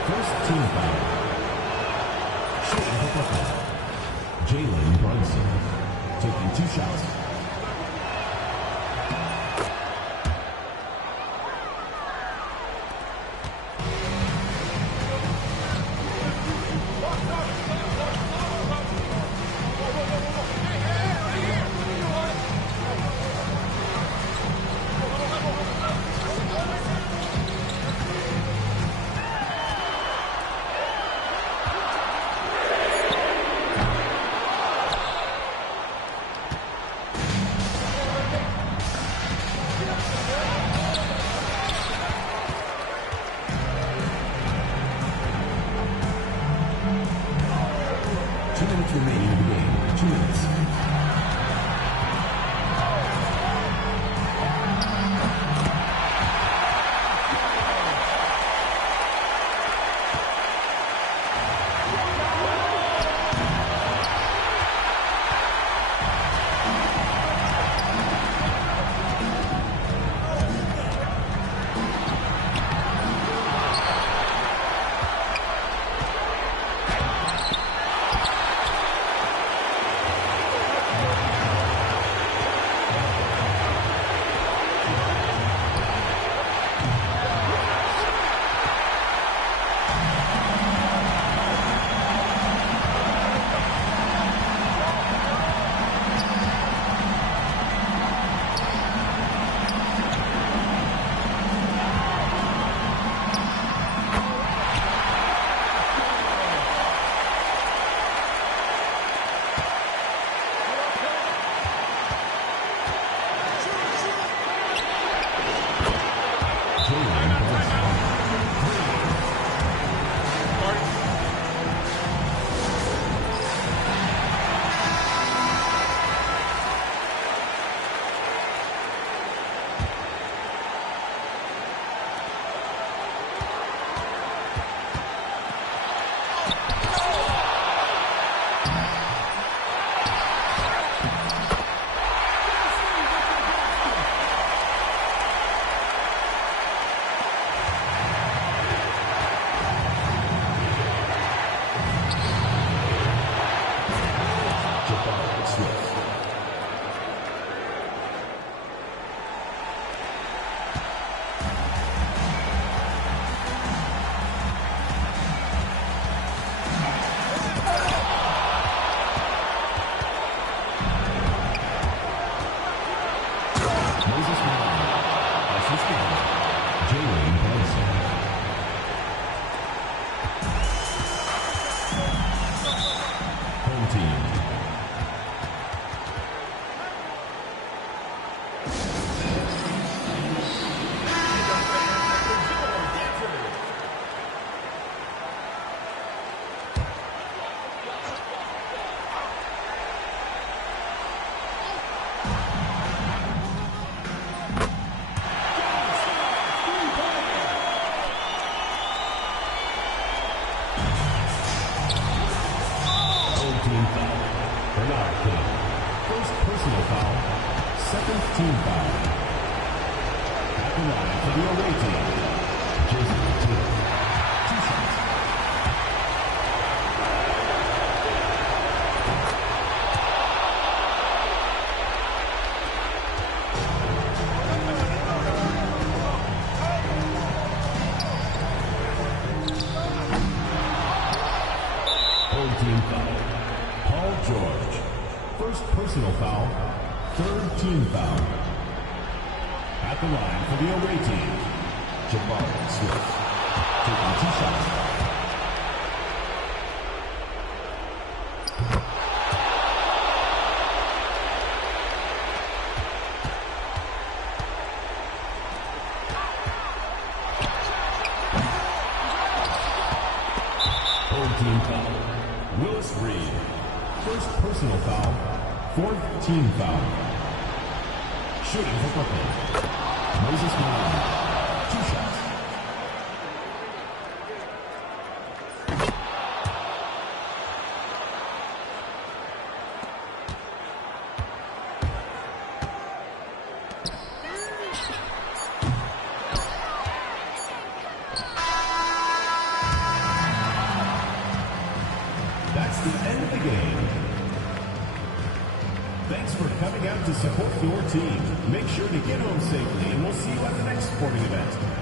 First team foul. Shooting for Brooklyn. Jalen Brunson taking 2 shots. Remaining in the game, 2 minutes. Team foul. Paul George. First personal foul. Third team foul. At the line for the away team, Jabari Smith. Taking 2 shots. Team foul. Willis Reed. First personal foul. Fourth team foul. Shooting for Brooklyn. Moses Malone. 2 shots. Thanks for coming out to support your team. Make sure to get home safely, and we'll see you at the next sporting event.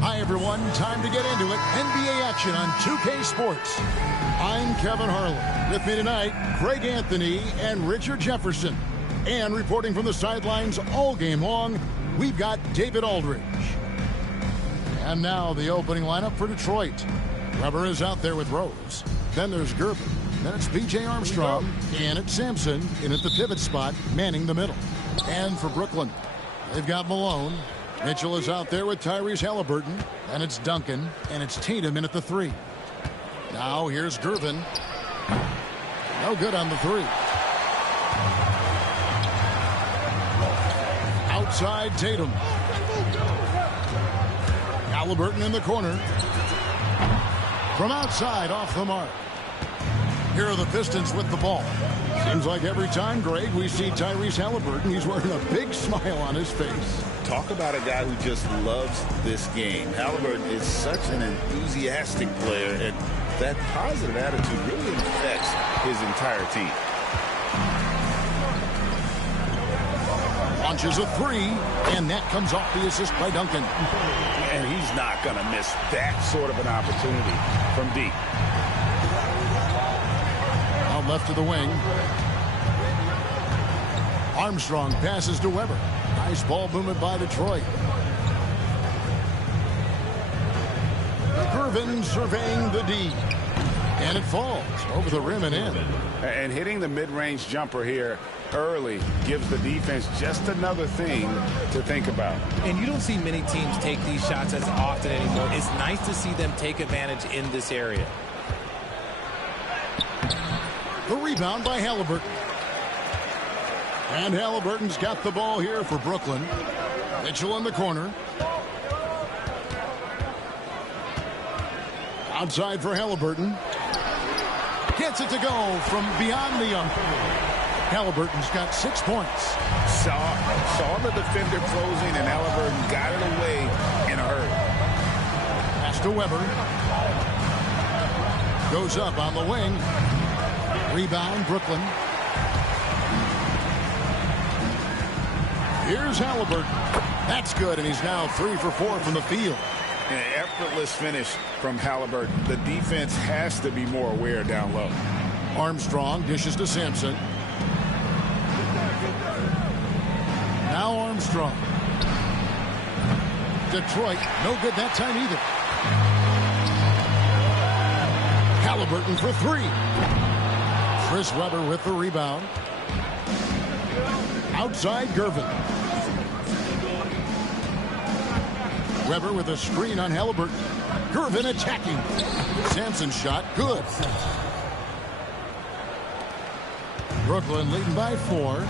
Hi, everyone. Time to get into it. NBA action on 2K Sports. I'm Kevin Harlan. With me tonight, Greg Anthony and Richard Jefferson. And reporting from the sidelines all game long, we've got David Aldridge. And now the opening lineup for Detroit. Weber is out there with Rose. Then there's Gervin. Then it's P.J. Armstrong. And it's Sampson in at the pivot spot, manning the middle. And for Brooklyn, they've got Malone. Mitchell is out there with Tyrese Halliburton. And it's Duncan. And it's Tatum in at the 3. Now here's Gervin. No good on the 3. Outside Tatum. Halliburton in the corner. From outside, off the mark. Here are the Pistons with the ball. Seems like every time, Greg, we see Tyrese Halliburton, he's wearing a big smile on his face. Talk about a guy who just loves this game. Halliburton is such an enthusiastic player, and that positive attitude really affects his entire team. Launches a three, and that comes off the assist by Duncan. And he's not going to miss that sort of an opportunity from deep. Out left to the wing. Armstrong passes to Weber. Nice ball movement by Detroit. Gervin surveying the D. And it falls over the rim and in. And hitting the mid-range jumper here early gives the defense just another thing to think about. And you don't see many teams take these shots as often anymore. It's nice to see them take advantage in this area. The rebound by Halliburton. And Halliburton's got the ball here for Brooklyn. Mitchell in the corner. Outside for Halliburton. Gets it to go from beyond the umpire. Halliburton's got 6 points. Saw the defender closing, and Halliburton got it away in a hurry. Pass to Weber. Goes up on the wing. Rebound, Brooklyn. Here's Halliburton. That's good, and he's now 3 for 4 from the field. An effortless finish from Halliburton. The defense has to be more aware down low. Armstrong dishes to Sampson. Now Armstrong. Detroit, no good that time either. Halliburton for 3. Chris Webber with the rebound. Outside Gervin. Webber with a screen on Halliburton. Gervin attacking. Sampson's shot, good. Brooklyn leading by 4.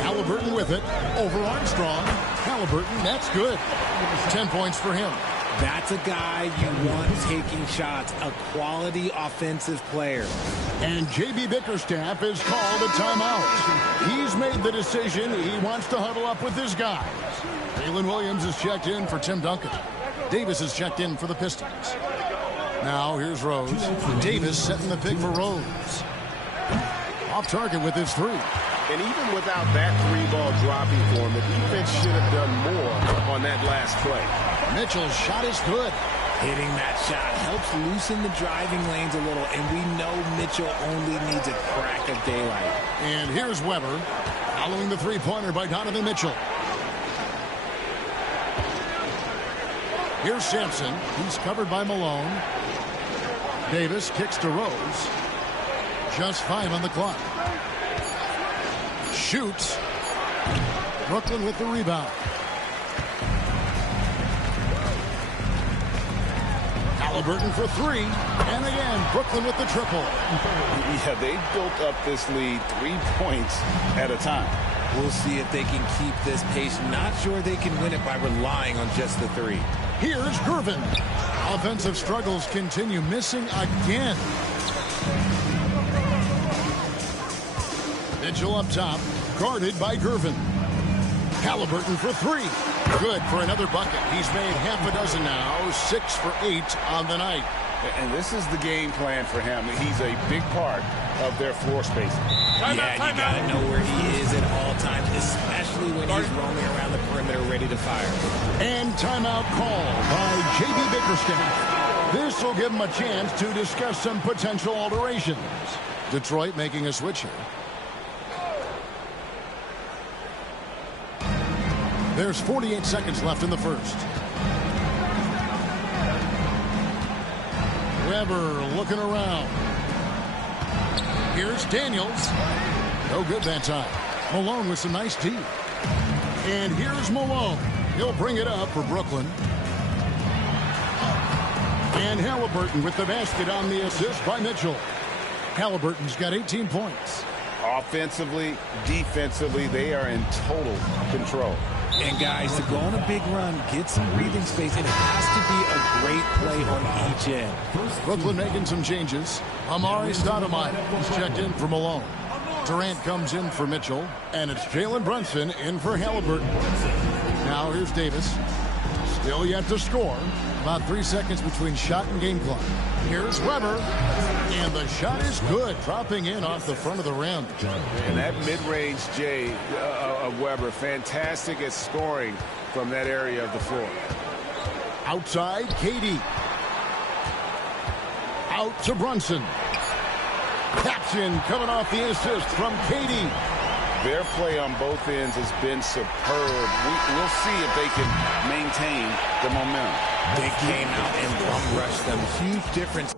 Halliburton with it. Over Armstrong. Halliburton, that's good. 10 points for him. That's a guy you want taking shots, a quality offensive player. And J.B. Bickerstaff is called a timeout. He's made the decision. He wants to huddle up with his guys. Jalen Williams is checked in for Tim Duncan. Davis is checked in for the Pistons. Now here's Rose. Davis setting the pick for Rose. Off target with his 3. And even without that 3-ball dropping for him, the defense should have done more on that last play. Mitchell's shot is good. Hitting that shot helps loosen the driving lanes a little, and we know Mitchell only needs a crack of daylight. And here's Weber, following the 3-pointer by Donovan Mitchell. Here's Sampson. He's covered by Malone. Davis kicks to Rose. Just 5 on the clock. Shoots. Brooklyn with the rebound. Halliburton for 3. And again, Brooklyn with the triple. Yeah, they built up this lead 3 points at a time. We'll see if they can keep this pace. Not sure they can win it by relying on just the 3. Here's Gervin. Offensive struggles continue, missing again. Mitchell up top, guarded by Gervin. Halliburton for 3. Good for another bucket. He's made half a dozen now, 6 for 8 on the night. And this is the game plan for him. He's a big part of their floor spacing. You got to know where he is at all times, especially when he's roaming around the perimeter ready to fire. And timeout called by J.B. Bickerstaff. This will give him a chance to discuss some potential alterations. Detroit making a switch here. There's 48 seconds left in the first. Weber looking around. Here's Daniels. No good that time. Malone with some nice D. And here's Malone. He'll bring it up for Brooklyn. And Halliburton with the basket on the assist by Mitchell. Halliburton's got 18 points. Offensively, defensively, they are in total control. And guys, to go on a big run, get some breathing space, it has to be a great play on each end. Brooklyn making some changes. Amari Stoudemire is checked in for Malone. Durant comes in for Mitchell, and it's Jalen Brunson in for Halliburton. Now here's Davis. Still yet to score. About 3 seconds between shot and game clock. Here's Weber, and the shot is good, dropping in off the front of the rim. And that mid-range J of Weber, fantastic at scoring from that area of the floor. Outside, KD. Out to Brunson. Taps in, coming off the assist from KD. Their play on both ends has been superb. We'll see if they can maintain the momentum. They came out and bum rushed them. Huge difference.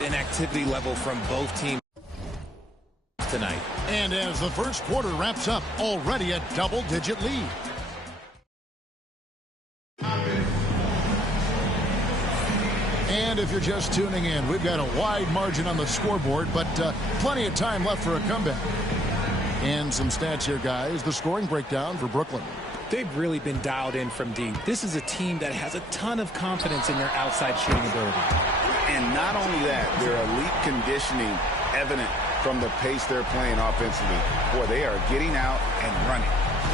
An activity level from both teams tonight. And as the first quarter wraps up, already a double-digit lead. And if you're just tuning in, we've got a wide margin on the scoreboard, but plenty of time left for a comeback. And some stats here, guys. The scoring breakdown for Brooklyn. They've really been dialed in from deep. This is a team that has a ton of confidence in their outside shooting ability. And not only that, their elite conditioning evident from the pace they're playing offensively. Boy, they are getting out and running.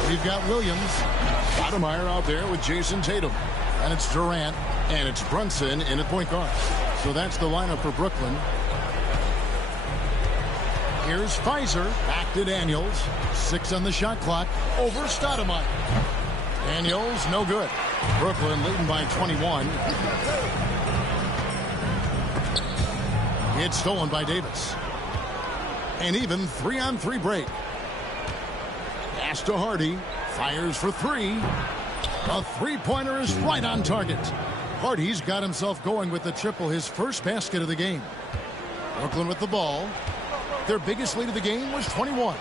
We've got Williams, Stoudemire out there with Jason Tatum. And it's Durant, and it's Brunson in at point guard. So that's the lineup for Brooklyn. Here's Pfizer, back to Daniels. 6 on the shot clock, over Stoudemire. Daniels, no good. Brooklyn leading by 21. It's stolen by Davis. An even 3-on-3 break. Pass to Hardy. Fires for 3. A three-pointer is right on target. Hardy's got himself going with the triple, his first basket of the game. Brooklyn with the ball. Their biggest lead of the game was 21.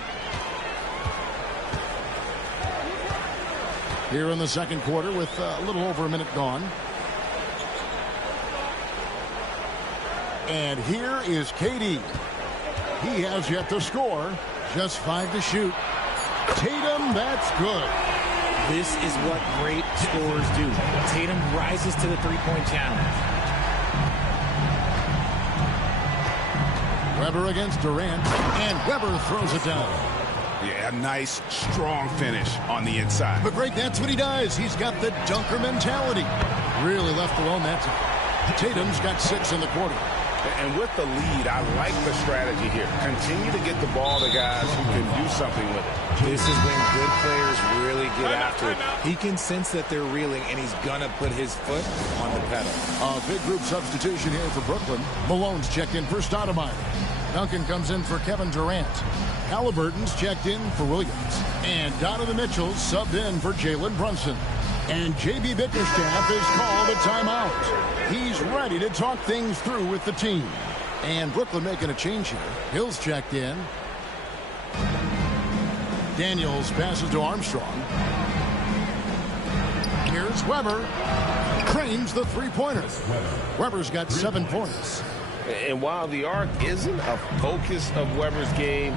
Here in the second quarter with a little over a minute gone. And here is KD. He has yet to score. Just 5 to shoot. Tatum, that's good. This is what great scorers do. Tatum rises to the three-point challenge. Weber against Durant, and Weber throws it down. Yeah, nice, strong finish on the inside. But Greg, that's what he does. He's got the dunker mentality. Really left alone that time. Tatum's got 6 in the quarter. And with the lead, I like the strategy here. Continue to get the ball to guys who can do something with it. This is when good players really get after it. He can sense that they're reeling, and he's going to put his foot on the pedal. A big group substitution here for Brooklyn. Malone's checked in for Stoudemire. Duncan comes in for Kevin Durant. Halliburton's checked in for Williams. And Donovan Mitchell's subbed in for Jalen Brunson. And J.B. Bickerstaff is called a timeout. He's ready to talk things through with the team. And Brooklyn making a change here. Hill's checked in. Daniels passes to Armstrong. Here's Weber. Cranes the three-pointer. Weber's got 7 points. And while the arc isn't a focus of Weber's game,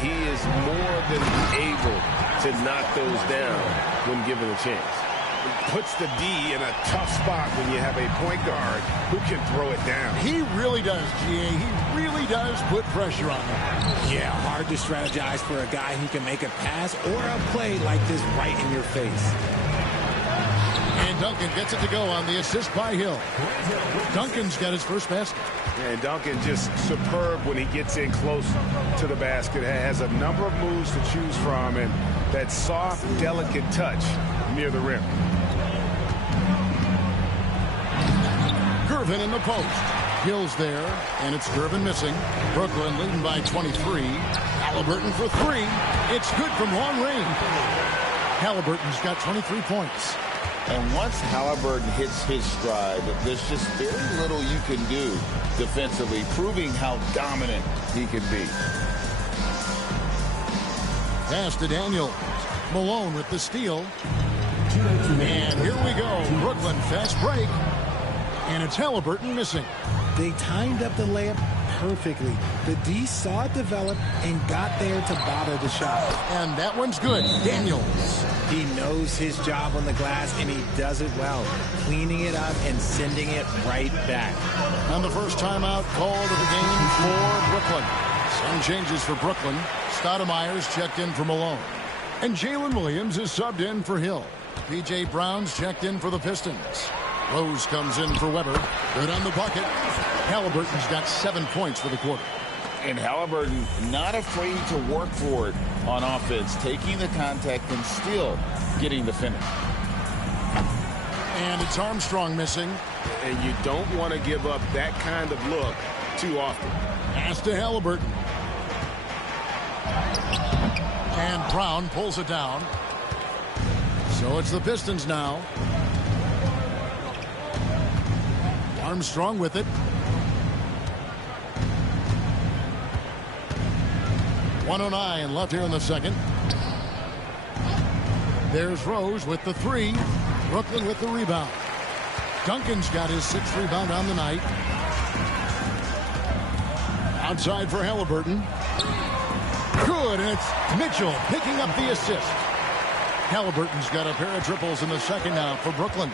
he is more than able to knock those down when given a chance. Puts the D in a tough spot when you have a point guard who can throw it down. He really does, G.A. He really does put pressure on him. Yeah, hard to strategize for a guy who can make a pass or a play like this right in your face. And Duncan gets it to go on the assist by Hill. Duncan's got his first basket. And Duncan just superb when he gets in close to the basket. Has a number of moves to choose from, and that soft, delicate touch near the rim. Gervin in the post. Hill's there, and it's Gervin missing. Brooklyn leading by 23. Halliburton for 3. It's good from long range. Halliburton's got 23 points. And once Halliburton hits his stride, there's just very little you can do defensively, proving how dominant he can be. Pass to Daniel. Malone with the steal. And here we go. Brooklyn fast break. And it's Halliburton missing. They timed up the layup perfectly. The D saw it develop and got there to bother the shot. And that one's good. Daniels. He knows his job on the glass, and he does it well, cleaning it up and sending it right back. And the first timeout called of the game for Brooklyn. Some changes for Brooklyn. Stoudemire's checked in for Malone. And Jalen Williams is subbed in for Hill. P.J. Brown's checked in for the Pistons. Rose comes in for Weber. Good on the bucket. Halliburton's got 7 points for the quarter. And Halliburton not afraid to work for it on offense, taking the contact and still getting the finish. And it's Armstrong missing. And you don't want to give up that kind of look too often. Pass to Halliburton. And Brown pulls it down. So it's the Pistons now. Armstrong with it. 1:09 left here in the second. There's Rose with the three. Brooklyn with the rebound. Duncan's got his 6th rebound on the night. Outside for Halliburton. Good, and it's Mitchell picking up the assist. Halliburton's got a pair of triples in the second now for Brooklyn.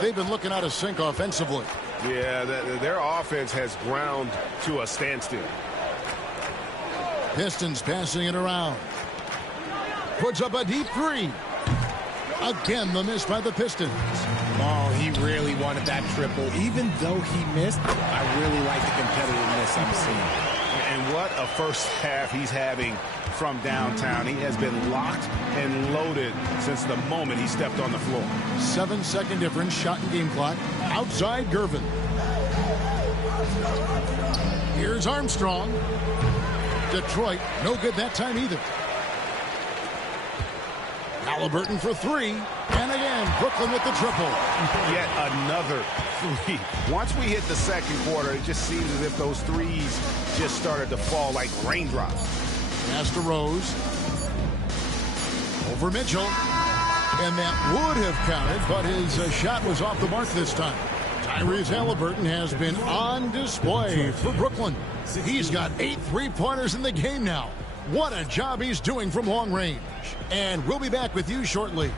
They've been looking out of sync offensively. Yeah, their offense has ground to a standstill. Pistons passing it around. Puts up a deep three. Again, the miss by the Pistons. Oh, he really wanted that triple. Even though he missed, I really like the competitiveness I'm seeing. And what a first half he's having from downtown. He has been locked and loaded since the moment he stepped on the floor. 7-second difference, shot and game clock. Outside Gervin. Here's Armstrong. Detroit, no good that time either. Halliburton for three. And again, Brooklyn with the triple. Yet another three. Once we hit the second quarter, it just seems as if those threes just started to fall like raindrops. Pass to Rose. Over Mitchell. And that would have counted, but his shot was off the mark this time. Tyrese Halliburton has been on display for Brooklyn. He's got 8 three-pointers in the game now. What a job he's doing from long range. And we'll be back with you shortly.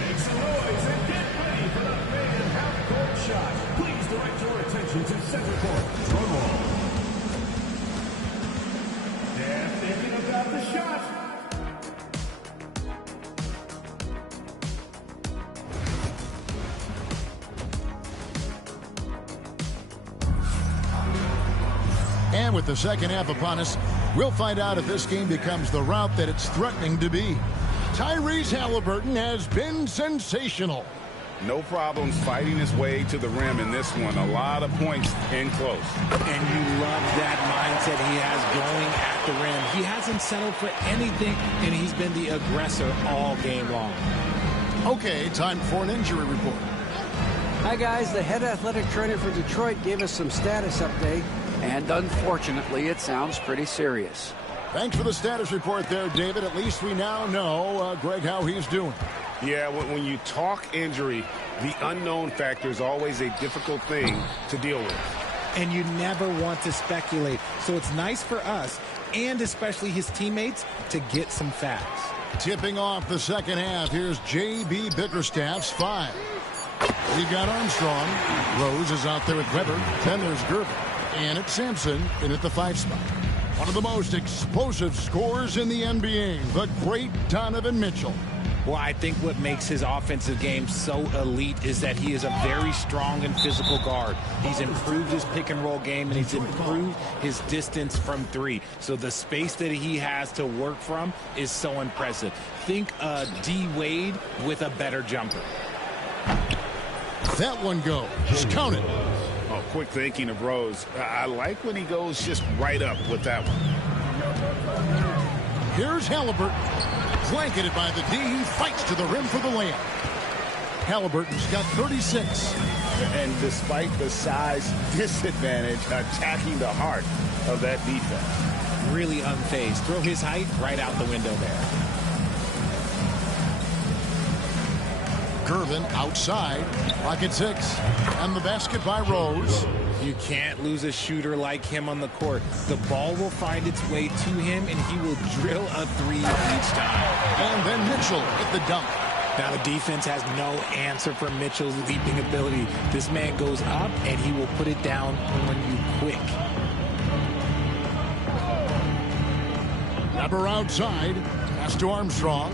Make some noise and get ready for the big half-court shot. Please direct your attention to center court. Drum roll. They're thinking about the shot. And with the second half upon us, we'll find out if this game becomes the route that it's threatening to be. Tyrese Halliburton has been sensational. No problems fighting his way to the rim in this one. A lot of points in close. And you love that mindset he has going at the rim. He hasn't settled for anything, and he's been the aggressor all game long. Okay, time for an injury report. Hi, guys. The head athletic trainer for Detroit gave us some status update. And unfortunately, it sounds pretty serious. Thanks for the status report there, David. At least we now know, Greg, how he's doing. Yeah, when you talk injury, the unknown factor is always a difficult thing to deal with. And you never want to speculate. So it's nice for us, and especially his teammates, to get some facts. Tipping off the second half, here's J.B. Bickerstaff's 5. We've got Armstrong. Rose is out there with Weber. Then there's Gervin. And it's Sampson in at the 5 spot. One of the most explosive scorers in the NBA, the great Donovan Mitchell. Well, I think what makes his offensive game so elite is that he is a very strong and physical guard. He's improved his pick-and-roll game, and he's improved his distance from 3. So the space that he has to work from is so impressive. Think D. Wade with a better jumper. That one goes. Just count it. Oh, quick thinking of Rose. I like when he goes just right up with that one. Here's Halliburton. Blanketed by the D. He fights to the rim for the layup. Halliburton's got 36. And despite the size disadvantage, attacking the heart of that defense. Really unfazed. Throw his height right out the window there. Gervin outside. Rocket 6. And the basket by Rose. You can't lose a shooter like him on the court. The ball will find its way to him, and he will drill a 3 each time. And then Mitchell with the dunk. Now the defense has no answer for Mitchell's leaping ability. This man goes up, and he will put it down on you quick. Weber outside. Pass to Armstrong.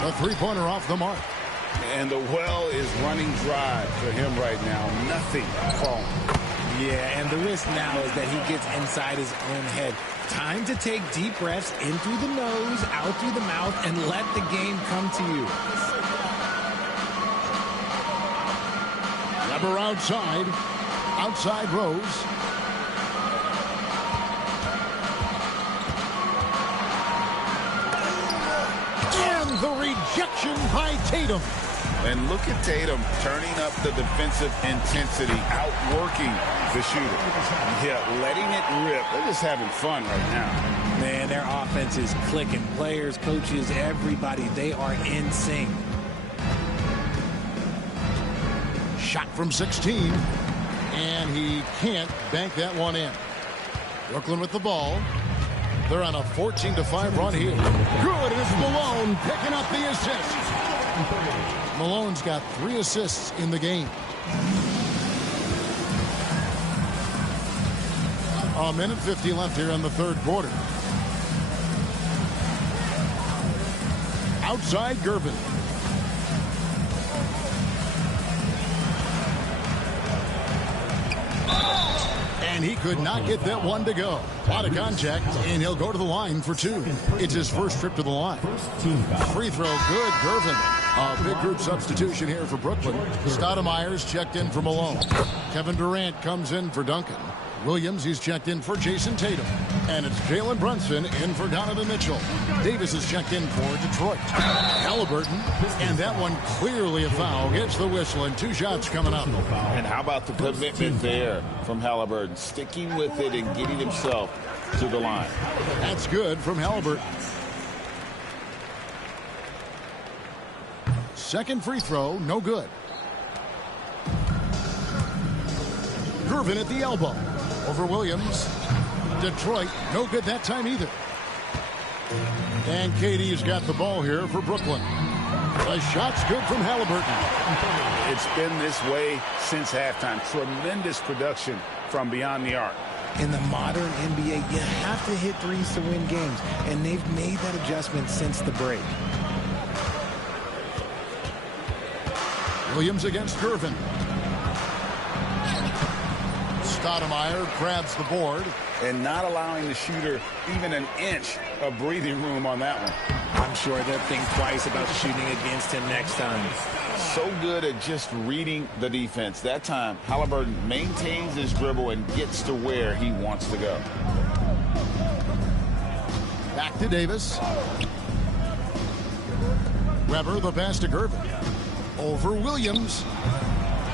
A 3-pointer off the mark. And the well is running dry for him right now. Nothing falling. Yeah, and the risk now is that he gets inside his own head. Time to take deep breaths in through the nose, out through the mouth, and let the game come to you. Weber outside. Outside Rose. And the rejection by Tatum. And look at Tatum turning up the defensive intensity, outworking the shooter. Yeah, letting it rip. They're just having fun right now. Man, their offense is clicking. Players, coaches, everybody, they are in sync. Shot from 16, and he can't bank that one in. Brooklyn with the ball. They're on a 14-5 run here. Good, and it's Malone picking up the assist. Malone's got 3 assists in the game. A minute 50 left here in the third quarter. Outside Gervin. And he could not get that one to go. Out of contact, and he'll go to the line for 2. It's his first trip to the line. Free throw, good, Gervin. A big group substitution here for Brooklyn. Stoudemire's checked in for Malone. Kevin Durant comes in for Duncan. Williams, he's checked in for Jason Tatum. And it's Jalen Brunson in for Donovan Mitchell. Davis is checked in for Detroit. Halliburton, and that one clearly a foul. Gets the whistle, and 2 shots coming up. And how about the commitment there from Halliburton? Sticking with it and getting himself to the line. That's good from Halliburton. Second free throw, no good. Gervin at the elbow. Over Williams. Detroit, no good that time either. And KD's got the ball here for Brooklyn. The shot's good from Halliburton. It's been this way since halftime. Tremendous production from beyond the arc. In the modern NBA, you have to hit threes to win games, and they've made that adjustment since the break. Williams against Gervin. Stoudemire grabs the board. And not allowing the shooter even an inch of breathing room on that one. I'm sure they'll think twice about shooting against him next time. So good at just reading the defense. That time, Halliburton maintains his dribble and gets to where he wants to go. Back to Davis. Weber, the pass to Gervin. Over Williams.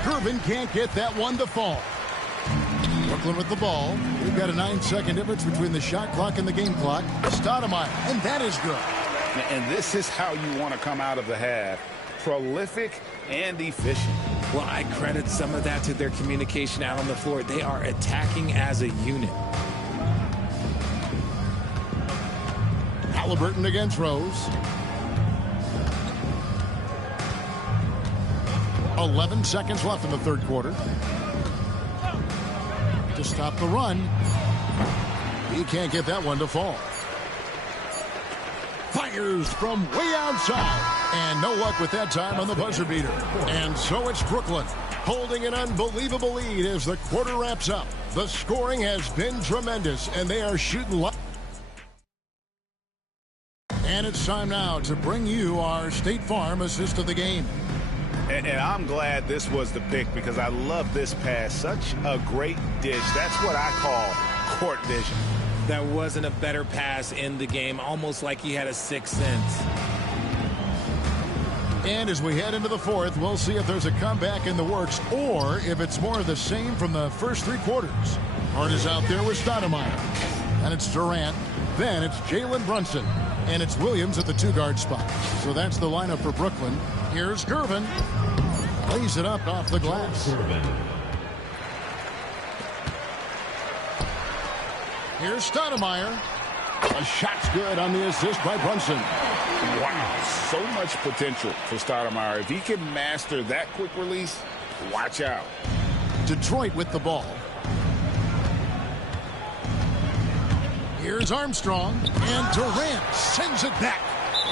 Gervin can't get that one to fall. Brooklyn with the ball. We've got a 9-second difference between the shot clock and the game clock. Stoudemire, and that is good. And this is how you want to come out of the half. Prolific and efficient. Well, I credit some of that to their communication out on the floor. They are attacking as a unit. Halliburton against Rose. 11 seconds left in the third quarter. To stop the run. He can't get that one to fall. Fires from way outside. And no luck with that time on the buzzer beater. And so it's Brooklyn holding an unbelievable lead as the quarter wraps up. The scoring has been tremendous, and they are shooting. And it's time now to bring you our State Farm assist of the game. And I'm glad this was the pick because I love this pass. Such a great dish. That's what I call court vision. There wasn't a better pass in the game, almost like he had a sixth sense. And as we head into the fourth, we'll see if there's a comeback in the works or if it's more of the same from the first 3 quarters. Hart is out there with Stoudemire. And it's Durant. Then it's Jalen Brunson. And it's Williams at the 2-guard spot. So that's the lineup for Brooklyn. Here's Gervin. Lays it up off the glass. Here's Stoudemire. A shot's good on the assist by Brunson. Wow, so much potential for Stoudemire. If he can master that quick release, watch out. Detroit with the ball. Here's Armstrong, and Durant sends it back.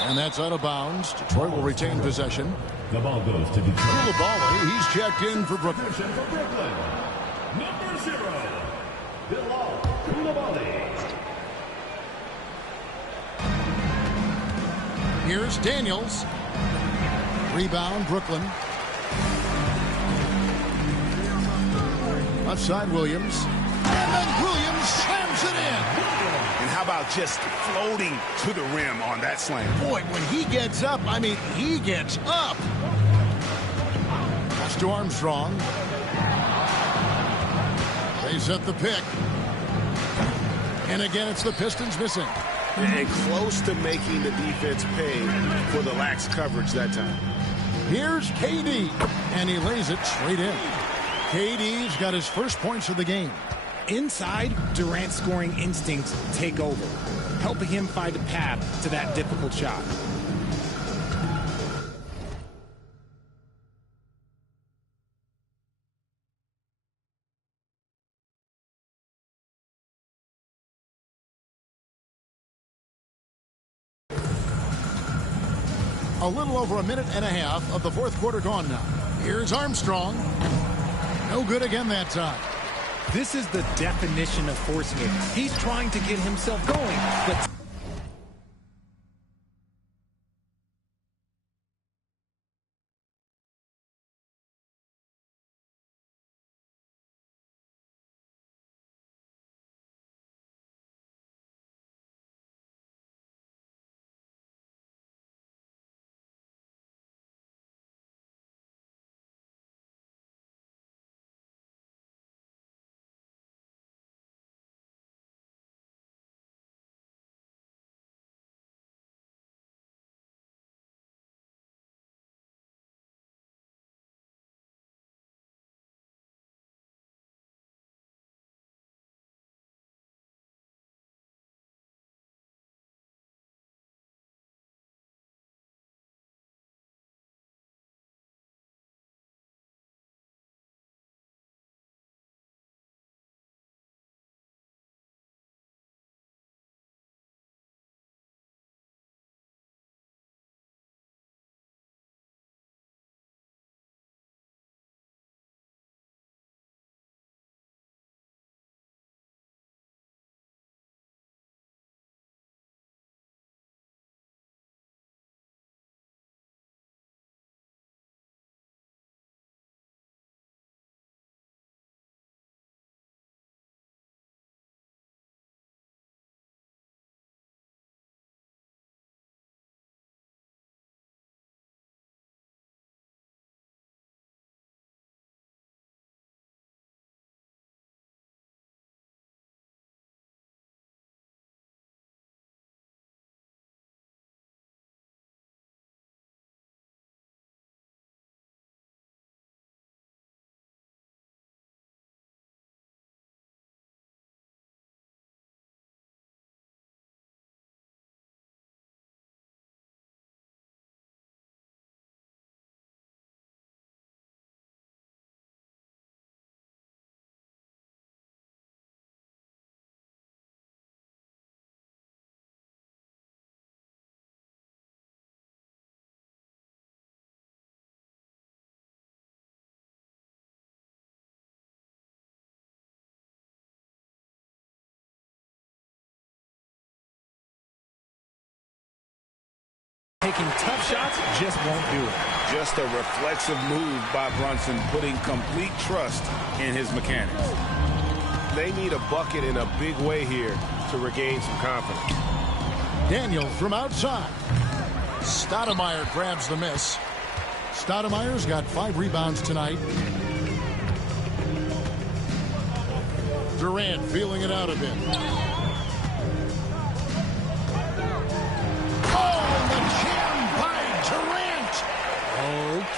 And that's out of bounds. Detroit will retain possession. The ball goes to Detroit. Koulibaly, he's checked in for Brooklyn. Number 0, Bilal Koulibaly. Here's Daniels. Rebound, Brooklyn. Left side, Williams. And then Williams slams it in. And how about just floating to the rim on that slam? Boy, when he gets up, I mean, he gets up. to Armstrong. They set the pick. And again, it's the Pistons missing. And close to making the defense pay for the lax coverage that time. Here's KD, and he lays it straight in. KD's got his first points of the game. Inside, Durant's scoring instincts take over, helping him find a path to that difficult shot. A little over a minute and a half of the fourth quarter gone now. Here's Armstrong. No good again that time. This is the definition of forcing it. He's trying to get himself going, but... Taking tough shots just won't do it. Just a reflexive move by Brunson, putting complete trust in his mechanics. They need a bucket in a big way here to regain some confidence. Daniel from outside. Stoudemire grabs the miss. Stoudemire's got 5 rebounds tonight. Durant feeling it out a bit.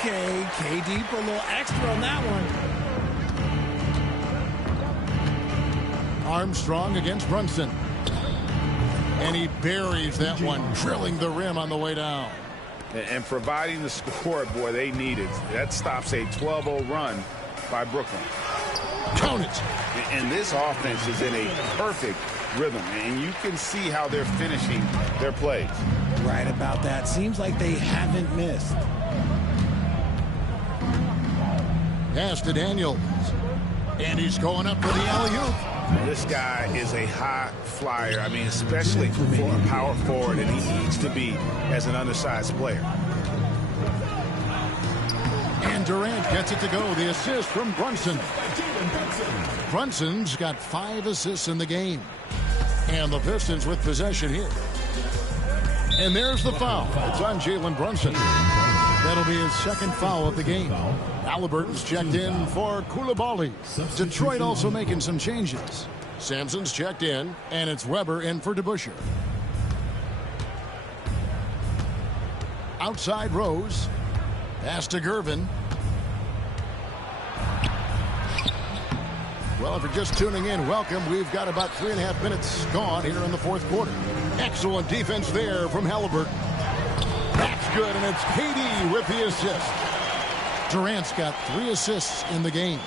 Okay, KD for a little extra on that one. Armstrong against Brunson. And he buries that one, drilling the rim on the way down. And providing the score, boy, they needed. That stops a 12-0 run by Brooklyn. Count it. And this offense is in a perfect rhythm, and you can see how they're finishing their plays. Right about that. Seems like they haven't missed. Pass to Daniels. And he's going up for the alley-oop. This guy is a high flyer. I mean, especially for a power forward, and he needs to be as an undersized player. And Durant gets it to go. The assist from Brunson. Brunson's got 5 assists in the game. And the Pistons with possession here. And there's the foul. It's on Jalen Brunson. The That'll be his second foul of the game. Halliburton's checked in for Koulibaly. Detroit also making some changes. Sampson's checked in, and it's Weber in for DeBusschere. Outside Rose. Pass to Gervin. Well, if you're just tuning in, welcome. We've got about 3.5 minutes gone here in the fourth quarter. Excellent defense there from Halliburton. That's good, and it's KD with the assist. Durant's got 3 assists in the game.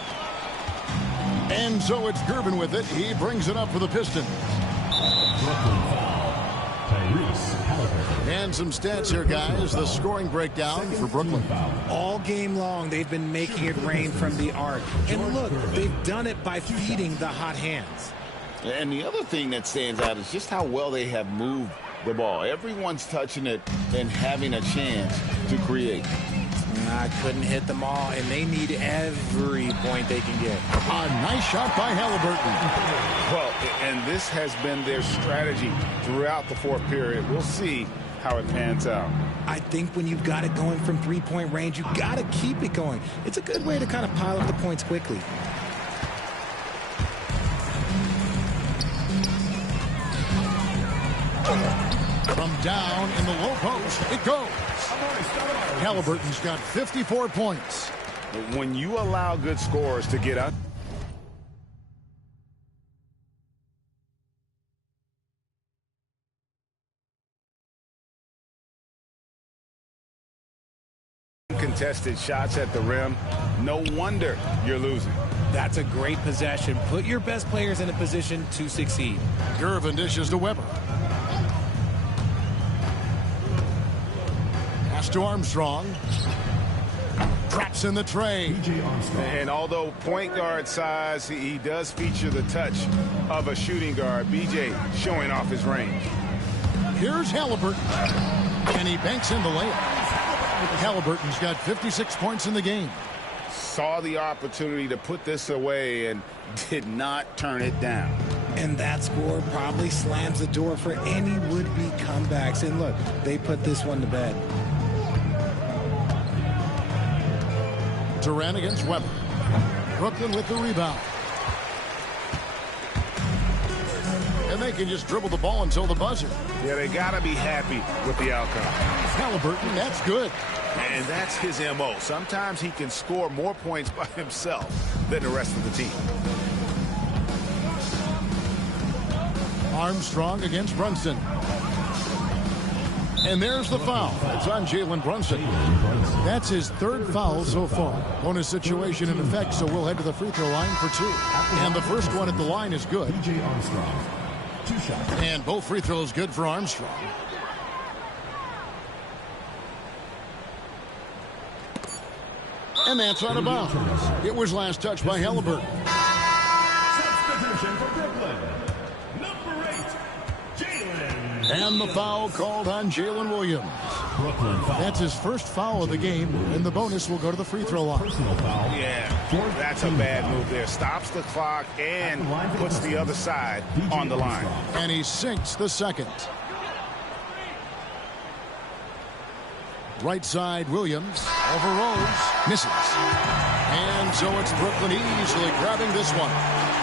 And so it's Gervin with it. He brings it up for the Pistons. And some stats here, guys. The scoring breakdown for Brooklyn. All game long, they've been making it rain from the arc. And look, they've done it by feeding the hot hands. And the other thing that stands out is just how well they have moved the ball. Everyone's touching it and having a chance to create. I couldn't hit them all, and they need every point they can get. A nice shot by Halliburton. Well, and this has been their strategy throughout the fourth period. We'll see how it pans out. I think when you've got it going from three-point range, you've got to keep it going. It's a good way to kind of pile up the points quickly. From down in the low post, it goes. Halliburton's got 54 points. When you allow good scorers to get up, contested shots at the rim, no wonder you're losing. That's a great possession. Put your best players in a position to succeed. Gervin dishes to Weber. Pass to Armstrong. Drops in the tray. And although point guard size, he does feature the touch of a shooting guard. BJ showing off his range. Here's Halliburton. And he banks in the layup. Halliburton's got 56 points in the game. Saw the opportunity to put this away and did not turn it down. And that score probably slams the door for any would-be comebacks. And look, they put this one to bed. Durant against Weber. Brooklyn with the rebound. And they can just dribble the ball until the buzzer. Yeah, they got to be happy with the outcome. Halliburton, that's good. And that's his MO. Sometimes he can score more points by himself than the rest of the team. Armstrong against Brunson. And there's the foul. It's on Jalen Brunson. That's his third foul so far. Bonus situation in effect, so we'll head to the free throw line for 2. And the first one at the line is good. And both free throws good for Armstrong. And that's out of bounds. It was last touched by Halliburton. Substitution for Brooklyn. Number 8, Jalen. And the foul called on Jalen Williams. That's his first foul of the game, and the bonus will go to the free throw line. Yeah, that's a bad move there. Stops the clock and puts the other side on the line. And he sinks the second. Right side, Williams. Over Rose. Misses. And so it's Brooklyn easily grabbing this one.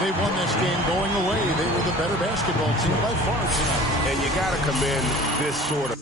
They won this game going away. They were the better basketball team by far tonight. And you got to commend this sort of